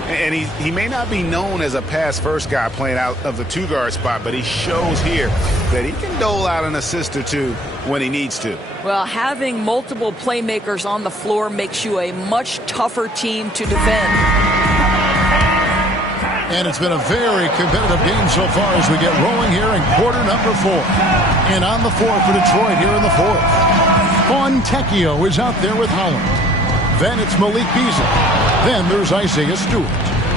And he may not be known as a pass-first guy playing out of the 2-guard spot, but he shows here that he can dole out an assist or 2 when he needs to. Well, having multiple playmakers on the floor makes you a much tougher team to defend. And it's been a very competitive game so far as we get rolling here in quarter number 4. And on the floor for Detroit here in the 4th. Fontecchio is out there with Holland. Then it's Malik Beasley. Then there's Isaiah Stewart.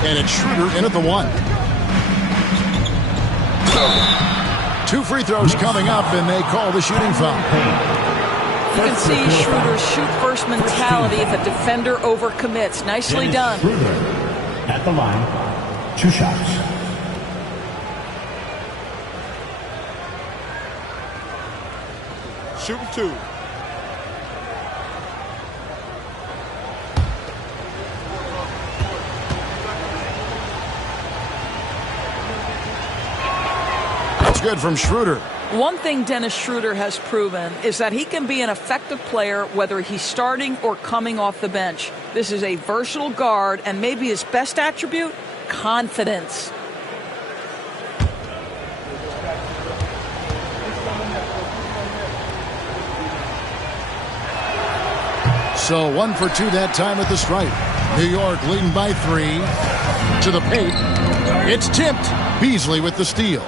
And it's Schroeder in at the 1. 2 free throws coming up, and they call the shooting foul. You can see Schroeder's shoot-first mentality if a defender overcommits. Nicely done. At the line, 2 shots. Shooting 2. Good from Schroeder. One thing Dennis Schroeder has proven is that he can be an effective player whether he's starting or coming off the bench. This is a versatile guard, and maybe his best attribute, confidence. So 1 for 2 that time at the stripe. New York leading by 3 to the paint. It's tipped. Beasley with the steal.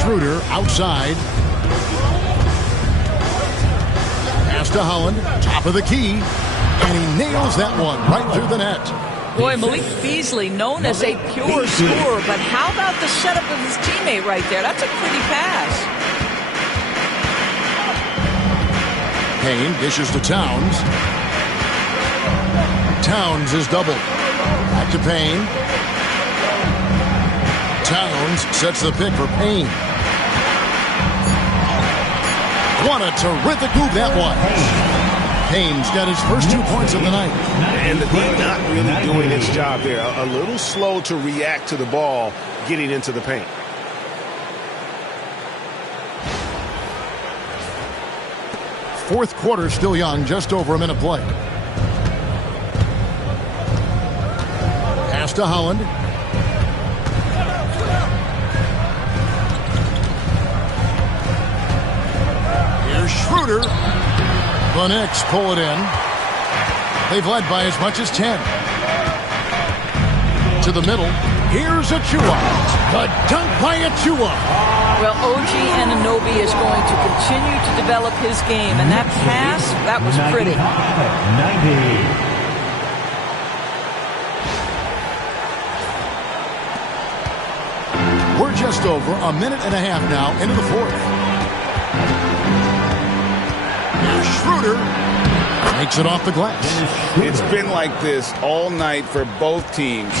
Schroeder outside. Pass to Holland, top of the key, and he nails that one right through the net. Boy, Malik Beasley, known as a pure scorer, but how about the setup of his teammate right there? That's a pretty pass. Payne dishes to Towns. Towns is doubled. Back to Payne. Towns sets the pick for Payne. What a terrific move that was. Payne's got his first 2 points of the night. And the D not really doing its job there. A little slow to react to the ball getting into the paint. Fourth quarter still young, just over a minute play. Pass to Holland. Here's Schroeder. The Knicks pull it in. They've led by as much as 10. To the middle. Here's Achua. The dunk by Achua. Well, OG Anunoby is going to continue to develop his game, and that pass, that was pretty. 90. We're just over a minute and a half now into the fourth. Schroeder makes it off the glass. It's been like this all night for both teams.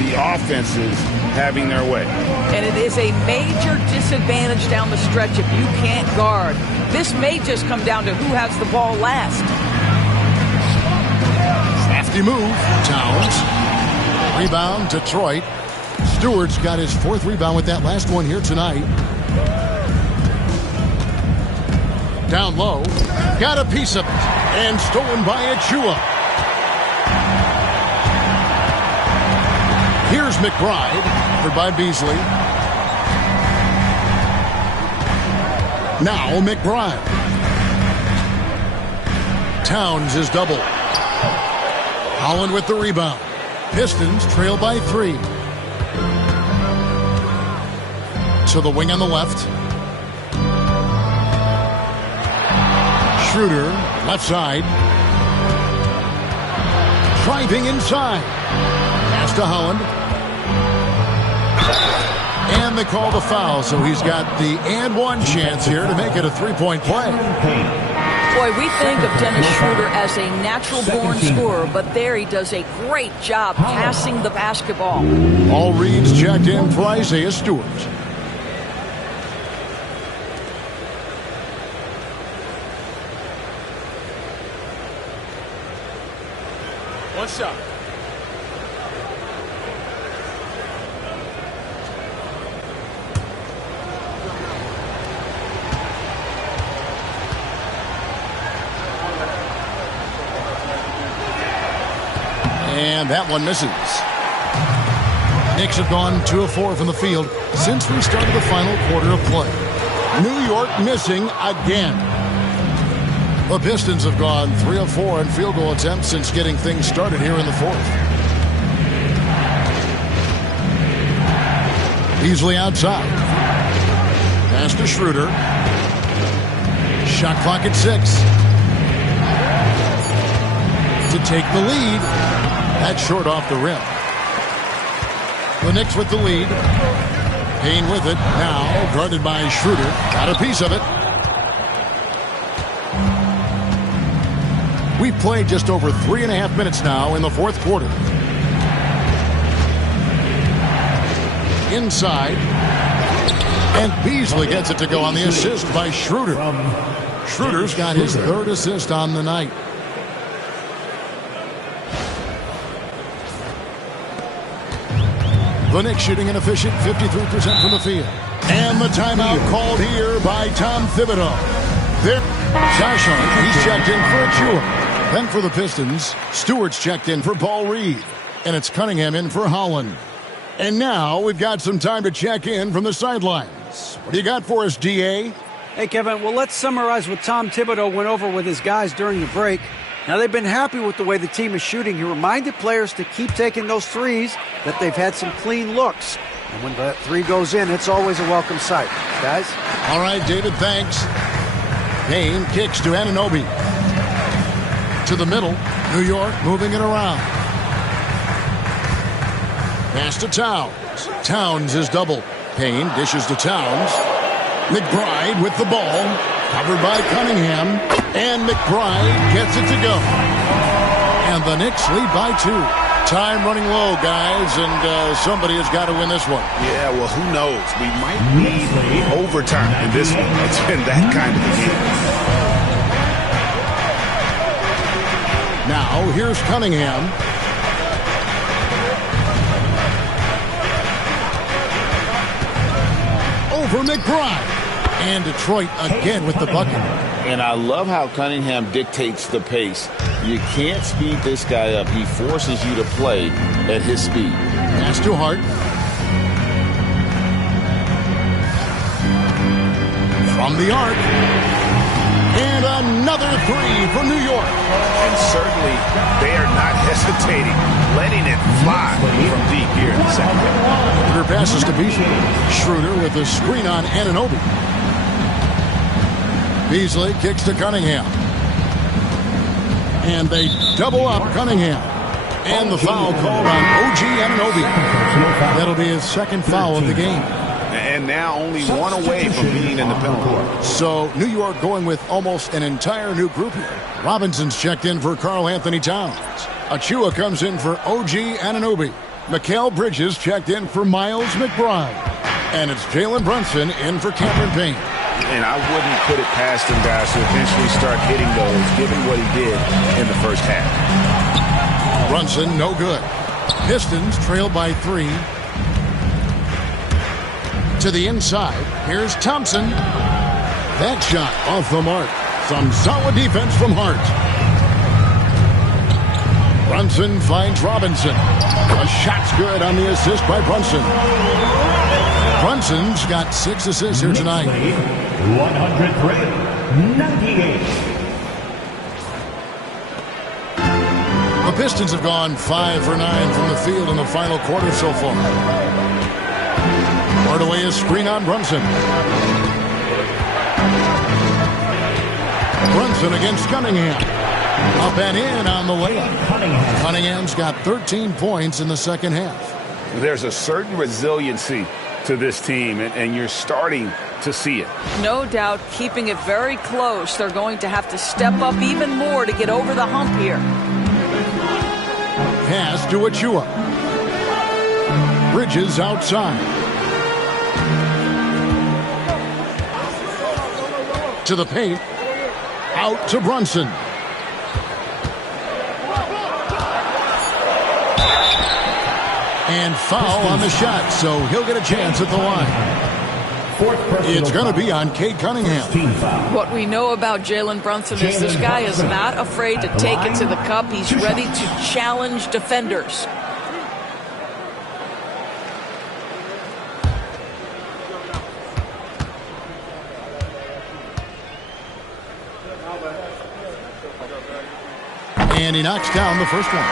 The offenses having their way. And it is a major disadvantage down the stretch if you can't guard. This may just come down to who has the ball last. Crafty move. Towns. Rebound, Detroit. Stewart's got his fourth rebound with that last one here tonight. Down low. Got a piece of it. And stolen by Achua. Here's McBride. Covered by Beasley. Now McBride. Towns is double. Holland with the rebound. Pistons trail by 3. To the wing on the left. Schroeder, left side. Driving inside. Pass to Holland. And they call the foul, so he's got the and one chance here to make it a three-point play. Boy, we think of Dennis Schroeder as a natural-born scorer, but there he does a great job passing the basketball. All reads checked in for Isaiah Stewart. One shot. And that one misses. Knicks have gone 2 of 4 from the field since we started the final quarter of play. New York missing again. The Pistons have gone 3 of 4 in field goal attempts since getting things started here in the fourth. Beasley outside. Pass to Schroeder. Shot clock at 6. To take the lead. That's short off the rim. The Knicks with the lead. Payne with it. Now guarded by Schroeder. Got a piece of it. We've played just over 3.5 minutes now in the fourth quarter. Inside. And Beasley gets it to go on the assist by Schroeder. Schroeder's got his third assist on the night. The Knicks shooting an efficient 53% from the field. And the timeout called here by Tom Thibodeau. There, Josh Hart, he's checked in for Achua. Then for the Pistons, Stewart's checked in for Paul Reed. And it's Cunningham in for Holland. And now we've got some time to check in from the sidelines. What do you got for us, DA? Hey, Kevin, well, let's summarize what Tom Thibodeau went over with his guys during the break. Now, they've been happy with the way the team is shooting. He reminded players to keep taking those threes, that they've had some clean looks. And when that three goes in, it's always a welcome sight. Guys? All right, David, thanks. Payne kicks to Anunoby. To the middle. New York moving it around. Pass to Towns. Towns is double. Payne dishes to Towns. McBride with the ball. Covered by Cunningham. And McBride gets it to go. And the Knicks lead by 2. Time running low, guys, and somebody has got to win this one. Yeah, well, who knows? We might need overtime in this one. It's been that kind of a game. Now, here's Cunningham. Over McBride. And Detroit again with the bucket. And I love how Cunningham dictates the pace. You can't speed this guy up. He forces you to play at his speed. Pass to Hart. From the arc. And another three for New York. And certainly they are not hesitating, letting it fly from deep here in the second. Schroeder passes to Beasley. Schroeder with a screen on Anunoby. Beasley kicks to Cunningham. And they double up Cunningham. And the foul called on OG Anunoby. That'll be his second foul of the game. And now only one away from being in the penalty. So New York going with almost an entire new group here. Robinson's checked in for Karl Anthony Towns. Achua comes in for OG Anunoby. Mikal Bridges checked in for Miles McBride. And it's Jalen Brunson in for Cameron Payne. And I wouldn't put it past him, guys, to eventually start hitting those, given what he did in the first half. Brunson, no good. Pistons trail by 3. To the inside, here's Thompson. That shot off the mark. Some solid defense from Hart. Brunson finds Robinson. A shot's good on the assist by Brunson. Brunson's got 6 assists here tonight. 103-98. The Pistons have gone 5 for 9 from the field in the final quarter so far. Hardaway is screen on Brunson. Brunson against Cunningham. Up and in on the layup. Cunningham's got 13 points in the second half. There's a certain resiliency to this team, and you're starting to see it. No doubt, keeping it very close. They're going to have to step up even more to get over the hump here. Pass to Achua. Bridges outside. To the paint. Out to Brunson. And foul on the shot, so he'll get a chance at the line. It's going to be on Cade Cunningham. What we know about Jalen Brunson is this guy is not afraid to take it to the cup. He's ready to challenge defenders. And he knocks down the first one.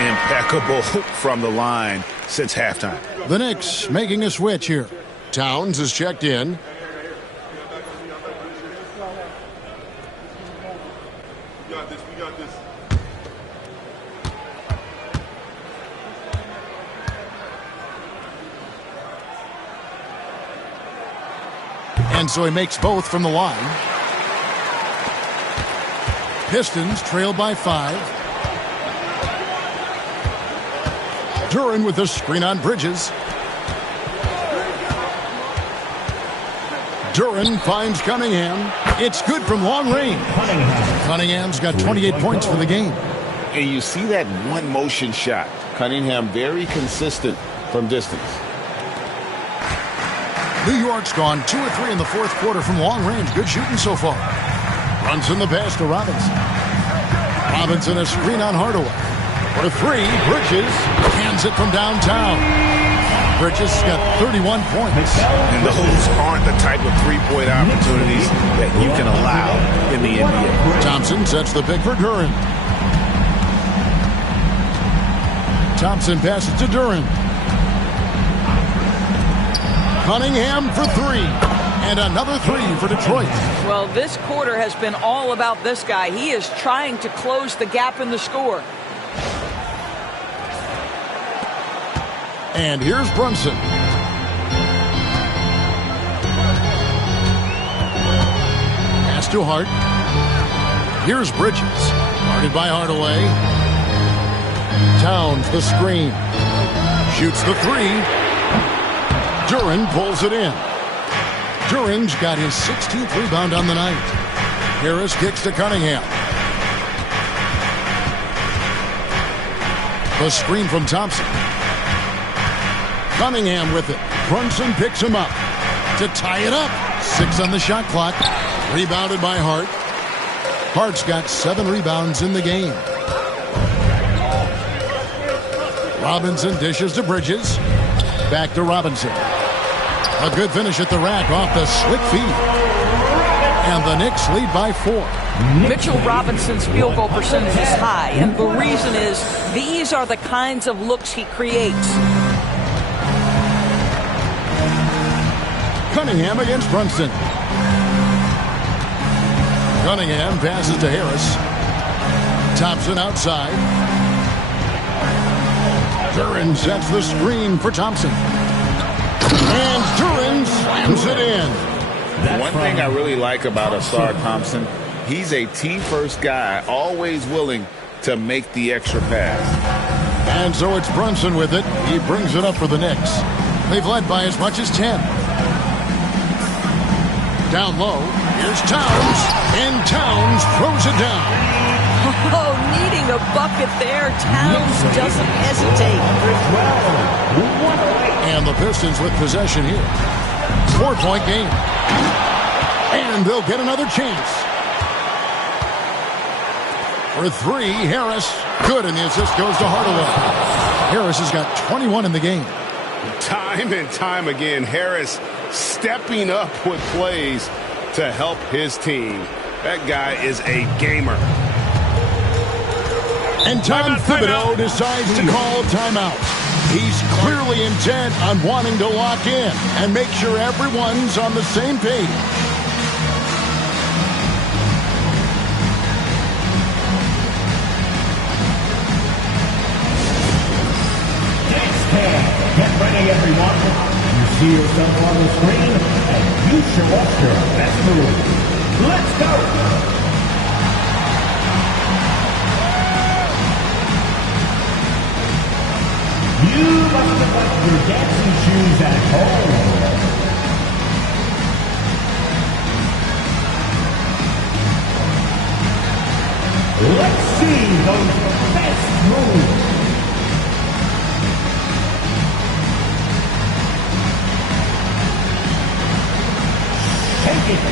Impeccable from the line since halftime. The Knicks making a switch here. Towns is checked in. We got this. And so he makes both from the line. Pistons trail by 5. Duren with the screen on Bridges. Duren finds Cunningham. It's good from long range. Cunningham's got 28 points for the game. And you see that one motion shot. Cunningham very consistent from distance. New York's gone 2 or 3 in the fourth quarter from long range. Good shooting so far. Runs in the pass to Robinson. Robinson a screen on Hardaway. For 3, Bridges hands it from downtown. Bridges got 31 points. And those aren't the type of three-point opportunities that you can allow in the NBA. Thompson sets the pick for Duren. Thompson passes to Duren. Cunningham for 3. And another 3 for Detroit. Well, this quarter has been all about this guy. He is trying to close the gap in the score. And here's Brunson. Pass to Hart. Here's Bridges. Guarded by Hardaway. Towns the screen. Shoots the 3. Duren pulls it in. Duren's got his 16th rebound on the night. Harris kicks to Cunningham. The screen from Thompson. Cunningham with it. Brunson picks him up to tie it up. 6 on the shot clock. Rebounded by Hart. Hart's got 7 rebounds in the game. Robinson dishes to Bridges. Back to Robinson. A good finish at the rack off the slick feed. And the Knicks lead by 4. Mitchell Robinson's field goal percentage is high, and the reason is these are the kinds of looks he creates. Cunningham against Brunson. Cunningham passes to Harris. Thompson outside. Duran sets the screen for Thompson. And Duran slams it in. One thing I really like about Asar Thompson, he's a team-first guy, always willing to make the extra pass. And so it's Brunson with it. He brings it up for the Knicks. They've led by as much as 10. Down low, here's Towns, and Towns throws it down. Oh, needing a bucket there. Towns doesn't hesitate. And the Pistons with possession here. 4-point game. And they'll get another chance. For 3, Harris. Good, and the assist goes to Hardaway. Harris has got 21 in the game. Time and time again, Harris stepping up with plays to help his team. That guy is a gamer. And Tom Thibodeau decides to call timeout. He's clearly intent on wanting to lock in and make sure everyone's on the same page. Get ready, everyone. You see yourself on the screen, and you show us your best move. Let's go! You must have left your dancing shoes at home. Let's see those best moves. Take it.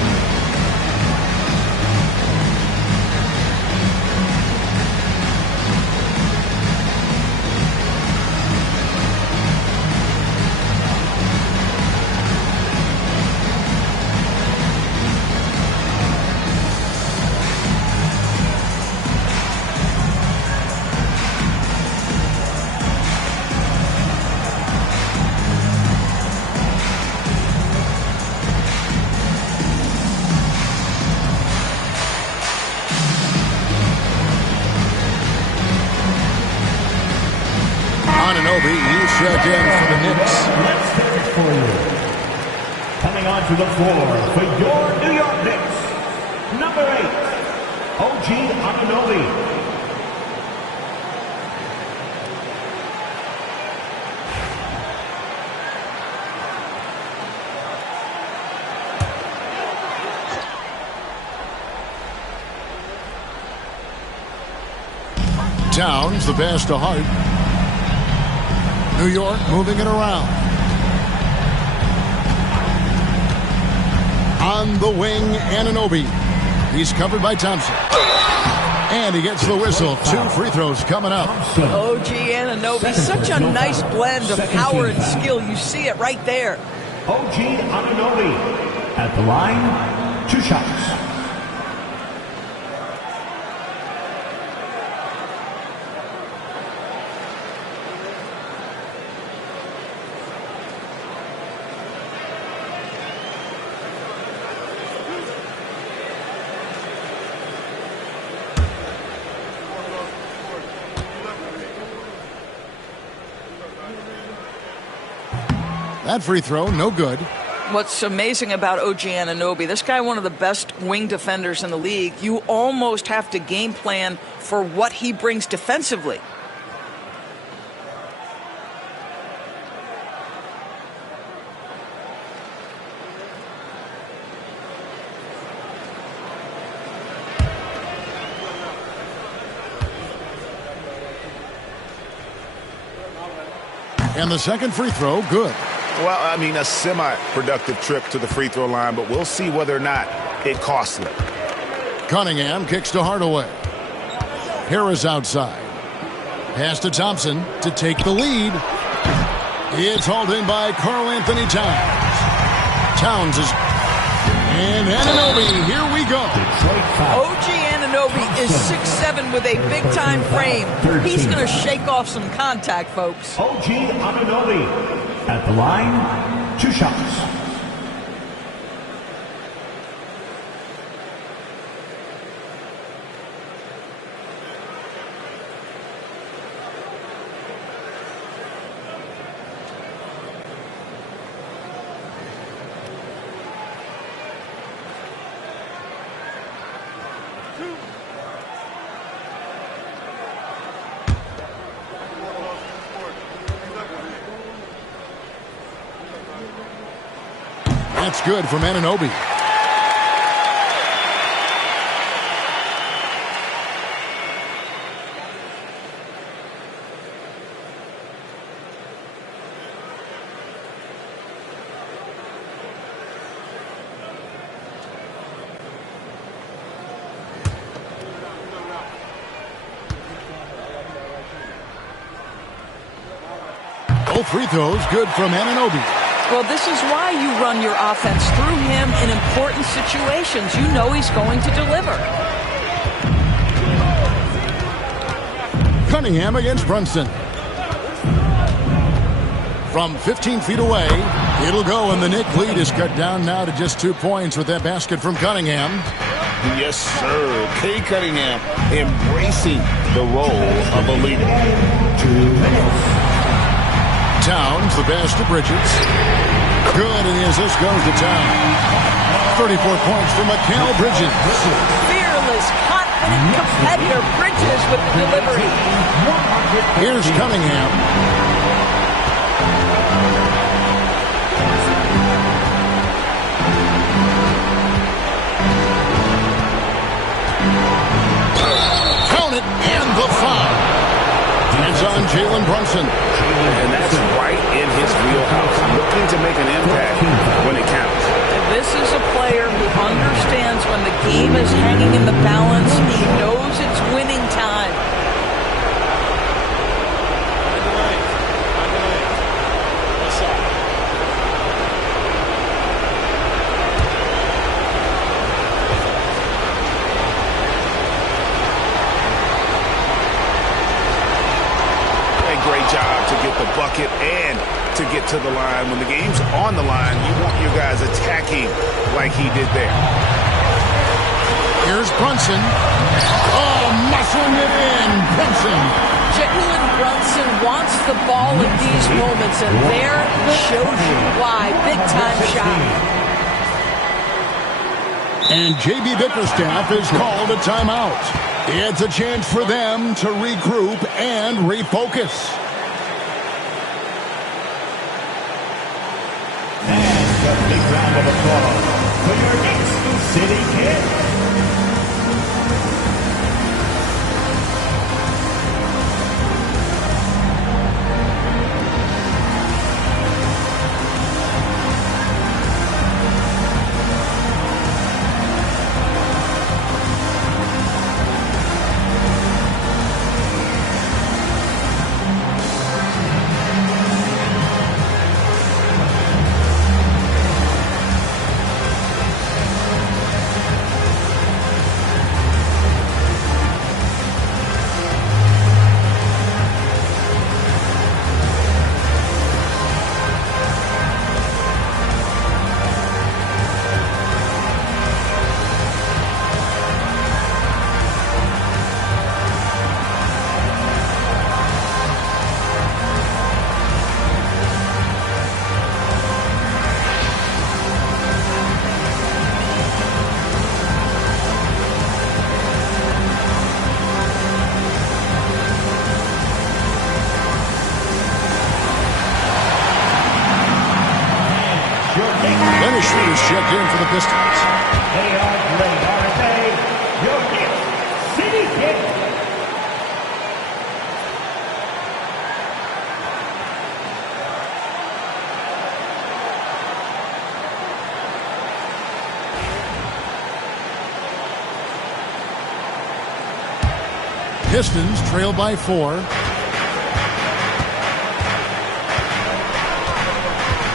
He's checked in for the Knicks. Let's hear it for you. Coming onto the floor for your New York Knicks, number 8, OG Anunoby. Towns, the pass to Hart. New York moving it around. On the wing, Anunoby. He's covered by Thompson. And he gets the whistle. 2 free throws coming up. OG Anunoby, such a nice blend of power and skill. You see it right there. OG Anunoby at the line, 2 shots. That free throw, no good. What's amazing about OG Anunoby, this guy, one of the best wing defenders in the league. You almost have to game plan for what he brings defensively. And the second free throw, good. Well, I mean, a semi-productive trip to the free throw line, but we'll see whether or not it costs them. Cunningham kicks to Hardaway. Harris outside. Pass to Thompson to take the lead. It's hauled in by Karl Anthony Towns. Towns is... And Anunoby, here we go. OG Anunoby is 6'7" with a big-time frame. He's going to shake off some contact, folks. OG Anunoby at the line, 2 shots. That's good from Anunoby. Both free throws good from Anunoby. Well, this is why you run your offense through him in important situations. You know he's going to deliver. Cunningham against Brunson. From 15 feet away, it'll go, and the Knicks lead is cut down now to just 2 points with that basket from Cunningham. Yes, sir. Kay Cunningham embracing the role of a leader. Towns, the pass to Bridges. Good, and the assist goes to Towns. 34 points for Mikal Bridges. Fearless, confident competitor. Bridges with the delivery. Here's Cunningham. Count it, and the foul. It's on Jalen Brunson. And that's right in his wheelhouse. Looking to make an impact when it counts. This is a player who understands when the game is hanging in the balance. He knows it's winning time. Great job to get the bucket and to get to the line. When the game's on the line, you want your guys attacking like he did there. Here's Brunson. Oh, muscling it in. Brunson. Jalen Brunson wants the ball in these moments, and there shows you why. Big-time shot. And J.B. Bickerstaff is called a timeout. It's a chance for them to regroup and refocus. And a big round of applause for your Knicks City Kid. Shooters checked in for the Pistons. They are great, aren't they? Your Knicks City Kid. Pistons trail by 4.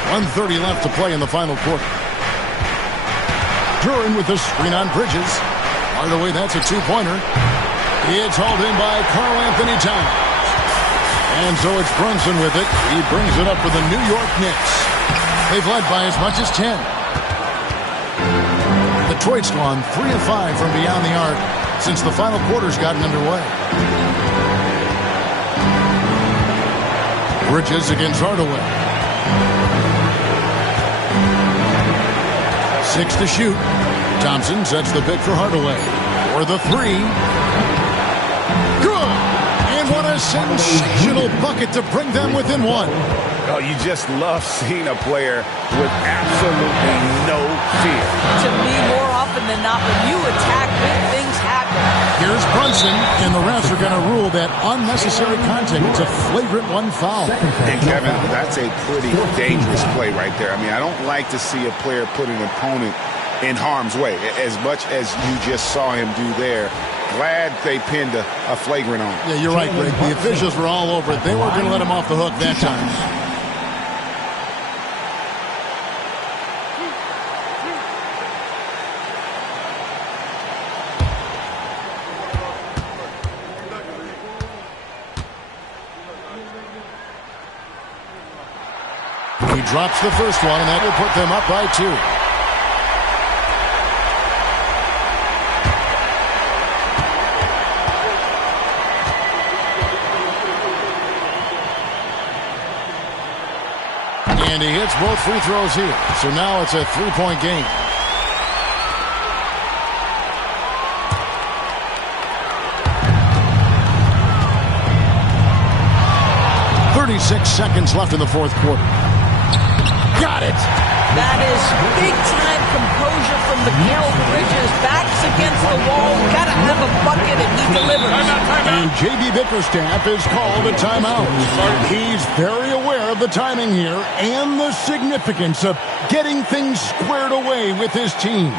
1:30 left to play in the final quarter. Duran with the screen on Bridges. Hardaway, that's a two-pointer. It's hauled in by Karl Anthony Towns. And so it's Brunson with it. He brings it up for the New York Knicks. They've led by as much as 10. Detroit's gone 3 of 5 from beyond the arc since the final quarter's gotten underway. Bridges against Hardaway. 6 to shoot. Thompson sets the pick for Hardaway. For the 3. Good! And what a sensational bucket to bring them within 1. Oh, you just love seeing a player with absolutely no fear. To me, more often than not, when you attack, big things happen. Here's Brunson, and the refs are going to rule that unnecessary contact. It's a flagrant 1 foul. And Kevin, that's a pretty dangerous play right there. I mean, I don't like to see a player put an opponent in harm's way, as much as you just saw him do there. Glad they pinned a flagrant on. Yeah, you're right, Greg. The officials were all over it. They weren't going to let him off the hook that time. He drops the first one, and that will put them up by 2. And he hits both free throws here. So now it's a 3-point game. .36 seconds left in the fourth quarter. Got it! That is big-time composure from Mikal Bridges. Backs against the wall. Got to have a bucket, and he delivers. And J.B. Bickerstaff is called a timeout. He's very aware of the timing here and the significance of getting things squared away with his team.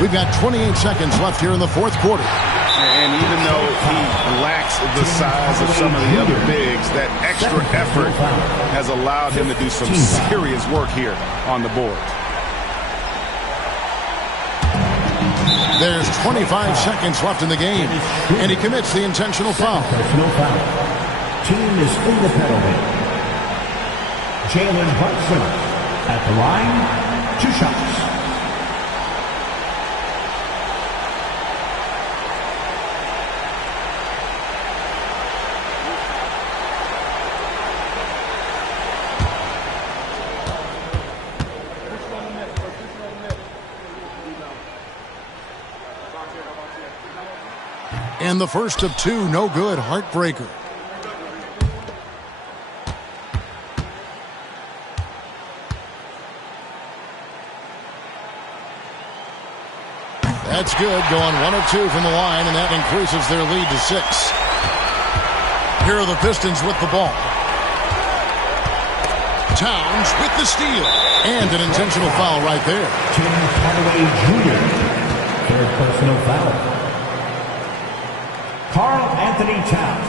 We've got 28 seconds left here in the fourth quarter. And even though he lacks the size of some of the other bigs, that extra effort has allowed him to do some serious work here on the board. There's 25 seconds left in the game, and he commits the intentional foul. Personal foul. Team is in the penalty. Jalen Brunson at the line, 2 shots. And the first of two, no good, heartbreaker. That's good, going 1 of 2 from the line, and that increases their lead to 6. Here are the Pistons with the ball. Towns with the steal, and an intentional foul right there. Tim Hardaway Jr., third personal foul. Karl Anthony Towns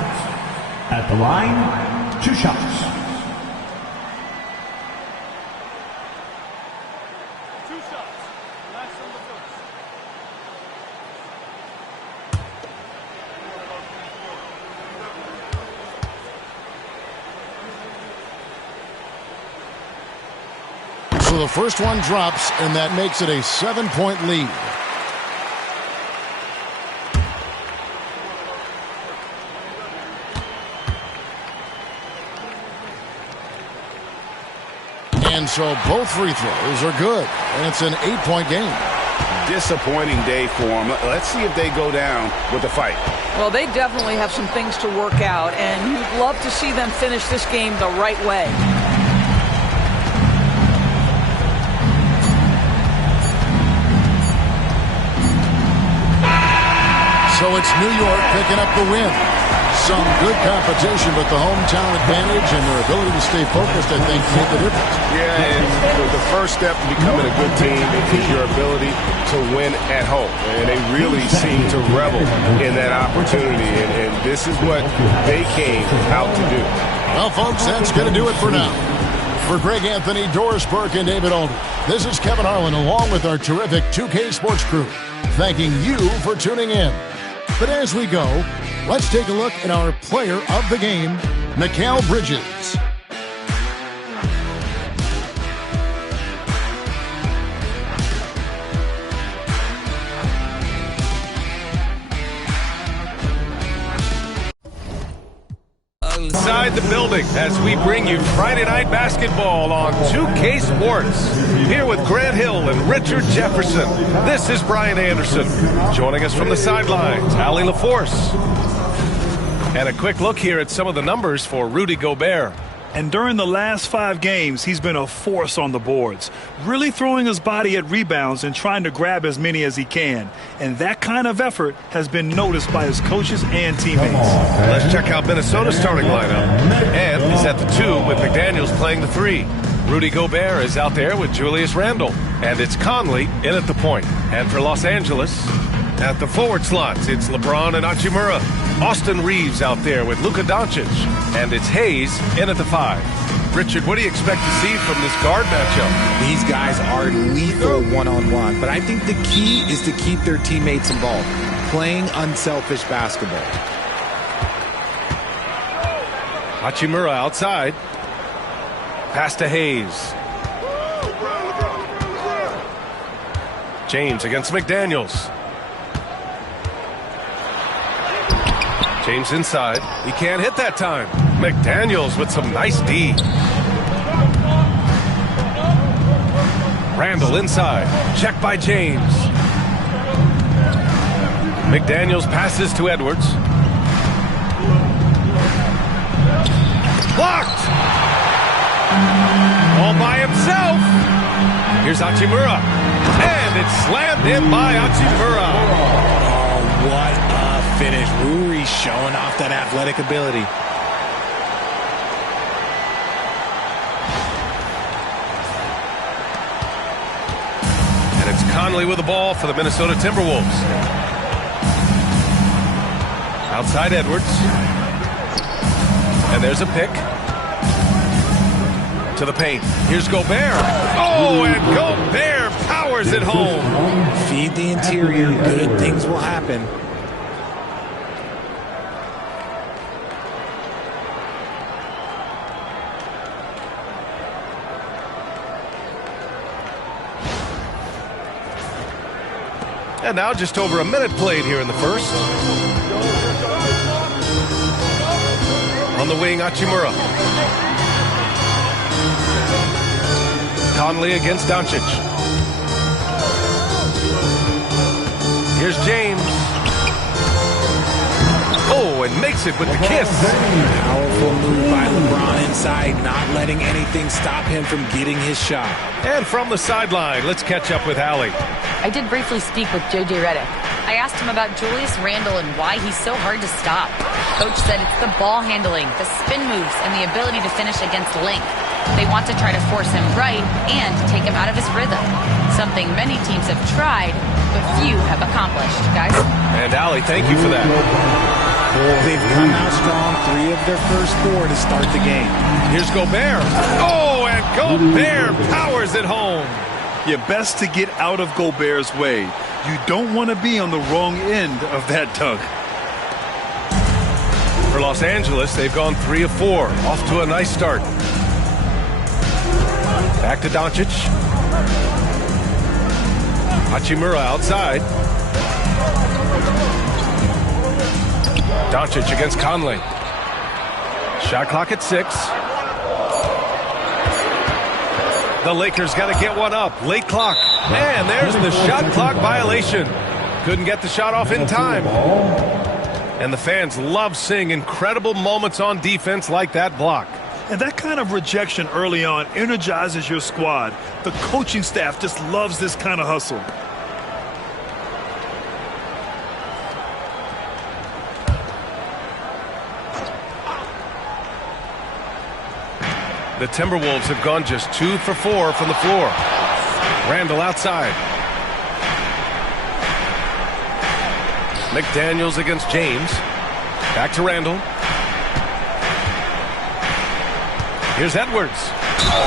at the line, 2 shots. So the first one drops, and that makes it a 7-point lead. And so both free throws are good, and it's an 8-point game. Disappointing day for them. Let's see if they go down with the fight. Well, they definitely have some things to work out, and you'd love to see them finish this game the right way. So it's New York picking up the win. Some good competition, but the hometown advantage and their ability to stay focused, I think, made the difference. Yeah, and the first step to becoming a good team is your ability to win at home. And they really seem to revel in that opportunity, and this is what they came out to do. Well, folks, that's going to do it for now. For Greg Anthony, Doris Burke, and David Aldridge, this is Kevin Harlan along with our terrific 2K Sports crew, thanking you for tuning in. But as we go, let's take a look at our player of the game, Mikal Bridges. Inside the building as we bring you Friday Night Basketball on 2K Sports. Here with Grant Hill and Richard Jefferson. This is Brian Anderson. Joining us from the sidelines, Allie LaForce. And a quick look here at some of the numbers for Rudy Gobert. And during the last 5 games, he's been a force on the boards, really throwing his body at rebounds and trying to grab as many as he can. And that kind of effort has been noticed by his coaches and teammates. Let's check out Minnesota's starting lineup. And is at the 2 with McDaniels playing the 3. Rudy Gobert is out there with Julius Randle. And it's Conley in at the point. And for Los Angeles, at the forward slots, it's LeBron and Hachimura. Austin Reeves out there with Luka Doncic. And it's Hayes in at the 5. Richard, what do you expect to see from this guard matchup? These guys are lethal one-on-one, but I think the key is to keep their teammates involved, playing unselfish basketball. Hachimura outside. Pass to Hayes. James against McDaniels. James inside. He can't hit that time. McDaniels with some nice D. Randle inside. Check by James. McDaniels passes to Edwards. Blocked! All by himself. Here's Hachimura. And it's slammed in by Hachimura. Oh, what a finish. Ruri's showing off that athletic ability. And it's Conley with the ball for the Minnesota Timberwolves. Outside Edwards. And there's a pick. To the paint. Here's Gobert. Oh, and Gobert powers it home. Feed the interior. Good things will happen. And now just over a minute played here in the first. On the wing, Hachimura. Conley against Doncic. Here's James. Oh, and makes it with the kiss. Powerful move by LeBron inside, not letting anything stop him from getting his shot. And from the sideline, let's catch up with Allie. I did briefly speak with J.J. Redick. I asked him about Julius Randle and why he's so hard to stop. Coach said it's the ball handling, the spin moves, and the ability to finish against length. They want to try to force him right and take him out of his rhythm. Something many teams have tried, but few have accomplished, guys. And Allie, thank you for that. They've come out strong, 3 of their first 4 to start the game. Here's Gobert. Oh, and Gobert powers it home. You're best to get out of Gobert's way. You don't want to be on the wrong end of that dunk. For Los Angeles, they've gone 3 of 4. Off to a nice start. Back to Doncic. Hachimura outside. Doncic against Conley. Shot clock at 6. The Lakers got to get one up. Late clock. And there's the shot clock violation. Couldn't get the shot off in time. And the fans love seeing incredible moments on defense like that block. And that kind of rejection early on energizes your squad. The coaching staff just loves this kind of hustle. The Timberwolves have gone just 2 for 4 from the floor. Randle outside. McDaniels against James. Back to Randle. Here's Edwards.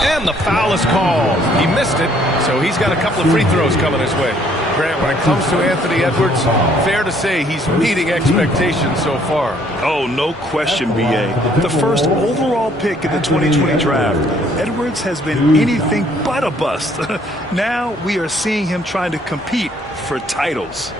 And the foul is called. He missed it, so he's got a couple of free throws coming his way. Grant, when it comes to Anthony Edwards, fair to say he's meeting expectations so far. Oh, no question, B.A. The first overall pick in the 2020 draft, Edwards has been anything but a bust. Now we are seeing him trying to compete for titles.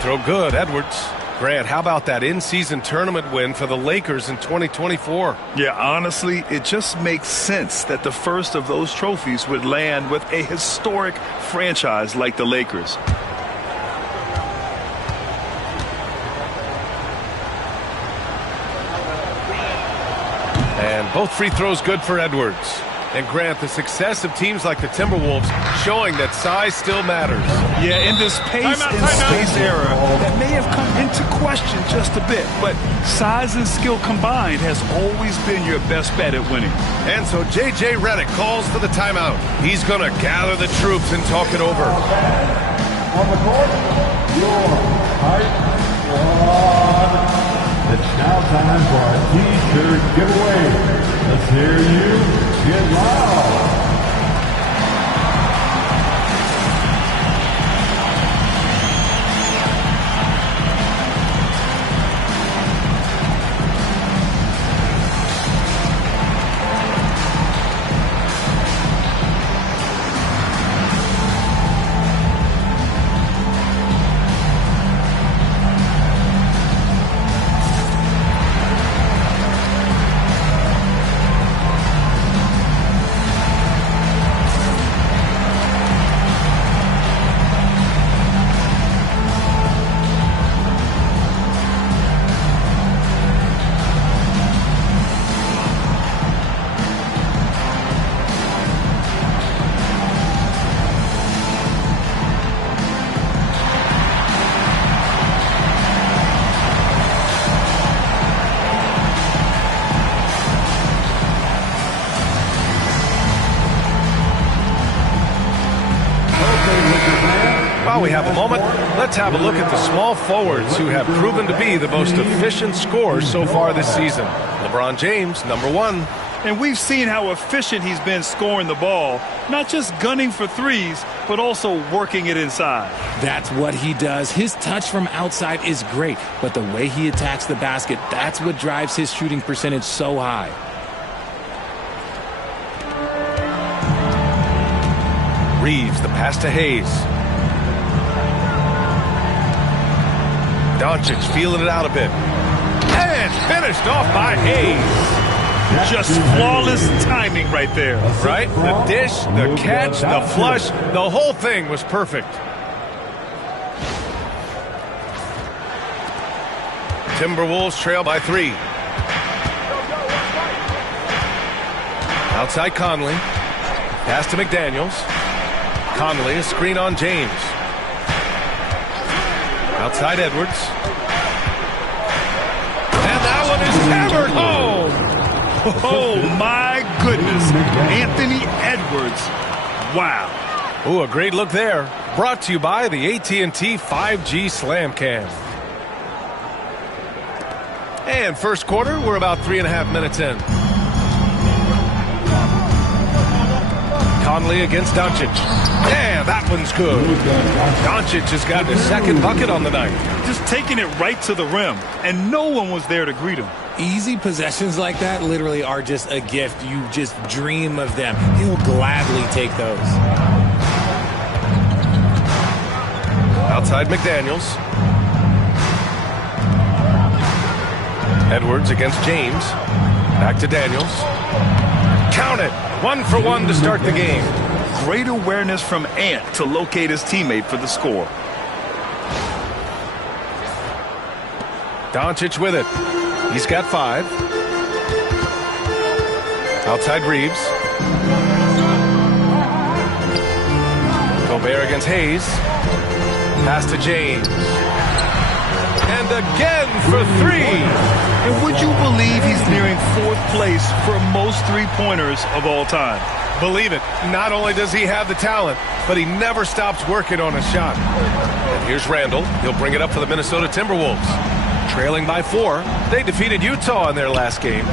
Throw good, Edwards. Grant, how about that in-season tournament win for the Lakers in 2024? Yeah, honestly, it just makes sense that the first of those trophies would land with a historic franchise like the Lakers. And both free throws good for Edwards. And Grant, the success of teams like the Timberwolves showing that size still matters. Yeah, in this pace and space era, that may have come into question just a bit, but size and skill combined has always been your best bet at winning. And so J.J. Redick calls for the timeout. He's going to gather the troops and talk it over. On the court, your height squad. It's now time for our T-shirt giveaway. Let's hear you. Get loud. While we have a moment, let's have a look at the small forwards who have proven to be the most efficient scorers so far this season. LeBron James, number 1. And we've seen how efficient he's been scoring the ball, not just gunning for threes, but also working it inside. That's what he does. His touch from outside is great, but the way he attacks the basket, that's what drives his shooting percentage so high. Reeves, the pass to Hayes. Doncic feeling it out a bit. And finished off by Hayes. Just flawless timing right there. Right? The dish, the catch, the flush, the whole thing was perfect. Timberwolves trail by 3. Outside Conley. Pass to McDaniels. Conley, a screen on James. Outside Edwards. And that one is hammered home. Oh, my goodness. Anthony Edwards. Wow. Ooh, a great look there. Brought to you by the AT&T 5G Slam Cam. And first quarter, we're about 3.5 minutes in. Conley against Doncic. Yeah, that one's good. Doncic has gotten his second bucket on the night. Just taking it right to the rim, and no one was there to greet him. Easy possessions like that literally are just a gift. You just dream of them. He'll gladly take those. Outside McDaniels. Edwards against James. Back to Daniels. Count it. 1 for 1 to start the game. Great awareness from Ant to locate his teammate for the score. Doncic with it. He's got 5. Outside Reeves. Gobert against Hayes. Pass to James. And again for 3. And would you believe he's nearing 4th place for most three-pointers of all time? Believe it. Not only does he have the talent, but he never stops working on his shot. And here's Randall. He'll bring it up for the Minnesota Timberwolves. Trailing by 4. They defeated Utah in their last game.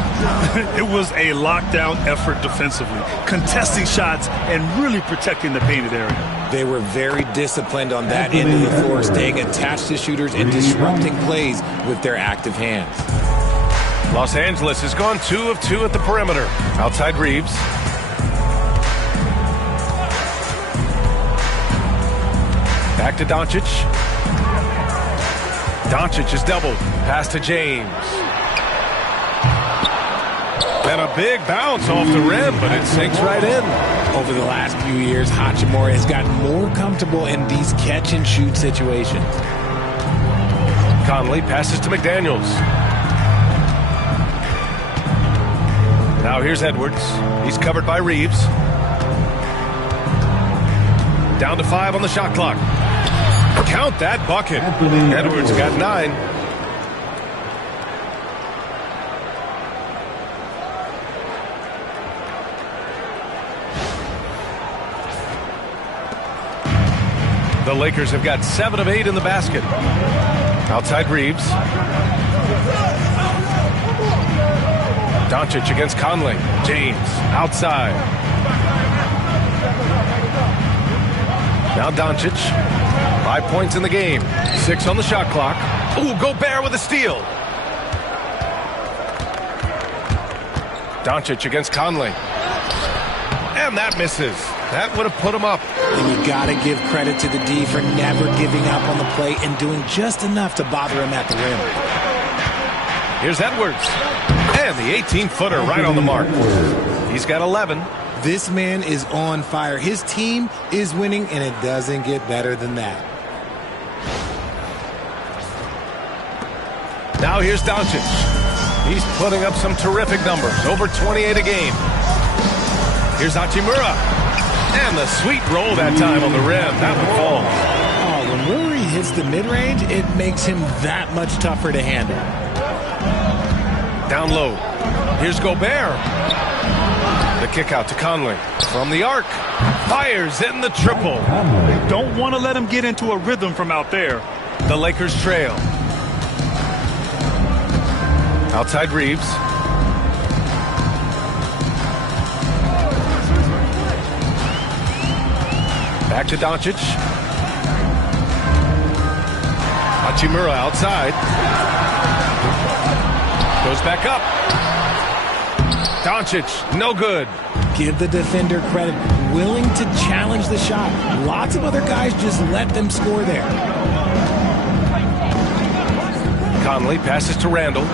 It was a lockdown effort defensively, contesting shots and really protecting the painted area. They were very disciplined on that end of the floor, staying attached to shooters and disrupting plays with their active hands. Los Angeles has gone 2 of 2 at the perimeter. Outside Reeves. Back to Doncic. Doncic is doubled. Pass to James. And a big bounce off the rim, but it sinks right in. Over the last few years, Hachimura has gotten more comfortable in these catch-and-shoot situations. Conley passes to McDaniels. Now here's Edwards. He's covered by Reeves. Down to 5 on the shot clock. Count that bucket. Edwards got 9. The Lakers have got 7 of 8 in the basket. Outside Reeves. Doncic against Conley. James outside. Now Doncic. 5 points in the game. 6 on the shot clock. Ooh, Gobert with a steal. Doncic against Conley. And that misses. That would have put him up. And you got to give credit to the D for never giving up on the play and doing just enough to bother him at the rim. Here's Edwards. And the 18-footer right on the mark. He's got 11. This man is on fire. His team is winning, and it doesn't get better than that. Now here's Doncic. He's putting up some terrific numbers. Over 28 a game. Here's Hachimura. And the sweet roll that time on the rim. That would fall. Oh, when Murray hits the mid-range, it makes him that much tougher to handle. Down low. Here's Gobert. The kick out to Conley. From the arc. Fires in the triple. They don't want to let him get into a rhythm from out there. The Lakers trail. Outside Reeves. Back to Doncic. Hachimura outside. Goes back up. Doncic, no good. Give the defender credit. Willing to challenge the shot. Lots of other guys just let them score there. Conley passes to Randall.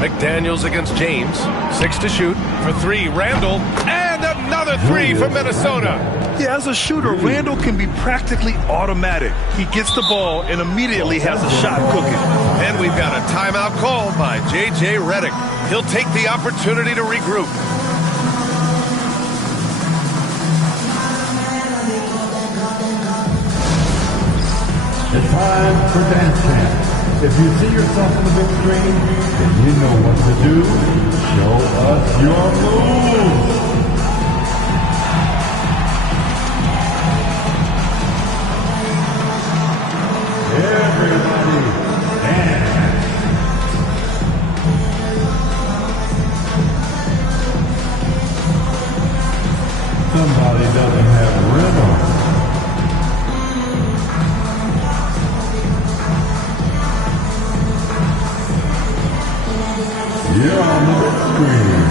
McDaniels against James. 6 to shoot. For 3, Randall. And another 3 for Minnesota. Yeah, as a shooter, Randall can be practically automatic. He gets the ball and immediately has a shot cooking. And we've got a timeout called by J.J. Redick. He'll take the opportunity to regroup. It's time for Dance Champ. If you see yourself on the big screen, then you know what to do. Show us your moves. Everybody dance. Somebody doesn't have rhythm. You're on the big screen.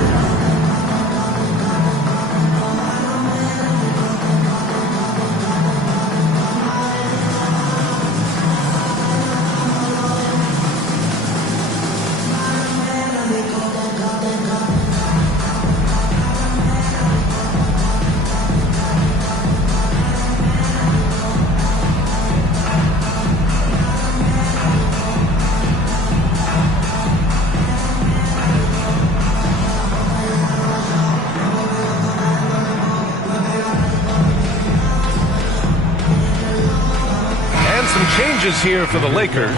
Changes here for the Lakers.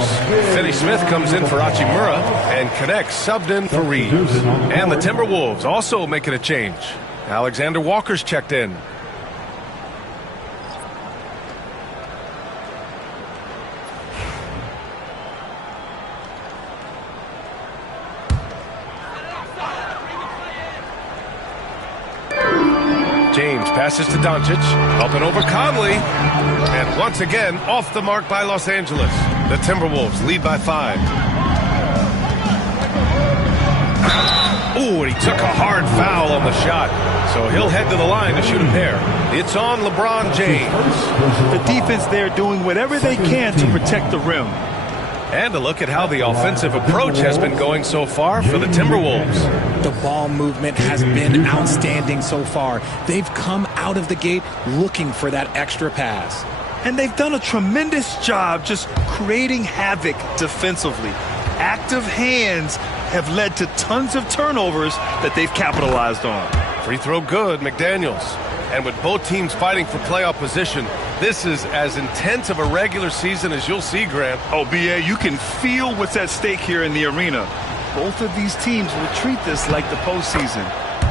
Finney Smith comes in for Hachimura, and connects subbed in for Reeves. And the Timberwolves also making a change. Alexander Walker's checked in. James passes to Doncic, up and over Conley, and once again off the mark by Los Angeles. The Timberwolves lead by 5. Ooh, and he took a hard foul on the shot, so he'll head to the line to shoot a pair. It's on LeBron James. The defense there doing whatever they can to protect the rim. And a look at how the offensive approach has been going so far for the Timberwolves. The ball movement has been outstanding so far. They've come out of the gate looking for that extra pass. And they've done a tremendous job just creating havoc defensively. Active hands have led to tons of turnovers that they've capitalized on. Free throw good, McDaniels. And with both teams fighting for playoff position, this is as intense of a regular season as you'll see, Grant. Oh, B.A., you can feel what's at stake here in the arena. Both of these teams will treat this like the postseason.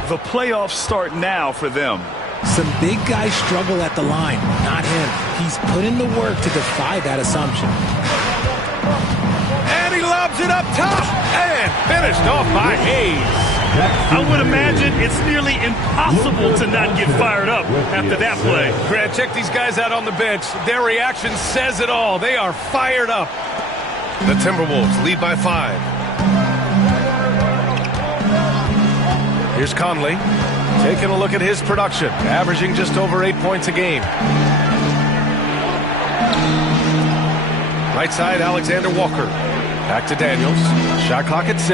The playoffs start now for them. Some big guys struggle at the line, not him. He's put in the work to defy that assumption. And he lobs it up top and finished off by Hayes. I would imagine it's nearly impossible to not get fired up after that play. Grant, check these guys out on the bench. Their reaction says it all. They are fired up. The Timberwolves lead by 5. Here's Conley taking a look at his production, averaging just over 8 points a game. Right side, Alexander Walker. Back to Daniels. Shot clock at 6.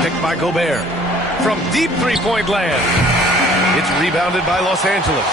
Picked by Gobert. From deep three-point land. It's rebounded by Los Angeles.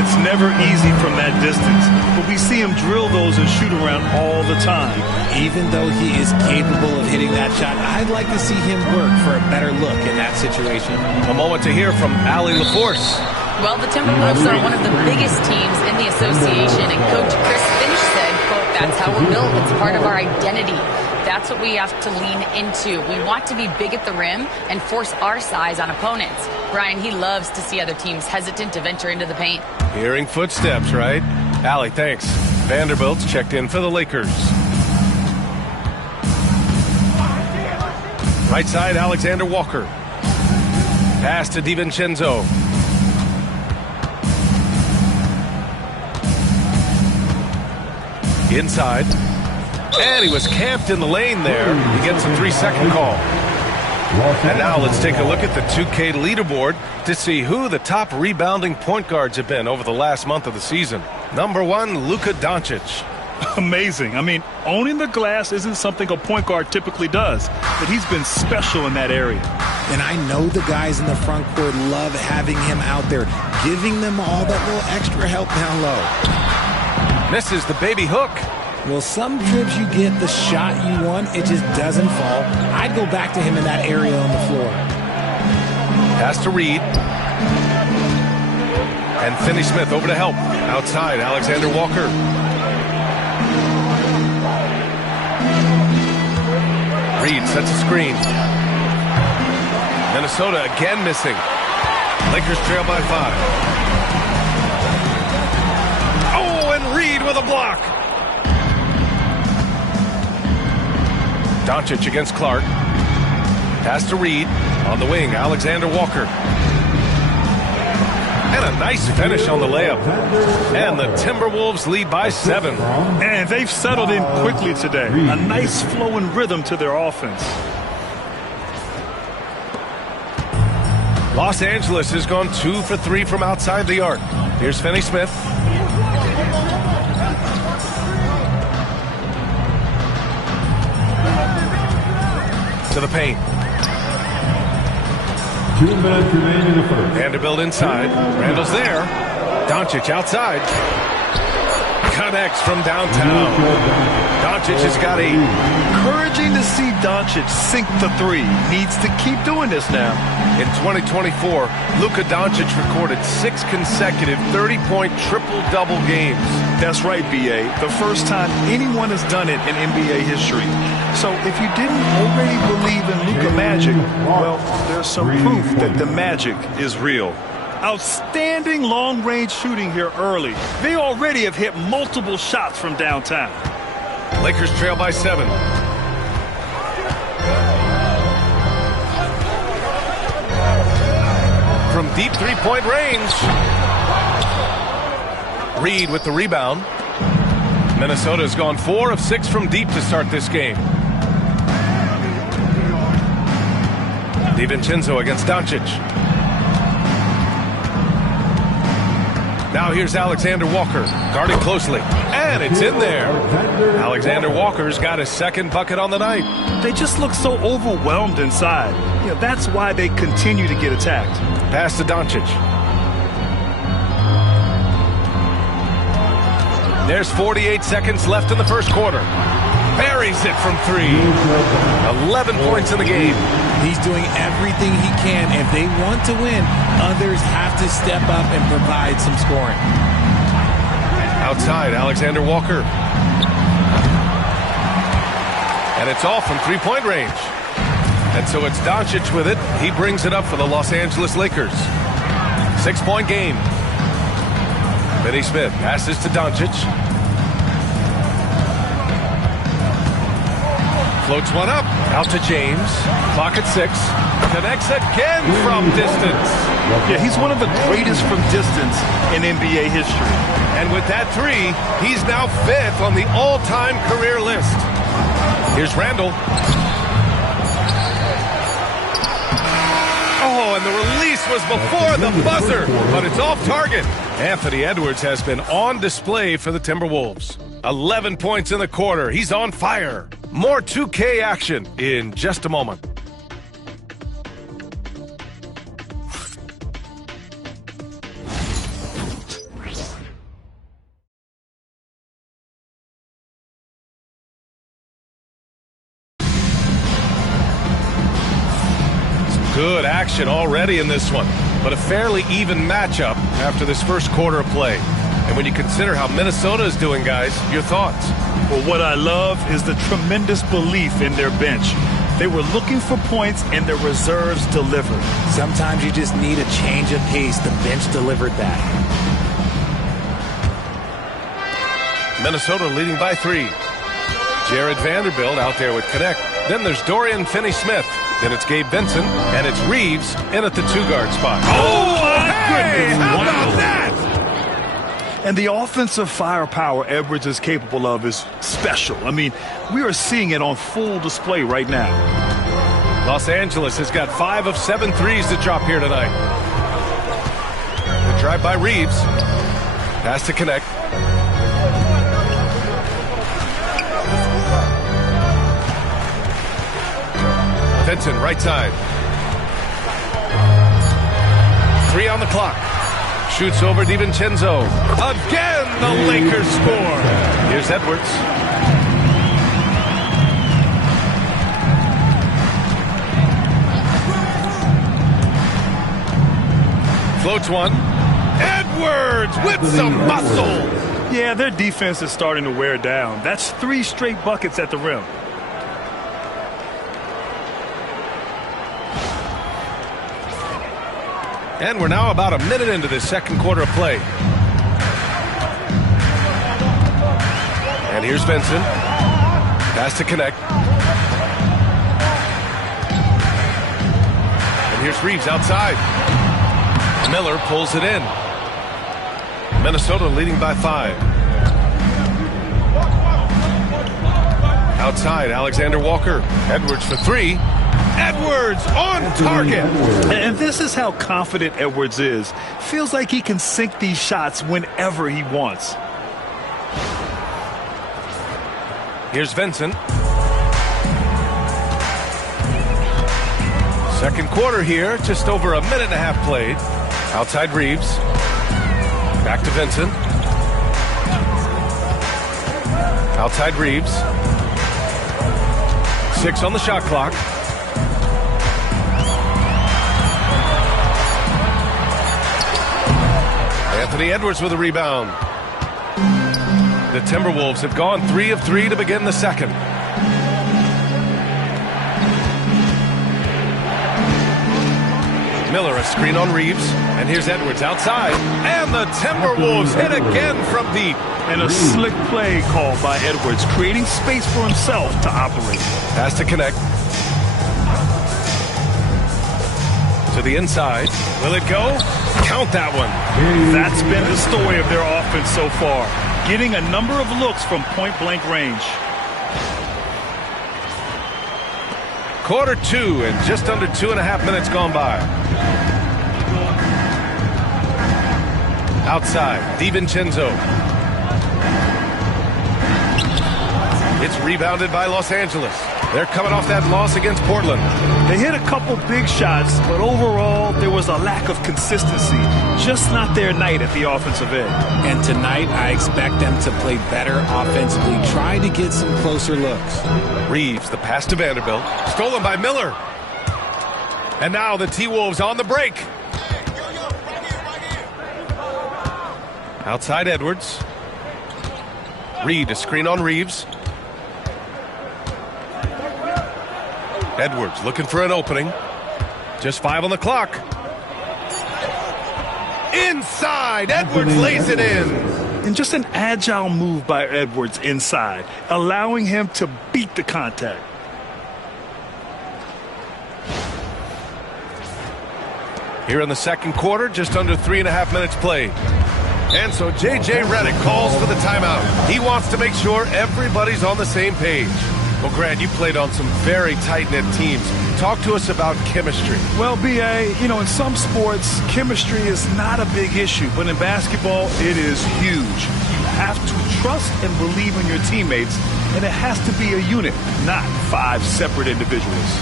It's never easy from that distance, but we see him drill those and shoot around all the time. Even though he is capable of hitting that shot, I'd like to see him work for a better look in that situation. A moment to hear from Allie LaForce. Well, the Timberwolves are one of the biggest teams in the association, and Coach Chris Finch said, quote, "That's how we're built. It's part of our identity. That's what we have to lean into. We want to be big at the rim and force our size on opponents." Brian, he loves to see other teams hesitant to venture into the paint. Hearing footsteps, right? Allie, thanks. Vanderbilt's checked in for the Lakers. Right side, Alexander Walker. Pass to DiVincenzo. Inside. And he was camped in the lane there. He gets a 3-second call. And now let's take a look at the 2K leaderboard to see who the top rebounding point guards have been over the last month of the season. Number 1, Luka Doncic. Amazing. I mean, owning the glass isn't something a point guard typically does, but he's been special in that area. And I know the guys in the front court love having him out there, giving them all that little extra help down low. Misses the baby hook. Well, some trips you get the shot you want, it just doesn't fall. I'd go back to him in that area on the floor. Pass to Reed. And Finney-Smith over to help. Outside, Alexander Walker. Reed sets a screen. Minnesota again missing. Lakers trail by 5. Oh, and Reed with a block. Doncic against Clark. Pass to Reed. On the wing, Alexander Walker. And a nice finish on the layup. And the Timberwolves lead by 7. And they've settled in quickly today. A nice flow and rhythm to their offense. Los Angeles has gone 2 for 3 from outside the arc. Here's Finney-Smith. To the paint. 2 minutes remaining in the first. Vanderbilt inside. Randall's there. Doncic outside. Connects from downtown. Doncic has got 8. Encouraging to see Doncic sink the 3. Needs to keep doing this now. In 2024, Luka Doncic recorded 6 consecutive 30-point triple-double games. That's right, B.A. The first time anyone has done it in NBA history. So if you didn't already believe in Luka magic, well, there's some proof that the magic is real. Outstanding long-range shooting here early. They already have hit multiple shots from downtown. Lakers trail by 7. From deep three-point range. Reed with the rebound. Minnesota's gone 4 of 6 from deep to start this game. DiVincenzo against Doncic. Now here's Alexander Walker, guarded closely, and it's in there. Alexander Walker's got his second bucket on the night. They just look so overwhelmed inside. You know, that's why they continue to get attacked. Pass to Doncic. There's 48 seconds left in the first quarter. Buries it from 3. 11 points in the game. He's doing everything he can. If they want to win, others have to step up and provide some scoring. Outside, Alexander Walker. And it's off from three-point range. And so it's Doncic with it. He brings it up for the Los Angeles Lakers. 6-point game. Finney-Smith passes to Doncic. Floats one up. Out to James. Clock at 6. Connects again from distance. Yeah, he's one of the greatest from distance in NBA history. And with that 3, he's now 5th on the all-time career list. Here's Randall. Oh, and the release was before the buzzer, but it's off target. Anthony Edwards has been on display for the Timberwolves. 11 points in the quarter. He's on fire. More 2K action in just a moment. Good action already in this one, but a fairly even matchup after this first quarter of play. And when you consider how Minnesota is doing, guys, your thoughts? Well, what I love is the tremendous belief in their bench. They were looking for points, and their reserves delivered. Sometimes you just need a change of pace. The bench delivered that. Minnesota leading by 3. Jared Vanderbilt out there with Connect. Then there's Dorian Finney-Smith. Then it's Gabe Vincent, and it's Reeves in at the 2-guard spot. Oh, my goodness. How about that? And the offensive firepower Edwards is capable of is special. I mean, we are seeing it on full display right now. Los Angeles has got 5 of 7 threes to drop here tonight. The drive by Reeves. Pass to Connect. Vincent, right side. 3 on the clock. Shoots over DiVincenzo. Again, the Lakers score. Here's Edwards. Floats one. Edwards with some muscle. Yeah, their defense is starting to wear down. That's 3 straight buckets at the rim. And we're now about a minute into this second quarter of play. And here's Vincent. Pass to connect. And here's Reeves outside. Miller pulls it in. Minnesota leading by 5. Outside, Alexander Walker. Edwards for 3. Edwards on target. And this is how confident Edwards is. Feels like he can sink these shots whenever he wants. Here's Vincent. Second quarter here, just over a minute and a half played. Outside Reeves. Back to Vincent. Outside Reeves. 6 on the shot clock. Anthony Edwards with a rebound. The Timberwolves have gone 3 of 3 to begin the second. Miller, a screen on Reeves. And here's Edwards outside. And the Timberwolves hit again from deep. And a slick play called by Edwards, creating space for himself to operate. Pass to connect. To the inside. Will it go? Count that one. That's been the story of their offense so far. Getting a number of looks from point-blank range. Quarter 2 and just under 2.5 minutes gone by. Outside, DiVincenzo. It's rebounded by Los Angeles. They're coming off that loss against Portland. They hit a couple big shots, but overall, there was a lack of consistency. Just not their night at the offensive end. And tonight, I expect them to play better offensively. Try to get some closer looks. Reeves, the pass to Vanderbilt. Stolen by Miller. And now the T-Wolves on the break. Outside Edwards. Reed, a screen on Reeves. Edwards looking for an opening. Just 5 on the clock. Inside, Edwards lays it in. And just an agile move by Edwards inside, allowing him to beat the contact. Here in the second quarter, just under 3.5 minutes played. And so J.J. Redick calls for the timeout. He wants to make sure everybody's on the same page. Well, Grant, you played on some very tight-knit teams. Talk to us about chemistry. Well, B.A., in some sports, chemistry is not a big issue. But in basketball, it is huge. You have to trust and believe in your teammates, and it has to be a unit, not 5 separate individuals.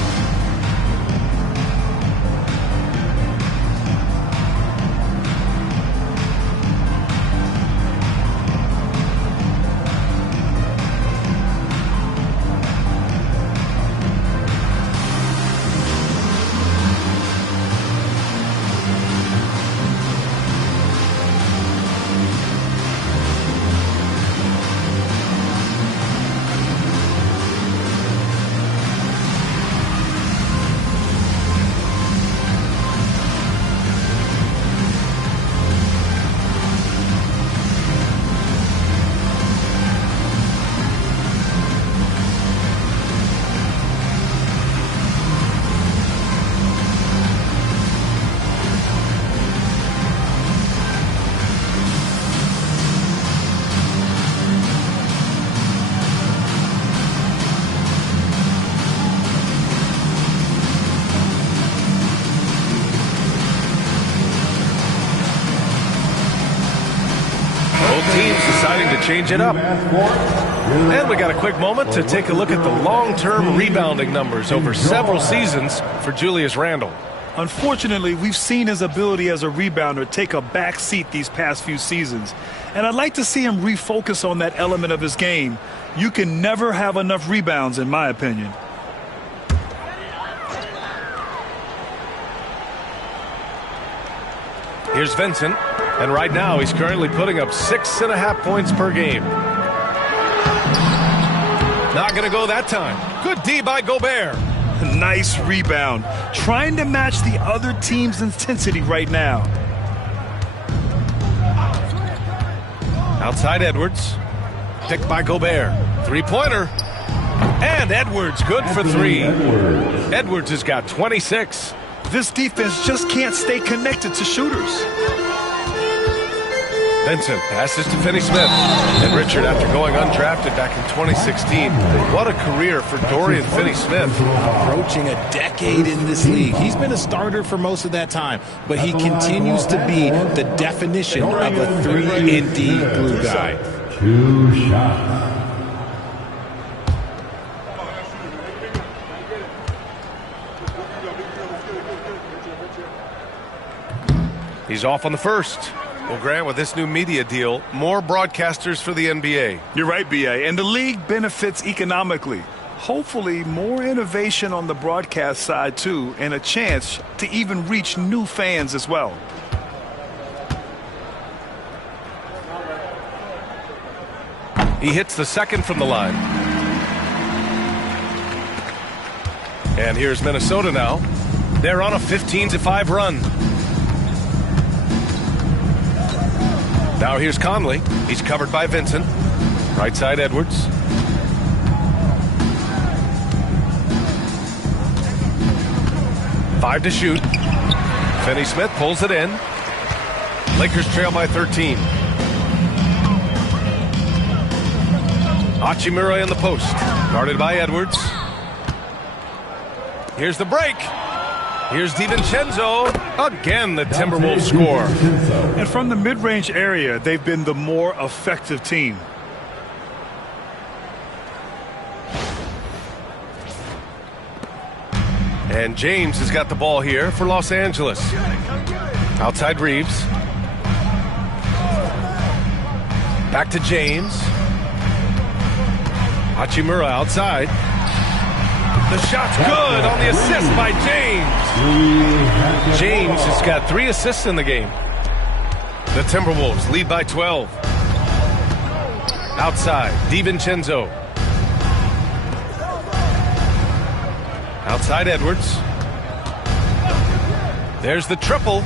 deciding to change it up. And we got a quick moment to take a look at the long-term rebounding numbers over several seasons for Julius Randle. Unfortunately, we've seen his ability as a rebounder take a back seat these past few seasons. And I'd like to see him refocus on that element of his game. You can never have enough rebounds, in my opinion. Here's Vincent, and right now he's currently putting up 6.5 points per game. Not going to go that time. Good D by Gobert. Nice rebound. Trying to match the other team's intensity right now. Outside Edwards. Picked by Gobert. Three-pointer. And Edwards good for three. Edwards has got 26. This defense just can't stay connected to shooters. Vincent passes to Finney-Smith. And Richard, after going undrafted back in 2016, what a career for Dorian Finney-Smith. Approaching a decade in this league. He's been a starter for most of that time, but he continues to be the definition of a 3-and-D glue guy. 2 shots. He's off on the first. Well, Grant, with this new media deal, more broadcasters for the NBA. You're right, B.A., and the league benefits economically. Hopefully, more innovation on the broadcast side, too, and a chance to even reach new fans as well. He hits the second from the line. And here's Minnesota now. They're on a 15-5 run. Now here's Conley. He's covered by Vincent. Right side Edwards. Five to shoot. Finney-Smith pulls it in. Lakers trail by 13. Hachimura in the post. Guarded by Edwards. Here's the break. Here's DiVincenzo. Again, the Timberwolves score. And from the mid-range area, they've been the more effective team. And James has got the ball here for Los Angeles. Outside Reeves. Back to James. Hachimura outside. The shot's good on the assist by James. James has got 3 assists in the game. The Timberwolves lead by 12. Outside, DiVincenzo. Outside Edwards. There's the triple.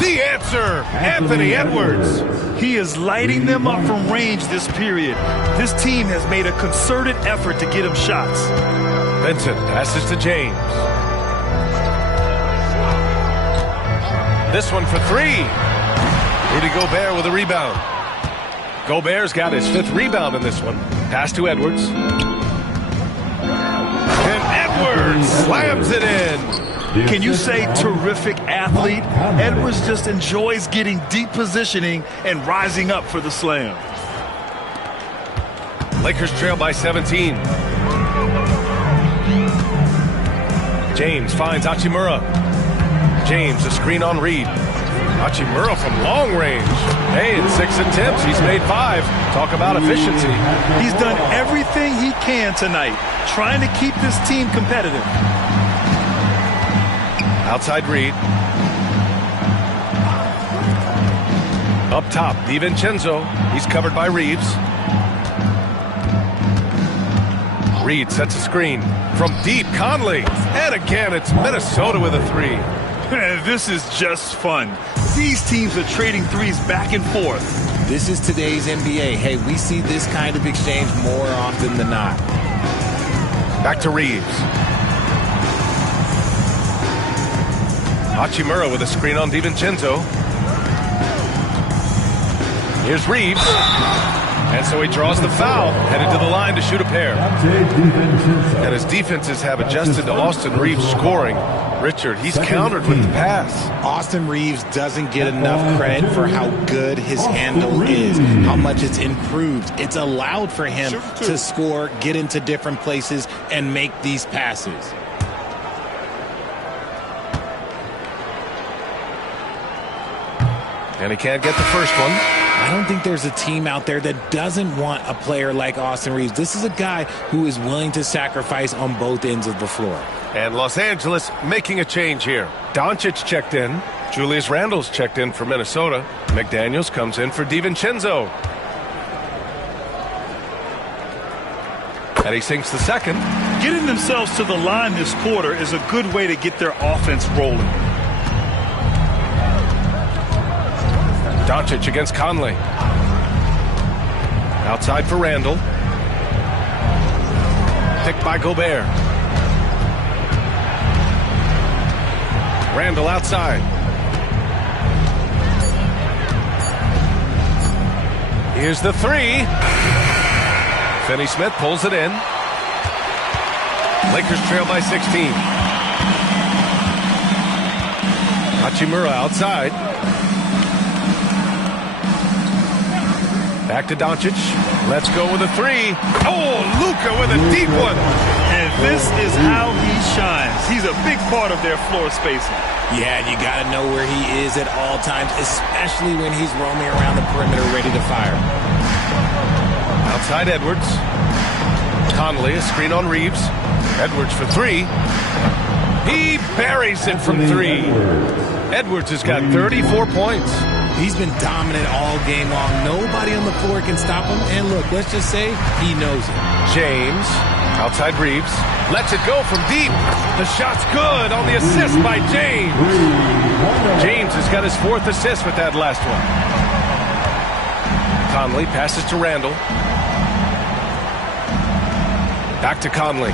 The answer, Anthony Edwards. He is lighting them up from range this period. This team has made a concerted effort to get him shots. Vincent passes to James. This one for 3. Rudy Gobert with a rebound. Gobert's got his 5th rebound in this one. Pass to Edwards. And Edwards slams it in. Can you say terrific athlete? Edwards just enjoys getting deep positioning and rising up for the slam. Lakers trail by 17. James finds Hachimura. James, a screen on Reed. Hachimura from long range. Hey, in 6 attempts, he's made 5. Talk about efficiency. He's done everything he can tonight, trying to keep this team competitive. Outside Reed. Up top, DiVincenzo. He's covered by Reeves. Reed sets a screen. From deep, Conley. And again, it's Minnesota with a 3. This is just fun. These teams are trading threes back and forth. This is today's NBA. Hey, we see this kind of exchange more often than not. Back to Reeves. Hachimura with a screen on DiVincenzo. Here's Reeves. And so he draws the foul, headed to the line to shoot a pair. And his defenses have adjusted to Austin Reeves scoring. Richard, he's countered with the pass. Austin Reeves doesn't get enough credit for how good his handle is, how much it's improved. It's allowed for him to score, get into different places, and make these passes. And he can't get the first one. I don't think there's a team out there that doesn't want a player like Austin Reeves. This is a guy who is willing to sacrifice on both ends of the floor. And Los Angeles making a change here. Doncic checked in. Julius Randle's checked in for Minnesota. McDaniels comes in for DiVincenzo. And he sinks the second. Getting themselves to the line this quarter is a good way to get their offense rolling. Doncic against Conley. Outside for Randle. Picked by Gobert. Randle outside. Here's the three. Finney-Smith pulls it in. Lakers trail by 16. Hachimura outside. Back to Doncic. Let's go with a three. Oh, Luka with a deep one. And this is how he shines. He's a big part of their floor spacing. Yeah, you got to know where he is at all times, especially when he's roaming around the perimeter ready to fire. Outside Edwards. Conley, a screen on Reeves. Edwards for three. He buries it from three. Edwards has got 34 points. He's been dominant all game long. Nobody on the floor can stop him. And look, let's just say he knows it. James, outside Reeves, lets it go from deep. The shot's good on the assist by James. James has got his fourth assist with that last one. Conley passes to Randle. Back to Conley.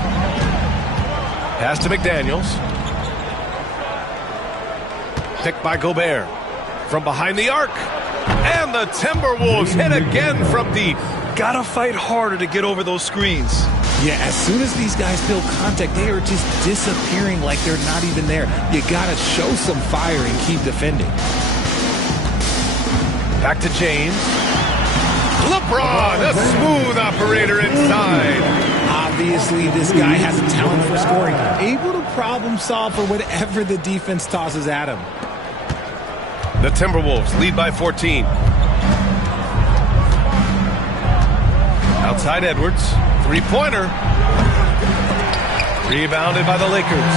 Pass to McDaniels. Picked by Gobert. From behind the arc. And the Timberwolves hit again from deep. Gotta fight harder to get over those screens. Yeah, as soon as these guys feel contact, they are just disappearing like they're not even there. You gotta show some fire and keep defending. Back to James. LeBron, a smooth operator inside. Obviously, this guy has a talent for scoring. Able to problem solve for whatever the defense tosses at him. The Timberwolves lead by 14. Outside Edwards. Three-pointer. Rebounded by the Lakers.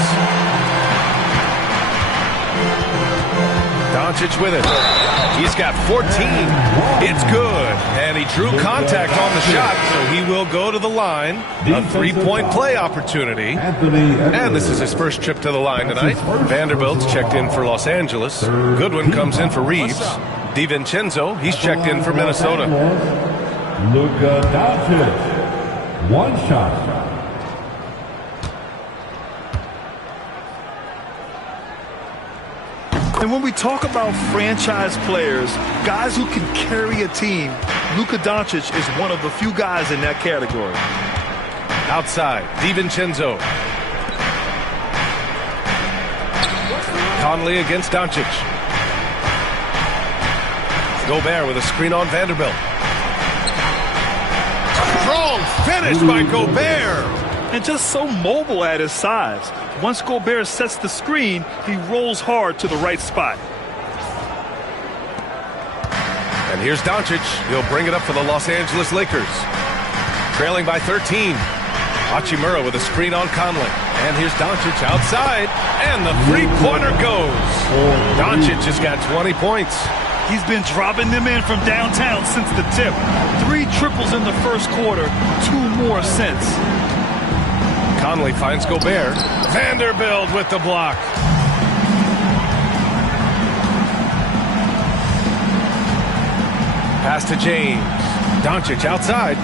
Doncic with it. He's got 14. It's good. And he drew contact on the shot, so he will go to the line. A three-point play opportunity. And this is his first trip to the line tonight. Vanderbilt's checked in for Los Angeles. Goodwin comes in for Reeves. DiVincenzo, he's checked in for Minnesota. Luka Doncic, one shot. And when we talk about franchise players, guys who can carry a team, Luka Doncic is one of the few guys in that category. Outside, DiVincenzo. Conley against Doncic. Gobert with a screen on Vanderbilt. Strong finish by Gobert. And just so mobile at his size. Once Gobert sets the screen, he rolls hard to the right spot. And here's Doncic. He'll bring it up for the Los Angeles Lakers. Trailing by 13. Hachimura with a screen on Conley. And here's Doncic outside. And the three-pointer goes. Doncic has got 20 points. He's been dropping them in from downtown since the tip. 3 triples in the first quarter, 2 more since. Conley finds Gobert. Vanderbilt with the block. Pass to James. Doncic outside.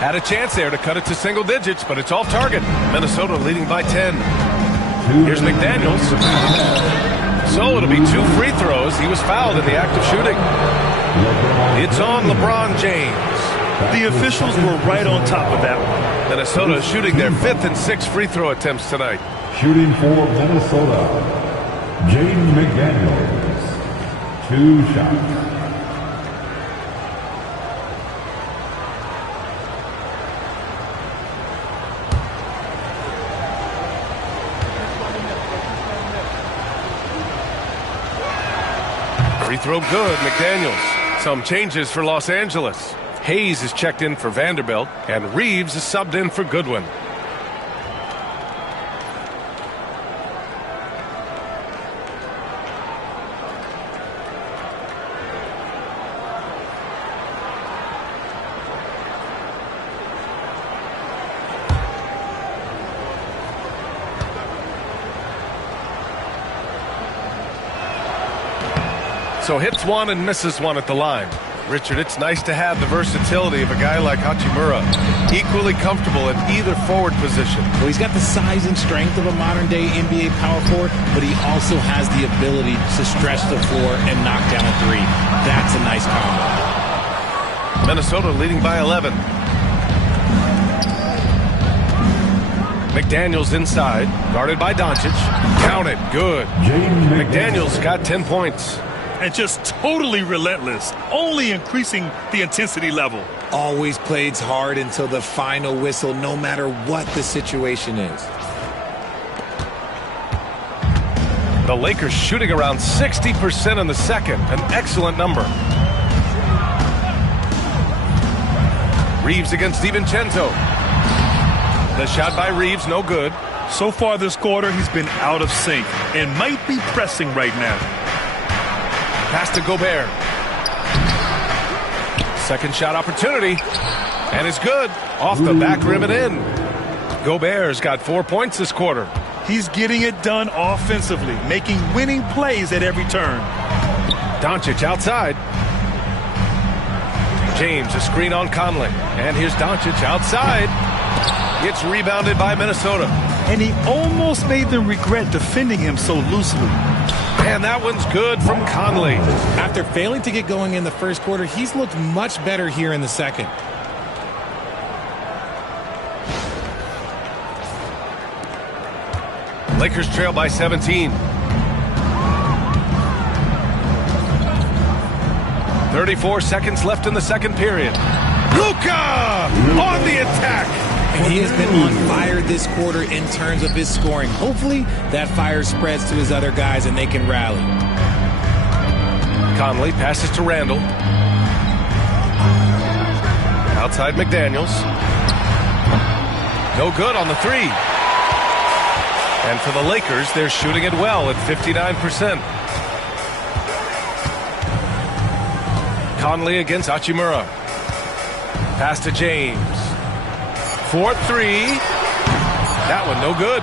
Had a chance there to cut it to single digits, but it's off target. Minnesota leading by 10. Here's McDaniels. So it'll be 2 free throws. He was fouled in the act of shooting. It's on LeBron James. The officials were right on top of that one. Minnesota shooting their 5th and 6th free throw attempts tonight. Shooting for Minnesota, Jaden McDaniels. 2 shots. Free throw good, McDaniels. Some changes for Los Angeles. Hayes is checked in for Vanderbilt, and Reeves is subbed in for Goodwin. So hits one and misses one at the line. Richard, it's nice to have the versatility of a guy like Hachimura. Equally comfortable in either forward position. Well, he's got the size and strength of a modern-day NBA power forward, but he also has the ability to stretch the floor and knock down a 3. That's a nice combo. Minnesota leading by 11. McDaniels inside, guarded by Doncic. Count it, good. McDaniels got 10 points. And just totally relentless, only increasing the intensity level. Always plays hard until the final whistle, no matter what the situation is. The Lakers shooting around 60% in the second, an excellent number. Reeves against DiVincenzo. The shot by Reeves, no good. So far this quarter, he's been out of sync and might be pressing right now. Pass to Gobert. Second shot opportunity. And it's good. Off the back rim and in. Gobert's got 4 points this quarter. He's getting it done offensively, making winning plays at every turn. Doncic outside. James, a screen on Conley. And here's Doncic outside. It's rebounded by Minnesota. And he almost made them regret defending him so loosely. And that one's good from Conley. After failing to get going in the first quarter, he's looked much better here in the second. Lakers trail by 17. 34 seconds left in the second period. Luka on the attack. And he has been on fire this quarter in terms of his scoring. Hopefully that fire spreads to his other guys and they can rally. Conley passes to Randall. Outside McDaniels. No good on the 3. And for the Lakers, they're shooting it well at 59%. Conley against Hachimura. Pass to James. 4-3. That one no good.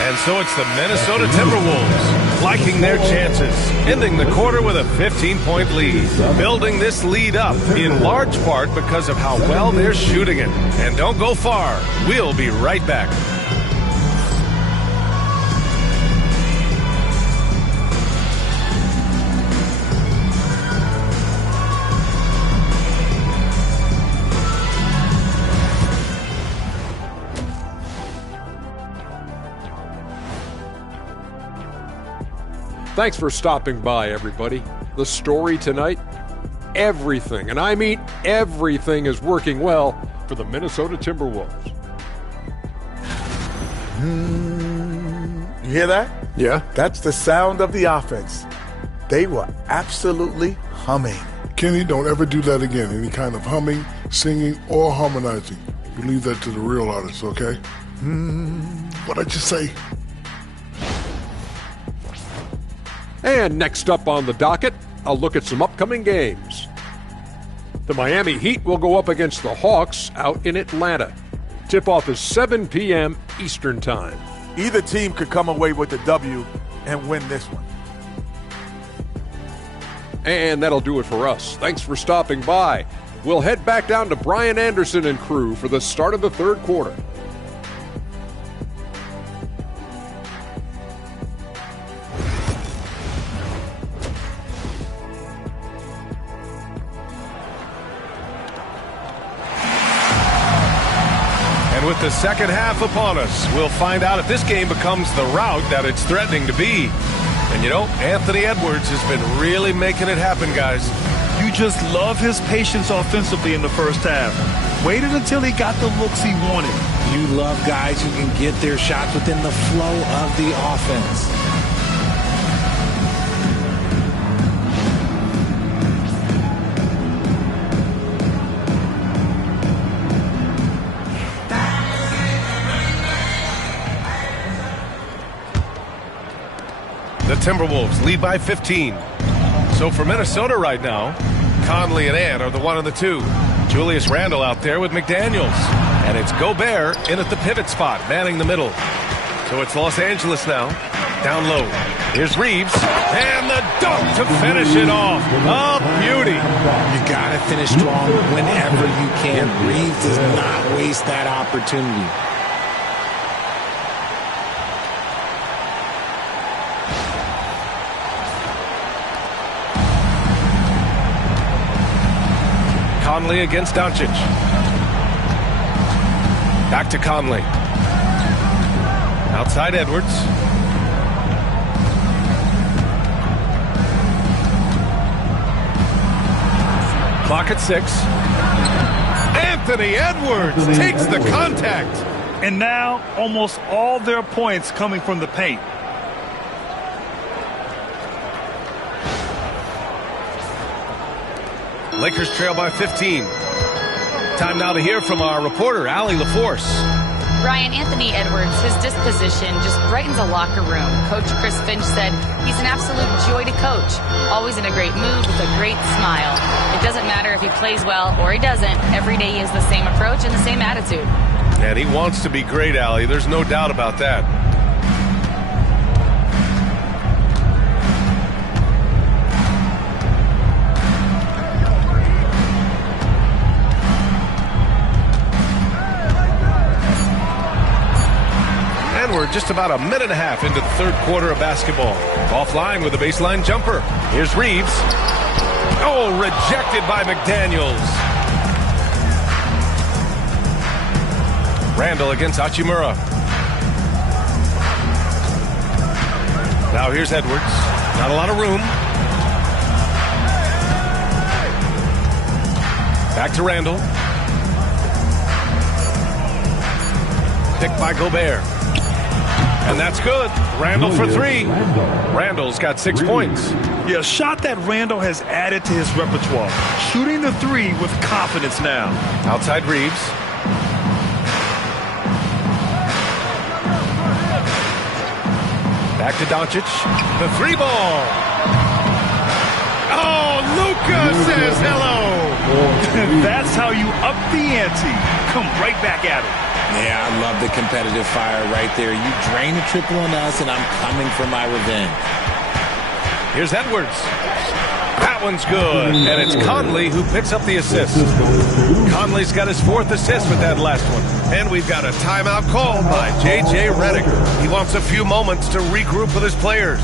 And so it's the Minnesota Timberwolves liking their chances, ending the quarter with a 15-point lead, building this lead up in large part because of how well they're shooting it. And don't go far. We'll be right back. Thanks for stopping by, everybody. The story tonight, everything, and I mean everything, is working well for the Minnesota Timberwolves. You hear that? Yeah. That's the sound of the offense. They were absolutely humming. Kenny, don't ever do that again. Any kind of humming, singing, or harmonizing. You leave that to the real artists, okay? What'd I just say? And next up on the docket, a look at some upcoming games. The Miami Heat will go up against the Hawks out in Atlanta. Tip-off is 7 p.m. Eastern Time. Either team could come away with the W and win this one. And that'll do it for us. Thanks for stopping by. We'll head back down to Brian Anderson and crew for the start of the third quarter. And with the second half upon us, we'll find out if this game becomes the rout that it's threatening to be. And you know, Anthony Edwards has been really making it happen, guys. You just love his patience offensively in the first half. Waited until he got the looks he wanted. You love guys who can get their shots within the flow of the offense. The Timberwolves lead by 15. So for Minnesota right now, Conley and Ant are the 1 and the 2. Julius Randle out there with McDaniels. And it's Gobert in at the pivot spot, manning the middle. So it's Los Angeles now, down low. Here's Reeves, and the dunk to finish it off. Oh, beauty. You got to finish strong whenever you can. Reeves does not waste that opportunity. Conley against Doncic. Back to Conley. Outside Edwards. Clock at 6. Anthony Edwards takes the contact. And now almost all their points coming from the paint. Lakers trail by 15. Time now to hear from our reporter, Allie LaForce. Ryan, Anthony Edwards, his disposition just brightens a locker room. Coach Chris Finch said he's an absolute joy to coach. Always in a great mood with a great smile. It doesn't matter if he plays well or he doesn't. Every day he has the same approach and the same attitude. And he wants to be great, Allie. There's no doubt about that. We're just about a minute and a half into the third quarter of basketball. Offline with a baseline jumper. Here's Reeves. Oh, rejected by McDaniels. Randle against Hachimura. Now here's Edwards. Not a lot of room. Back to Randle. Picked by Gobert. And that's good. Randle for 3. Randle's got 6 points. Yeah, a shot that Randle has added to his repertoire. Shooting the 3 with confidence now. Outside Reeves. Back to Doncic. The 3 ball. Oh, Luka says hello. That's how you up the ante. Come right back at it. Yeah, I love the competitive fire right there. You drain a triple on us, and I'm coming for my revenge. Here's Edwards. That one's good. And it's Conley who picks up the assist. Conley's got his 4th assist with that last one. And we've got a timeout called by J.J. Redick. He wants a few moments to regroup with his players.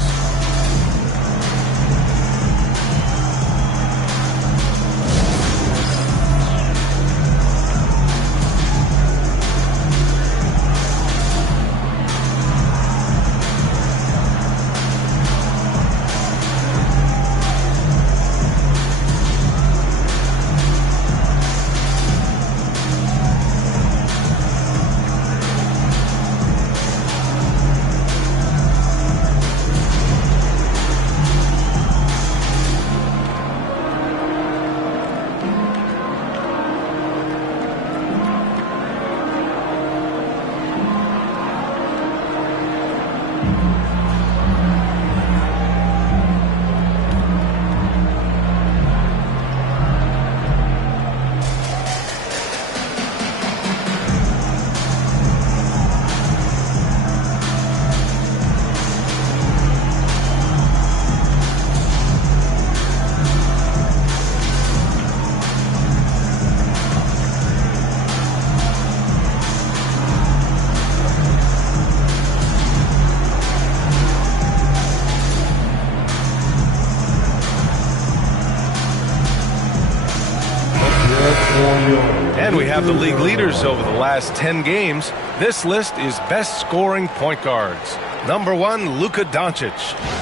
And we have the league leaders over the last 10 games. This list is best scoring point guards. Number 1, Luka Doncic.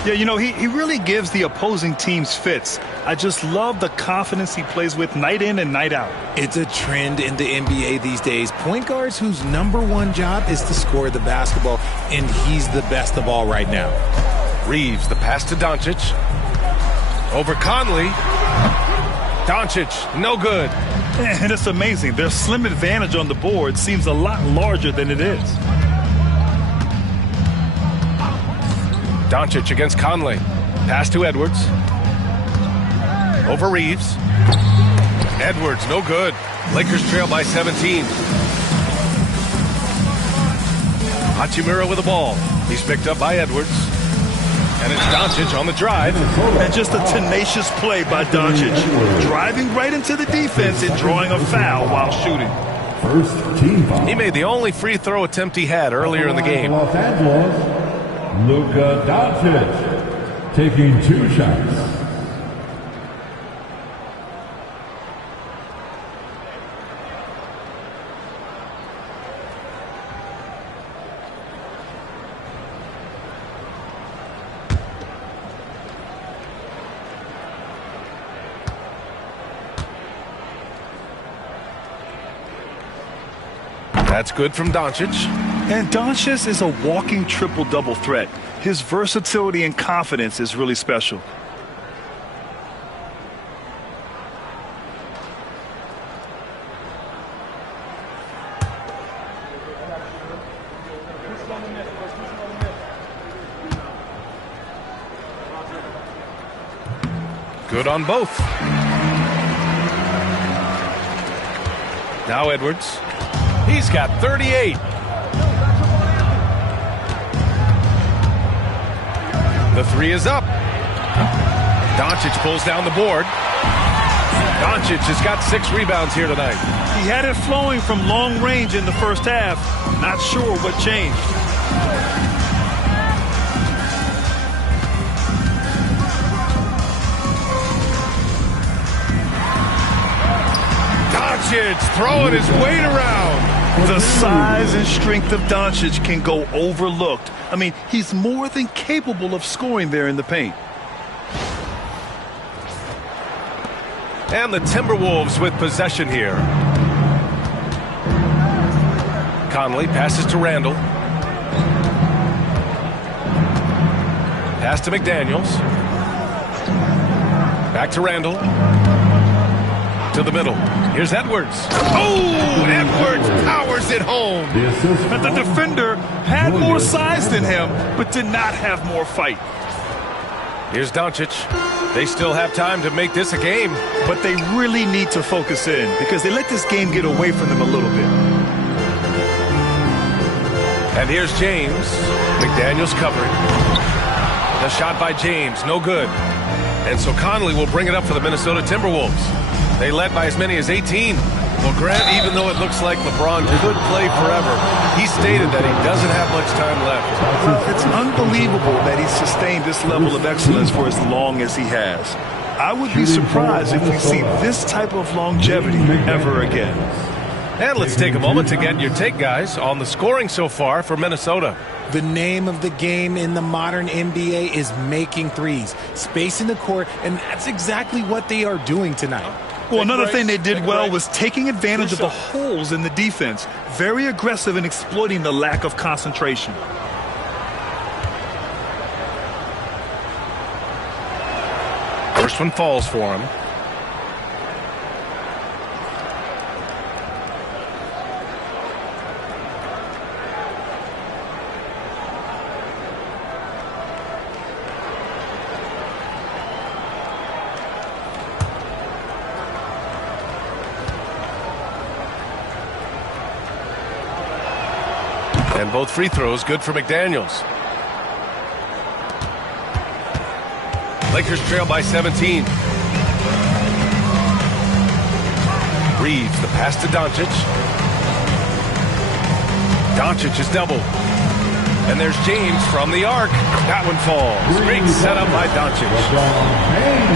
Yeah, you know, he really gives the opposing teams fits. I just love the confidence he plays with night in and night out. It's a trend in the NBA these days. Point guards whose number 1 job is to score the basketball, and he's the best of all right now. Reeves, the pass to Doncic. Over Conley. Doncic, no good. And it's amazing. Their slim advantage on the board seems a lot larger than it is. Doncic against Conley. Pass to Edwards. Over Reeves. Edwards, no good. Lakers trail by 17. Hachimura with the ball. He's picked up by Edwards. And it's Doncic on the drive. And just a tenacious play by Doncic. Driving right into the defense and drawing a foul while shooting. First team foul. He made the only free throw attempt he had earlier in the game. Los Angeles, Luka Doncic taking 2 shots. That's good from Doncic. And Doncic is a walking triple-double threat. His versatility and confidence is really special. Good on both. Now Edwards. He's got 38. The 3 is up. Doncic pulls down the board. Doncic has got 6 rebounds here tonight. He had it flowing from long range in the first half. Not sure what changed. Doncic throwing his weight around. The size and strength of Doncic can go overlooked. I mean, he's more than capable of scoring there in the paint. And the Timberwolves with possession here. Conley passes to Randall. Pass to McDaniels. Back to Randall. To the middle. Here's Edwards. Oh, Edwards powers it home. But the defender had more size than him, but did not have more fight. Here's Doncic. They still have time to make this a game. But they really need to focus in because they let this game get away from them a little bit. And here's James. McDaniels covering. The shot by James, no good. And so Conley will bring it up for the Minnesota Timberwolves. They led by as many as 18. Well, Grant, even though it looks like LeBron could play forever, he stated that he doesn't have much time left. Well, it's unbelievable that he's sustained this level of excellence for as long as he has. I would be surprised if we see this type of longevity ever again. And let's take a moment to get your take, guys, on the scoring so far for Minnesota. The name of the game in the modern NBA is making threes, spacing the court, and that's exactly what they are doing tonight. Well, another thing they did well was taking advantage of the holes in the defense. Very aggressive in exploiting the lack of concentration. First one falls for him. And both free throws good for McDaniels. Lakers trail by 17. Reeves, the pass to Doncic. Doncic is doubled. And there's James from the arc. That one falls. Great setup by Doncic.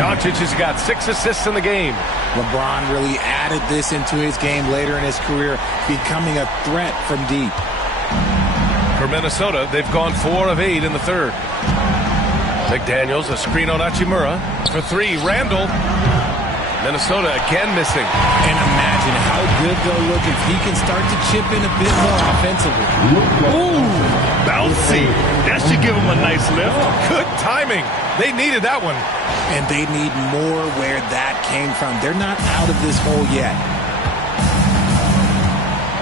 Doncic has got 6 assists in the game. LeBron really added this into his game later in his career, becoming a threat from deep. For Minnesota, they've gone 4 of 8 in the third. McDaniels, a screen on Hachimura. For 3, Randall. Minnesota again missing. And imagine how good they'll look if he can start to chip in a bit more offensively. Ooh, bouncy. That should give him a nice lift. Good timing. They needed that one. And they need more where that came from. They're not out of this hole yet.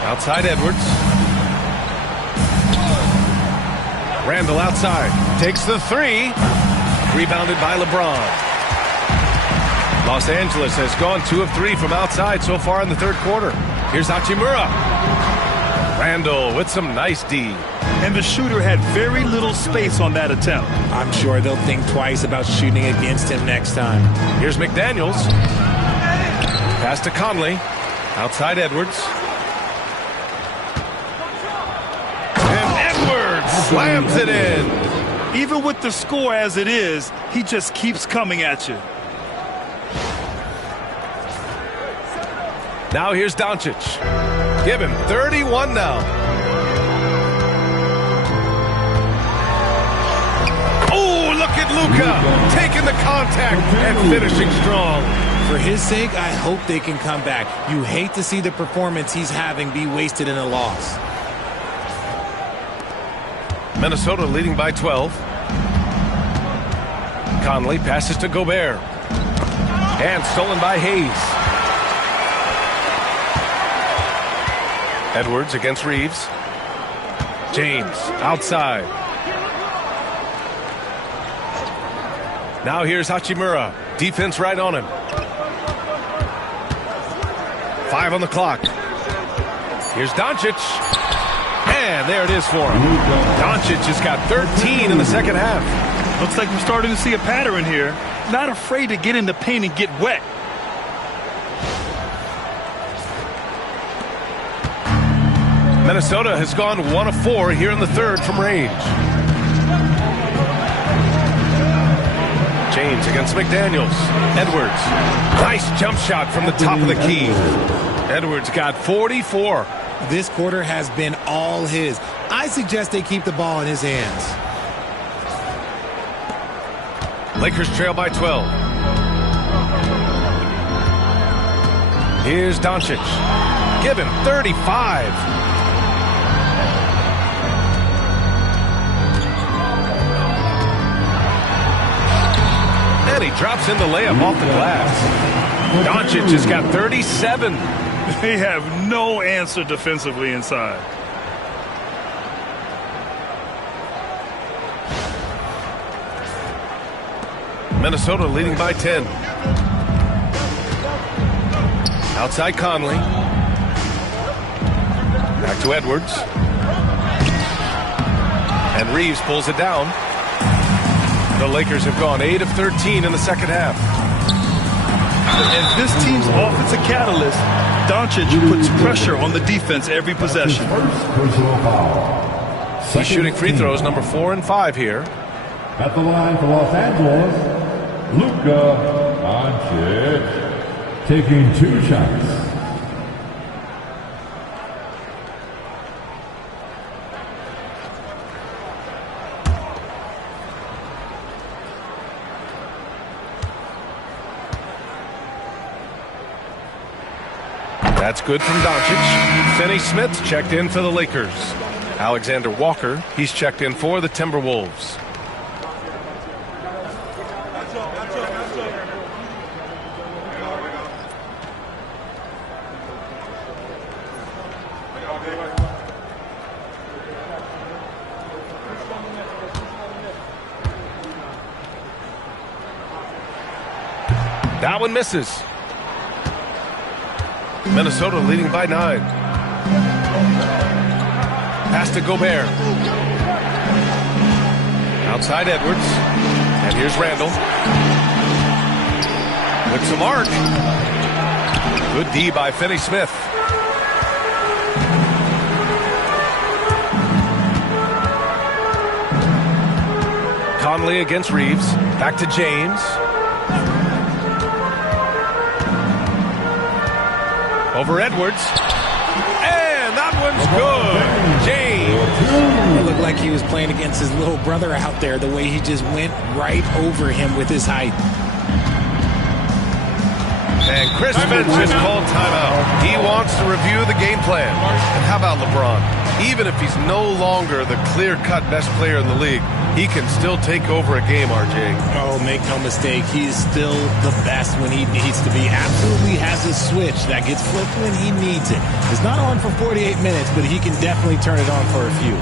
Outside Edwards. Randall outside. Takes the 3. Rebounded by LeBron. Los Angeles has gone 2 of 3 from outside so far in the third quarter. Here's Hachimura. Randall with some nice D. And the shooter had very little space on that attempt. I'm sure they'll think twice about shooting against him next time. Here's McDaniels. Pass to Conley. Outside Edwards. And Edwards slams it in. Even with the score as it is, he just keeps coming at you. Now here's Doncic. Give him 31 now. Oh, look at Luka taking the contact and finishing strong. For his sake, I hope they can come back. You hate to see the performance he's having be wasted in a loss. Minnesota leading by 12. Conley passes to Gobert. And stolen by Hayes. Edwards against Reeves. James outside. Now here's Hachimura. Defense right on him. 5 on the clock. Here's Doncic. And there it is for him. Doncic has got 13 in the second half. Looks like we're starting to see a pattern here. Not afraid to get in the paint and get wet. Minnesota has gone 1 of 4 here in the third from range. James against McDaniels. Edwards. Nice jump shot from the top of the key. Edwards got 44. This quarter has been all his. I suggest they keep the ball in his hands. Lakers trail by 12. Here's Doncic. Give him 35. And he drops in the layup off the glass. Doncic has got 37. They have no answer defensively inside. Minnesota leading by 10. Outside Conley. Back to Edwards. And Reeves pulls it down. The Lakers have gone 8 of 13 in the second half. As this team's offensive catalyst, Doncic puts pressure on the defense every possession. He's shooting free throws number 4 and 5 here. At the line for Los Angeles, Luka Doncic taking 2 shots. That's good from Doncic. Finney Smith checked in for the Lakers. Alexander Walker, he's checked in for the Timberwolves. That one misses. Minnesota leading by 9. Pass to Gobert. Outside Edwards. And here's Randall. With some arc. Good D by Finney Smith. Conley against Reeves. Back to James. Over Edwards. And that one's good. James. It looked like he was playing against his little brother out there, the way he just went right over him with his height. And Chris Finch has called timeout. He wants to review the game plan. And how about LeBron? Even if he's no longer the clear-cut best player in the league, he can still take over a game, RJ. Oh, make no mistake, he is still the best when he needs to be. Absolutely has a switch that gets flipped when he needs it. It's not on for 48 minutes, but he can definitely turn it on for a few.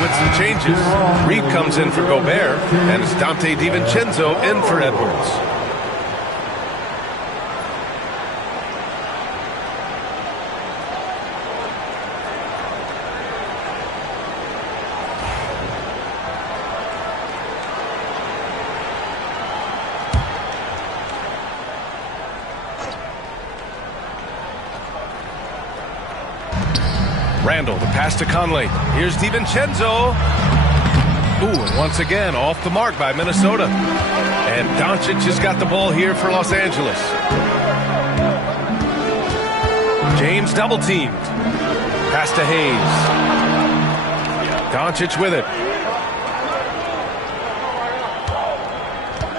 With some changes, Reed comes in for Gobert, and it's Dante DiVincenzo in for Edwards. Randall, the pass to Conley. Here's DiVincenzo. Ooh, and once again, off the mark by Minnesota. And Doncic has got the ball here for Los Angeles. James double-teamed. Pass to Hayes. Doncic with it.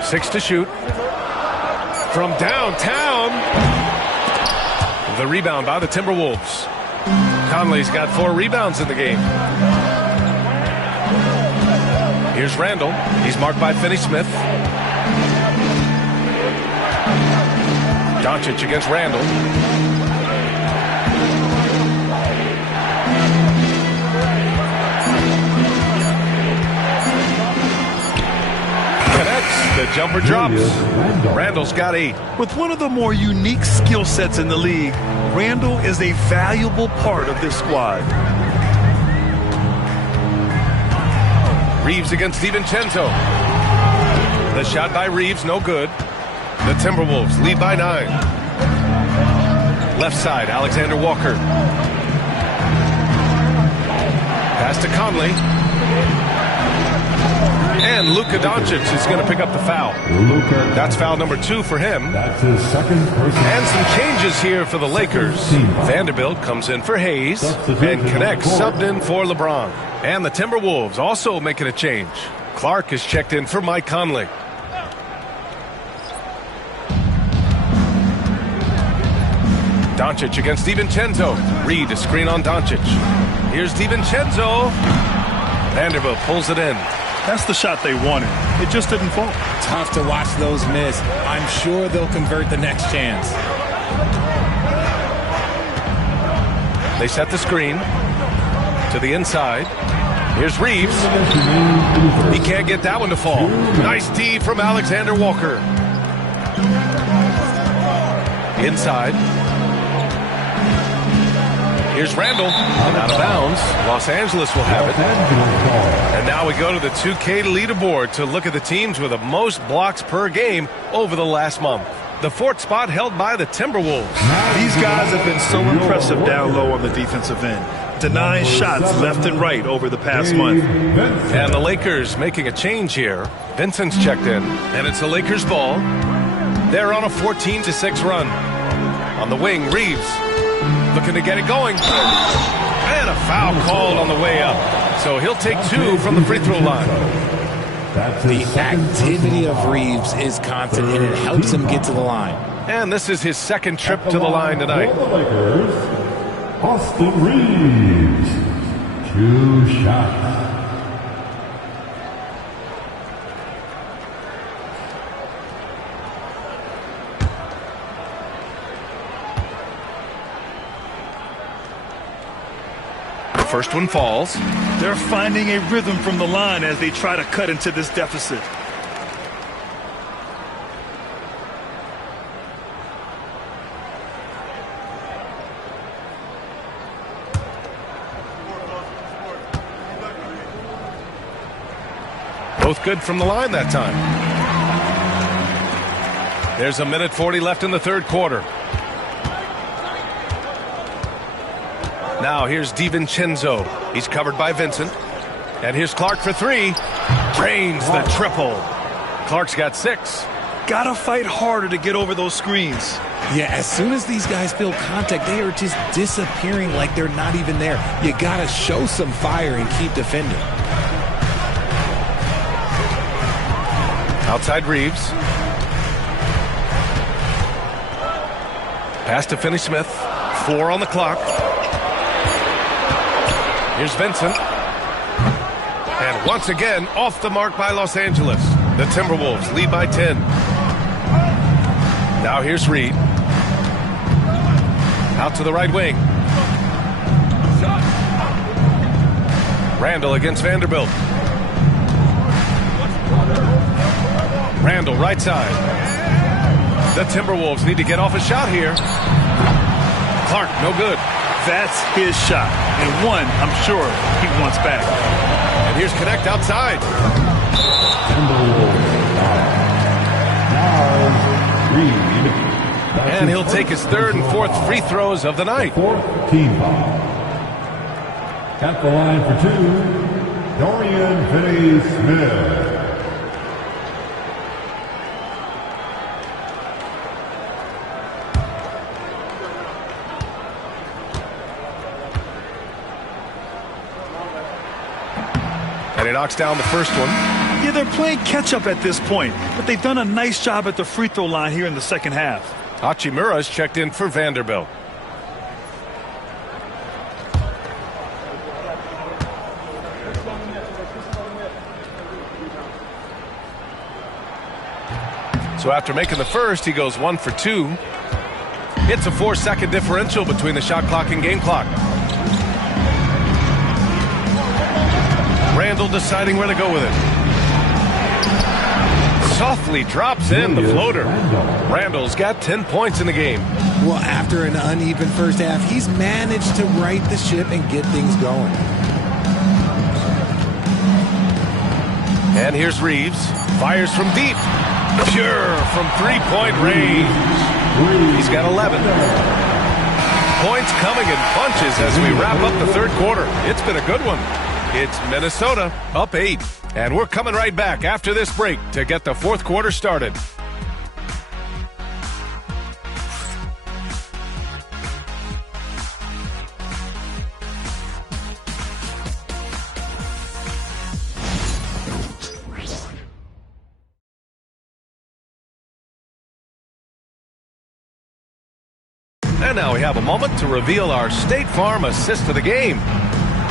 6 to shoot. From downtown. The rebound by the Timberwolves. Conley's got 4 rebounds in the game. Here's Randall. He's marked by Finney-Smith. Doncic against Randall. Connects. The jumper drops. Randall's got 8. With one of the more unique skill sets in the league, Randall is a valuable part of this squad. Reeves against DiVincenzo. The shot by Reeves, no good. The Timberwolves lead by 9. Left side, Alexander Walker. Pass to Conley. And Luka Doncic is going to pick up the foul. That's foul number 2 for him. That's his second personal. And some changes here for the Lakers. Vanderbilt comes in for Hayes. And Connect subbed in for LeBron. And the Timberwolves also making a change. Clark is checked in for Mike Conley. Doncic against DiVincenzo. Reed a screen on Doncic. Here's DiVincenzo. Vanderbilt pulls it in. That's the shot they wanted. It just didn't fall. Tough to watch those miss. I'm sure they'll convert the next chance. They set the screen to the inside. Here's Reeves. He can't get that one to fall. Nice D from Alexander Walker. Inside. Here's Randall. Out of bounds. Los Angeles will have it. And now we go to the 2K leaderboard to look at the teams with the most blocks per game over the last month. The 4th spot held by the Timberwolves. These guys have been so impressive down low on the defensive end. Denying shots left and right over the past month. And the Lakers making a change here. Vincent's checked in, and it's the Lakers' ball. They're on a 14-6 run. On the wing, Reeves looking to get it going. And a foul called on the way up. So he'll take 2 from the free throw line. The activity of Reeves is constant, and it helps him get to the line. And this is his second trip to the line tonight. Austin Reeves, 2 shots. First one falls. They're finding a rhythm from the line as they try to cut into this deficit. Both good from the line that time. There's a minute 40 left in the third quarter. Now here's DiVincenzo. He's covered by Vincent. And here's Clark for 3. Drains the triple. Clark's got 6. Gotta fight harder to get over those screens. Yeah, as soon as these guys feel contact, they are just disappearing like they're not even there. You gotta show some fire and keep defending. Outside Reeves. Pass to Finney-Smith. 4 on the clock. Here's Vincent. And once again, off the mark by Los Angeles. The Timberwolves lead by 10. Now here's Reed. Out to the right wing. Randall against Vanderbilt. Randall, right side. The Timberwolves need to get off a shot here. Clark, no good. That's his shot, and one I'm sure he wants back. And here's Connect outside. And he'll take his third and fourth free throws of the night. Fourth team foul. At the line for 2, Dorian Finney-Smith. And he knocks down the first one. Yeah, they're playing catch-up at this point, but they've done a nice job at the free throw line here in the second half. Hachimura's checked in for Vanderbilt. So after making the first, he goes 1 for 2. It's a 4-second differential between the shot clock and game clock. Randall deciding where to go with it. Softly drops in the floater. Randall's got 10 points in the game. Well, after an uneven first half, he's managed to right the ship and get things going. And here's Reeves. Fires from deep. Pure from three-point range. He's got 11. Points coming in bunches as we wrap up the third quarter. It's been a good one. It's Minnesota up 8. And we're coming right back after this break to get the fourth quarter started. And now we have a moment to reveal our State Farm assist of the game.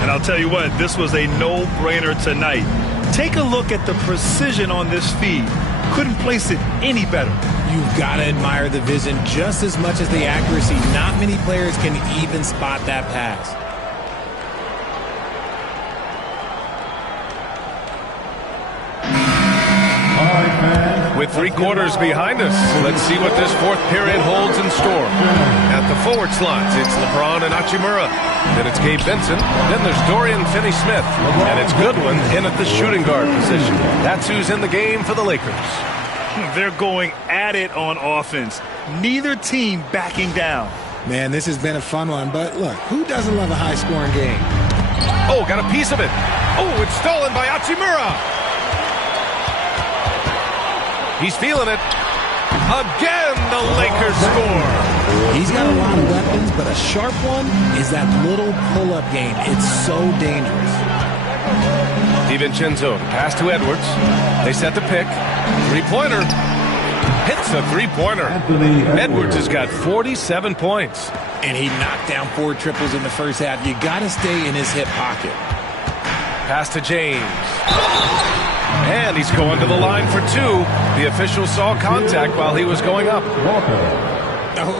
And I'll tell you what, this was a no-brainer tonight. Take a look at the precision on this feed. Couldn't place it any better. You've got to admire the vision just as much as the accuracy. Not many players can even spot that pass. With 3 quarters behind us, let's see what this fourth period holds in store. At the forward slots, it's LeBron and Hachimura. Then it's Gabe Benson. Then there's Dorian Finney-Smith. And it's Goodwin in at the shooting guard position. That's who's in the game for the Lakers. They're going at it on offense. Neither team backing down. Man, this has been a fun one. But look, who doesn't love a high-scoring game? Oh, got a piece of it. Oh, it's stolen by Hachimura. He's feeling it. Again, the Lakers score. He's got a lot of weapons, but a sharp one is that little pull-up game. It's so dangerous. DiVincenzo, pass to Edwards. They set the pick. Three-pointer. Hits a three-pointer. Edwards has got 47 points. And he knocked down 4 triples in the first half. You got to stay in his hip pocket. Pass to James. And he's going to the line for 2. The official saw contact while he was going up.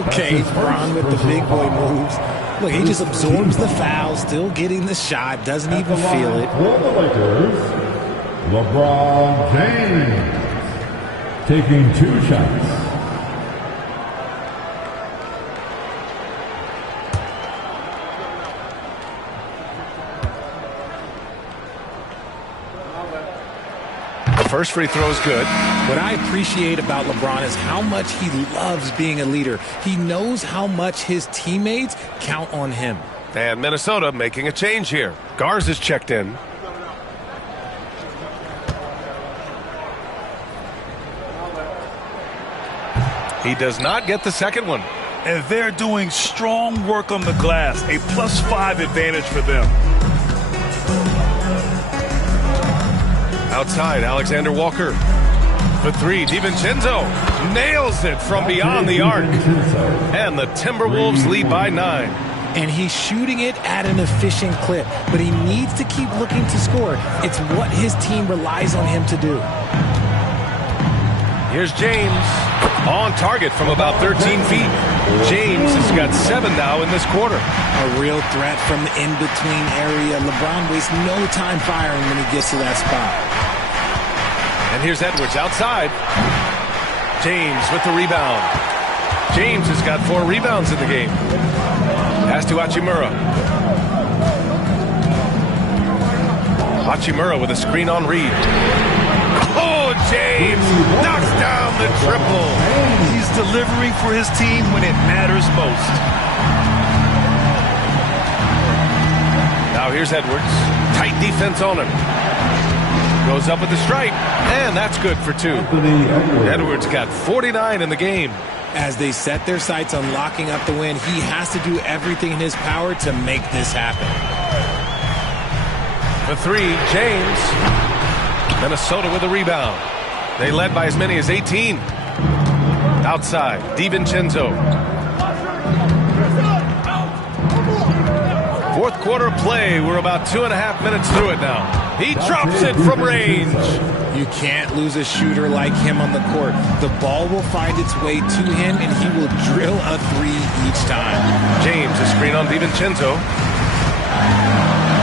Okay, Bron with the big boy moves. Look, he just absorbs the foul, still getting the shot, doesn't even feel it. For the Lakers, LeBron James taking 2 shots. First free throw is good. What I appreciate about LeBron is how much he loves being a leader. He knows how much his teammates count on him. And Minnesota making a change here. Garza's checked in. He does not get the second one. And they're doing strong work on the glass. A +5 advantage for them. Outside, Alexander Walker. For 3, DiVincenzo nails it from beyond the arc. And the Timberwolves lead by 9. And he's shooting it at an efficient clip, but he needs to keep looking to score. It's what his team relies on him to do. Here's James. On target from about 13 feet. James has got 7 now in this quarter. A real threat from the in-between area. LeBron wastes no time firing when he gets to that spot. And here's Edwards outside. James with the rebound. James has got 4 rebounds in the game. Pass to Hachimura. Hachimura with a screen on Reed. Oh, James knocks down the triple. He's delivering for his team when it matters most. Now here's Edwards. Tight defense on him. Goes up with the stripe, and that's good for 2. Edwards got 49 in the game. As they set their sights on locking up the win, he has to do everything in his power to make this happen. For 3, James. Minnesota with a rebound. They led by as many as 18. Outside, DiVincenzo. Fourth quarter play. We're about 2.5 minutes through it now. He drops it from range. You can't lose a shooter like him on the court. The ball will find its way to him, and he will drill a 3 each time. James, a screen on DiVincenzo.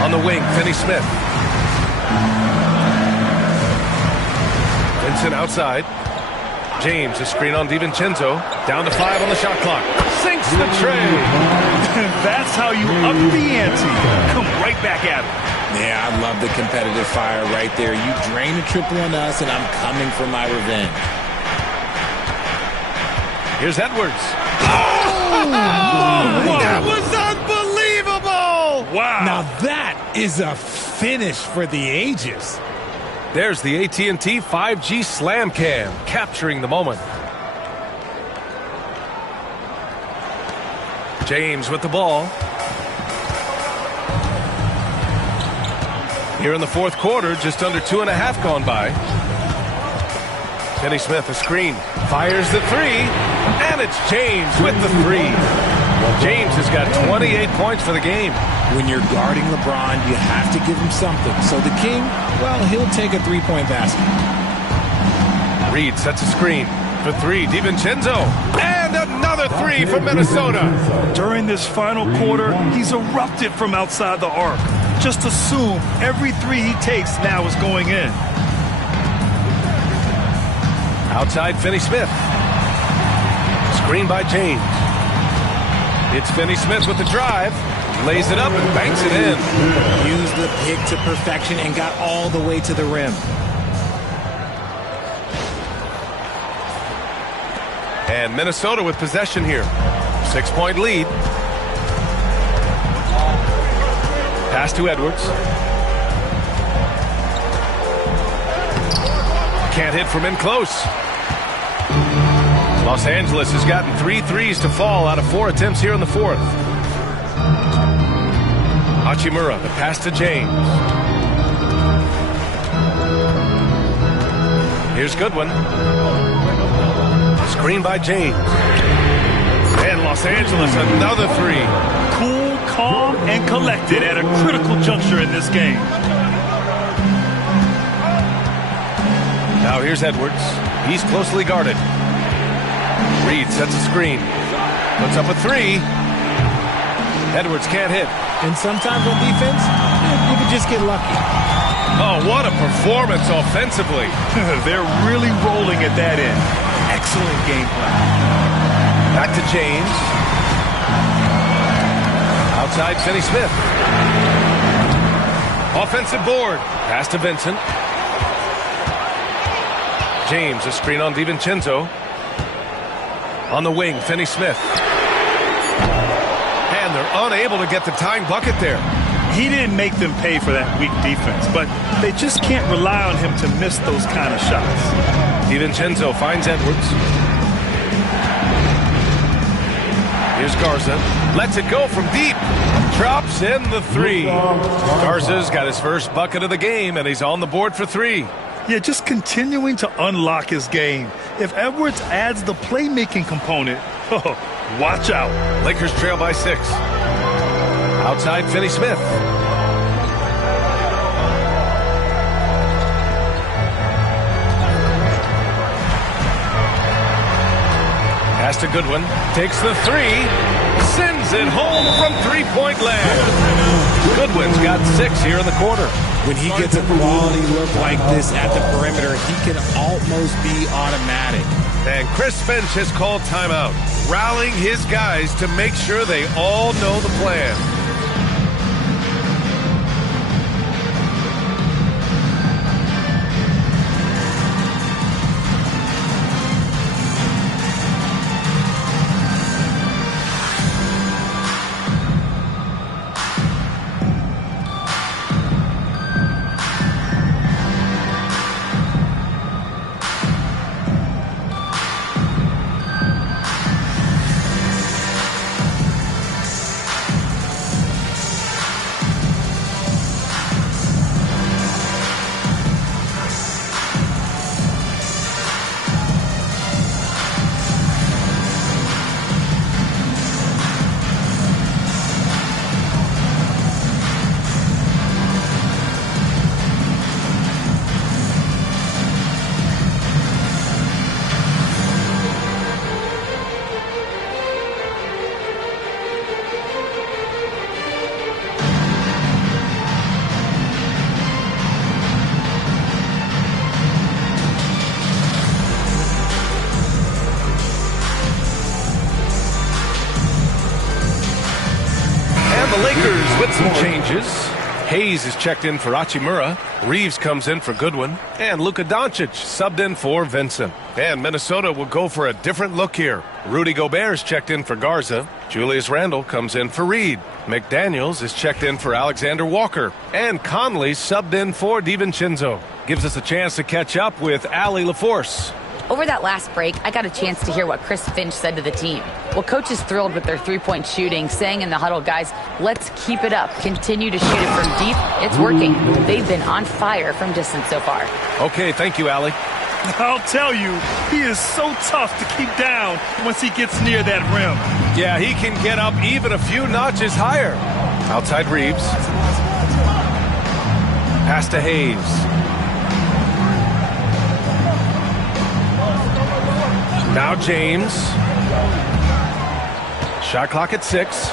On the wing, Finney Smith. Vincent outside. James, a screen on DiVincenzo. Down to 5 on the shot clock. Sinks the tray. That's how you up the ante. Come right back at it. Yeah, I love the competitive fire right there. You drain a triple on us, and I'm coming for my revenge. Here's Edwards. Oh, that was unbelievable! Wow. Now that is a finish for the ages. There's the AT&T 5G Slam Cam, capturing the moment. James with the ball. Here in the fourth quarter, just under 2.5 gone by. Finney Smith, a screen. Fires the 3, and it's James with the 3. James has got 28 points for the game. When you're guarding LeBron, you have to give him something. So the King, well, he'll take a 3-point basket. Reed sets a screen for 3. DiVincenzo, and another 3 from Minnesota. During this final quarter, he's erupted from outside the arc. Just assume every 3 he takes now is going in. Outside, Finney Smith. Screen by James. It's Finney Smith with the drive. Lays it up and banks it in. Used the pick to perfection and got all the way to the rim. And Minnesota with possession here. 6-point lead. Pass to Edwards. Can't hit from in close. Los Angeles has gotten 3 threes to fall out of 4 attempts here in the fourth. Hachimura, the pass to James. Here's Goodwin. Screen by James. And Los Angeles, another 3. Cool, calm, and collected at a critical juncture in this game. Now here's Edwards. He's closely guarded. Reed sets a screen. Puts up a 3. Edwards can't hit. And sometimes on defense, you can just get lucky. Oh, what a performance offensively. They're really rolling at that end. Excellent game plan. Back to James. Outside Finney Smith. Offensive board. Pass to Vincent. James, a screen on DiVincenzo. On the wing, Finney Smith. And they're unable to get the tying bucket there. He didn't make them pay for that weak defense, but they just can't rely on him to miss those kind of shots. DiVincenzo finds Edwards. Here's Garza. Lets it go from deep. Drops in the 3. Garza's got his first bucket of the game, and he's on the board for 3. Yeah, just continuing to unlock his game. If Edwards adds the playmaking component, watch out. Lakers trail by 6. Outside Finney Smith. Pass to Goodwin. Takes the 3. Sends it home from three-point land. Goodwin's got 6 here in the quarter. When he gets a quality look like this at the perimeter, he can almost be automatic. And Chris Finch has called timeout, rallying his guys to make sure they all know the plan. With some changes, Hayes is checked in for Hachimura. Reeves comes in for Goodwin. And Luka Doncic subbed in for Vincent. And Minnesota will go for a different look here. Rudy Gobert is checked in for Garza. Julius Randle comes in for Reed. McDaniels is checked in for Alexander Walker. And Conley subbed in for DiVincenzo. Gives us a chance to catch up with Allie LaForce. Over that last break, I got a chance to hear what Chris Finch said to the team. Well, coach is thrilled with their three-point shooting, saying in the huddle, guys, let's keep it up. Continue to shoot it from deep. It's working. They've been on fire from distance so far. Okay, thank you, Allie. I'll tell you, he is so tough to keep down once he gets near that rim. Yeah, he can get up even a few notches higher. Outside Reeves. Pass to Hayes. Now James. Shot clock at 6.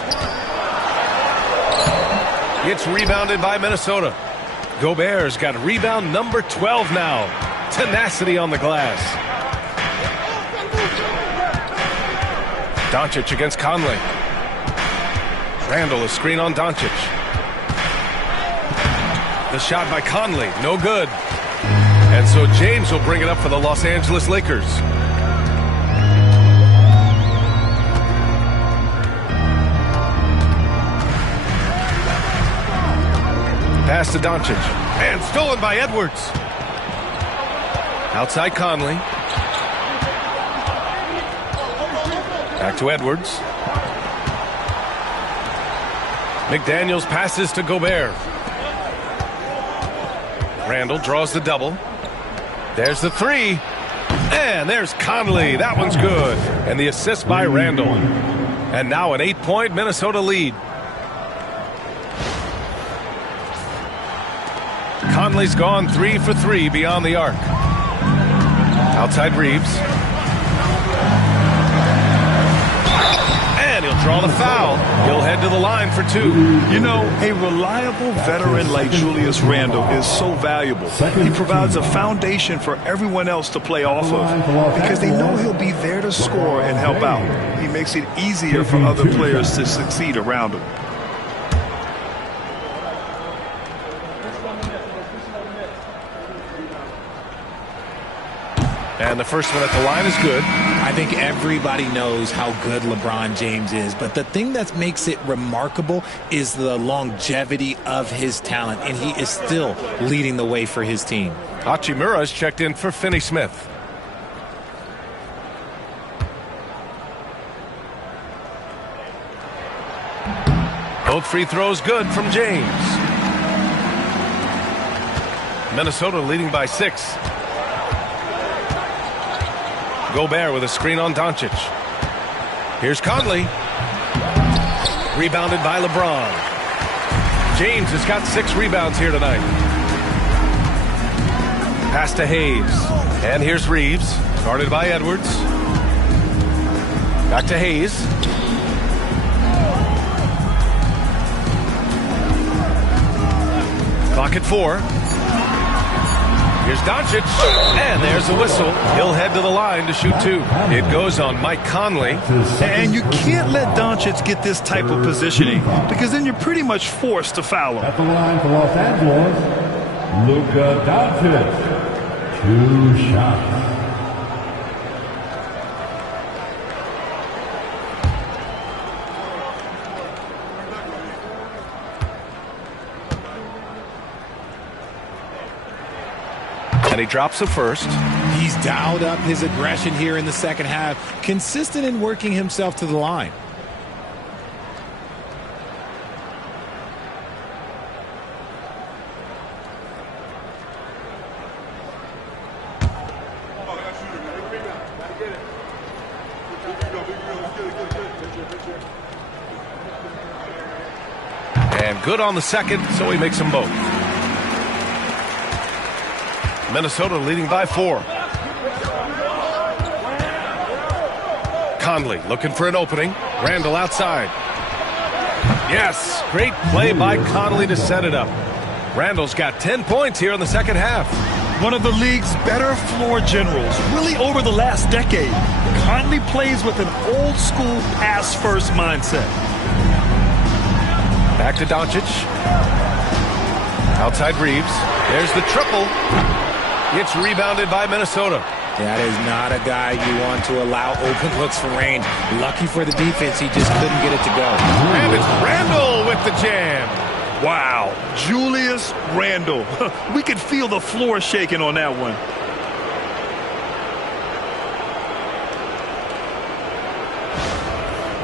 It's rebounded by Minnesota. Gobert's got rebound number 12 now. Tenacity on the glass. Doncic against Conley. Randle, a screen on Doncic. The shot by Conley, no good. And so James will bring it up for the Los Angeles Lakers. Pass to Doncic. And stolen by Edwards. Outside Conley. Back to Edwards. McDaniels passes to Gobert. Randall draws the double. There's the three. And there's Conley. That one's good. And the assist by Randall. And now an 8-point Minnesota lead. Conley's gone 3 for 3 beyond the arc. Outside Reeves. And he'll draw the foul. He'll head to the line for 2. You know, a reliable veteran like Julius Randle is so valuable. He provides a foundation for everyone else to play off of because they know he'll be there to score and help out. He makes it easier for other players to succeed around him. And the first one at the line is good. I think everybody knows how good LeBron James is, but the thing that makes it remarkable is the longevity of his talent, and he is still leading the way for his team. Hachimura's checked in for Finney-Smith. Both free throws good from James. Minnesota leading by 6. Gobert with a screen on Doncic. Here's Conley. Rebounded by LeBron. James has got 6 rebounds here tonight. Pass to Hayes. And here's Reeves. Guarded by Edwards. Back to Hayes. Clock at 4. Here's Doncic, and there's the whistle. He'll head to the line to shoot 2. It goes on Mike Conley. And you can't let Doncic get this type of positioning because then you're pretty much forced to foul him. At the line for Los Angeles, Luka Doncic. 2 shots. And he drops the first. He's dialed up his aggression here in the second half, consistent in working himself to the line. And good on the second, so he makes them both. Minnesota leading by 4. Conley looking for an opening. Randall outside. Yes, great play by Conley to set it up. Randall's got 10 points here in the second half. One of the league's better floor generals, really over the last decade. Conley plays with an old-school pass-first mindset. Back to Doncic. Outside Reeves. There's the triple. It's rebounded by Minnesota. That is not a guy you want to allow open looks for range. Lucky for the defense, he just couldn't get it to go. And it's Randall with the jam. Wow, Julius Randle. We could feel the floor shaking on that one.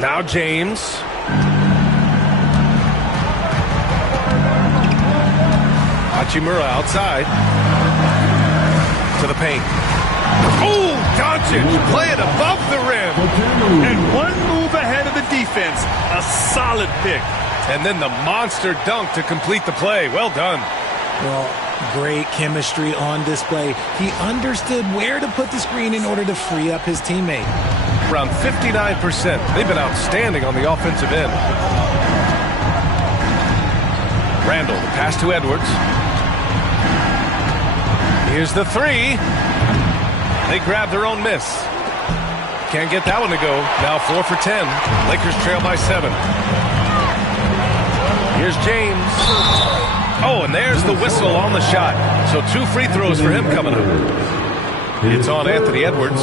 Now James. Hachimura outside. To the paint. Oh, Doncic playing above the rim. And one move ahead of the defense. A solid pick. And then the monster dunk to complete the play. Well done. Well, great chemistry on display. He understood where to put the screen in order to free up his teammate. Around 59%. They've been outstanding on the offensive end. Randall, the pass to Edwards. Here's the 3. They grab their own miss. Can't get that one to go. Now 4 for 10. Lakers trail by 7. Here's James. Oh, and there's the whistle on the shot. So 2 free throws for him coming up. It's on Anthony Edwards.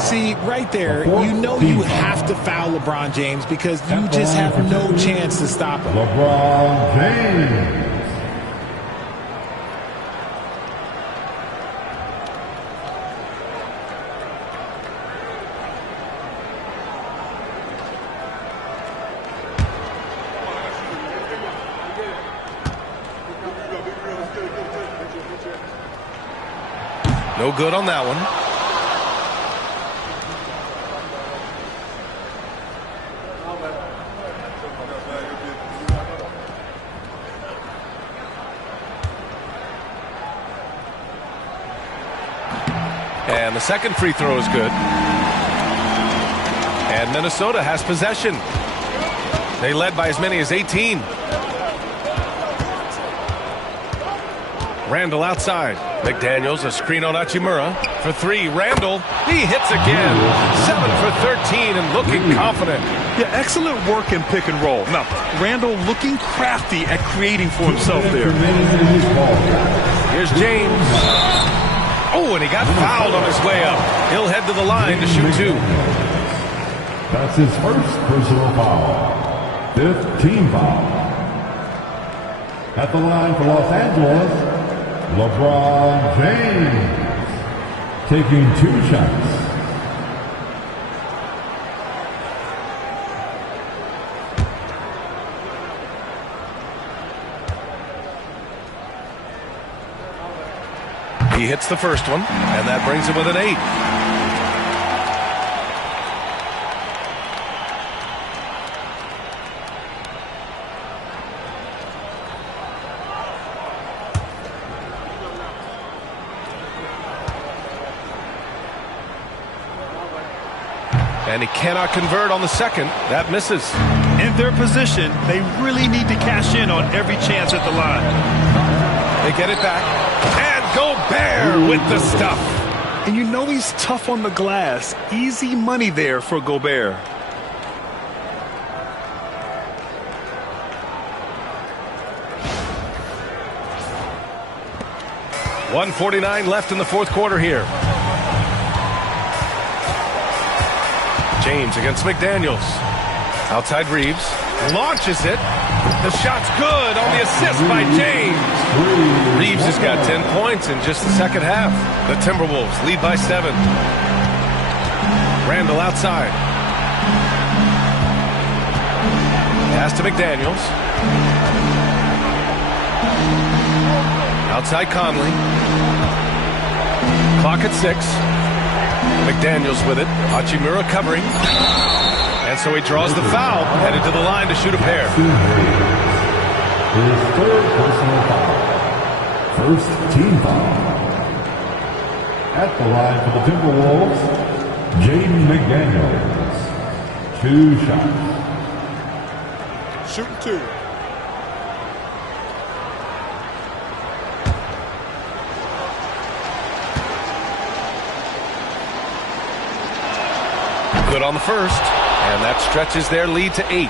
See, right there, you know you have to foul LeBron James because you just have no chance to stop him. LeBron James. No good on that one. And the second free throw is good. And Minnesota has possession. They led by as many as 18. Randall outside. McDaniels, a screen on Hachimura. For three, Randall. He hits again. 7 for 13 and looking confident. Yeah, excellent work in pick and roll. Now, Randall looking crafty at creating for himself there. Here's James. Oh, and he got fouled on his way up. He'll head to the line to shoot 2. That's his first personal foul. 5th team foul. At the line for Los Angeles, LeBron James, taking 2 shots. He hits the first one, and that brings him with an 8. And he cannot convert on the second. That misses. In their position, they really need to cash in on every chance at the line. They get it back. And Gobert with the stuff. And you know he's tough on the glass. Easy money there for Gobert. .149 left in the fourth quarter here. James against McDaniels. Outside Reeves. Launches it. The shot's good on the assist by James. Reeves has got 10 points in just the second half. The Timberwolves lead by 7. Randall outside. Pass to McDaniels. Outside Conley. Clock at 6. McDaniels with it. Hachimura covering. And so he draws the foul, headed to the line to shoot a pair. His third personal foul. First team foul. At the line for the Timberwolves, Jaden McDaniels. 2 shots. Shooting 2. Good on the first, and that stretches their lead to 8.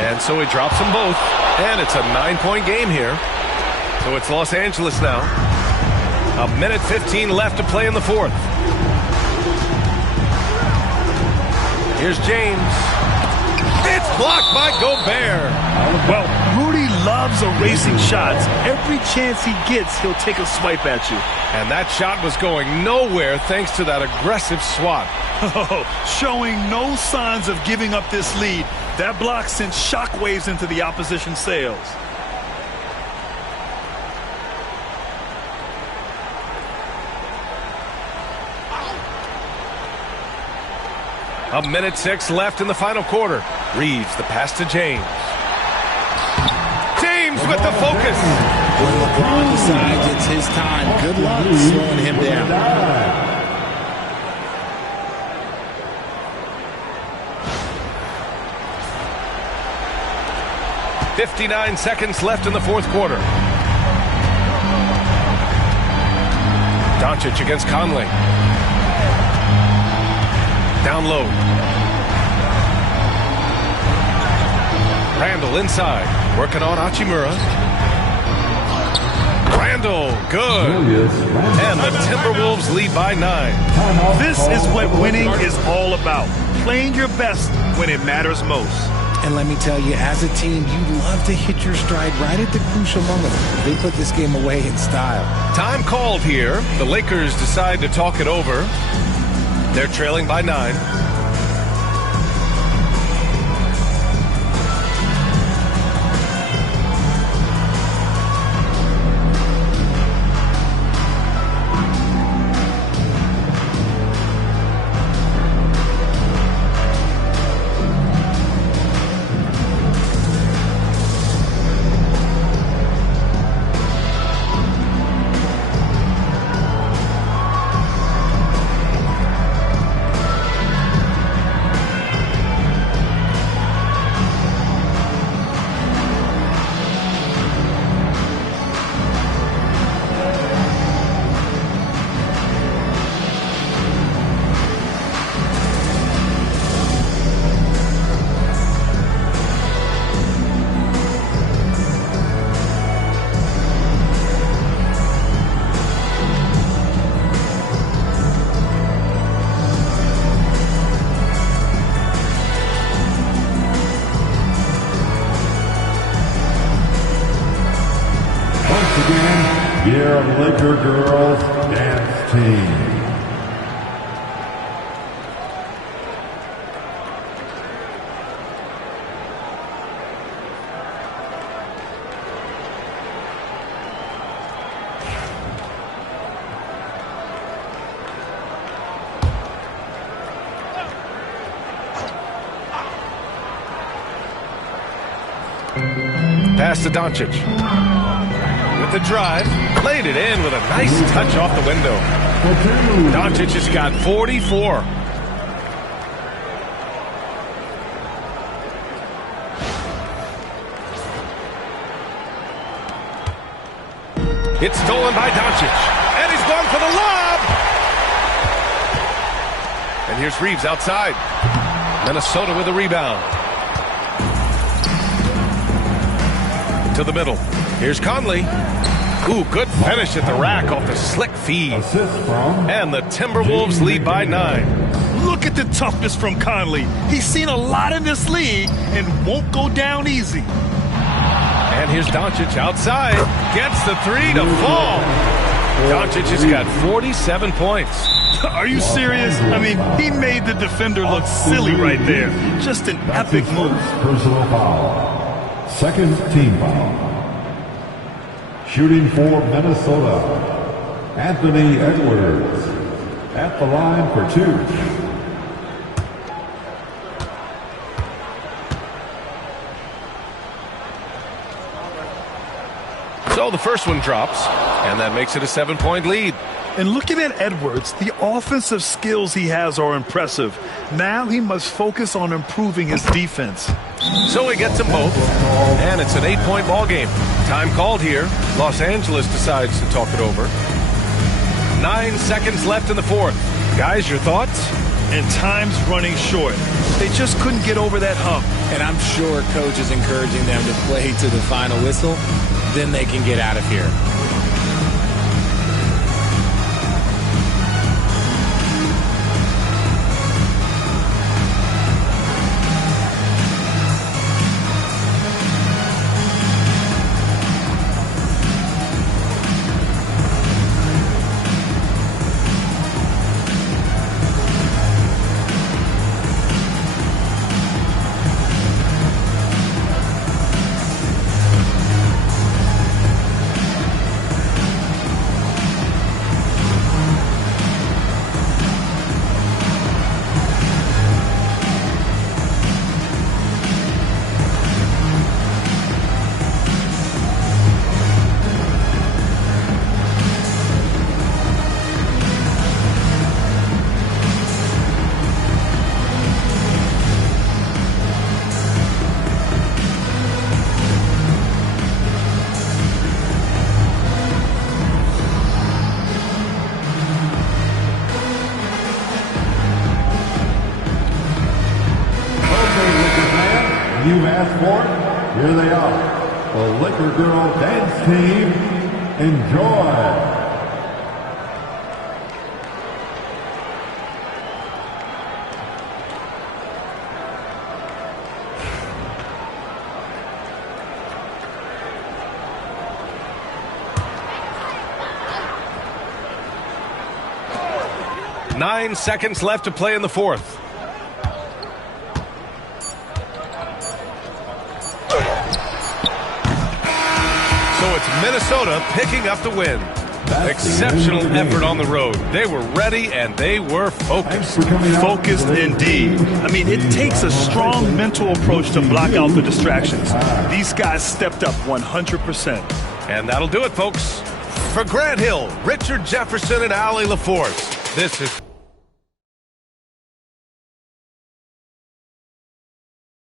And so he drops them both. And it's a 9-point game here. So it's Los Angeles now. 1:15 left to play in the fourth. Here's James. It's blocked by Gobert. Well, Rudy loves erasing shots. Every chance he gets, he'll take a swipe at you. And that shot was going nowhere thanks to that aggressive swat. Showing no signs of giving up this lead. That block sent shockwaves into the opposition sails. A 1:06 left in the final quarter. Reeves, the pass to James. James with the focus. When LeBron decides it's his time, good luck slowing him down. 59 seconds left in the fourth quarter. Doncic against Conley. Down low. Randall inside. Working on Hachimura. Randall, good. And the Timberwolves lead by 9. This is what winning is all about. playing your best when it matters most. And let me tell you, as a team, you love to hit your stride right at the crucial moment. They put this game away in style. Time called here. The Lakers decide to talk it over. They're trailing by 9. Your Laker girls dance team. Pass to Doncic. With the drive, played it in with a nice touch off the window. Doncic has got 44. It's stolen by Doncic. And he's going for the lob. And here's Reeves outside. Minnesota with a rebound. To the middle. Here's Conley. Ooh, good finish at the rack off the slick feed. And the Timberwolves lead by 9. Look at the toughness from Conley. He's seen a lot in this league and won't go down easy. And here's Doncic outside. Gets the 3 to fall. Doncic has got 47 points. Are you serious? I mean, he made the defender look silly right there. Just an epic move. Personal foul. Second team foul. Shooting for Minnesota, Anthony Edwards at the line for 2. So the first one drops, and that makes it a 7-point lead. And looking at Edwards, the offensive skills he has are impressive. Now he must focus on improving his defense. So he gets them both, and it's an 8-point ball game. Time called here. Los Angeles decides to talk it over. 9 seconds left in the fourth. Guys, your thoughts? And time's running short. They just couldn't get over that hump. And I'm sure coach is encouraging them to play to the final whistle. Then they can get out of here. You've asked for it. Here they are. The Laker Girl Dance Team. Enjoy. 9 seconds left to play in the fourth. So it's Minnesota picking up the win. Exceptional effort on the road. They were ready and they were focused. Focused indeed. I mean, it takes a strong mental approach to block out the distractions. These guys stepped up 100%. And that'll do it, folks. For Grant Hill, Richard Jefferson, and Allie LaForce, this is